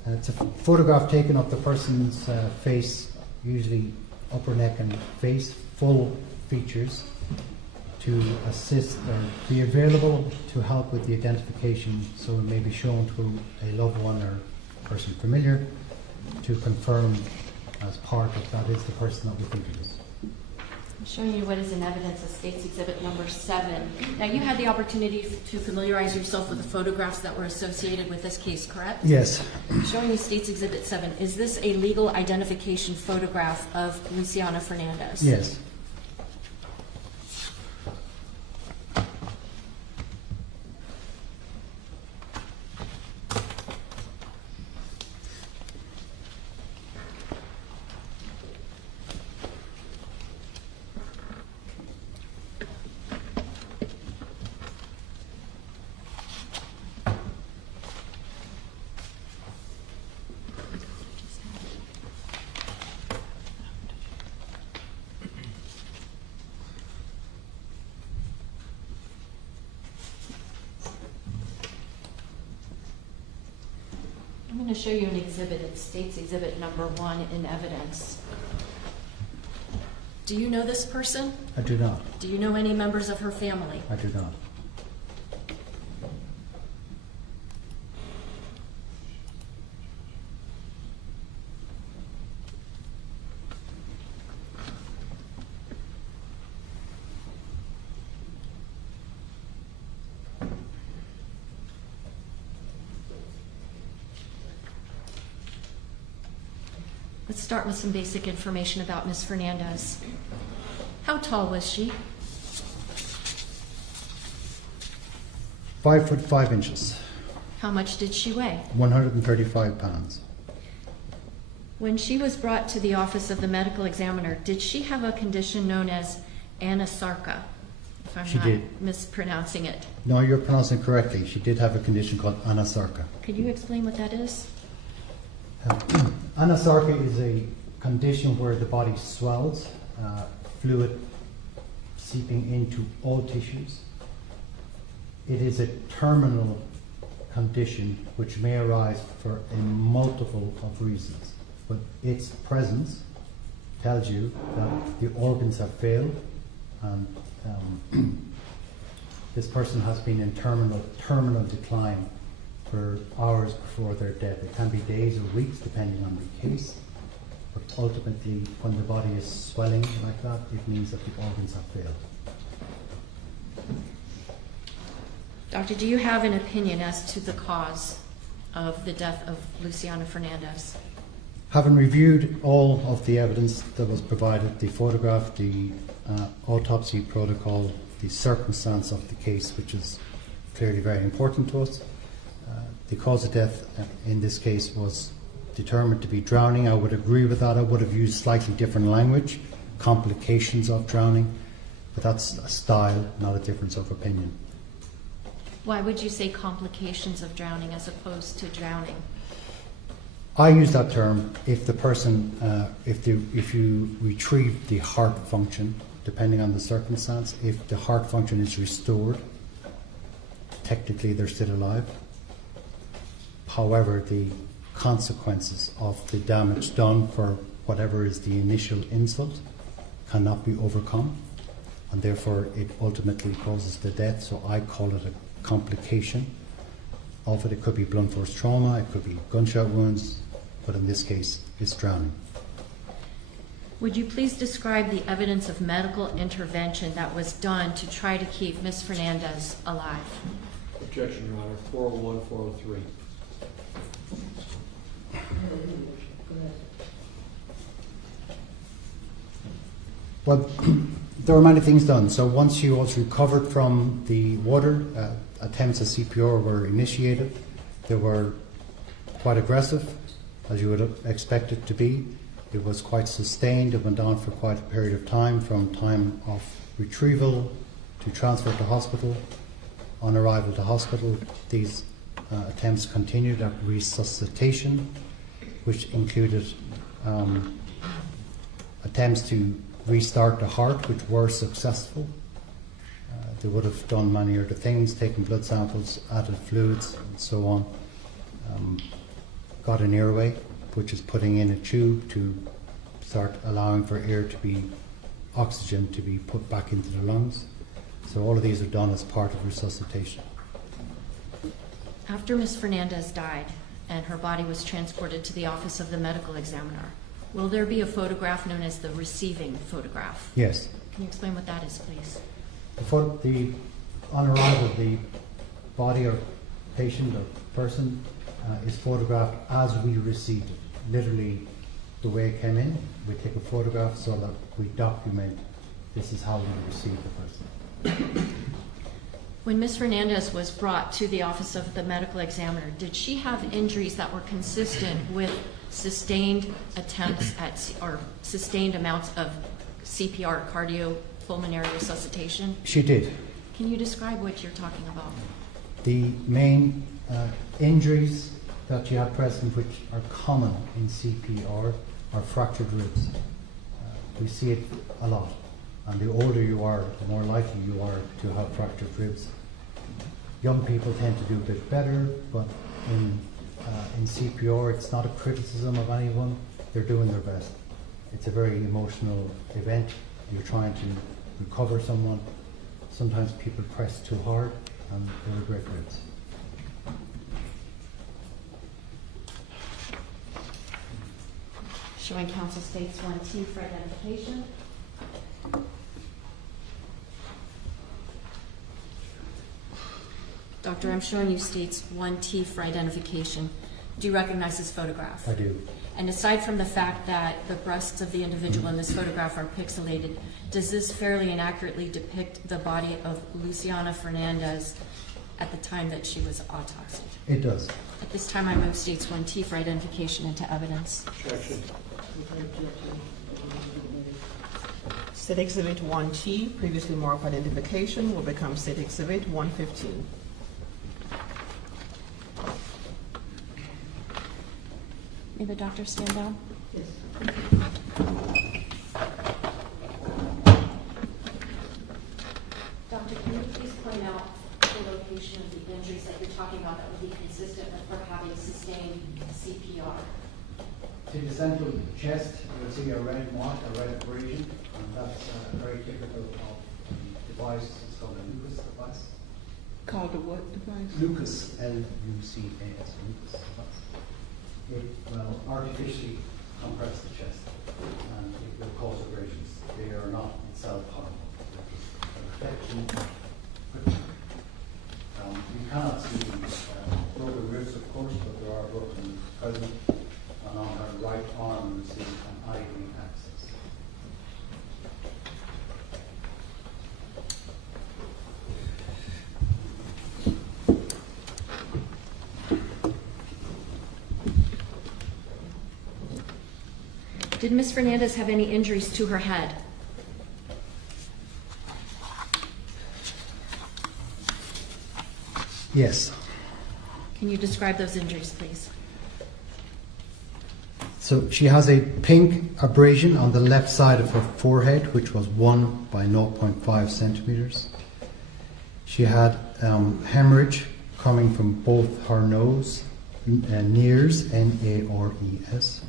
It's a photograph taken of the person's face, usually upper neck and face, full features, to assist or be available to help with the identification, so it may be shown to a loved one or person familiar to confirm as part of that is the person that we think it is. I'm showing you what is in evidence of State's Exhibit number 7. Now, you had the opportunity to familiarize yourself with the photographs that were associated with this case, correct? Yes. I'm showing you State's Exhibit 7. Is this a legal identification photograph of Luciana Fernandez? Yes. I'm going to show you an exhibit. It's State's Exhibit number 1 in evidence. Do you know this person? I do not. Do you know any members of her family? I do not. Let's start with some basic information about Ms. Fernandez. How tall was she? 5'5". How much did she weigh? 135 pounds. When she was brought to the office of the medical examiner, did she have a condition known as anasarca? If I'm She not did. mispronouncing it. No, you're pronouncing it correctly. She did have a condition called anasarca. Could you explain what that is? Anasarca is a condition where the body swells, fluid seeping into all tissues. It is a terminal condition which may arise for a multiple of reasons, but its presence tells you that the organs have failed and this person has been in terminal decline for hours before their death. It can be days or weeks depending on the case, but ultimately when the body is swelling like that, it means that the organs have failed. Doctor, do you have an opinion as to the cause of the death of Luciana Fernandez? Having reviewed all of the evidence that was provided, the photograph, the autopsy protocol, the circumstance of the case, which is clearly very important to us, the cause of death in this case was determined to be drowning. I would agree with that. I would have used slightly different language, complications of drowning, but that's a style, not a difference of opinion. Why would you say complications of drowning as opposed to drowning? I use that term if the person, if you retrieve the heart function, depending on the circumstance, if the heart function is restored, technically they're still alive. However, the consequences of the damage done for whatever is the initial insult cannot be overcome, and therefore it ultimately causes the death. So I call it a complication of it. It could be blunt force trauma, it could be gunshot wounds, but in this case it's drowning. Would you please describe the evidence of medical intervention that was done to try to keep Ms. Fernandez alive? Objection, Your Honor. 401, 403. Go ahead. Well, there were many things done. So once she was recovered from the water, attempts at CPR were initiated. They were quite aggressive, as you would expect it to be. It was quite sustained. It went on for quite a period of time, from time of retrieval to transfer to hospital. On arrival to hospital, these attempts continued at resuscitation, which included attempts to restart the heart, which were successful. They would have done many other things, taken blood samples, added fluids, and so on. Got an airway, which is putting in a tube to start allowing for air to be, oxygen to be put back into the lungs. So all of these are done as part of resuscitation. After Ms. Fernandez died and her body was transported to the office of the medical examiner, will there be a photograph known as the receiving photograph? Yes. Can you explain what that is, please? On arrival, the body or patient or person is photographed as we received it. Literally, the way it came in, we take a photograph so that we document this is how we received the person. When Ms. Fernandez was brought to the office of the medical examiner, did she have injuries that were consistent with sustained attempts at, or sustained amounts of CPR, cardiopulmonary resuscitation? She did. Can you describe what you're talking about? The main injuries that you have present, which are common in CPR, are fractured ribs. We see it a lot. And the older you are, the more likely you are to have fractured ribs. Young people tend to do a bit better, but in CPR, it's not a criticism of anyone. They're doing their best. It's a very emotional event. You're trying to recover someone. Sometimes people press too hard, and they regret ribs. Showing counsel states 1T for identification. Doctor, I'm showing you states 1T for identification. Do you recognize this photograph? I do. And aside from the fact that the breasts of the individual in this photograph are pixelated, does this fairly and accurately depict the body of Luciana Fernandez at the time that she was autopsied? It does. At this time, I move states 1T for identification into evidence. Objection. State Exhibit 1T, previously marked identification, will become State Exhibit 115. May the doctor stand down? Yes. Doctor, can you please point out the location of the injuries that you're talking about that would be consistent with her having sustained CPR? To the central chest, you'll see a red mark, a red abrasion, and that's very typical of the device. It's called a Lucas device. Called a what device? Lucas, L-U-C-A-S, Lucas device. It will artificially compress the chest, and it will cause abrasions. They are not itself harmful. You cannot see broken ribs, of course, but there are broken present. And on her right arm, you see an IV access. Did Ms. Fernandez have any injuries to her head? Yes. Can you describe those injuries, please? So she has a pink abrasion on the left side of her forehead, which was 1 by 0.5 centimeters. She had hemorrhage coming from both her nose, NARES, N-A-R-E-S.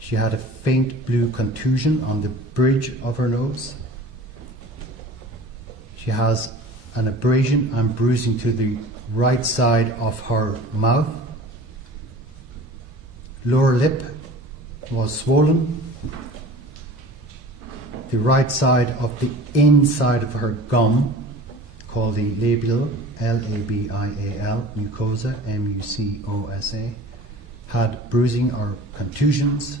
She had a faint blue contusion on the bridge of her nose. She has an abrasion and bruising to the right side of her mouth. Lower lip was swollen. the right side of the inside of her gum, called the labial, L-A-B-I-A-L, mucosa, M-U-C-O-S-A, had bruising or contusions.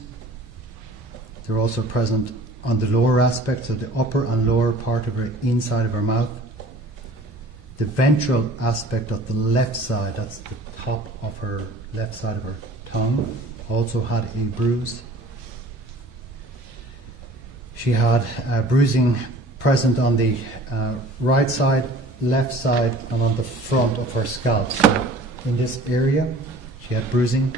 They're also present on the lower aspect, so the upper and lower part of her inside of her mouth. The ventral aspect of the left side, that's the top of her left side of her tongue, also had a bruise. She had bruising present on the right side, left side, and on the front of her scalp. So in this area, she had bruising.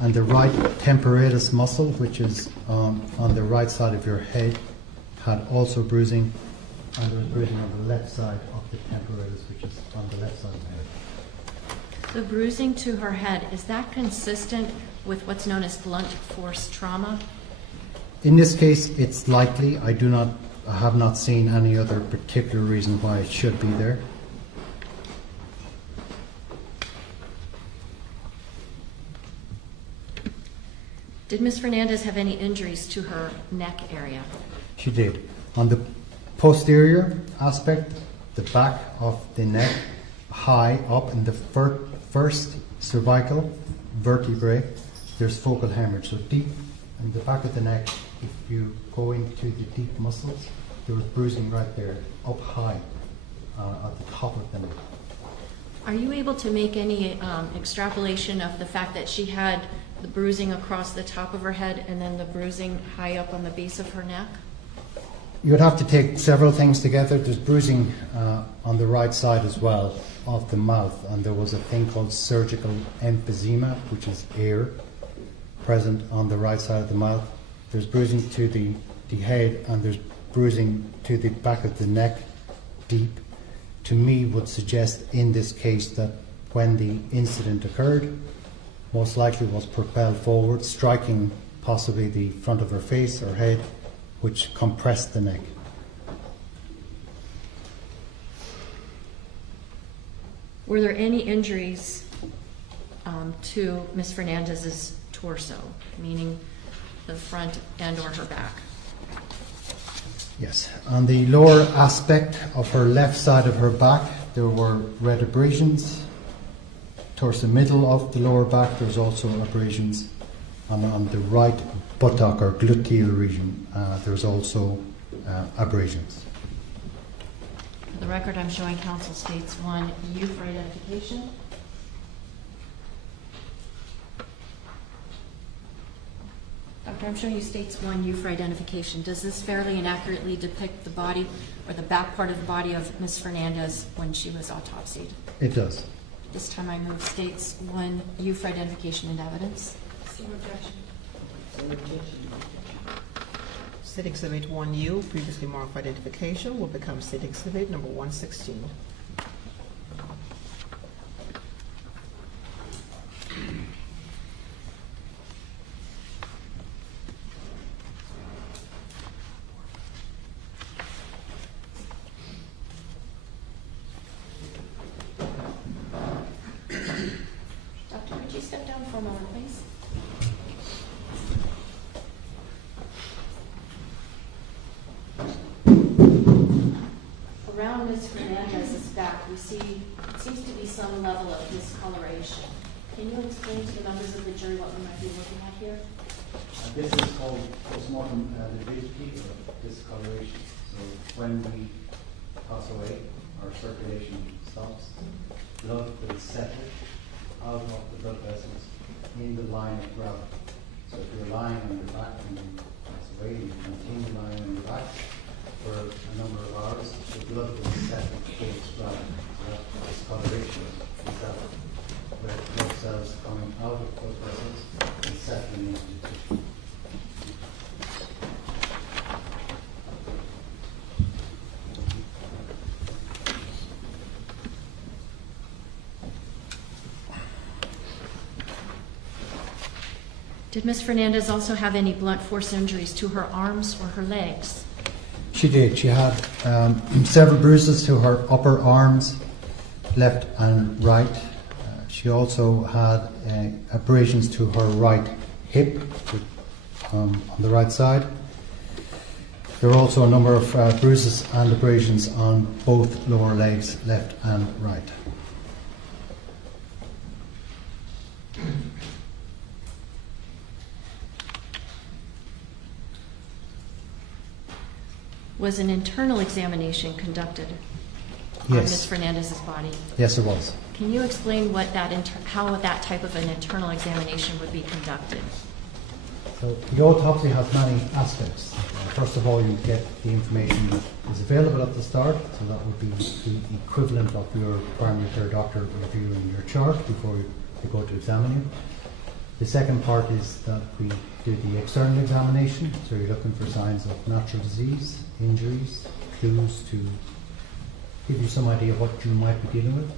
And the right temporalis muscle, which is on the right side of your head, had also bruising. And there was bruising on the left side of the temporalis, which is on the left side of the head. The bruising to her head, is that consistent with what's known as blunt force trauma? In this case, it's likely. I have not seen any other particular reason why it should be there. Did Ms. Fernandez have any injuries to her neck area? She did. On the posterior aspect, the back of the neck, high up in the first cervical vertebrae, there's focal hemorrhage. So deep in the back of the neck, if you go into the deep muscles, there was bruising right there, up high at the top of the neck. Are you able to make any extrapolation of the fact that she had the bruising across the top of her head and then the bruising high up on the base of her neck? You would have to take several things together. There's bruising on the right side as well of the mouth, and there was a thing called surgical emphysema, which is air, present on the right side of the mouth. There's bruising to the head, and there's bruising to the back of the neck, deep. To me, would suggest in this case that when the incident occurred, most likely was propelled forward, striking possibly the front of her face or head, which compressed the neck. Were there any injuries to Ms. Fernandez's torso, meaning the front and or her back? Yes. On the lower aspect of her left side of her back, there were red abrasions. Towards the middle of the lower back, there's also abrasions. And on the right buttock or gluteal region, there's also abrasions. For the record, I'm showing counsel states 1U for identification. Doctor, I'm showing you states 1U for identification. Does this fairly and accurately depict the body or the back part of the body of Ms. Fernandez when she was autopsied? It does. This time I move states 1U for identification and evidence. State Exhibit 1U, previously marked for identification, will become State Exhibit number 116. Doctor, would you step down for a moment, please? Around Ms. Fernandez's back, we see it seems to be some level of discoloration. Can you explain to the members of the jury what we might be looking at here? This is called postmortem lividity or discoloration. So when we pass away, our circulation stops. Blood will settle out of the blood vessels in the line of gravity. So if you're lying on your back and you pass away, you continue lying on your back for a number of hours, the blood will settle towards gravity. So that discoloration is that red blood cells coming out of blood vessels and settling into tissue. Did Ms. Fernandez also have any blunt force injuries to her arms or her legs? She did. She had several bruises to her upper arms, left and right. She also had abrasions to her right hip on the right side. There are also a number of bruises and abrasions on both lower legs, left and right. Was an internal examination conducted on Yes. Ms. Fernandez's body? Yes, it was. Can you explain what that how that type of an internal examination would be conducted? So the autopsy has many aspects. First of all, you get the information that is available at the start, so that would be the equivalent of your primary care doctor reviewing your chart before they go to examine you. The second part is that we do the external examination, so you're looking for signs of natural disease, injuries, clues to give you some idea of what you might be dealing with.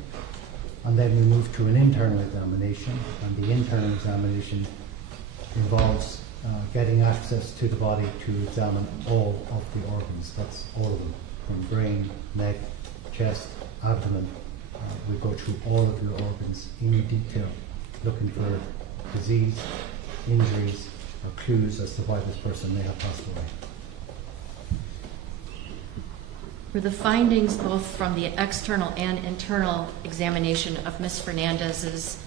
And then we move to an internal examination, and the internal examination involves getting access to the body to examine all of the organs. That's all of them, from brain, neck, chest, abdomen. We go through all of your organs in detail, looking for disease, injuries, or clues as to why this person may have passed away. Were the findings both from the external and internal examination of Ms. Fernandez's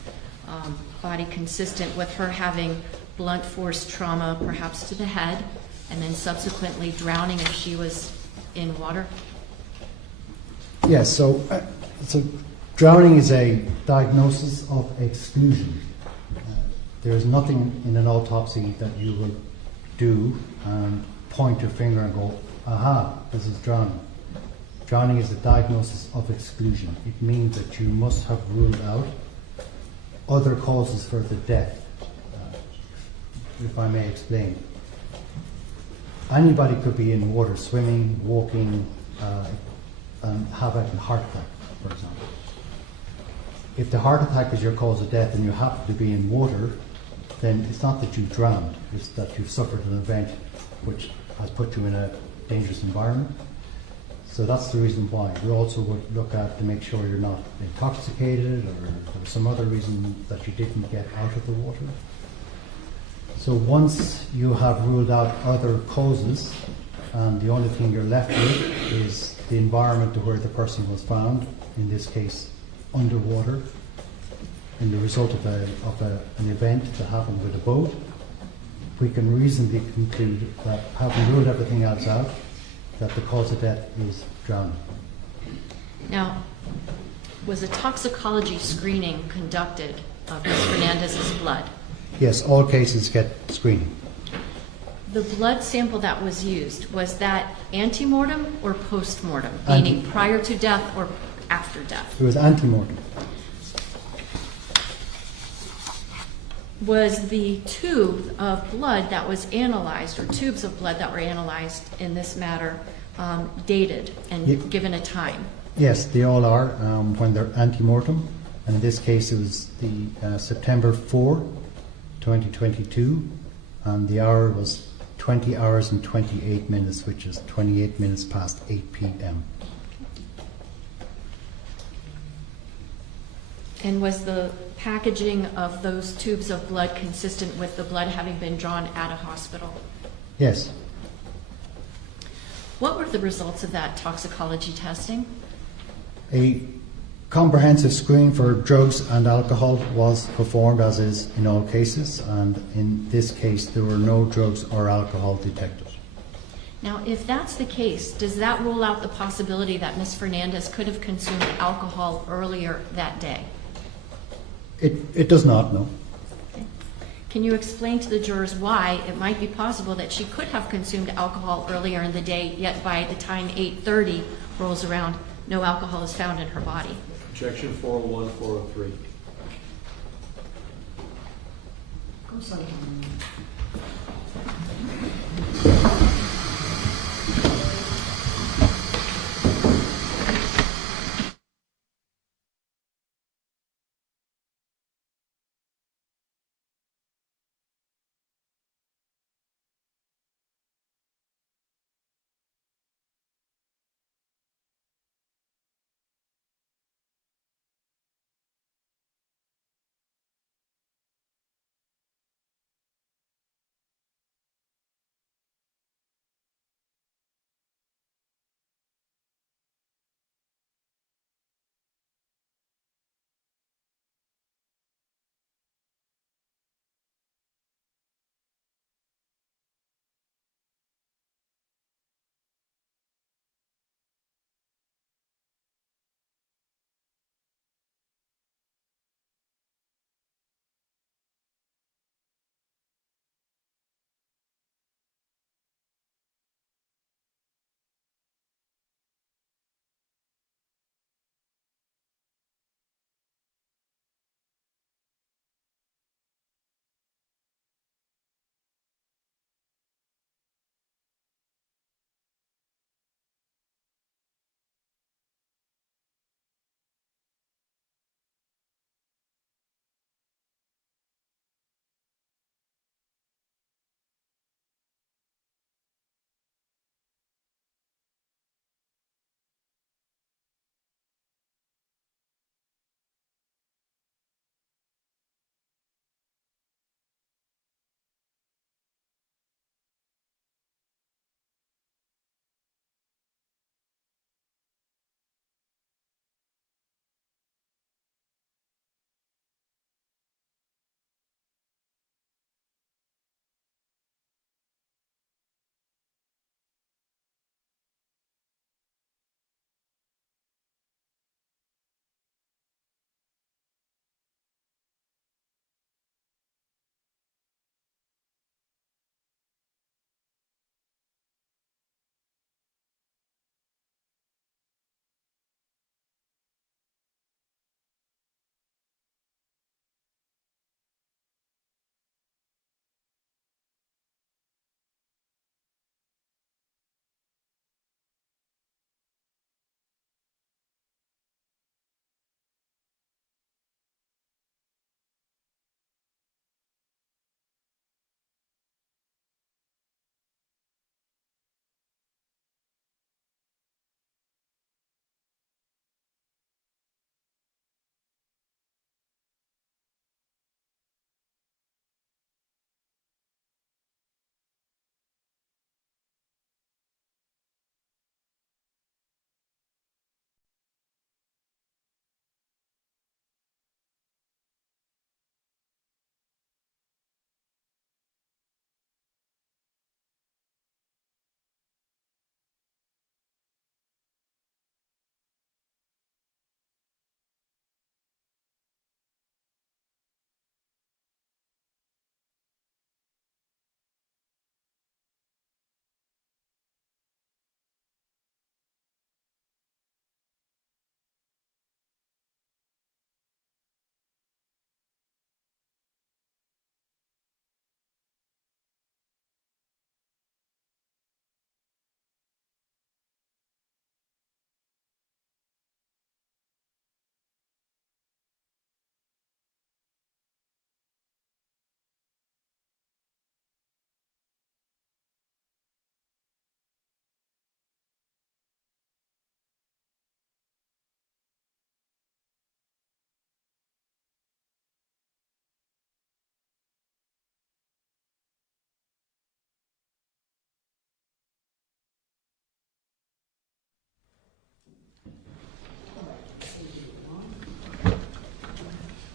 body consistent with her having blunt force trauma, perhaps to the head, and then subsequently drowning if she was in water? Yes, so drowning is a diagnosis of exclusion. There is nothing in an autopsy that you will do and point your finger and go, aha, this is drowning. Drowning is a diagnosis of exclusion. It means that you must have ruled out other causes for the death. If I may explain. Anybody could be in water swimming, walking, and have a heart attack, for example. If the heart attack is your cause of death and you happen to be in water, then it's not that you drowned, it's that you've suffered an event which has put you in a dangerous environment. So that's the reason why. We also would look at to make sure you're not intoxicated or there's some other reason that you didn't get out of the water. So once you have ruled out other causes, and the only thing you're left with is the environment to where the person was found, in this case underwater, in the result of an event that happened with a boat, we can reasonably conclude that, having ruled everything else out, that the cause of death is drowning. Now, was a toxicology screening conducted of Ms. Fernandez's blood? Yes, all cases get screening. The blood sample that was used, was that ante-mortem or post-mortem? Meaning prior to death or after death? It was ante-mortem. Was the tube of blood that was analyzed, or tubes of blood that were analyzed in this matter, dated and given a time? Yes, they all are when they're ante-mortem. And in this case, it was the September 4, 2022, and the hour was 20 hours and 28 minutes, which is 28 minutes past 8 p.m. And was the packaging of those tubes of blood consistent with the blood having been drawn at a hospital? Yes. What were the results of that toxicology testing? A comprehensive screen for drugs and alcohol was performed, as is in all cases, and in this case there were no drugs or alcohol detected. Now, if that's the case, does that rule out the possibility that Ms. Fernandez could have consumed alcohol earlier that day? It does not, no. Okay. Can you explain to the jurors why it might be possible that she could have consumed alcohol earlier in the day, yet by the time 8:30 rolls around, no alcohol is found in her body? Objection 401, 403. Go second.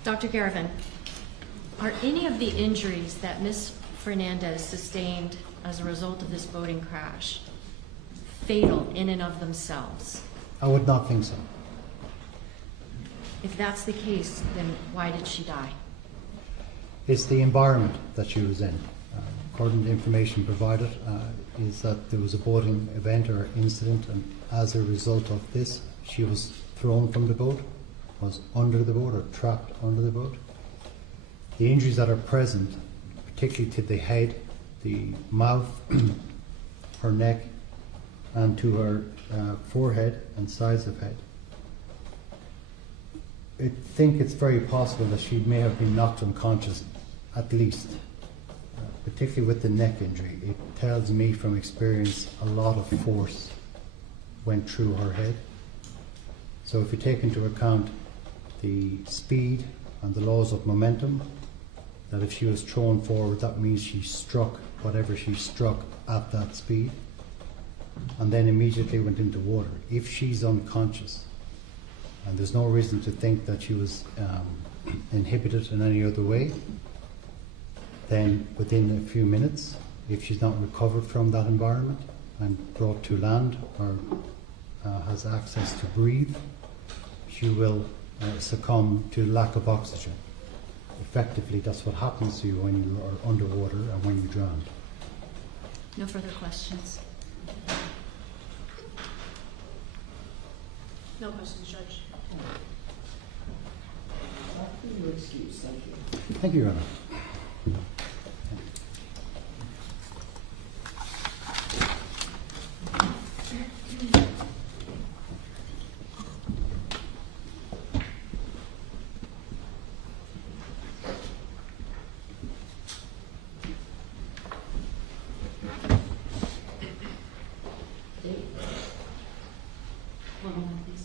Dr. Garvin, are any of the injuries that Ms. Fernandez sustained as a result of this boating crash fatal in and of themselves? I would not think so. If that's the case, then why did she die? It's the environment that she was in. According to information provided, is that there was a boating event or incident, and as a result of this, she was thrown from the boat, was under the boat or trapped under the boat. The injuries that are present, particularly to the head, the mouth, her neck, and to her forehead and sides of head, I think it's very possible that she may have been knocked unconscious, at least. Particularly with the neck injury, it tells me from experience a lot of force went through her head. So if you take into account the speed and the laws of momentum, that if she was thrown forward, that means she struck whatever she struck at that speed, and then immediately went into water. If she's unconscious, and there's no reason to think that she was inhibited in any other way, then within a few minutes, if she's not recovered from that environment and brought to land or has access to breathe, she will succumb to lack of oxygen. Effectively, that's what happens to you when you are underwater and when you drown. No further questions. No questions, Judge. Your excuse, thank you. Thank you, Your Honor. One moment, please.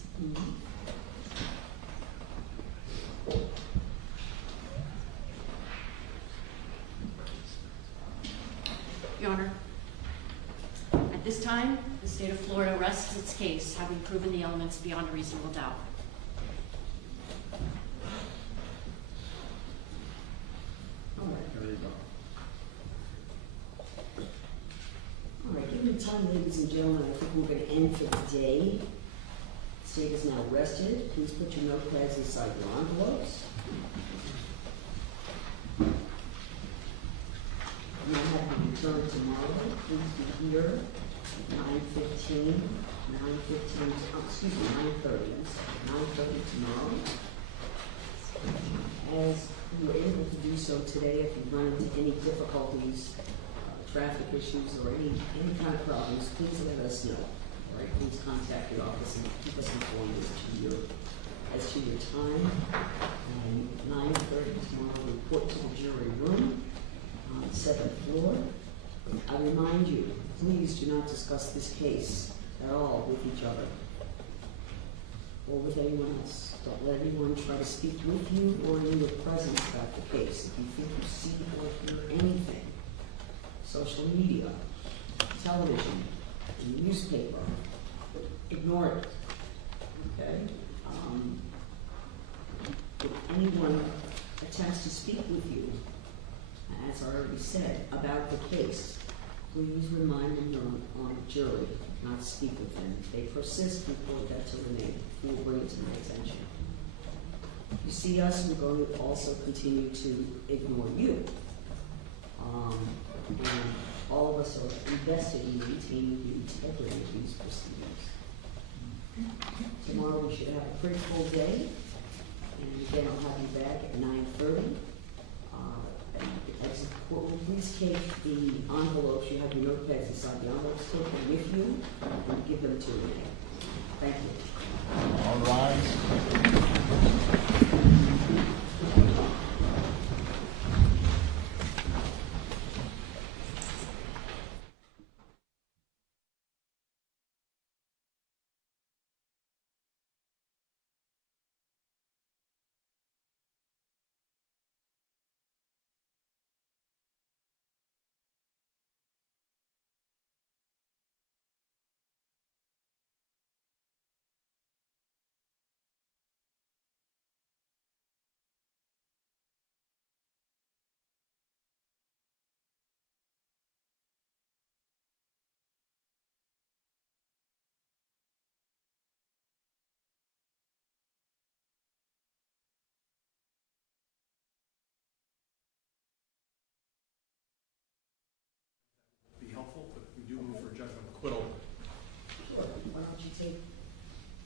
Your Honor, at this time, the state of Florida rests its case, having proven the elements beyond a reasonable doubt. All right, there you go. All right, given the time, ladies and gentlemen, I think we're going to end for the day. The state is now rested. Please put your notepads inside your envelopes. We have a return tomorrow. Please be here at 9:15, 9:15, excuse me, 9:30. 9:30 tomorrow. As we were able to do so today, if you run into any difficulties, traffic issues, or any kind of problems, please let us know. All right, please contact the office and keep us informed as to your time. And 9:30 tomorrow, report to the jury room on the 7th floor. I remind you, please do not discuss this case at all with each other or with anyone else. Don't let anyone try to speak with you or in your presence about the case. If you think you see or hear anything, social media, television, and newspaper, ignore it. Okay? If anyone attempts to speak with you, as I already said, about the case, please remind them you're on a jury, not speak with them. If they persist, report that to Renee. We will bring it to my attention. If you see us, we're going to also continue to ignore you. And all of us are invested in maintaining the integrity of these proceedings. Tomorrow we should have a pretty full day. And again, I'll have you back at 9:30. As the court will please take the envelopes, you have your notepads inside the envelopes, take them with you and give them to Renee. Thank you. All rise.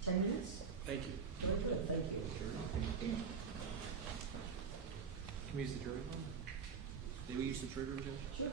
10 minutes? Thank you. Very good, thank you. Can we use the jury room? Did we use the jury room, Judge? Sure.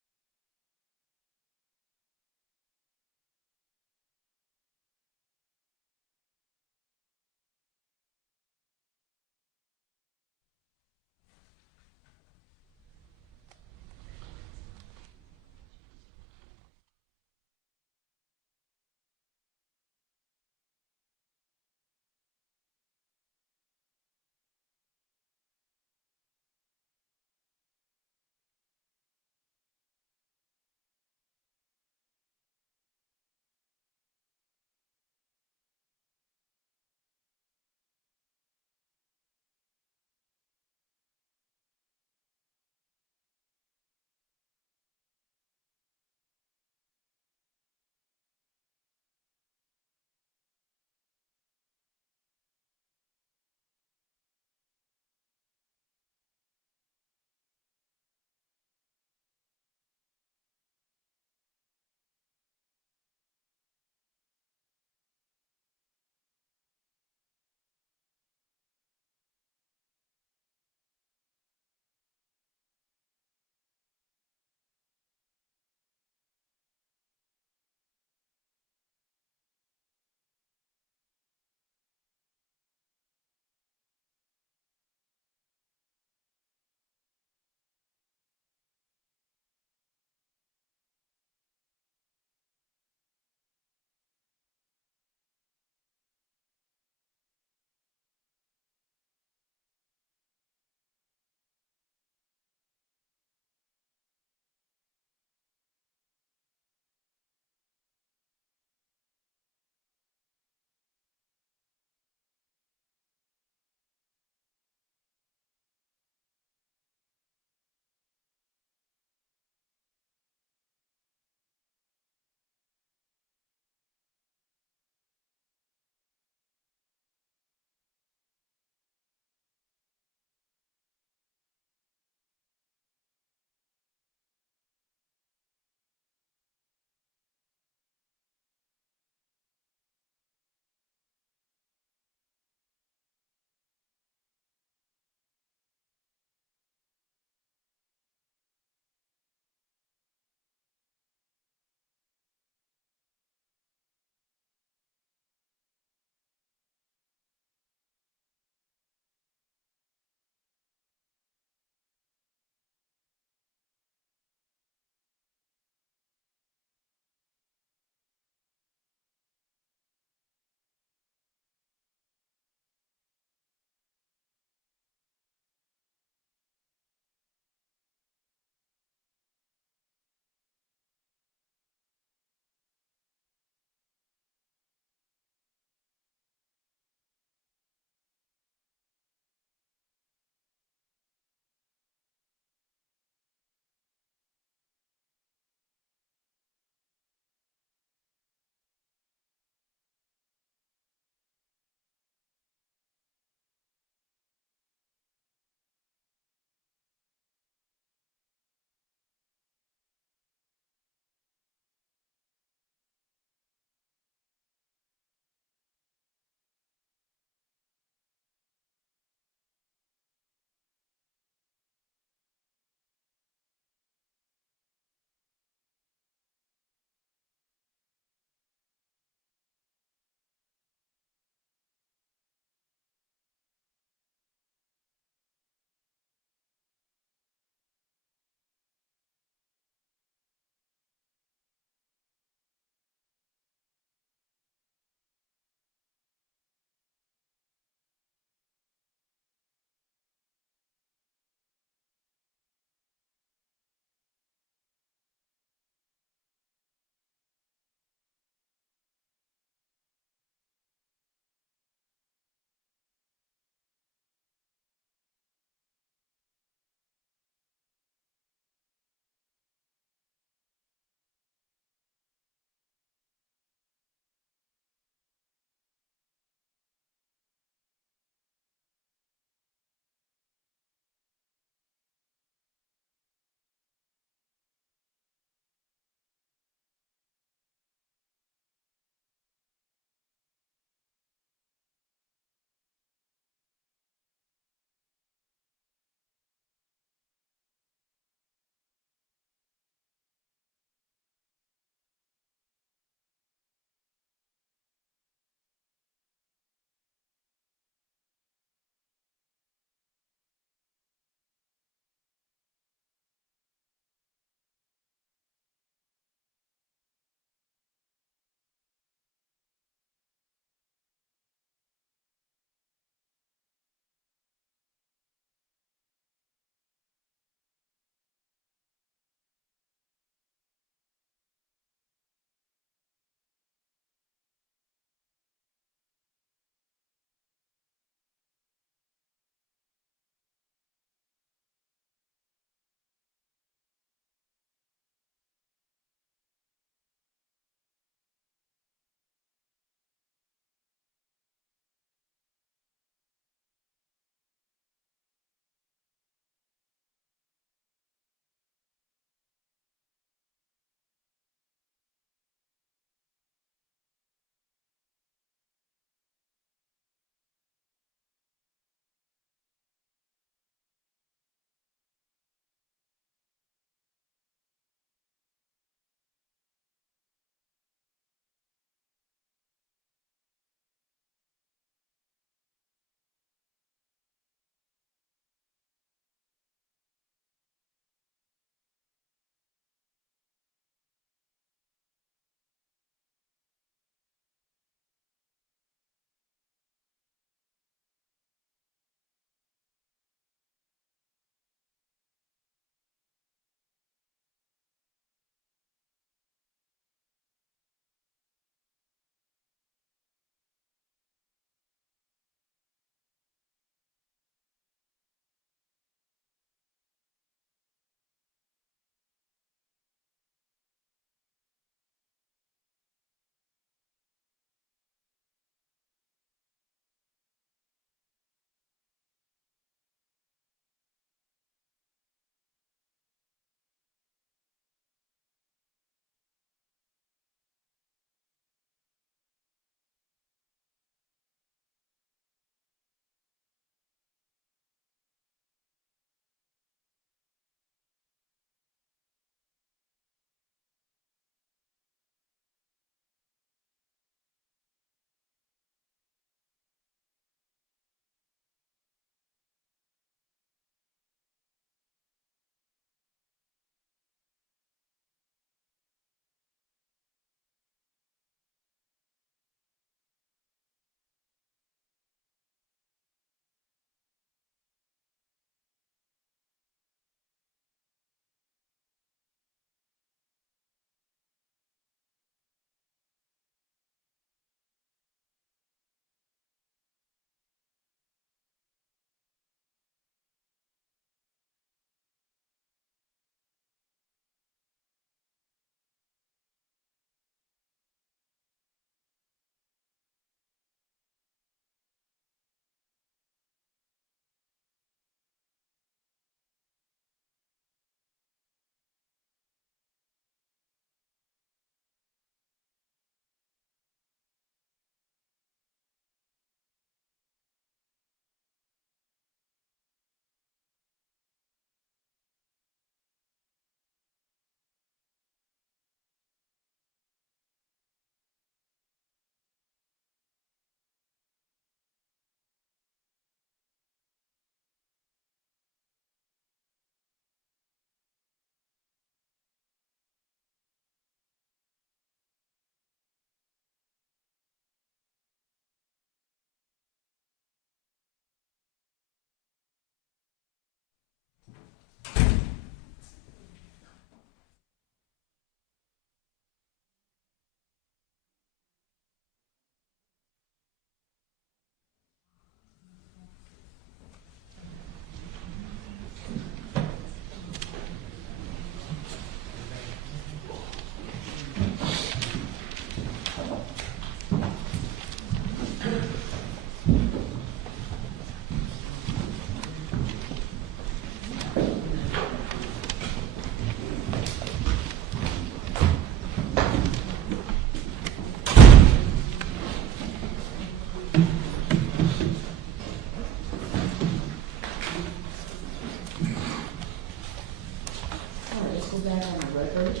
go back on the record.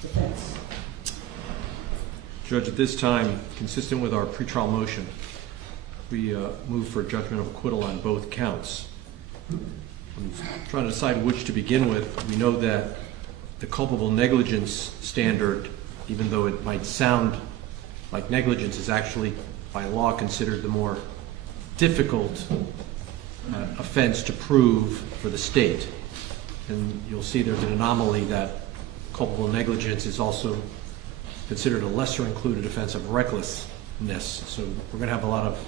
Defense. Judge, at this time, consistent with our pretrial motion, we move for judgment of acquittal on both counts. I'm trying to decide which to begin with. We know that the culpable negligence standard, even though it might sound like negligence, is actually by law considered the more difficult offense to prove for the state. And you'll see there's an anomaly that culpable negligence is also considered a lesser included offense of recklessness. So we're going to have a lot of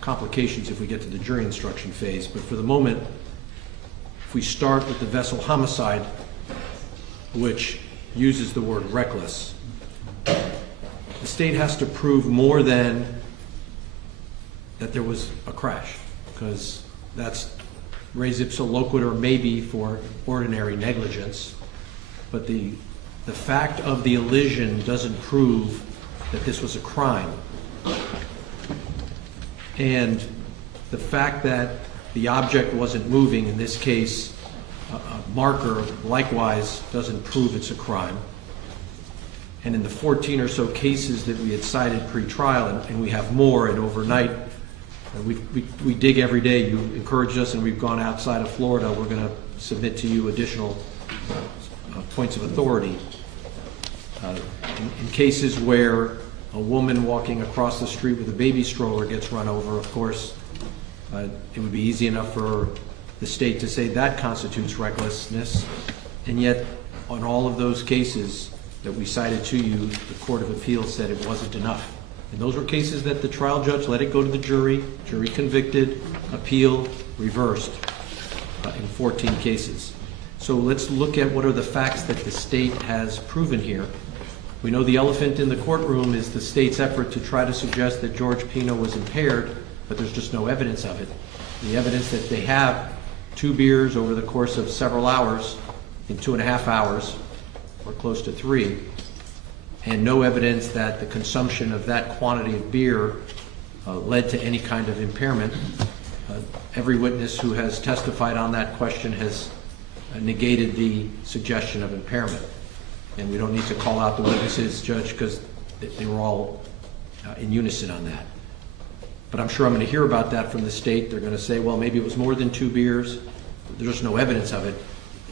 complications if we get to the jury instruction phase. But for the moment, if we start with the vessel homicide, which uses the word reckless, the state has to prove more than that there was a crash, because that's res ipsa loquitur maybe for ordinary negligence, but the fact of the elision doesn't prove that this was a crime. And the fact that the object wasn't moving, in this case a marker, likewise doesn't prove it's a crime. And in the 14 or so cases that we had cited pre-trial, and we have more, and overnight, we dig every day. You encouraged us, and we've gone outside of Florida. We're going to submit to you additional points of authority. In cases where a woman walking across the street with a baby stroller gets run over, of course, it would be easy enough for the state to say that constitutes recklessness, and yet on all of those cases that we cited to you, the Court of Appeals said it wasn't enough. And those were cases that the trial judge let it go to the jury convicted, appeal, reversed in 14 cases. So let's look at what are the facts that the state has proven here. We know the elephant in the courtroom is the state's effort to try to suggest that George Pino was impaired, but there's just no evidence of it. The evidence that they have 2 beers over the course of several hours, in 2.5 hours, or close to 3, and no evidence that the consumption of that quantity of beer led to any kind of impairment. Every witness who has testified on that question has negated the suggestion of impairment. And we don't need to call out the witnesses, Judge, because they were all in unison on that. But I'm sure I'm going to hear about that from the state. They're going to say, well, maybe it was more than 2 beers. There's just no evidence of it.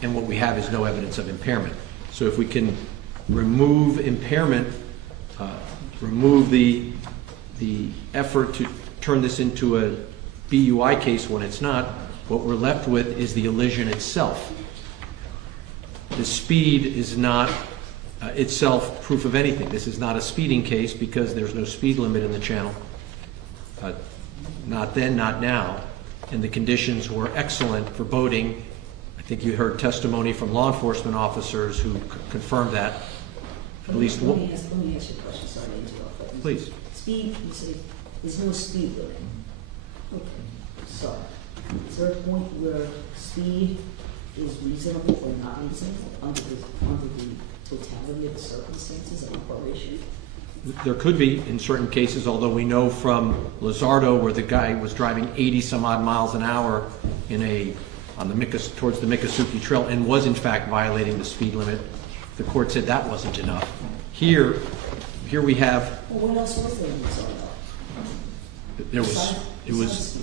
And what we have is no evidence of impairment. So if we can remove impairment, remove the effort to turn this into a BUI case when it's not, what we're left with is the elision itself. The speed is not itself proof of anything. This is not a speeding case because there's no speed limit in the channel. Not then, not now. And the conditions were excellent for boating. I think you heard testimony from law enforcement officers who confirmed that. At least let me ask you a question. Sorry to interrupt. Please. Speed, you say there's no speed limit. Okay, sorry. Is there a point where speed is reasonable or not reasonable under the totality of the circumstances of operation? There could be in certain cases, although we know from Lizardo where the guy was driving 80 some odd miles an hour towards the Miccosukee Trail and was in fact violating the speed limit. The court said that wasn't enough. Here we have. Well, what else was there in Lizardo? It was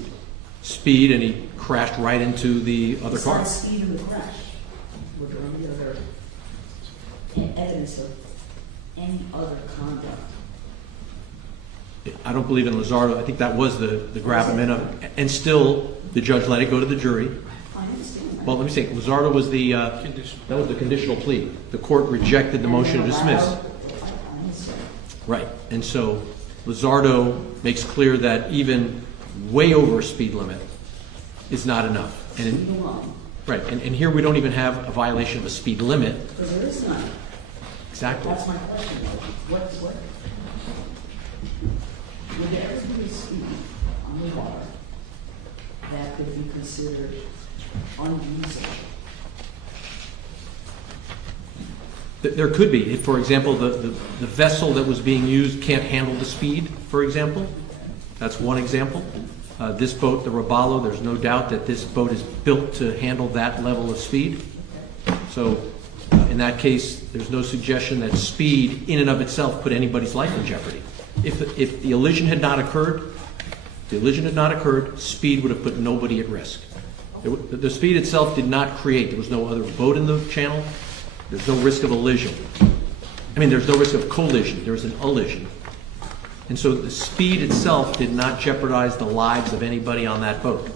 speed, and he crashed right into the other car. Besides speed in the crash, were there any other evidence of any other conduct? I don't believe in Lizardo. I think that was the gravamen of it. And still, the judge let it go to the jury. I understand that. Well, let me say, Lizardo was the conditional plea. The court rejected the motion to dismiss. I understand. Right. And so Lizardo makes clear that even way over speed limit is not enough. Right. And here we don't even have a violation of a speed limit. Because there is none. Exactly. That's my question. What? Would there ever be speed on the water that could be considered unreasonable? There could be. If, for example, the vessel that was being used can't handle the speed, for example. That's one example. This boat, the Robalo, there's no doubt that this boat is built to handle that level of speed. So in that case, there's no suggestion that speed in and of itself put anybody's life in jeopardy. If the collision had not occurred, speed would have put nobody at risk. The speed itself did not create, there was no other boat in the channel, there's no risk of collision. There's no risk of collision, there was an allision. And so the speed itself did not jeopardize the lives of anybody on that boat.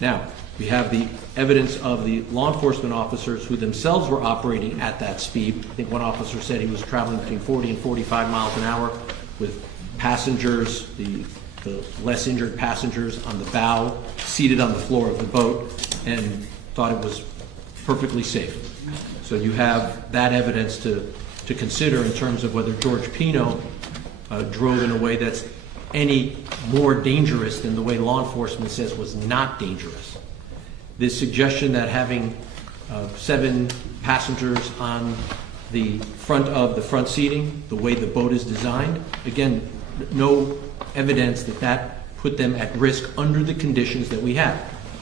Now, we have the evidence of the law enforcement officers who themselves were operating at that speed. I think one officer said he was traveling between 40 and 45 miles an hour with passengers, the less injured passengers on the bow, seated on the floor of the boat, and thought it was perfectly safe. So you have that evidence to consider in terms of whether George Pino drove in a way that's any more dangerous than the way law enforcement says was not dangerous. This suggestion that having 7 passengers on the front seating, the way the boat is designed, again, no evidence that put them at risk under the conditions that we have.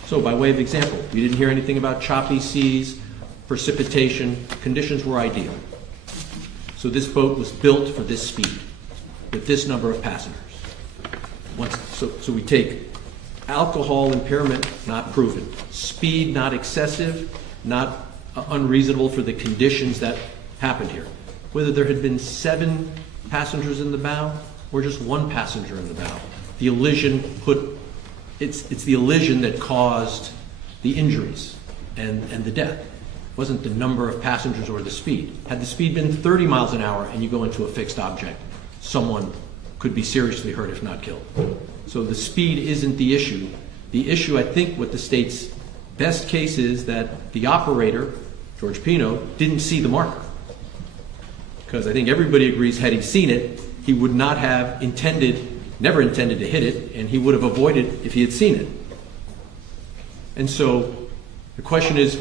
So by way of example, we didn't hear anything about choppy seas, precipitation, conditions were ideal. So this boat was built for this speed, with this number of passengers. So we take alcohol impairment, not proven. Speed, not excessive, not unreasonable for the conditions that happened here. Whether there had been 7 passengers in the bow or just 1 passenger in the bow, the elision it's the elision that caused the injuries and the death. It wasn't the number of passengers or the speed. Had the speed been 30 miles an hour and you go into a fixed object, someone could be seriously hurt if not killed. So the speed isn't the issue. The issue, I think, what the state's best case is that the operator, George Pino, didn't see the marker. Because I think everybody agrees had he seen it, he would not have never intended to hit it, and he would have avoided if he had seen it. And so the question is, I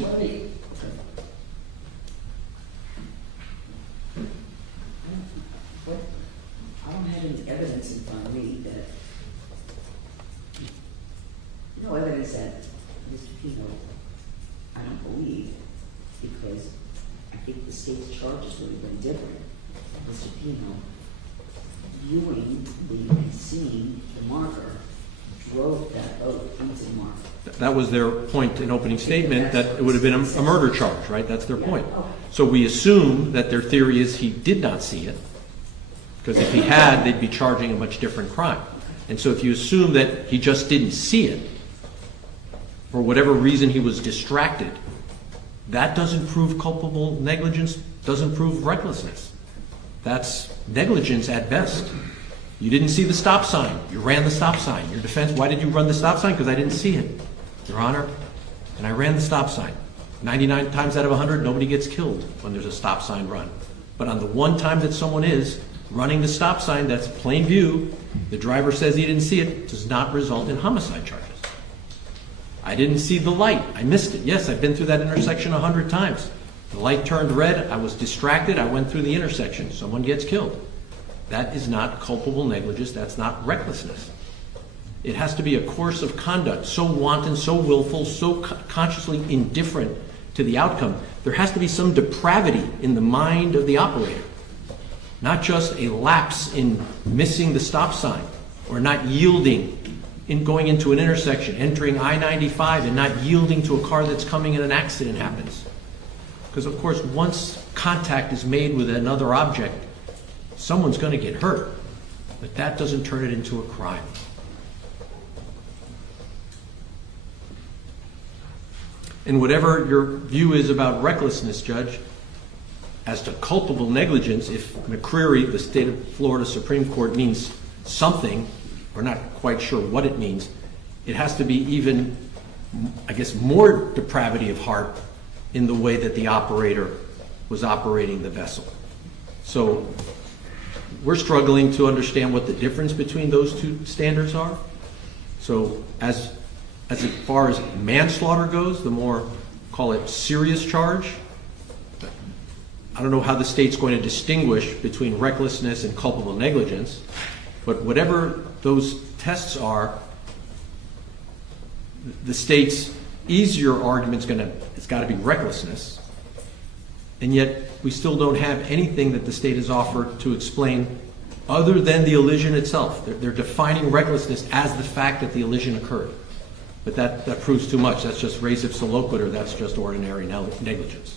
don't have any evidence in front of me that, no evidence that Mr. Pino, I don't believe, because I think the state's charges would have been different. Mr. Pino, viewing and seeing the marker, drove that boat into the marker. that was their point in opening statement, that it would have been a murder charge, right? That's their point. So we assume that their theory is he did not see it, because if he had, they'd be charging a much different crime. And so if you assume that he just didn't see it, for whatever reason he was distracted, that doesn't prove culpable negligence, doesn't prove recklessness. That's negligence at best. You didn't see the stop sign. You ran the stop sign. Your defense, why did you run the stop sign? Because I didn't see it, Your Honor. And I ran the stop sign. 99 times out of 100, nobody gets killed when there's a stop sign run. But on the one time that someone is running the stop sign, that's plain view, the driver says he didn't see it, does not result in homicide charges. I didn't see the light. I missed it. Yes, I've been through that intersection 100 times. The light turned red. I was distracted. I went through the intersection. Someone gets killed. That is not culpable negligence. That's not recklessness. It has to be a course of conduct so wanton, so willful, so consciously indifferent to the outcome. There has to be some depravity in the mind of the operator, not just a lapse in missing the stop sign or not yielding in going into an intersection, entering I-95 and not yielding to a car that's coming and an accident happens. Because, of course, once contact is made with another object, someone's going to get hurt. But that doesn't turn it into a crime. And whatever your view is about recklessness, Judge, as to culpable negligence, if McCreary, the state of Florida Supreme Court, means something, we're not quite sure what it means, it has to be even, I guess, more depravity of heart in the way that the operator was operating the vessel. So we're struggling to understand what the difference between those two standards are. So as far as manslaughter goes, the more, call it, serious charge, I don't know how the state's going to distinguish between recklessness and culpable negligence, but whatever those tests are, the state's easier argument's got to be recklessness, And yet, we still don't have anything that the state has offered to explain other than the elision itself. They're defining recklessness as the fact that the elision occurred. But that proves too much. That's just res ipsa loquitur. That's just ordinary negligence.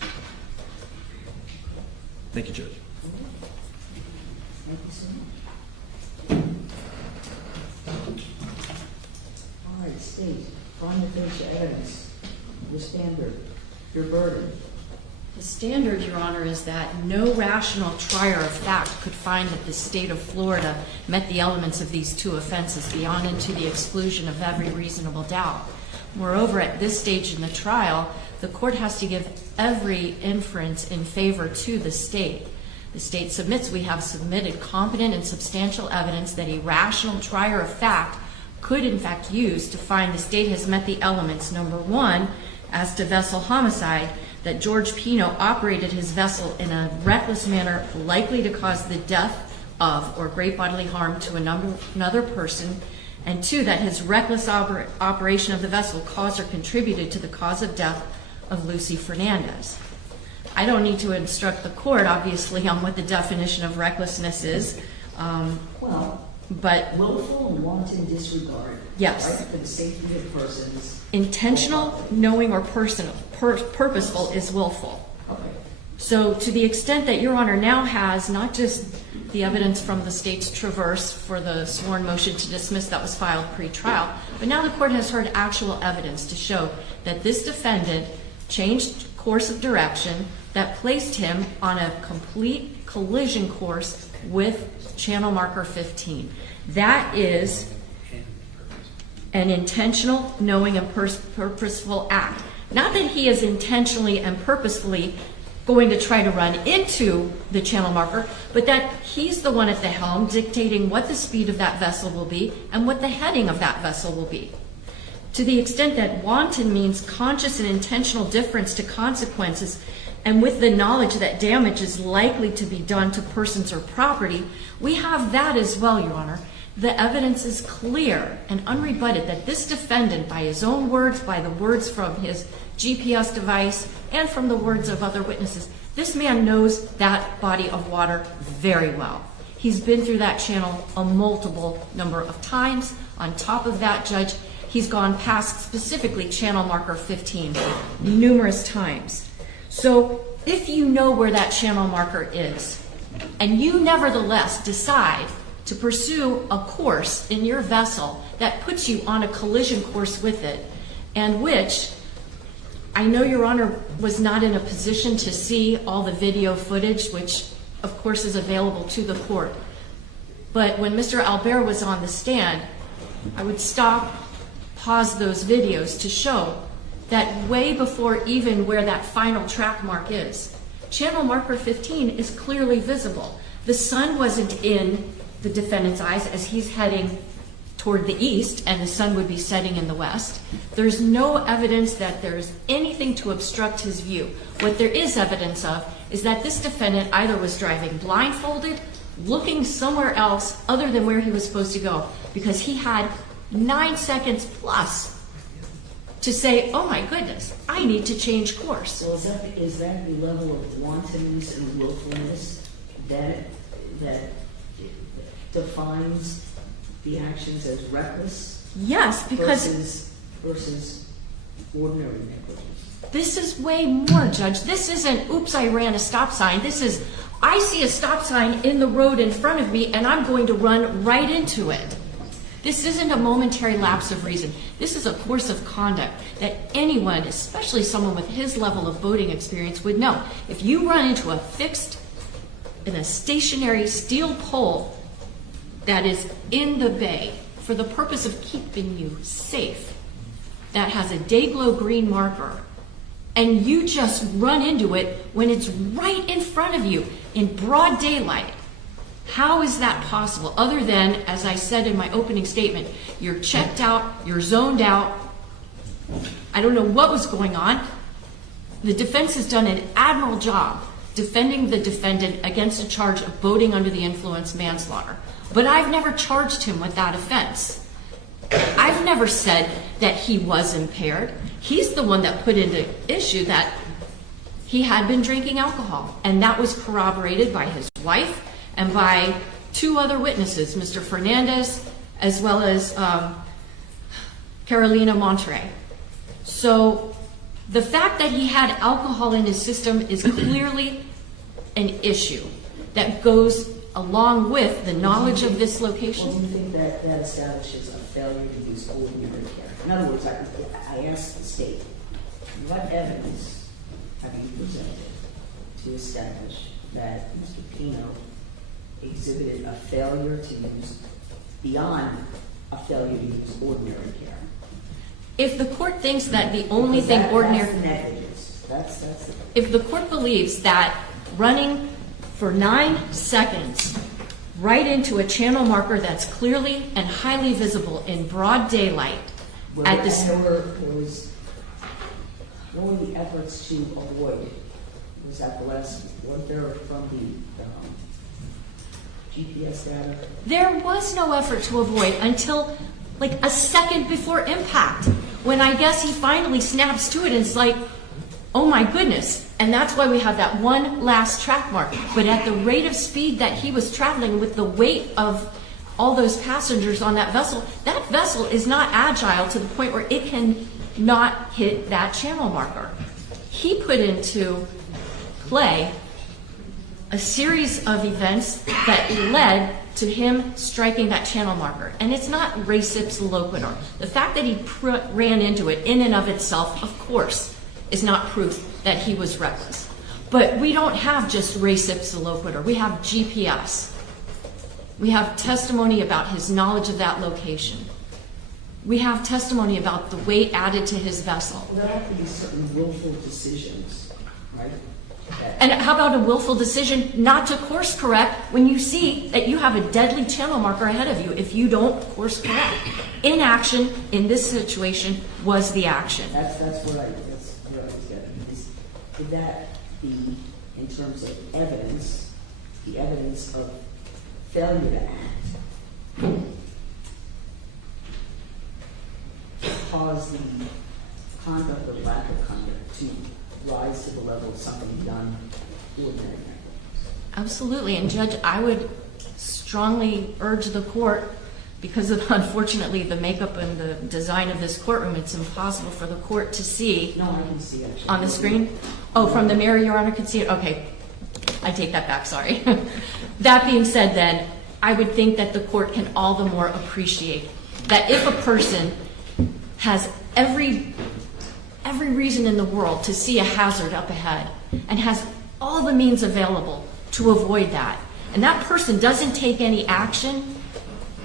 Thank you, Judge. Thank you so much. All right, state, prima facie evidence, your standard, your burden. The standard, Your Honor, is that no rational trier of fact could find that the state of Florida met the elements of these two offenses beyond and to the exclusion of every reasonable doubt. Moreover, at this stage in the trial, the court has to give every inference in favor to the state. The state submits, we have submitted competent and substantial evidence that a rational trier of fact could in fact use to find the state has met the elements. Number one, as to vessel homicide, that George Pino operated his vessel in a reckless manner likely to cause the death of or great bodily harm to another person, and two, that his reckless operation of the vessel caused or contributed to the cause of death of Lucy Fernandez. I don't need to instruct the court, obviously, on what the definition of recklessness is. But Willful and wanton disregard. Yes. Right, for the safety of persons. Intentional, knowing, or purposeful is willful. Okay. So to the extent that Your Honor now has not just the evidence from the state's traverse for the sworn motion to dismiss that was filed pre-trial, but now the court has heard actual evidence to show that this defendant changed course of direction that placed him on a complete collision course with channel marker 15. That is an intentional, knowing, and purposeful act. Not that he is intentionally and purposefully going to try to run into the channel marker, but that he's the one at the helm dictating what the speed of that vessel will be and what the heading of that vessel will be. To the extent that wanton means conscious and intentional difference to consequences, and with the knowledge that damage is likely to be done to persons or property, we have that as well, Your Honor. The evidence is clear and unrebutted that this defendant, by his own words, by the words from his GPS device, and from the words of other witnesses, this man knows that body of water very well. He's been through that channel a multiple number of times. On top of that, Judge, he's gone past specifically channel marker 15 numerous times. So if you know where that channel marker is, and you nevertheless decide to pursue a course in your vessel that puts you on a collision course with it, and which I know Your Honor was not in a position to see all the video footage, which of course is available to the court. But when Mr. Albert was on the stand, I would stop, pause those videos to show that way before even where that final track mark is, channel marker 15 is clearly visible. The sun wasn't in the defendant's eyes as he's heading toward the east, and the sun would be setting in the west. There's no evidence that there's anything to obstruct his view. What there is evidence of is that this defendant either was driving blindfolded, looking somewhere else other than where he was supposed to go, because he had 9 seconds plus to say, oh my goodness, I need to change course. Well, is that the level of wantonness and willfulness that defines the actions as reckless? Yes, because versus ordinary negligence. This is way more, Judge. This isn't, oops, I ran a stop sign. This is, I see a stop sign in the road in front of me and I'm going to run right into it. This isn't a momentary lapse of reason. This is a course of conduct that anyone, especially someone with his level of boating experience, would know. If you run into a fixed, in a stationary steel pole that is in the bay for the purpose of keeping you safe, that has a day-glow green marker, and you just run into it when it's right in front of you in broad daylight, how is that possible? Other than, as I said in my opening statement, you're checked out, you're zoned out. I don't know what was going on. The defense has done an admirable job defending the defendant against a charge of boating under the influence manslaughter. But I've never charged him with that offense. I've never said that he was impaired. He's the one that put into issue that he had been drinking alcohol, and that was corroborated by his wife and by two other witnesses, Mr. Fernandez as well as Carolina Monterey. So the fact that he had alcohol in his system is clearly an issue that goes along with the knowledge of this Well, location. do you think that that establishes a failure to use ordinary care? In other words, I asked the state, what evidence have you presented to establish that Mr. Pino exhibited a failure to use, beyond a failure to use ordinary care? If the court thinks that the only thing That's ordinary, negligence. That's if the court believes that running for 9 seconds right into a channel marker that's clearly and highly visible in broad daylight at this, what were the efforts to avoid? Was that the last, was there from the GPS data? there was no effort to avoid until like a second before impact, when I guess he finally snaps to it and it's like, oh my goodness. And that's why we have that one last track mark. But at the rate of speed that he was traveling, with the weight of all those passengers on that vessel is not agile to the point where it can not hit that channel marker. He put into play a series of events that led to him striking that channel marker. And it's not res ipsa loquitur. The fact that he ran into it in and of itself, of course, is not proof that he was reckless. But we don't have just res ipsa loquitur. We have GPS. We have testimony about his knowledge of that location. We have testimony about the weight added to his vessel. Well, there have to be certain willful decisions, right? And how about a willful decision not to course correct when you see that you have a deadly channel marker ahead of you if you don't course correct? Inaction in this situation was the action. That's what I was getting. Could that be, in terms of evidence, the evidence of failure to act, cause the conduct or lack of conduct to rise to the level of something done ordinarily? Absolutely. And Judge, I would strongly urge the court, because of unfortunately the makeup and the design of this courtroom, it's impossible for the court to see. No, I can see it. On the screen? Oh, from the mirror, Your Honor could see it? Okay. I take that back, sorry. That being said then, I would think that the court can all the more appreciate that if a person has every reason in the world to see a hazard up ahead and has all the means available to avoid that, and that person doesn't take any action,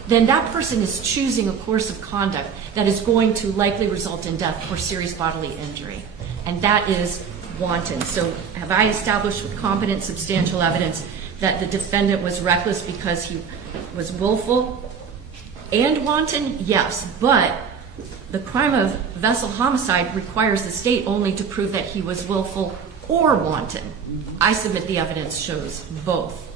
then that person is choosing a course of conduct that is going to likely result in death or serious bodily injury. And that is wanton. So have I established with competent substantial evidence that the defendant was reckless because he was willful and wanton? Yes, but the crime of vessel homicide requires the state only to prove that he was willful or wanton. I submit the evidence shows both.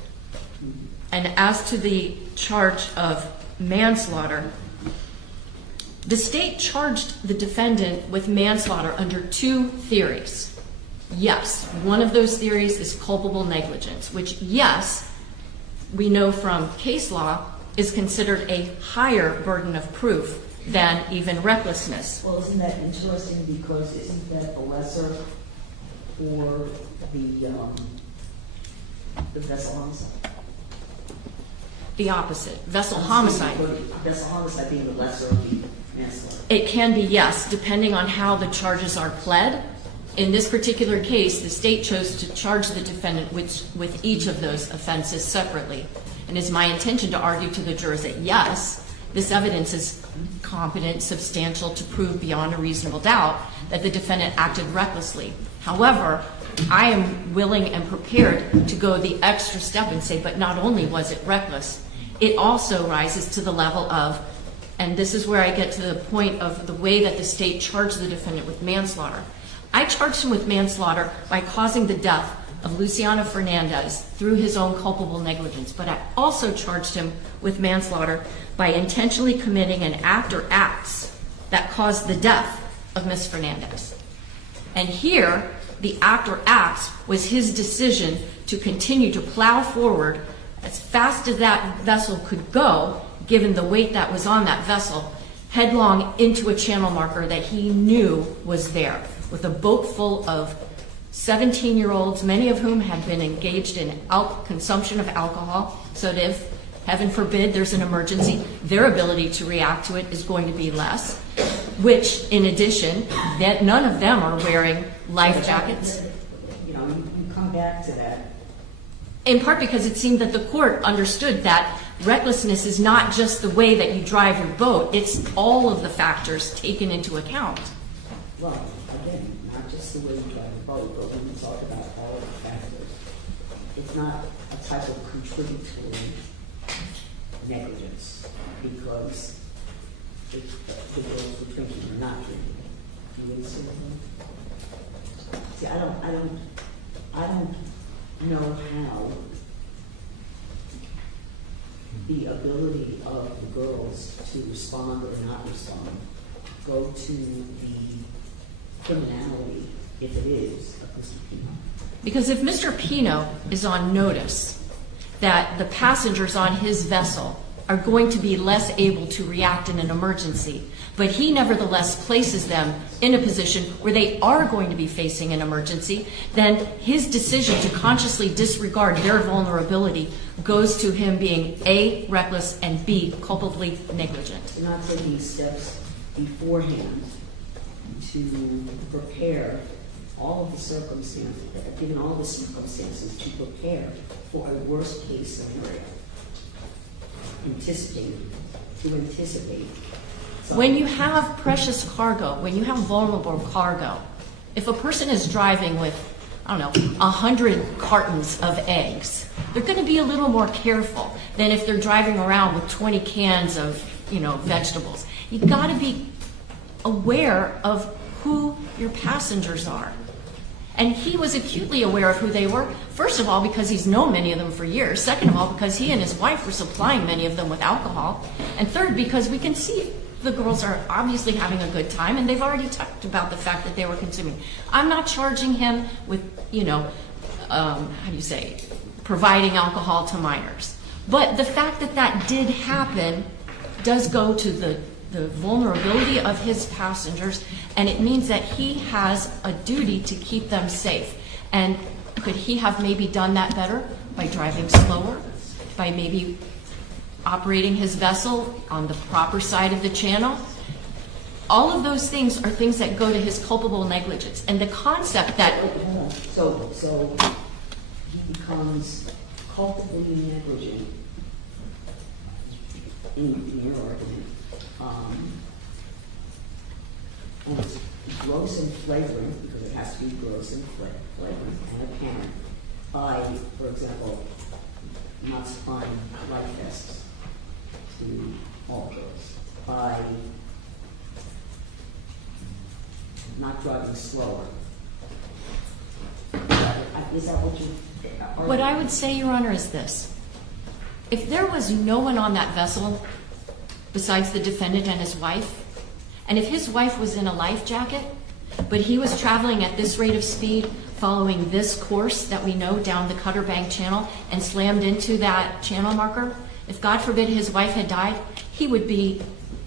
And as to the charge of manslaughter, the state charged the defendant with manslaughter under 2 theories. Yes, one of those theories is culpable negligence, which, yes, we know from case law is considered a higher burden of proof than even recklessness. Well, isn't that interesting, because isn't that the lesser for the vessel homicide? The opposite. Vessel homicide. Vessel homicide being the lesser of the manslaughter. It can be, yes, depending on how the charges are pled. In this particular case, the state chose to charge the defendant with each of those offenses separately. And it's my intention to argue to the jurors that, yes, this evidence is competent, substantial to prove beyond a reasonable doubt that the defendant acted recklessly. However, I am willing and prepared to go the extra step and say, but not only was it reckless, it also rises to the level of, and this is where I get to the point of the way that the state charged the defendant with manslaughter. I charged him with manslaughter by causing the death of Luciano Fernandez through his own culpable negligence, but I also charged him with manslaughter by intentionally committing an act or acts that caused the death of Ms. Fernandez. And here, the act or acts was his decision to continue to plow forward as fast as that vessel could go, given the weight that was on that vessel, headlong into a channel marker that he knew was there, with a boat full of 17-year-olds, many of whom had been engaged in consumption of alcohol, so that if, heaven forbid, there's an emergency, their ability to react to it is going to be less, which, in addition, that none of them are wearing life jackets. You know, you come back to that. In part because it seemed that the court understood that recklessness is not just the way that you drive your boat, it's all of the factors taken into account. Well, again, not just the way you drive a boat, but when you talk about all of the factors, it's not a type of contributory negligence because the girls were drinking or not drinking. Do you understand what I'm saying? See, I don't know how the ability of the girls to respond or not respond go to the criminality, if it is, of Mr. Pino. Because if Mr. Pino is on notice that the passengers on his vessel are going to be less able to react in an emergency, but he nevertheless places them in a position where they are going to be facing an emergency, then his decision to consciously disregard their vulnerability goes to him being A, reckless, and B, culpably negligent. To not taking steps beforehand to prepare all of the circumstances, given all the circumstances, to prepare for a worst case scenario. To anticipate. When you have precious cargo, when you have vulnerable cargo, if a person is driving with, 100 cartons of eggs, they're going to be a little more careful than if they're driving around with 20 cans of, vegetables. You've got to be aware of who your passengers are. And he was acutely aware of who they were, first of all, because he's known many of them for years. Second of all, because he and his wife were supplying many of them with alcohol. And third, because we can see the girls are obviously having a good time, and they've already talked about the fact that they were consuming. I'm not charging him with, providing alcohol to minors. But the fact that that did happen does go to the vulnerability of his passengers, and it means that he has a duty to keep them safe. And could he have maybe done that better by driving slower, by maybe operating his vessel on the proper side of the channel? All of those things are things that go to his culpable negligence. And the concept that... So he becomes culpably negligent in your argument. And it's gross and flagrant, because it has to be gross and flagrant and apparent by, for example, not supplying life vests to all girls, by not driving slower. Is that what you... What I would say, Your Honor, is this. If there was no one on that vessel besides the defendant and his wife, and if his wife was in a life jacket, but he was traveling at this rate of speed, following this course that we know down the Cutter Bank Channel, and slammed into that channel marker, if God forbid his wife had died, he would be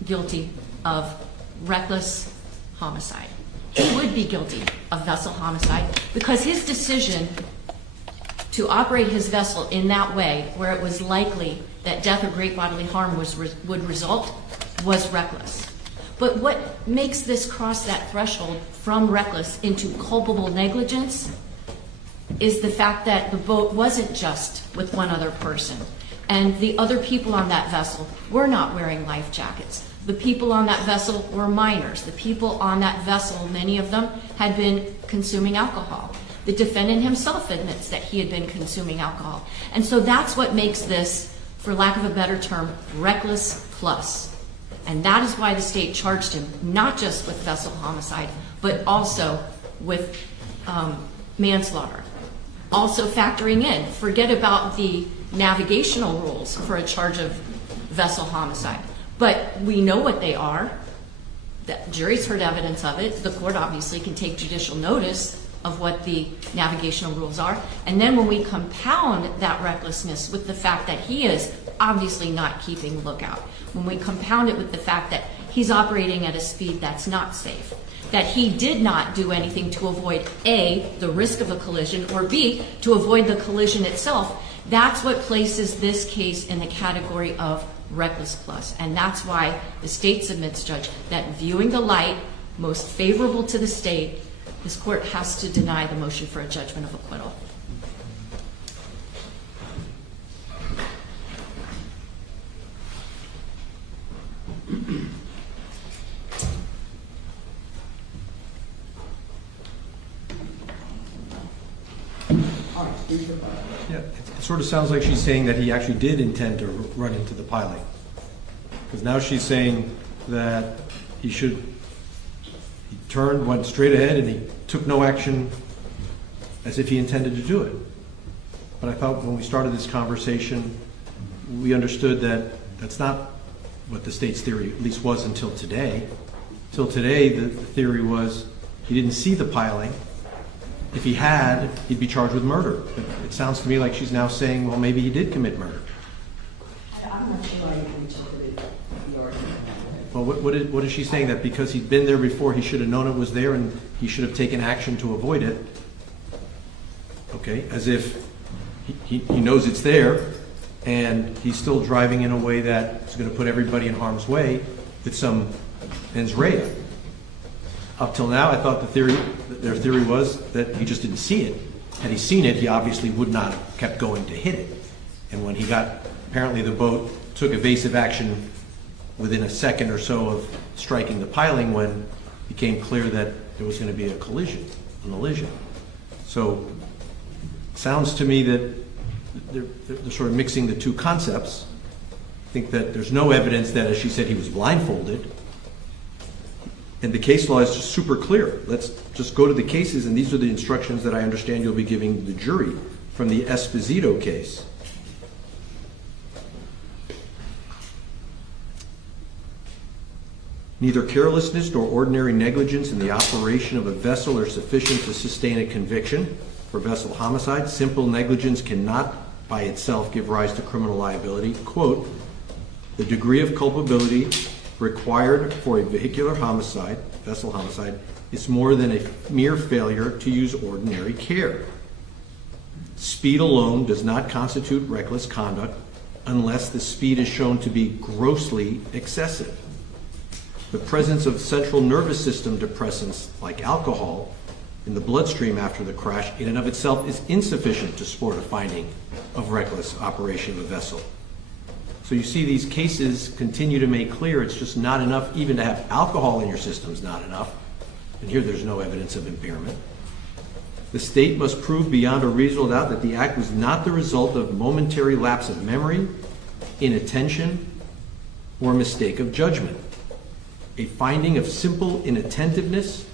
guilty of reckless homicide. He would be guilty of vessel homicide, because his decision to operate his vessel in that way, where it was likely that death or great bodily harm would result, was reckless. But what makes this cross that threshold from reckless into culpable negligence is the fact that the boat wasn't just with one other person. And the other people on that vessel were not wearing life jackets. The people on that vessel were minors. The people on that vessel, many of them, had been consuming alcohol. The defendant himself admits that he had been consuming alcohol. And so that's what makes this, for lack of a better term, reckless plus. And that is why the state charged him not just with vessel homicide, but also with manslaughter. Also factoring in, forget about the navigational rules for a charge of vessel homicide, but we know what they are. The jury's heard evidence of it. The court obviously can take judicial notice of what the navigational rules are. And then when we compound that recklessness with the fact that he is obviously not keeping lookout, when we compound it with the fact that he's operating at a speed that's not safe, that he did not do anything to avoid A, the risk of a collision, or B, to avoid the collision itself, that's what places this case in the category of reckless plus. And that's why the state submits, Judge, that viewing the light most favorable to the state, this court has to deny the motion for a judgment of acquittal. Yeah, it sort of sounds like she's saying that he actually did intend to run into the piling. Because now she's saying that he turned, went straight ahead, and he took no action as if he intended to do it. But I thought when we started this conversation, we understood that that's not what the state's theory at least was until today. Till today, the theory was he didn't see the piling. If he had, he'd be charged with murder. But it sounds to me like she's now saying, well, maybe he did commit murder. I'm not sure I interpreted the argument. Well, what is she saying? That because he'd been there before, he should have known it was there and he should have taken action to avoid it? Okay, as if he knows it's there and he's still driving in a way that is going to put everybody in harm's way with some mens rea. Up till now, I thought their theory was that he just didn't see it. Had he seen it, he obviously would not have kept going to hit it. And when he got, apparently the boat took evasive action within a second or so of striking the piling when it became clear that there was going to be a collision, an elision. So it sounds to me that they're sort of mixing the two concepts. I think that there's no evidence that, as she said, he was blindfolded. And the case law is just super clear. Let's just go to the cases, and these are the instructions that I understand you'll be giving the jury from the Esposito case. Neither carelessness nor ordinary negligence in the operation of a vessel are sufficient to sustain a conviction for vessel homicide. Simple negligence cannot by itself give rise to criminal liability. Quote, the degree of culpability required for a vehicular homicide, vessel homicide, is more than a mere failure to use ordinary care. Speed alone does not constitute reckless conduct unless the speed is shown to be grossly excessive. The presence of central nervous system depressants like alcohol in the bloodstream after the crash in and of itself is insufficient to support a finding of reckless operation of a vessel. So you see these cases continue to make clear it's just not enough even to have alcohol in your system is not enough. And here there's no evidence of impairment. The state must prove beyond a reasonable doubt that the act was not the result of momentary lapse of memory, inattention, or mistake of judgment. A finding of simple inattentiveness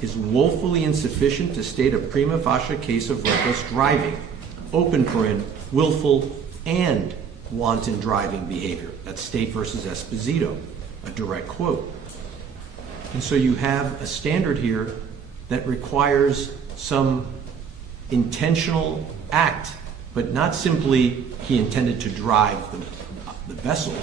is woefully insufficient to state a prima facie case of reckless driving, open paren, willful and wanton driving behavior. That's State versus Esposito, a direct quote. And so you have a standard here that requires some intentional act, but not simply he intended to drive the vessel.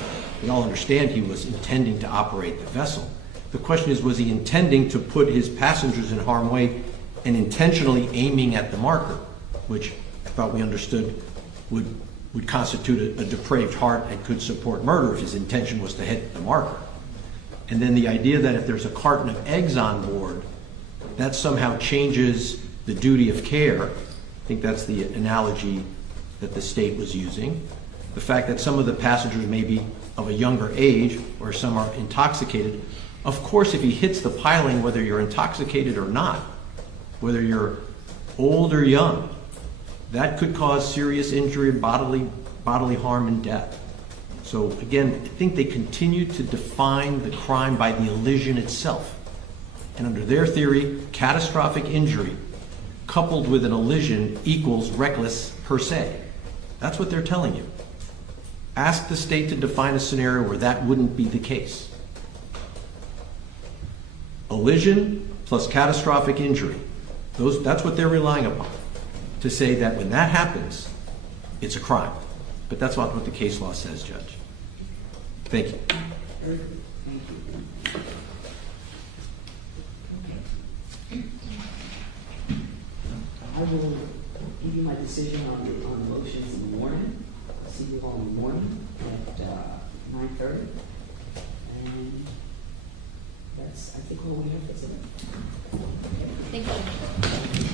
We all understand he was intending to operate the vessel. The question is, was he intending to put his passengers in harm's way and intentionally aiming at the marker, which I thought we understood would constitute a depraved heart and could support murder if his intention was to hit the marker. And then the idea that if there's a carton of eggs on board, that somehow changes the duty of care. I think that's the analogy that the state was using. The fact that some of the passengers may be of a younger age or some are intoxicated. Of course, if he hits the piling, whether you're intoxicated or not, whether you're old or young, that could cause serious injury, bodily harm, and death. So again, I think they continue to define the crime by the elision itself. And under their theory, catastrophic injury coupled with an elision equals reckless per se. That's what they're telling you. Ask the state to define a scenario where that wouldn't be the case. elision plus catastrophic injury. That's what they're relying upon, to say that when that happens, it's a crime. But that's not what the case law says, Judge. Thank you. Very good. Thank you. Okay. I will give you my decision on the motions in the morning. I'll see you all in the morning at 9:30. And that's, I think, all we have, isn't it? Thank you.